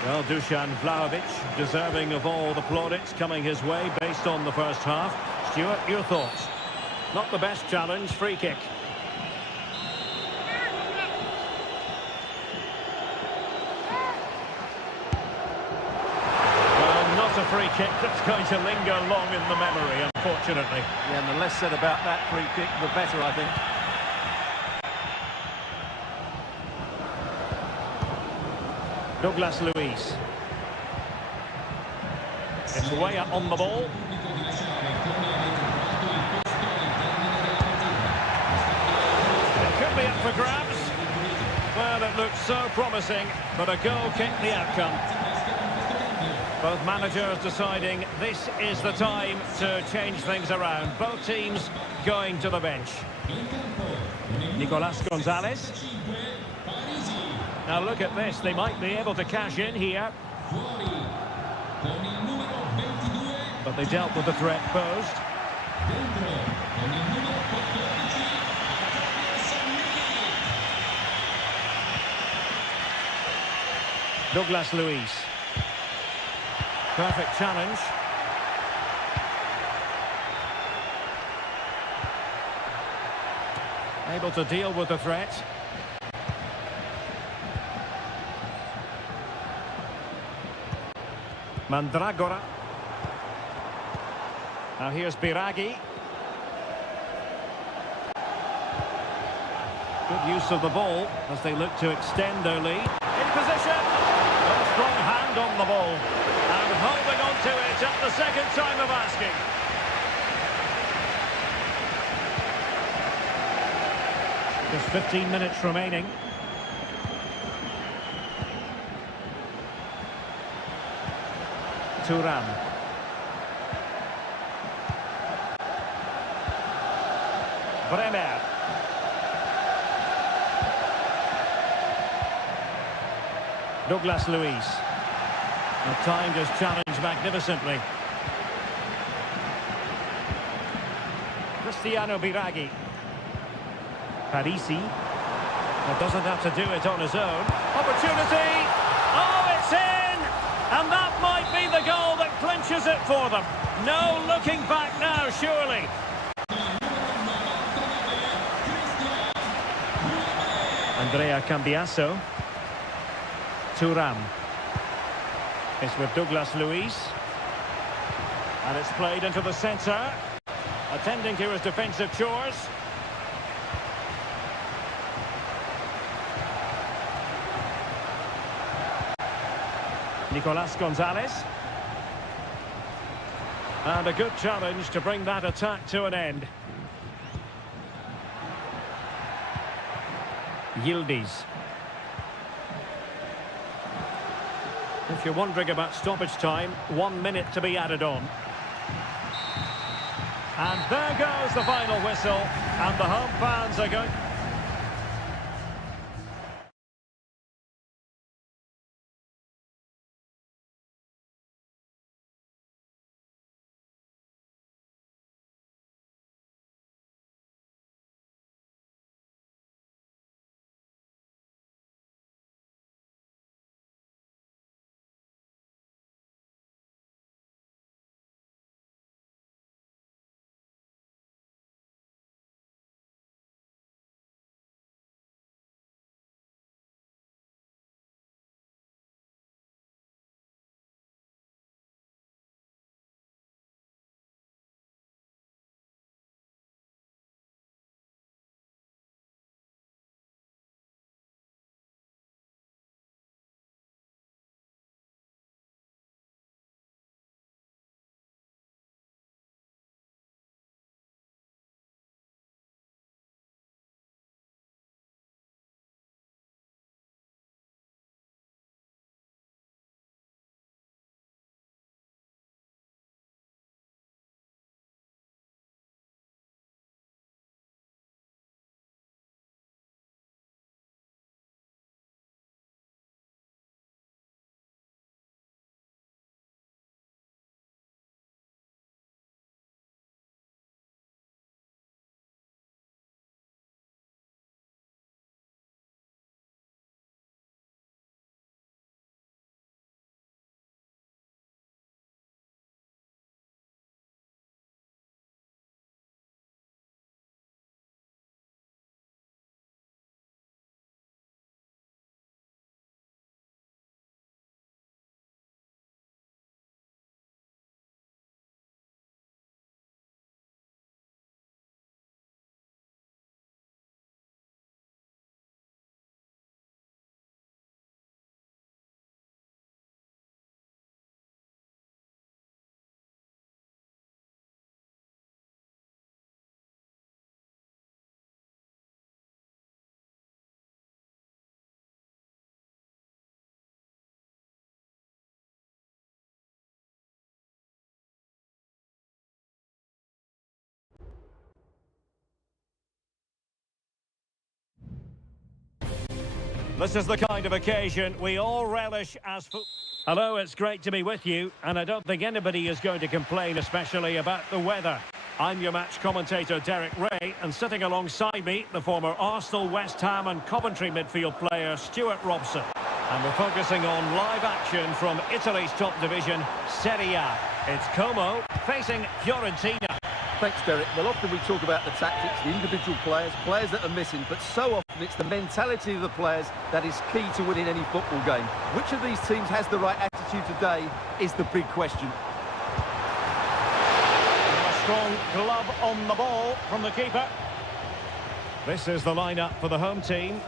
Well, Dusan Vlahovic deserving of all the plaudits coming his way based on the first half. Stuart, your thoughts? Not the best challenge, free kick. Well, not a free kick that's going to linger long in the memory, unfortunately. Yeah, and the less said about that free kick, the better, I think. Douglas Luiz. It's way up on the ball. It could be up for grabs. Well, it looked so promising, but a goal kicked the outcome. Both managers deciding this is the time to change things around. Both teams going to the bench. Nicolas Gonzalez. Now look at this, they might be able to cash in here. But they dealt with the threat posed. Douglas Luiz. Perfect challenge. Able to deal with the threat. Mandragora. Now here's Biragi. Good use of the ball as they look to extend their lead. In position. A strong hand on the ball. And holding on to it at the second time of asking. Just 15 minutes remaining. Thuram. Bremer. Douglas Luiz. Timed his challenge magnificently. Cristiano Biragi. Parisi. Well, doesn't have to do it on his own. Opportunity. Oh, it's in! And that might be the goal that clinches it for them. No looking back now, surely. Andrea Cambiaso. Thuram. It's with Douglas Luiz. And it's played into the centre. Attending to his defensive chores. Nicolas Gonzalez. And a good challenge to bring that attack to an end. Yildiz. If you're wondering about stoppage time, 1 minute to be added on. And there goes the final whistle, and the home fans are going... This is the kind of occasion we all relish as Hello, it's great to be with you, and I don't think anybody is going to complain, especially about the weather. I'm your match commentator, Derek Ray, and sitting alongside me, the former Arsenal, West Ham and Coventry midfield player, Stuart Robson. And we're focusing on live action from Italy's top division, Seria. It's Como facing Fiorentina. Thanks, Derek. Well, often we talk about the tactics, the individual players that are missing, but so often it's the mentality of the players that is key to winning any football game. Which of these teams has the right attitude today is the big question. A strong glove on the ball from the keeper. This is the lineup for the home team.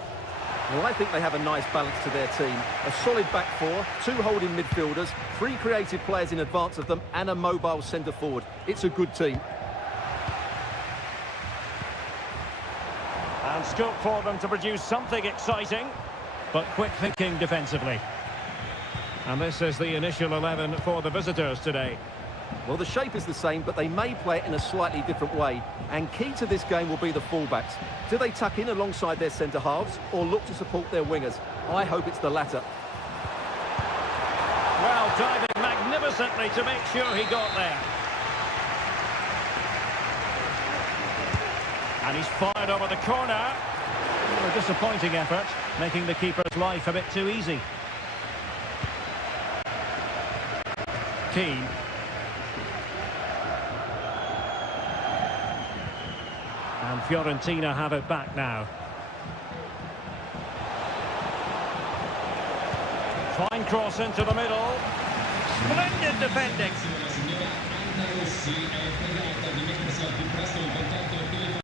Well, I think they have a nice balance to their team. A solid back four, 2 holding midfielders, 3 creative players in advance of them, and a mobile centre forward. It's a good team. And scope for them to produce something exciting, but quick thinking defensively. And this is the initial 11 for the visitors today. Well, the shape is the same, but they may play it in a slightly different way. And key to this game will be the fullbacks. Do they tuck in alongside their centre-halves or look to support their wingers? I hope it's the latter. Well, diving magnificently to make sure he got there. And he's fired over the corner. A disappointing effort, making the keeper's life a bit too easy. Keane. And Fiorentina have it back now. Fine cross into the middle. Splendid defending.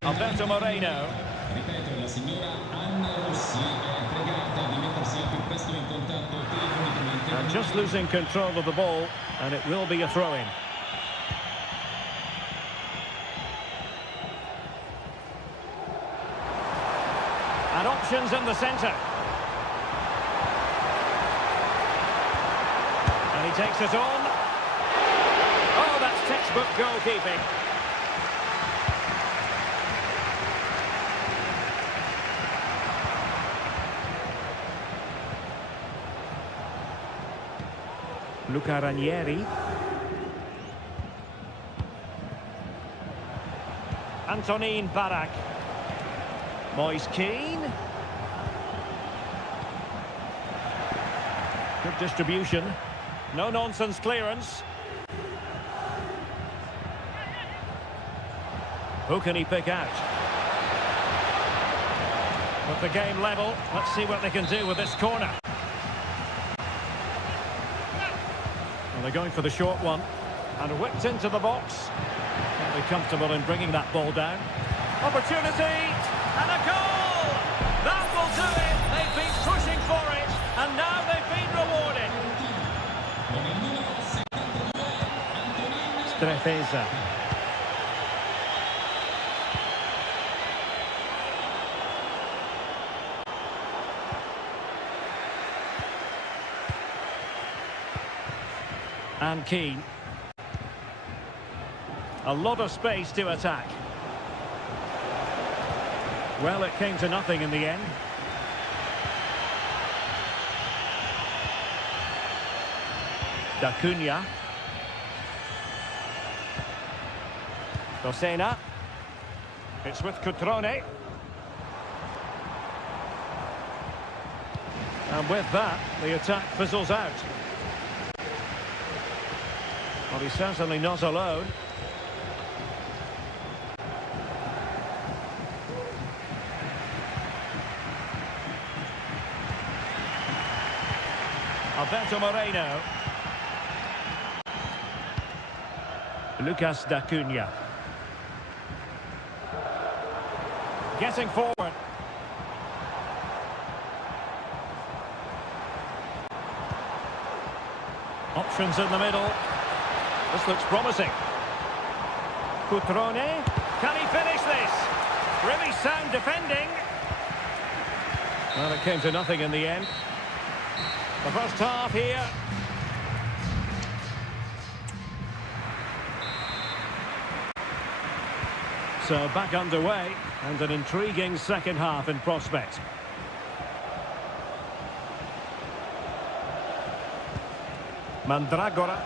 Alberto Moreno. And just losing control of the ball, and it will be a throw-in. And options in the centre. And he takes it on. Oh, that's textbook goalkeeping. Luca Ranieri. Antonin Barak. Moise Keane. Good distribution. No-nonsense clearance. Who can he pick out? With the game level, let's see what they can do with this corner. Well, they're going for the short one. And whipped into the box. Can't be comfortable in bringing that ball down. Opportunity! And a goal! That will do it! They've been pushing for it, and now they've been rewarded. Strefeza. And Keane. A lot of space to attack. Well, it came to nothing in the end. Da Cunha. Dosena. It's with Cutrone. And with that, the attack fizzles out. Well, he's certainly not alone. Alberto Moreno. Lucas da Cunha. Getting forward. Options in the middle. This looks promising. Cutrone. Can he finish this? Really sound defending. Well, it came to nothing in the end. The first half here. So back underway, and an intriguing second half in prospect. Mandragora.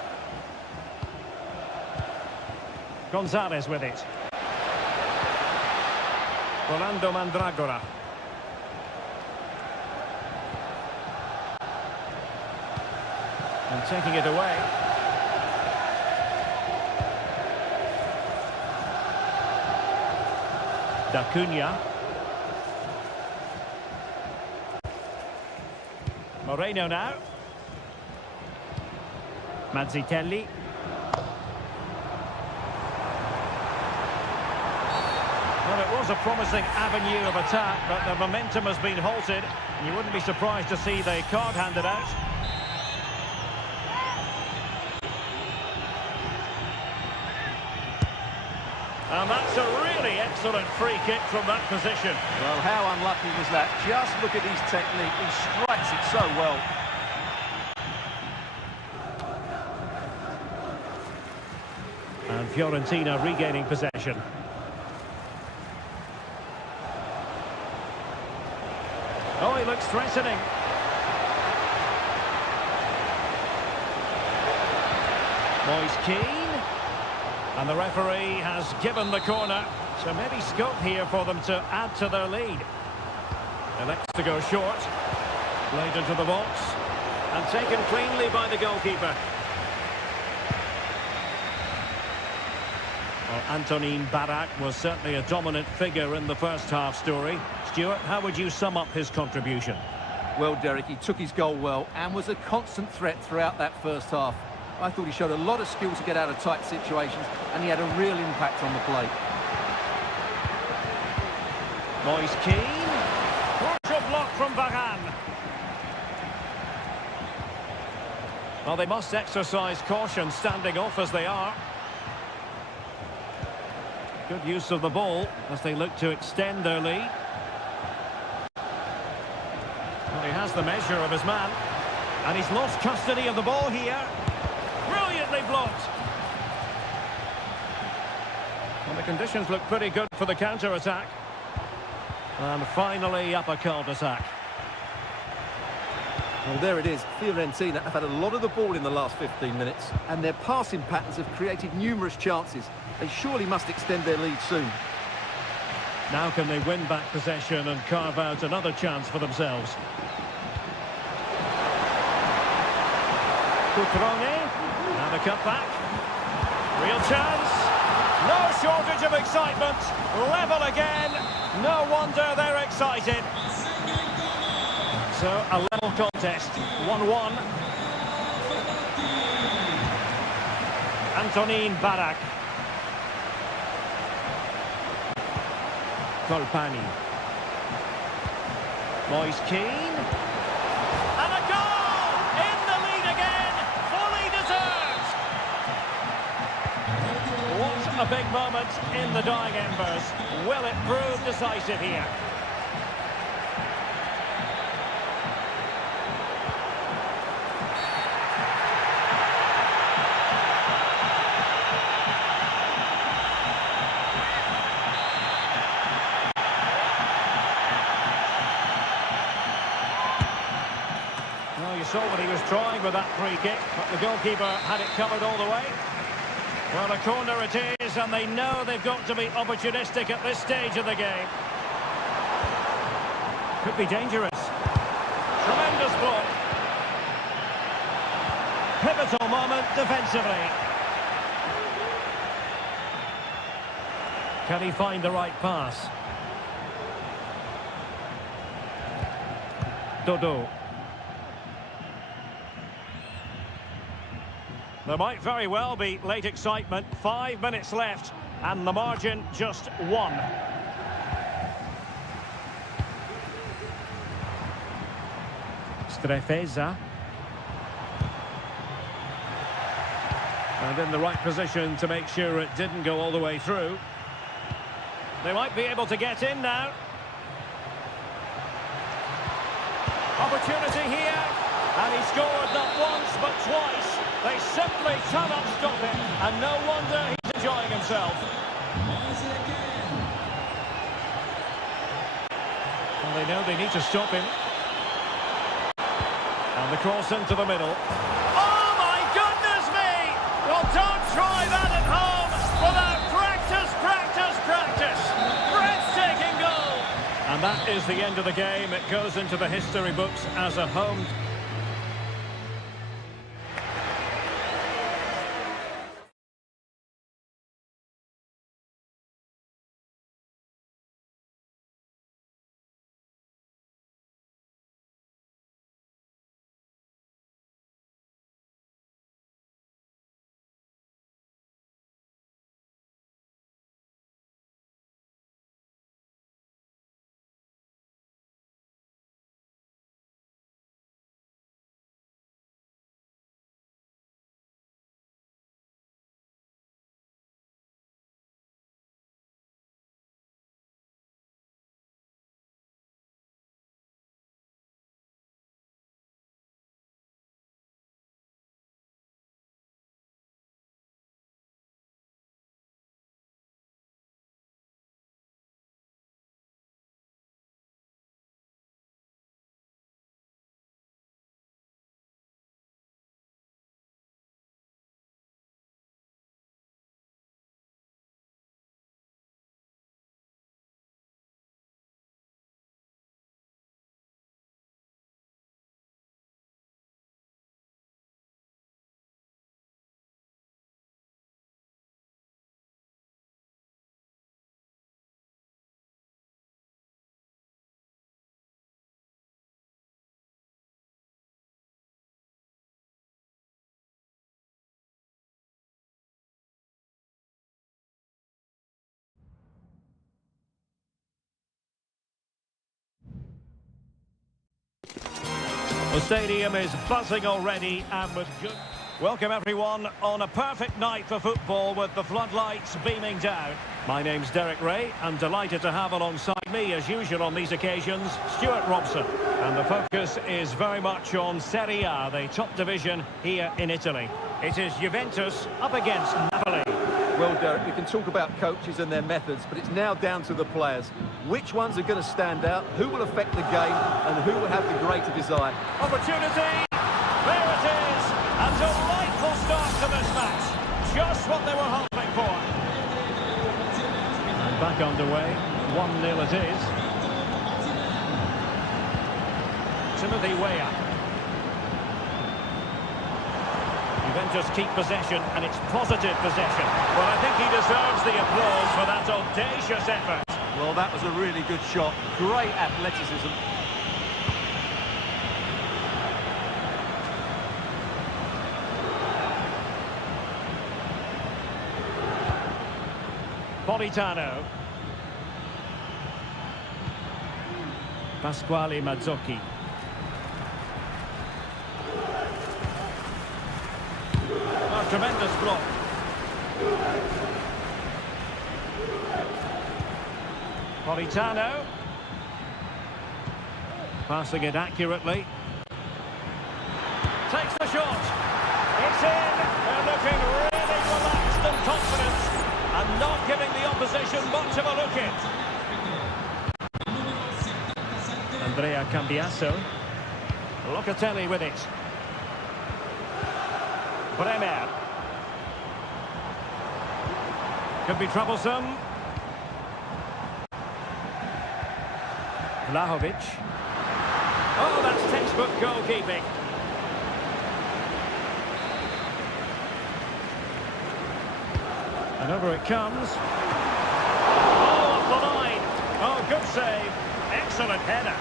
Gonzalez with it. Rolando Mandragora. And taking it away. Da Cunha. Moreno now. Mazzitelli. Well, it was a promising avenue of attack, but the momentum has been halted. You wouldn't be surprised to see the card handed out. And that's a really excellent free kick from that position. Well, how unlucky was that? Just look at his technique. He strikes it so well. And Fiorentina regaining possession. Oh, he looks threatening. Moise Keane. And the referee has given the corner. So maybe scope here for them to add to their lead. Elects to go short. Played into the box. And taken cleanly by the goalkeeper. Well, Antonin Barak was certainly a dominant figure in the first half story. Stuart, how would you sum up his contribution? Well, Derek, he took his goal well and was a constant threat throughout that first half. I thought he showed a lot of skill to get out of tight situations, and he had a real impact on the play. Moise Keane. Crucial block from Varane. Well, they must exercise caution standing off as they are. Good use of the ball as they look to extend their lead. Well, he has the measure of his man. And he's lost custody of the ball here. Brilliantly blocked. Well, the conditions look pretty good for the counter-attack. And finally, up a cul-de-sac. Well, there it is. Fiorentina have had a lot of the ball in the last 15 minutes, and their passing patterns have created numerous chances. They surely must extend their lead soon. Now can they win back possession and carve out another chance for themselves? Cutrone. Now the cutback. Real chance. No shortage of excitement. Level again. No wonder they're excited. So a level contest. 1-1. Antonin Barak. Colpani. Moise Keane. And a goal! In the lead again! Fully deserved! What a big moment in the dying embers. Will it prove decisive here? Well, you saw what he was trying with that free kick, but the goalkeeper had it covered all the way. Well, a corner it is, and they know they've got to be opportunistic at this stage of the game. Could be dangerous. Tremendous block. Pivotal moment defensively. Can he find the right pass? Dodo. There might very well be late excitement. 5 minutes left, and the margin just 1. Strefeza. And in the right position to make sure it didn't go all the way through. They might be able to get in now. Opportunity here. And he scored not once but twice. They simply cannot stop him. And no wonder he's enjoying himself. Well, they know they need to stop him. And the cross into the middle. Oh my Oh, don't try that at home without practice, practice, practice. Breathtaking goal. And that is the end of the game. It goes into the history books as a home. The stadium is buzzing already and with good... Welcome everyone on a perfect night for football with the floodlights beaming down. My name's Derek Ray. I'm delighted to have alongside me, as usual on these occasions, Stuart Robson. And the focus is very much on Seria, the top division here in Italy. It is Juventus up against Napoli. Well, Derek, we can talk about coaches and their methods, but it's now down to the players. Which ones are going to stand out, who will affect the game, and who will have the greater desire? Opportunity! There it is! A delightful start to this match. Just what they were hoping for. And back underway. 1-0 it is. Timothy Weah. Juventus keep possession, and it's positive possession. Well, I think he deserves the applause for that audacious effort. Well, that was a really good shot. Great athleticism. Politano. Pasquale Mazzocchi. Oh, tremendous block. Politano. Passing it accurately. Takes the shot. It's in. They're looking really relaxed and confident, and not giving the opposition much of a look in. Andrea Cambiasso. Locatelli with it. Bremer. Could be troublesome. Vlahovic. Oh, that's textbook goalkeeping. And over it comes. Oh, off the line. Oh, good save. Excellent header.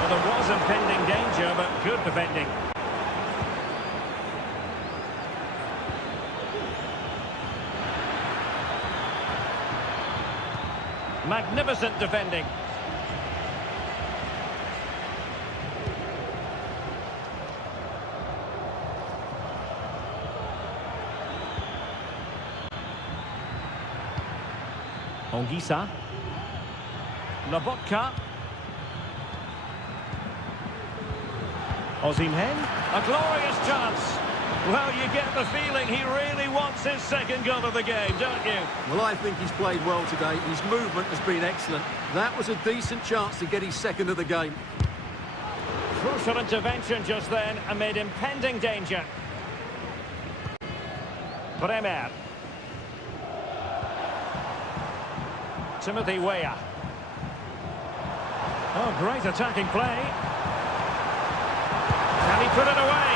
Well, there was impending danger, but good defending. Magnificent defending. Ongisa. Lobotka. Osimhen. A glorious chance. Well, you get the feeling he really wants his second goal of the game, don't you? Well, I think he's played well today. His movement has been excellent. That was a decent chance to get his second of the game. Crucial intervention just then amid impending danger. Bremer. Timothy Weah. Oh, great attacking play. Can he put it away?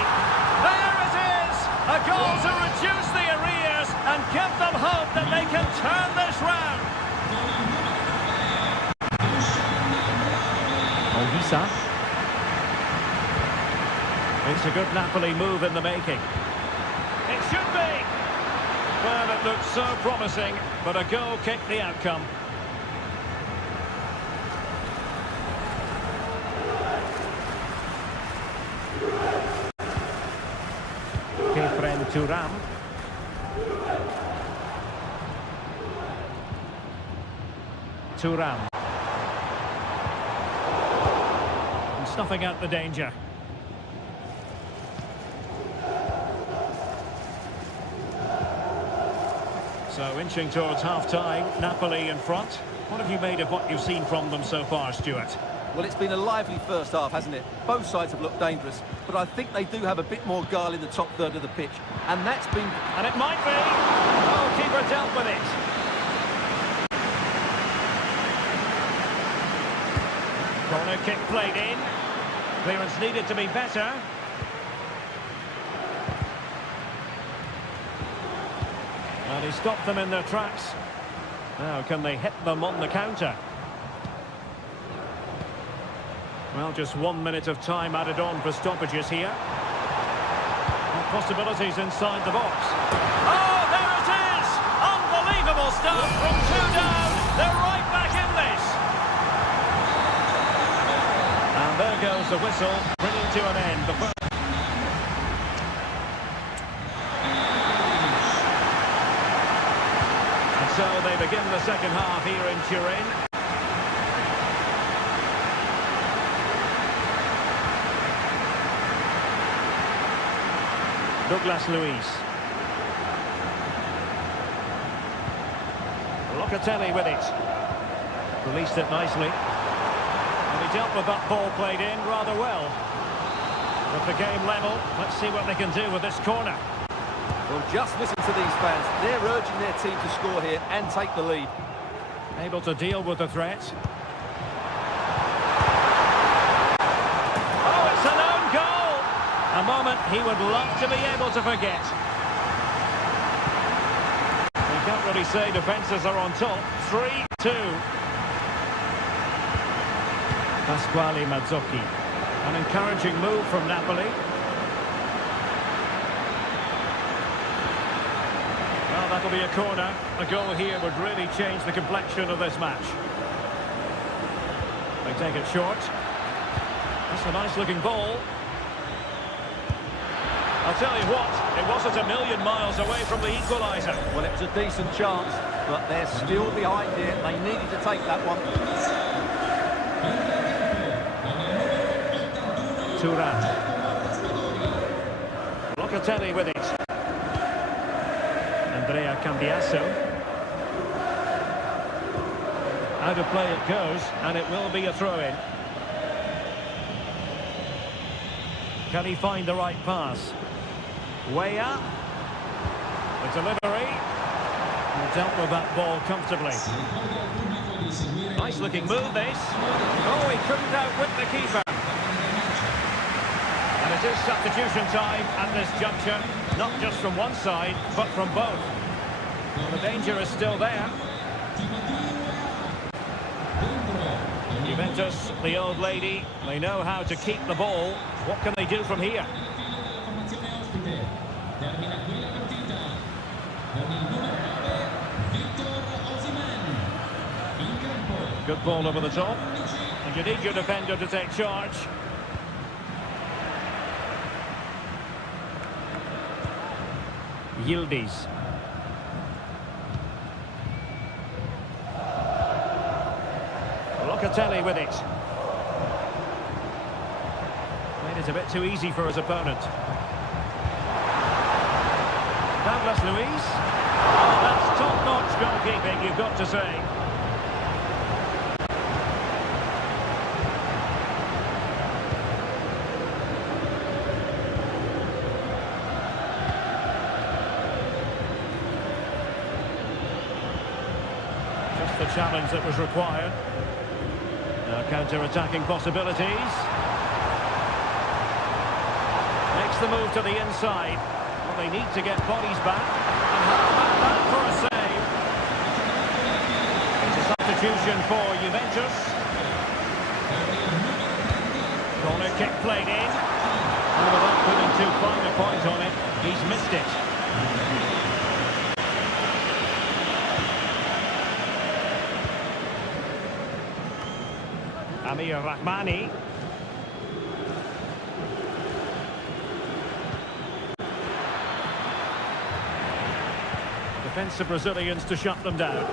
There it is! A goal to reduce the arrears and give them hope that they can turn this round. Olisa. It's a good Napoli move in the making. It should be! Well, it looked so promising, but a goal kicked the outcome. Thuram. Thuram. And snuffing out the danger. So inching towards half-time, Napoli in front. What have you made of what you've seen from them so far, Stuart? Well, it's been a lively first half, hasn't it? Both sides have looked dangerous, but I think they do have a bit more guile in the top third of the pitch. And that's been... And it might be! Oh, keeper dealt with it. Corner kick played in. Clearance needed to be better. And he stopped them in their tracks. Now, can they hit them on the counter? Well, just 1 minute of time added on for stoppages here. And possibilities inside the box. Oh, there it is! Unbelievable stuff from 2 down. They're right back in this. And there goes the whistle, bringing to an end the first. And so they begin the second half here in Turin. Douglas Luiz. Locatelli with it. Released it nicely. And he dealt with that ball played in rather well. With the game level, let's see what they can do with this corner. Well, just listen to these fans. They're urging their team to score here and take the lead. Able to deal with the threat. A moment he would love to be able to forget. You can't really say defences are on top. 3-2. Pasquale Mazzocchi. An encouraging move from Napoli. Well, that'll be a corner. A goal here would really change the complexion of this match. They take it short. That's a nice looking ball. I'll tell you what, it wasn't a million miles away from the equaliser. Well, it was a decent chance, but they're still behind here. They needed to take that one. Thuram. Locatelli with it. Andrea Cambiasso. Out of play it goes, and it will be a throw-in. Can he find the right pass? Weah. The delivery. And dealt with that ball comfortably. Nice looking move this. Oh, he couldn't outwit the keeper. And it is substitution time at this juncture. Not just from one side, but from both. The danger is still there. Juventus, the old lady, they know how to keep the ball. What can they do from here? Good ball over the top. And you need your defender to take charge. Yildiz. Locatelli with it. Made it a bit too easy for his opponent. Douglas Luiz. Oh, that's top-notch goalkeeping, you've got to say. challenge that was required. Now counter-attacking possibilities. Makes the move to the inside. Well, they need to get bodies back. And how about that for a save? It's a substitution for Juventus. Corner kick played in. And without putting too fine a point on it, he's missed it. Amir Rahmani. Defensive Brazilians to shut them down.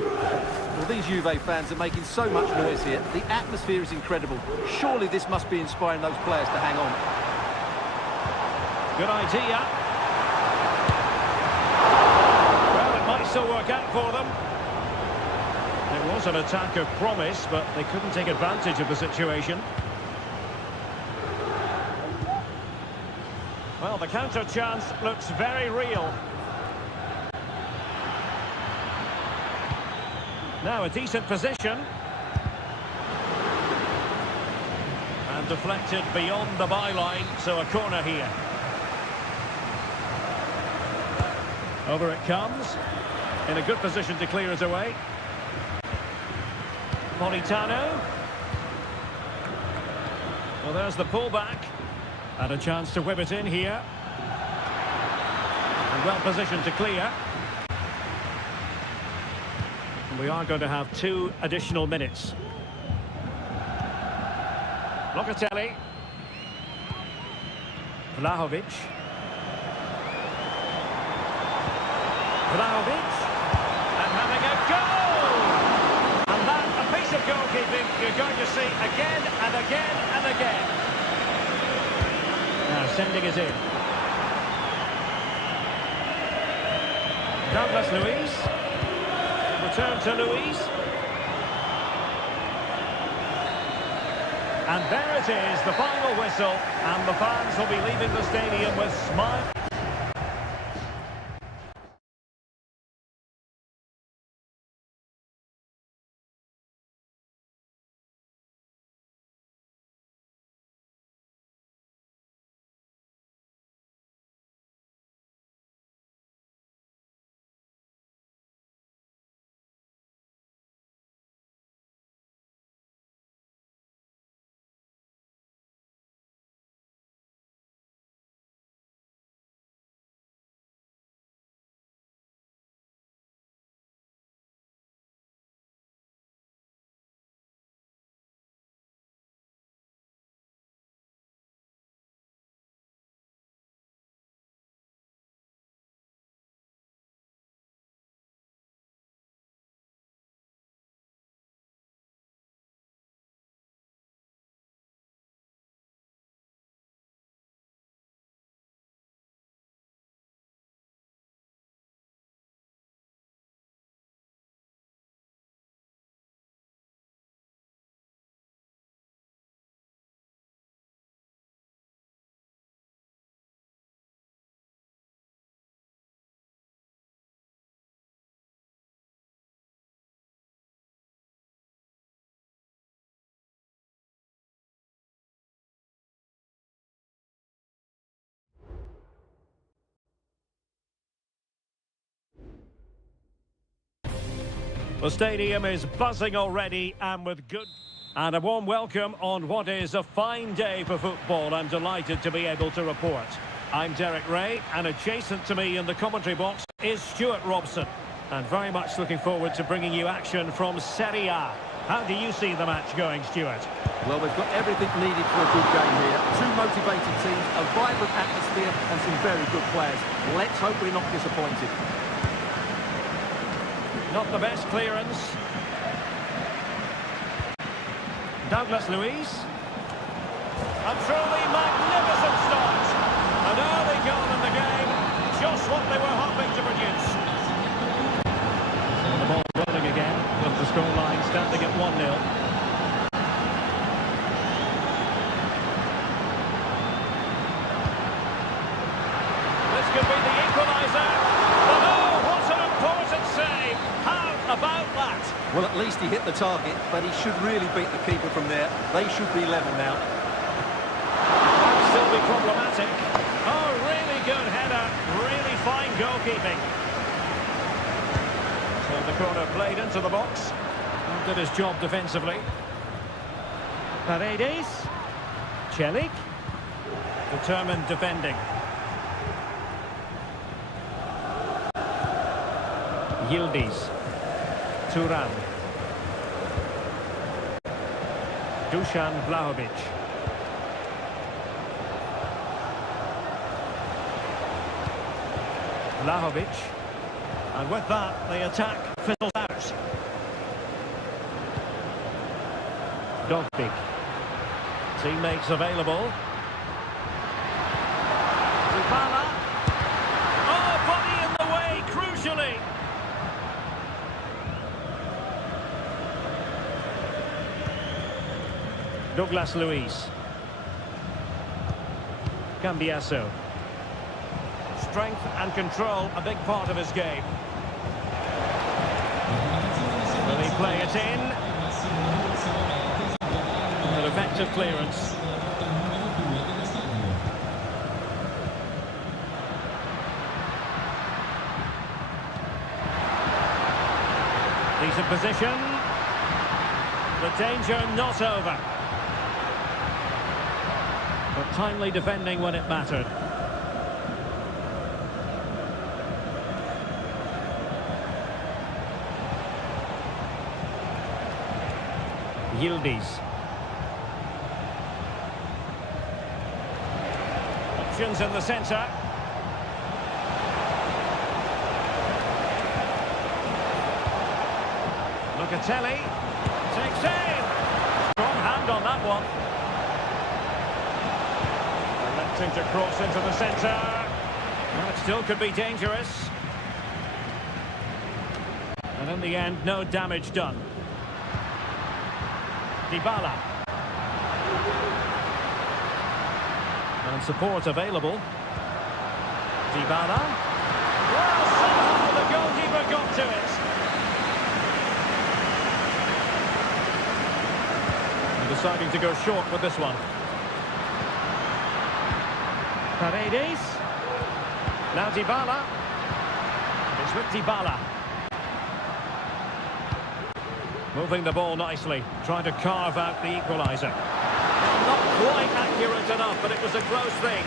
Well, these Juve fans are making so much noise here. The atmosphere is incredible. Surely this must be inspiring those players to hang on. Good idea. Well, it might still work out for them. It was an attack of promise, but they couldn't take advantage of the situation. Well, the counter chance looks very real. Now a decent position. And deflected beyond the byline, so a corner here. Over it comes. In a good position to clear it away. Politano. Well, there's the pullback. And a chance to whip it in here. And well positioned to clear. And we are going to have 2 additional minutes. Locatelli. Vlahovic. Vlahovic. And having a goal! And that, a piece of goalkeeping you're going to see again and again and again. Now sending it in. Douglas Luiz. Return to Luiz. And there it is, the final whistle. And the fans will be leaving the stadium with smiles. The stadium is buzzing already and with good... And a warm welcome on what is a fine day for football. I'm delighted to be able to report. I'm Derek Ray, and adjacent to me in the commentary box is Stuart Robson. And very much looking forward to bringing you action from Seria. How do you see the match going, Stuart? Well, we've got everything needed for a good game here. 2 motivated teams, a vibrant atmosphere and some very good players. Let's hope we're not disappointed. Not the best clearance. Douglas Luiz. A truly magnificent start. An early goal in the game. Just what they were hoping to produce. And the ball rolling again with the scoreline standing at 1-0. This could be the equaliser. But oh, what an important save. Well, at least he hit the target, but he should really beat the keeper from there. They should be level now. Might still be problematic. Oh, really good header. Really fine goalkeeping. So the corner played into the box. Did his job defensively. Paredes. Celik. Determined defending. Yildiz. Turan. Dusan Vlahovic. Vlahovic. And with that, the attack fizzles out. Dogbig. Teammates available. Dybala. Oh, body in the way, crucially. Douglas Luiz. Cambiasso. Strength and control, a big part of his game. Will he play it in? An effective clearance. Decent position. The danger not over. But timely defending when it mattered. Yildiz. Options in the centre. Locatelli. Takes aim. Strong hand on that one. Electing to cross into the centre. Well, it still could be dangerous. And in the end, no damage done. Dybala. And support available. Dybala. Well, somehow the goalkeeper got to it. And deciding to go short with this one. Paredes. Now Dybala. It's with Dybala. Moving the ball nicely, trying to carve out the equaliser. Not quite accurate enough, but it was a close thing.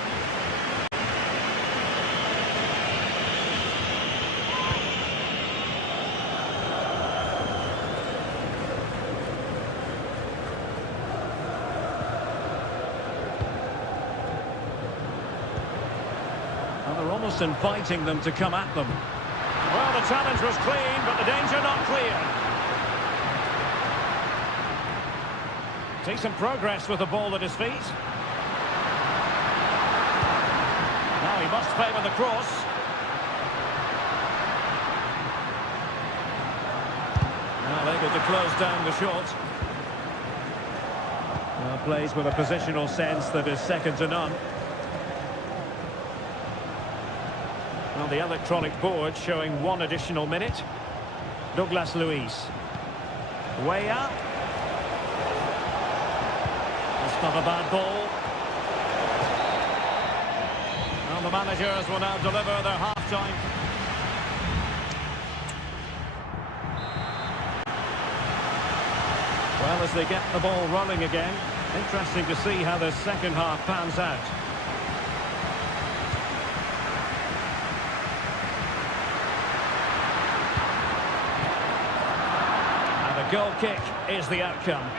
Well, they're almost inviting them to come at them. Well, the challenge was clean, but the danger not clear. Decent progress with the ball at his feet. Now he must favour the cross. Now able to close down the shot. Now plays with a positional sense that is second to none. Well, the electronic board showing one additional minute. Douglas Luiz. Way up. Not a bad ball. Well, the managers will now deliver their half-time. Well, as they get the ball rolling again, interesting to see how the second half pans out. And the goal kick is the outcome.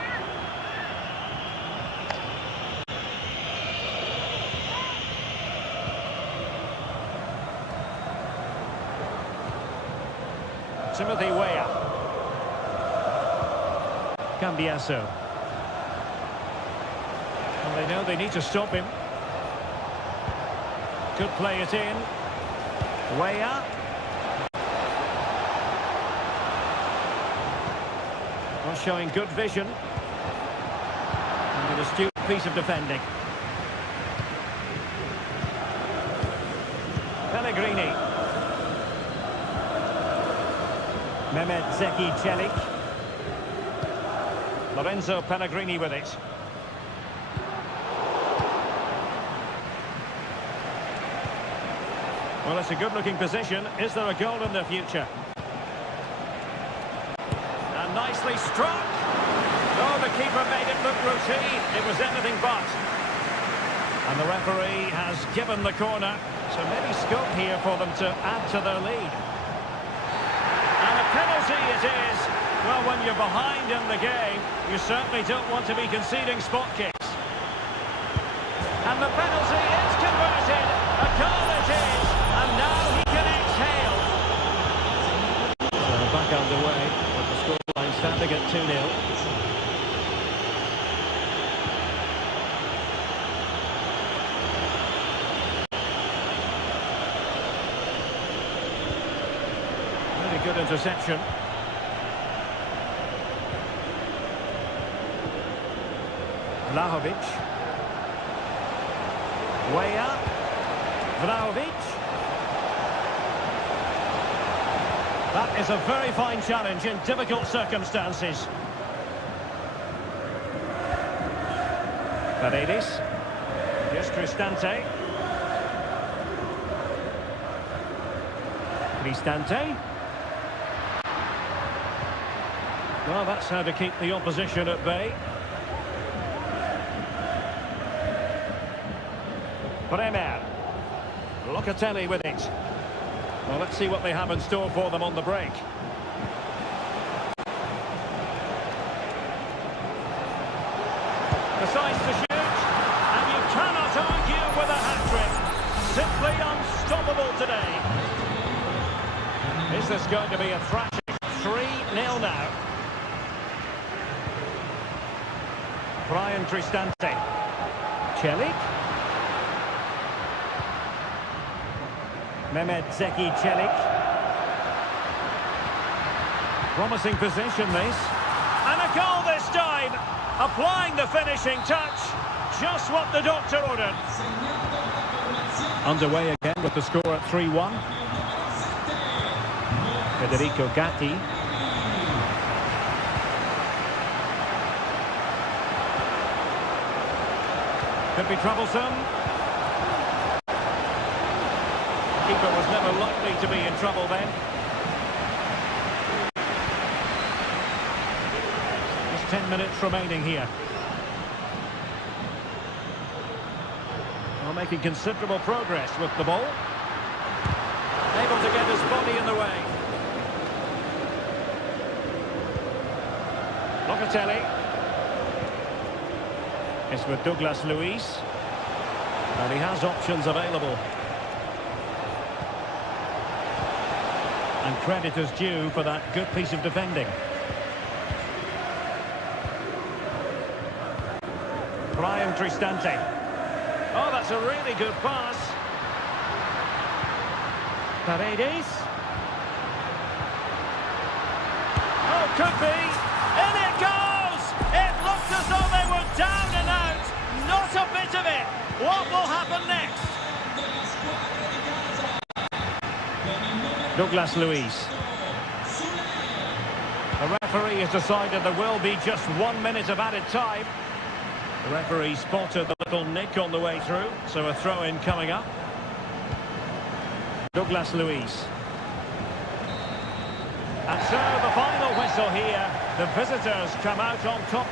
Timothy Weah. Cambiasso. And they know they need to stop him. Could play it in. Weah. Well, showing good vision. And an astute piece of defending. Pellegrini. Mehmet Zeki Celik. Lorenzo Pellegrini with it. Well, it's a good-looking position. Is there a goal in the future? And nicely struck. Oh, the keeper made it look routine. It was anything but. And the referee has given the corner. So maybe scope here for them to add to their lead. And a penalty it is. Well, when you're behind in the game, you certainly don't want to be conceding spot kicks. And the penalty is converted. A goal it is. And now he can exhale. So back underway with the scoreline standing at 2-0. Good interception. Vlahovic. Way up. Vlahovic. That is a very fine challenge in difficult circumstances. Paredes. Here's Cristante. Cristante. Well, that's how to keep the opposition at bay. Bremer. Locatelli with it. Well, let's see what they have in store for them on the break. Decides to shoot, and you cannot argue with a hat-trick. Simply unstoppable today. Is this going to be a thrashing? 3-0 now. Brian Cristante. Celik. Mehmet Zeki Celik. Promising position this. And a goal this time. Applying the finishing touch. Just what the doctor ordered. Underway again with the score at 3-1. Federico Gatti. Could be troublesome. Keeper was never likely to be in trouble then. Just 10 minutes remaining here. Well, making considerable progress with the ball. Able to get his body in the way. Locatelli. It's with Douglas Luiz. And he has options available. And credit is due for that good piece of defending. Brian Cristante. Oh, that's a really good pass. Paredes. Oh, could be. In it goes! It looked as though they were down and out. Not a bit of it. What will happen next? Douglas Luiz. The referee has decided there will be just 1 minute of added time. The referee spotted the little nick on the way through, so a throw-in coming up. Douglas Luiz. And so the final whistle here. The visitors come out on top.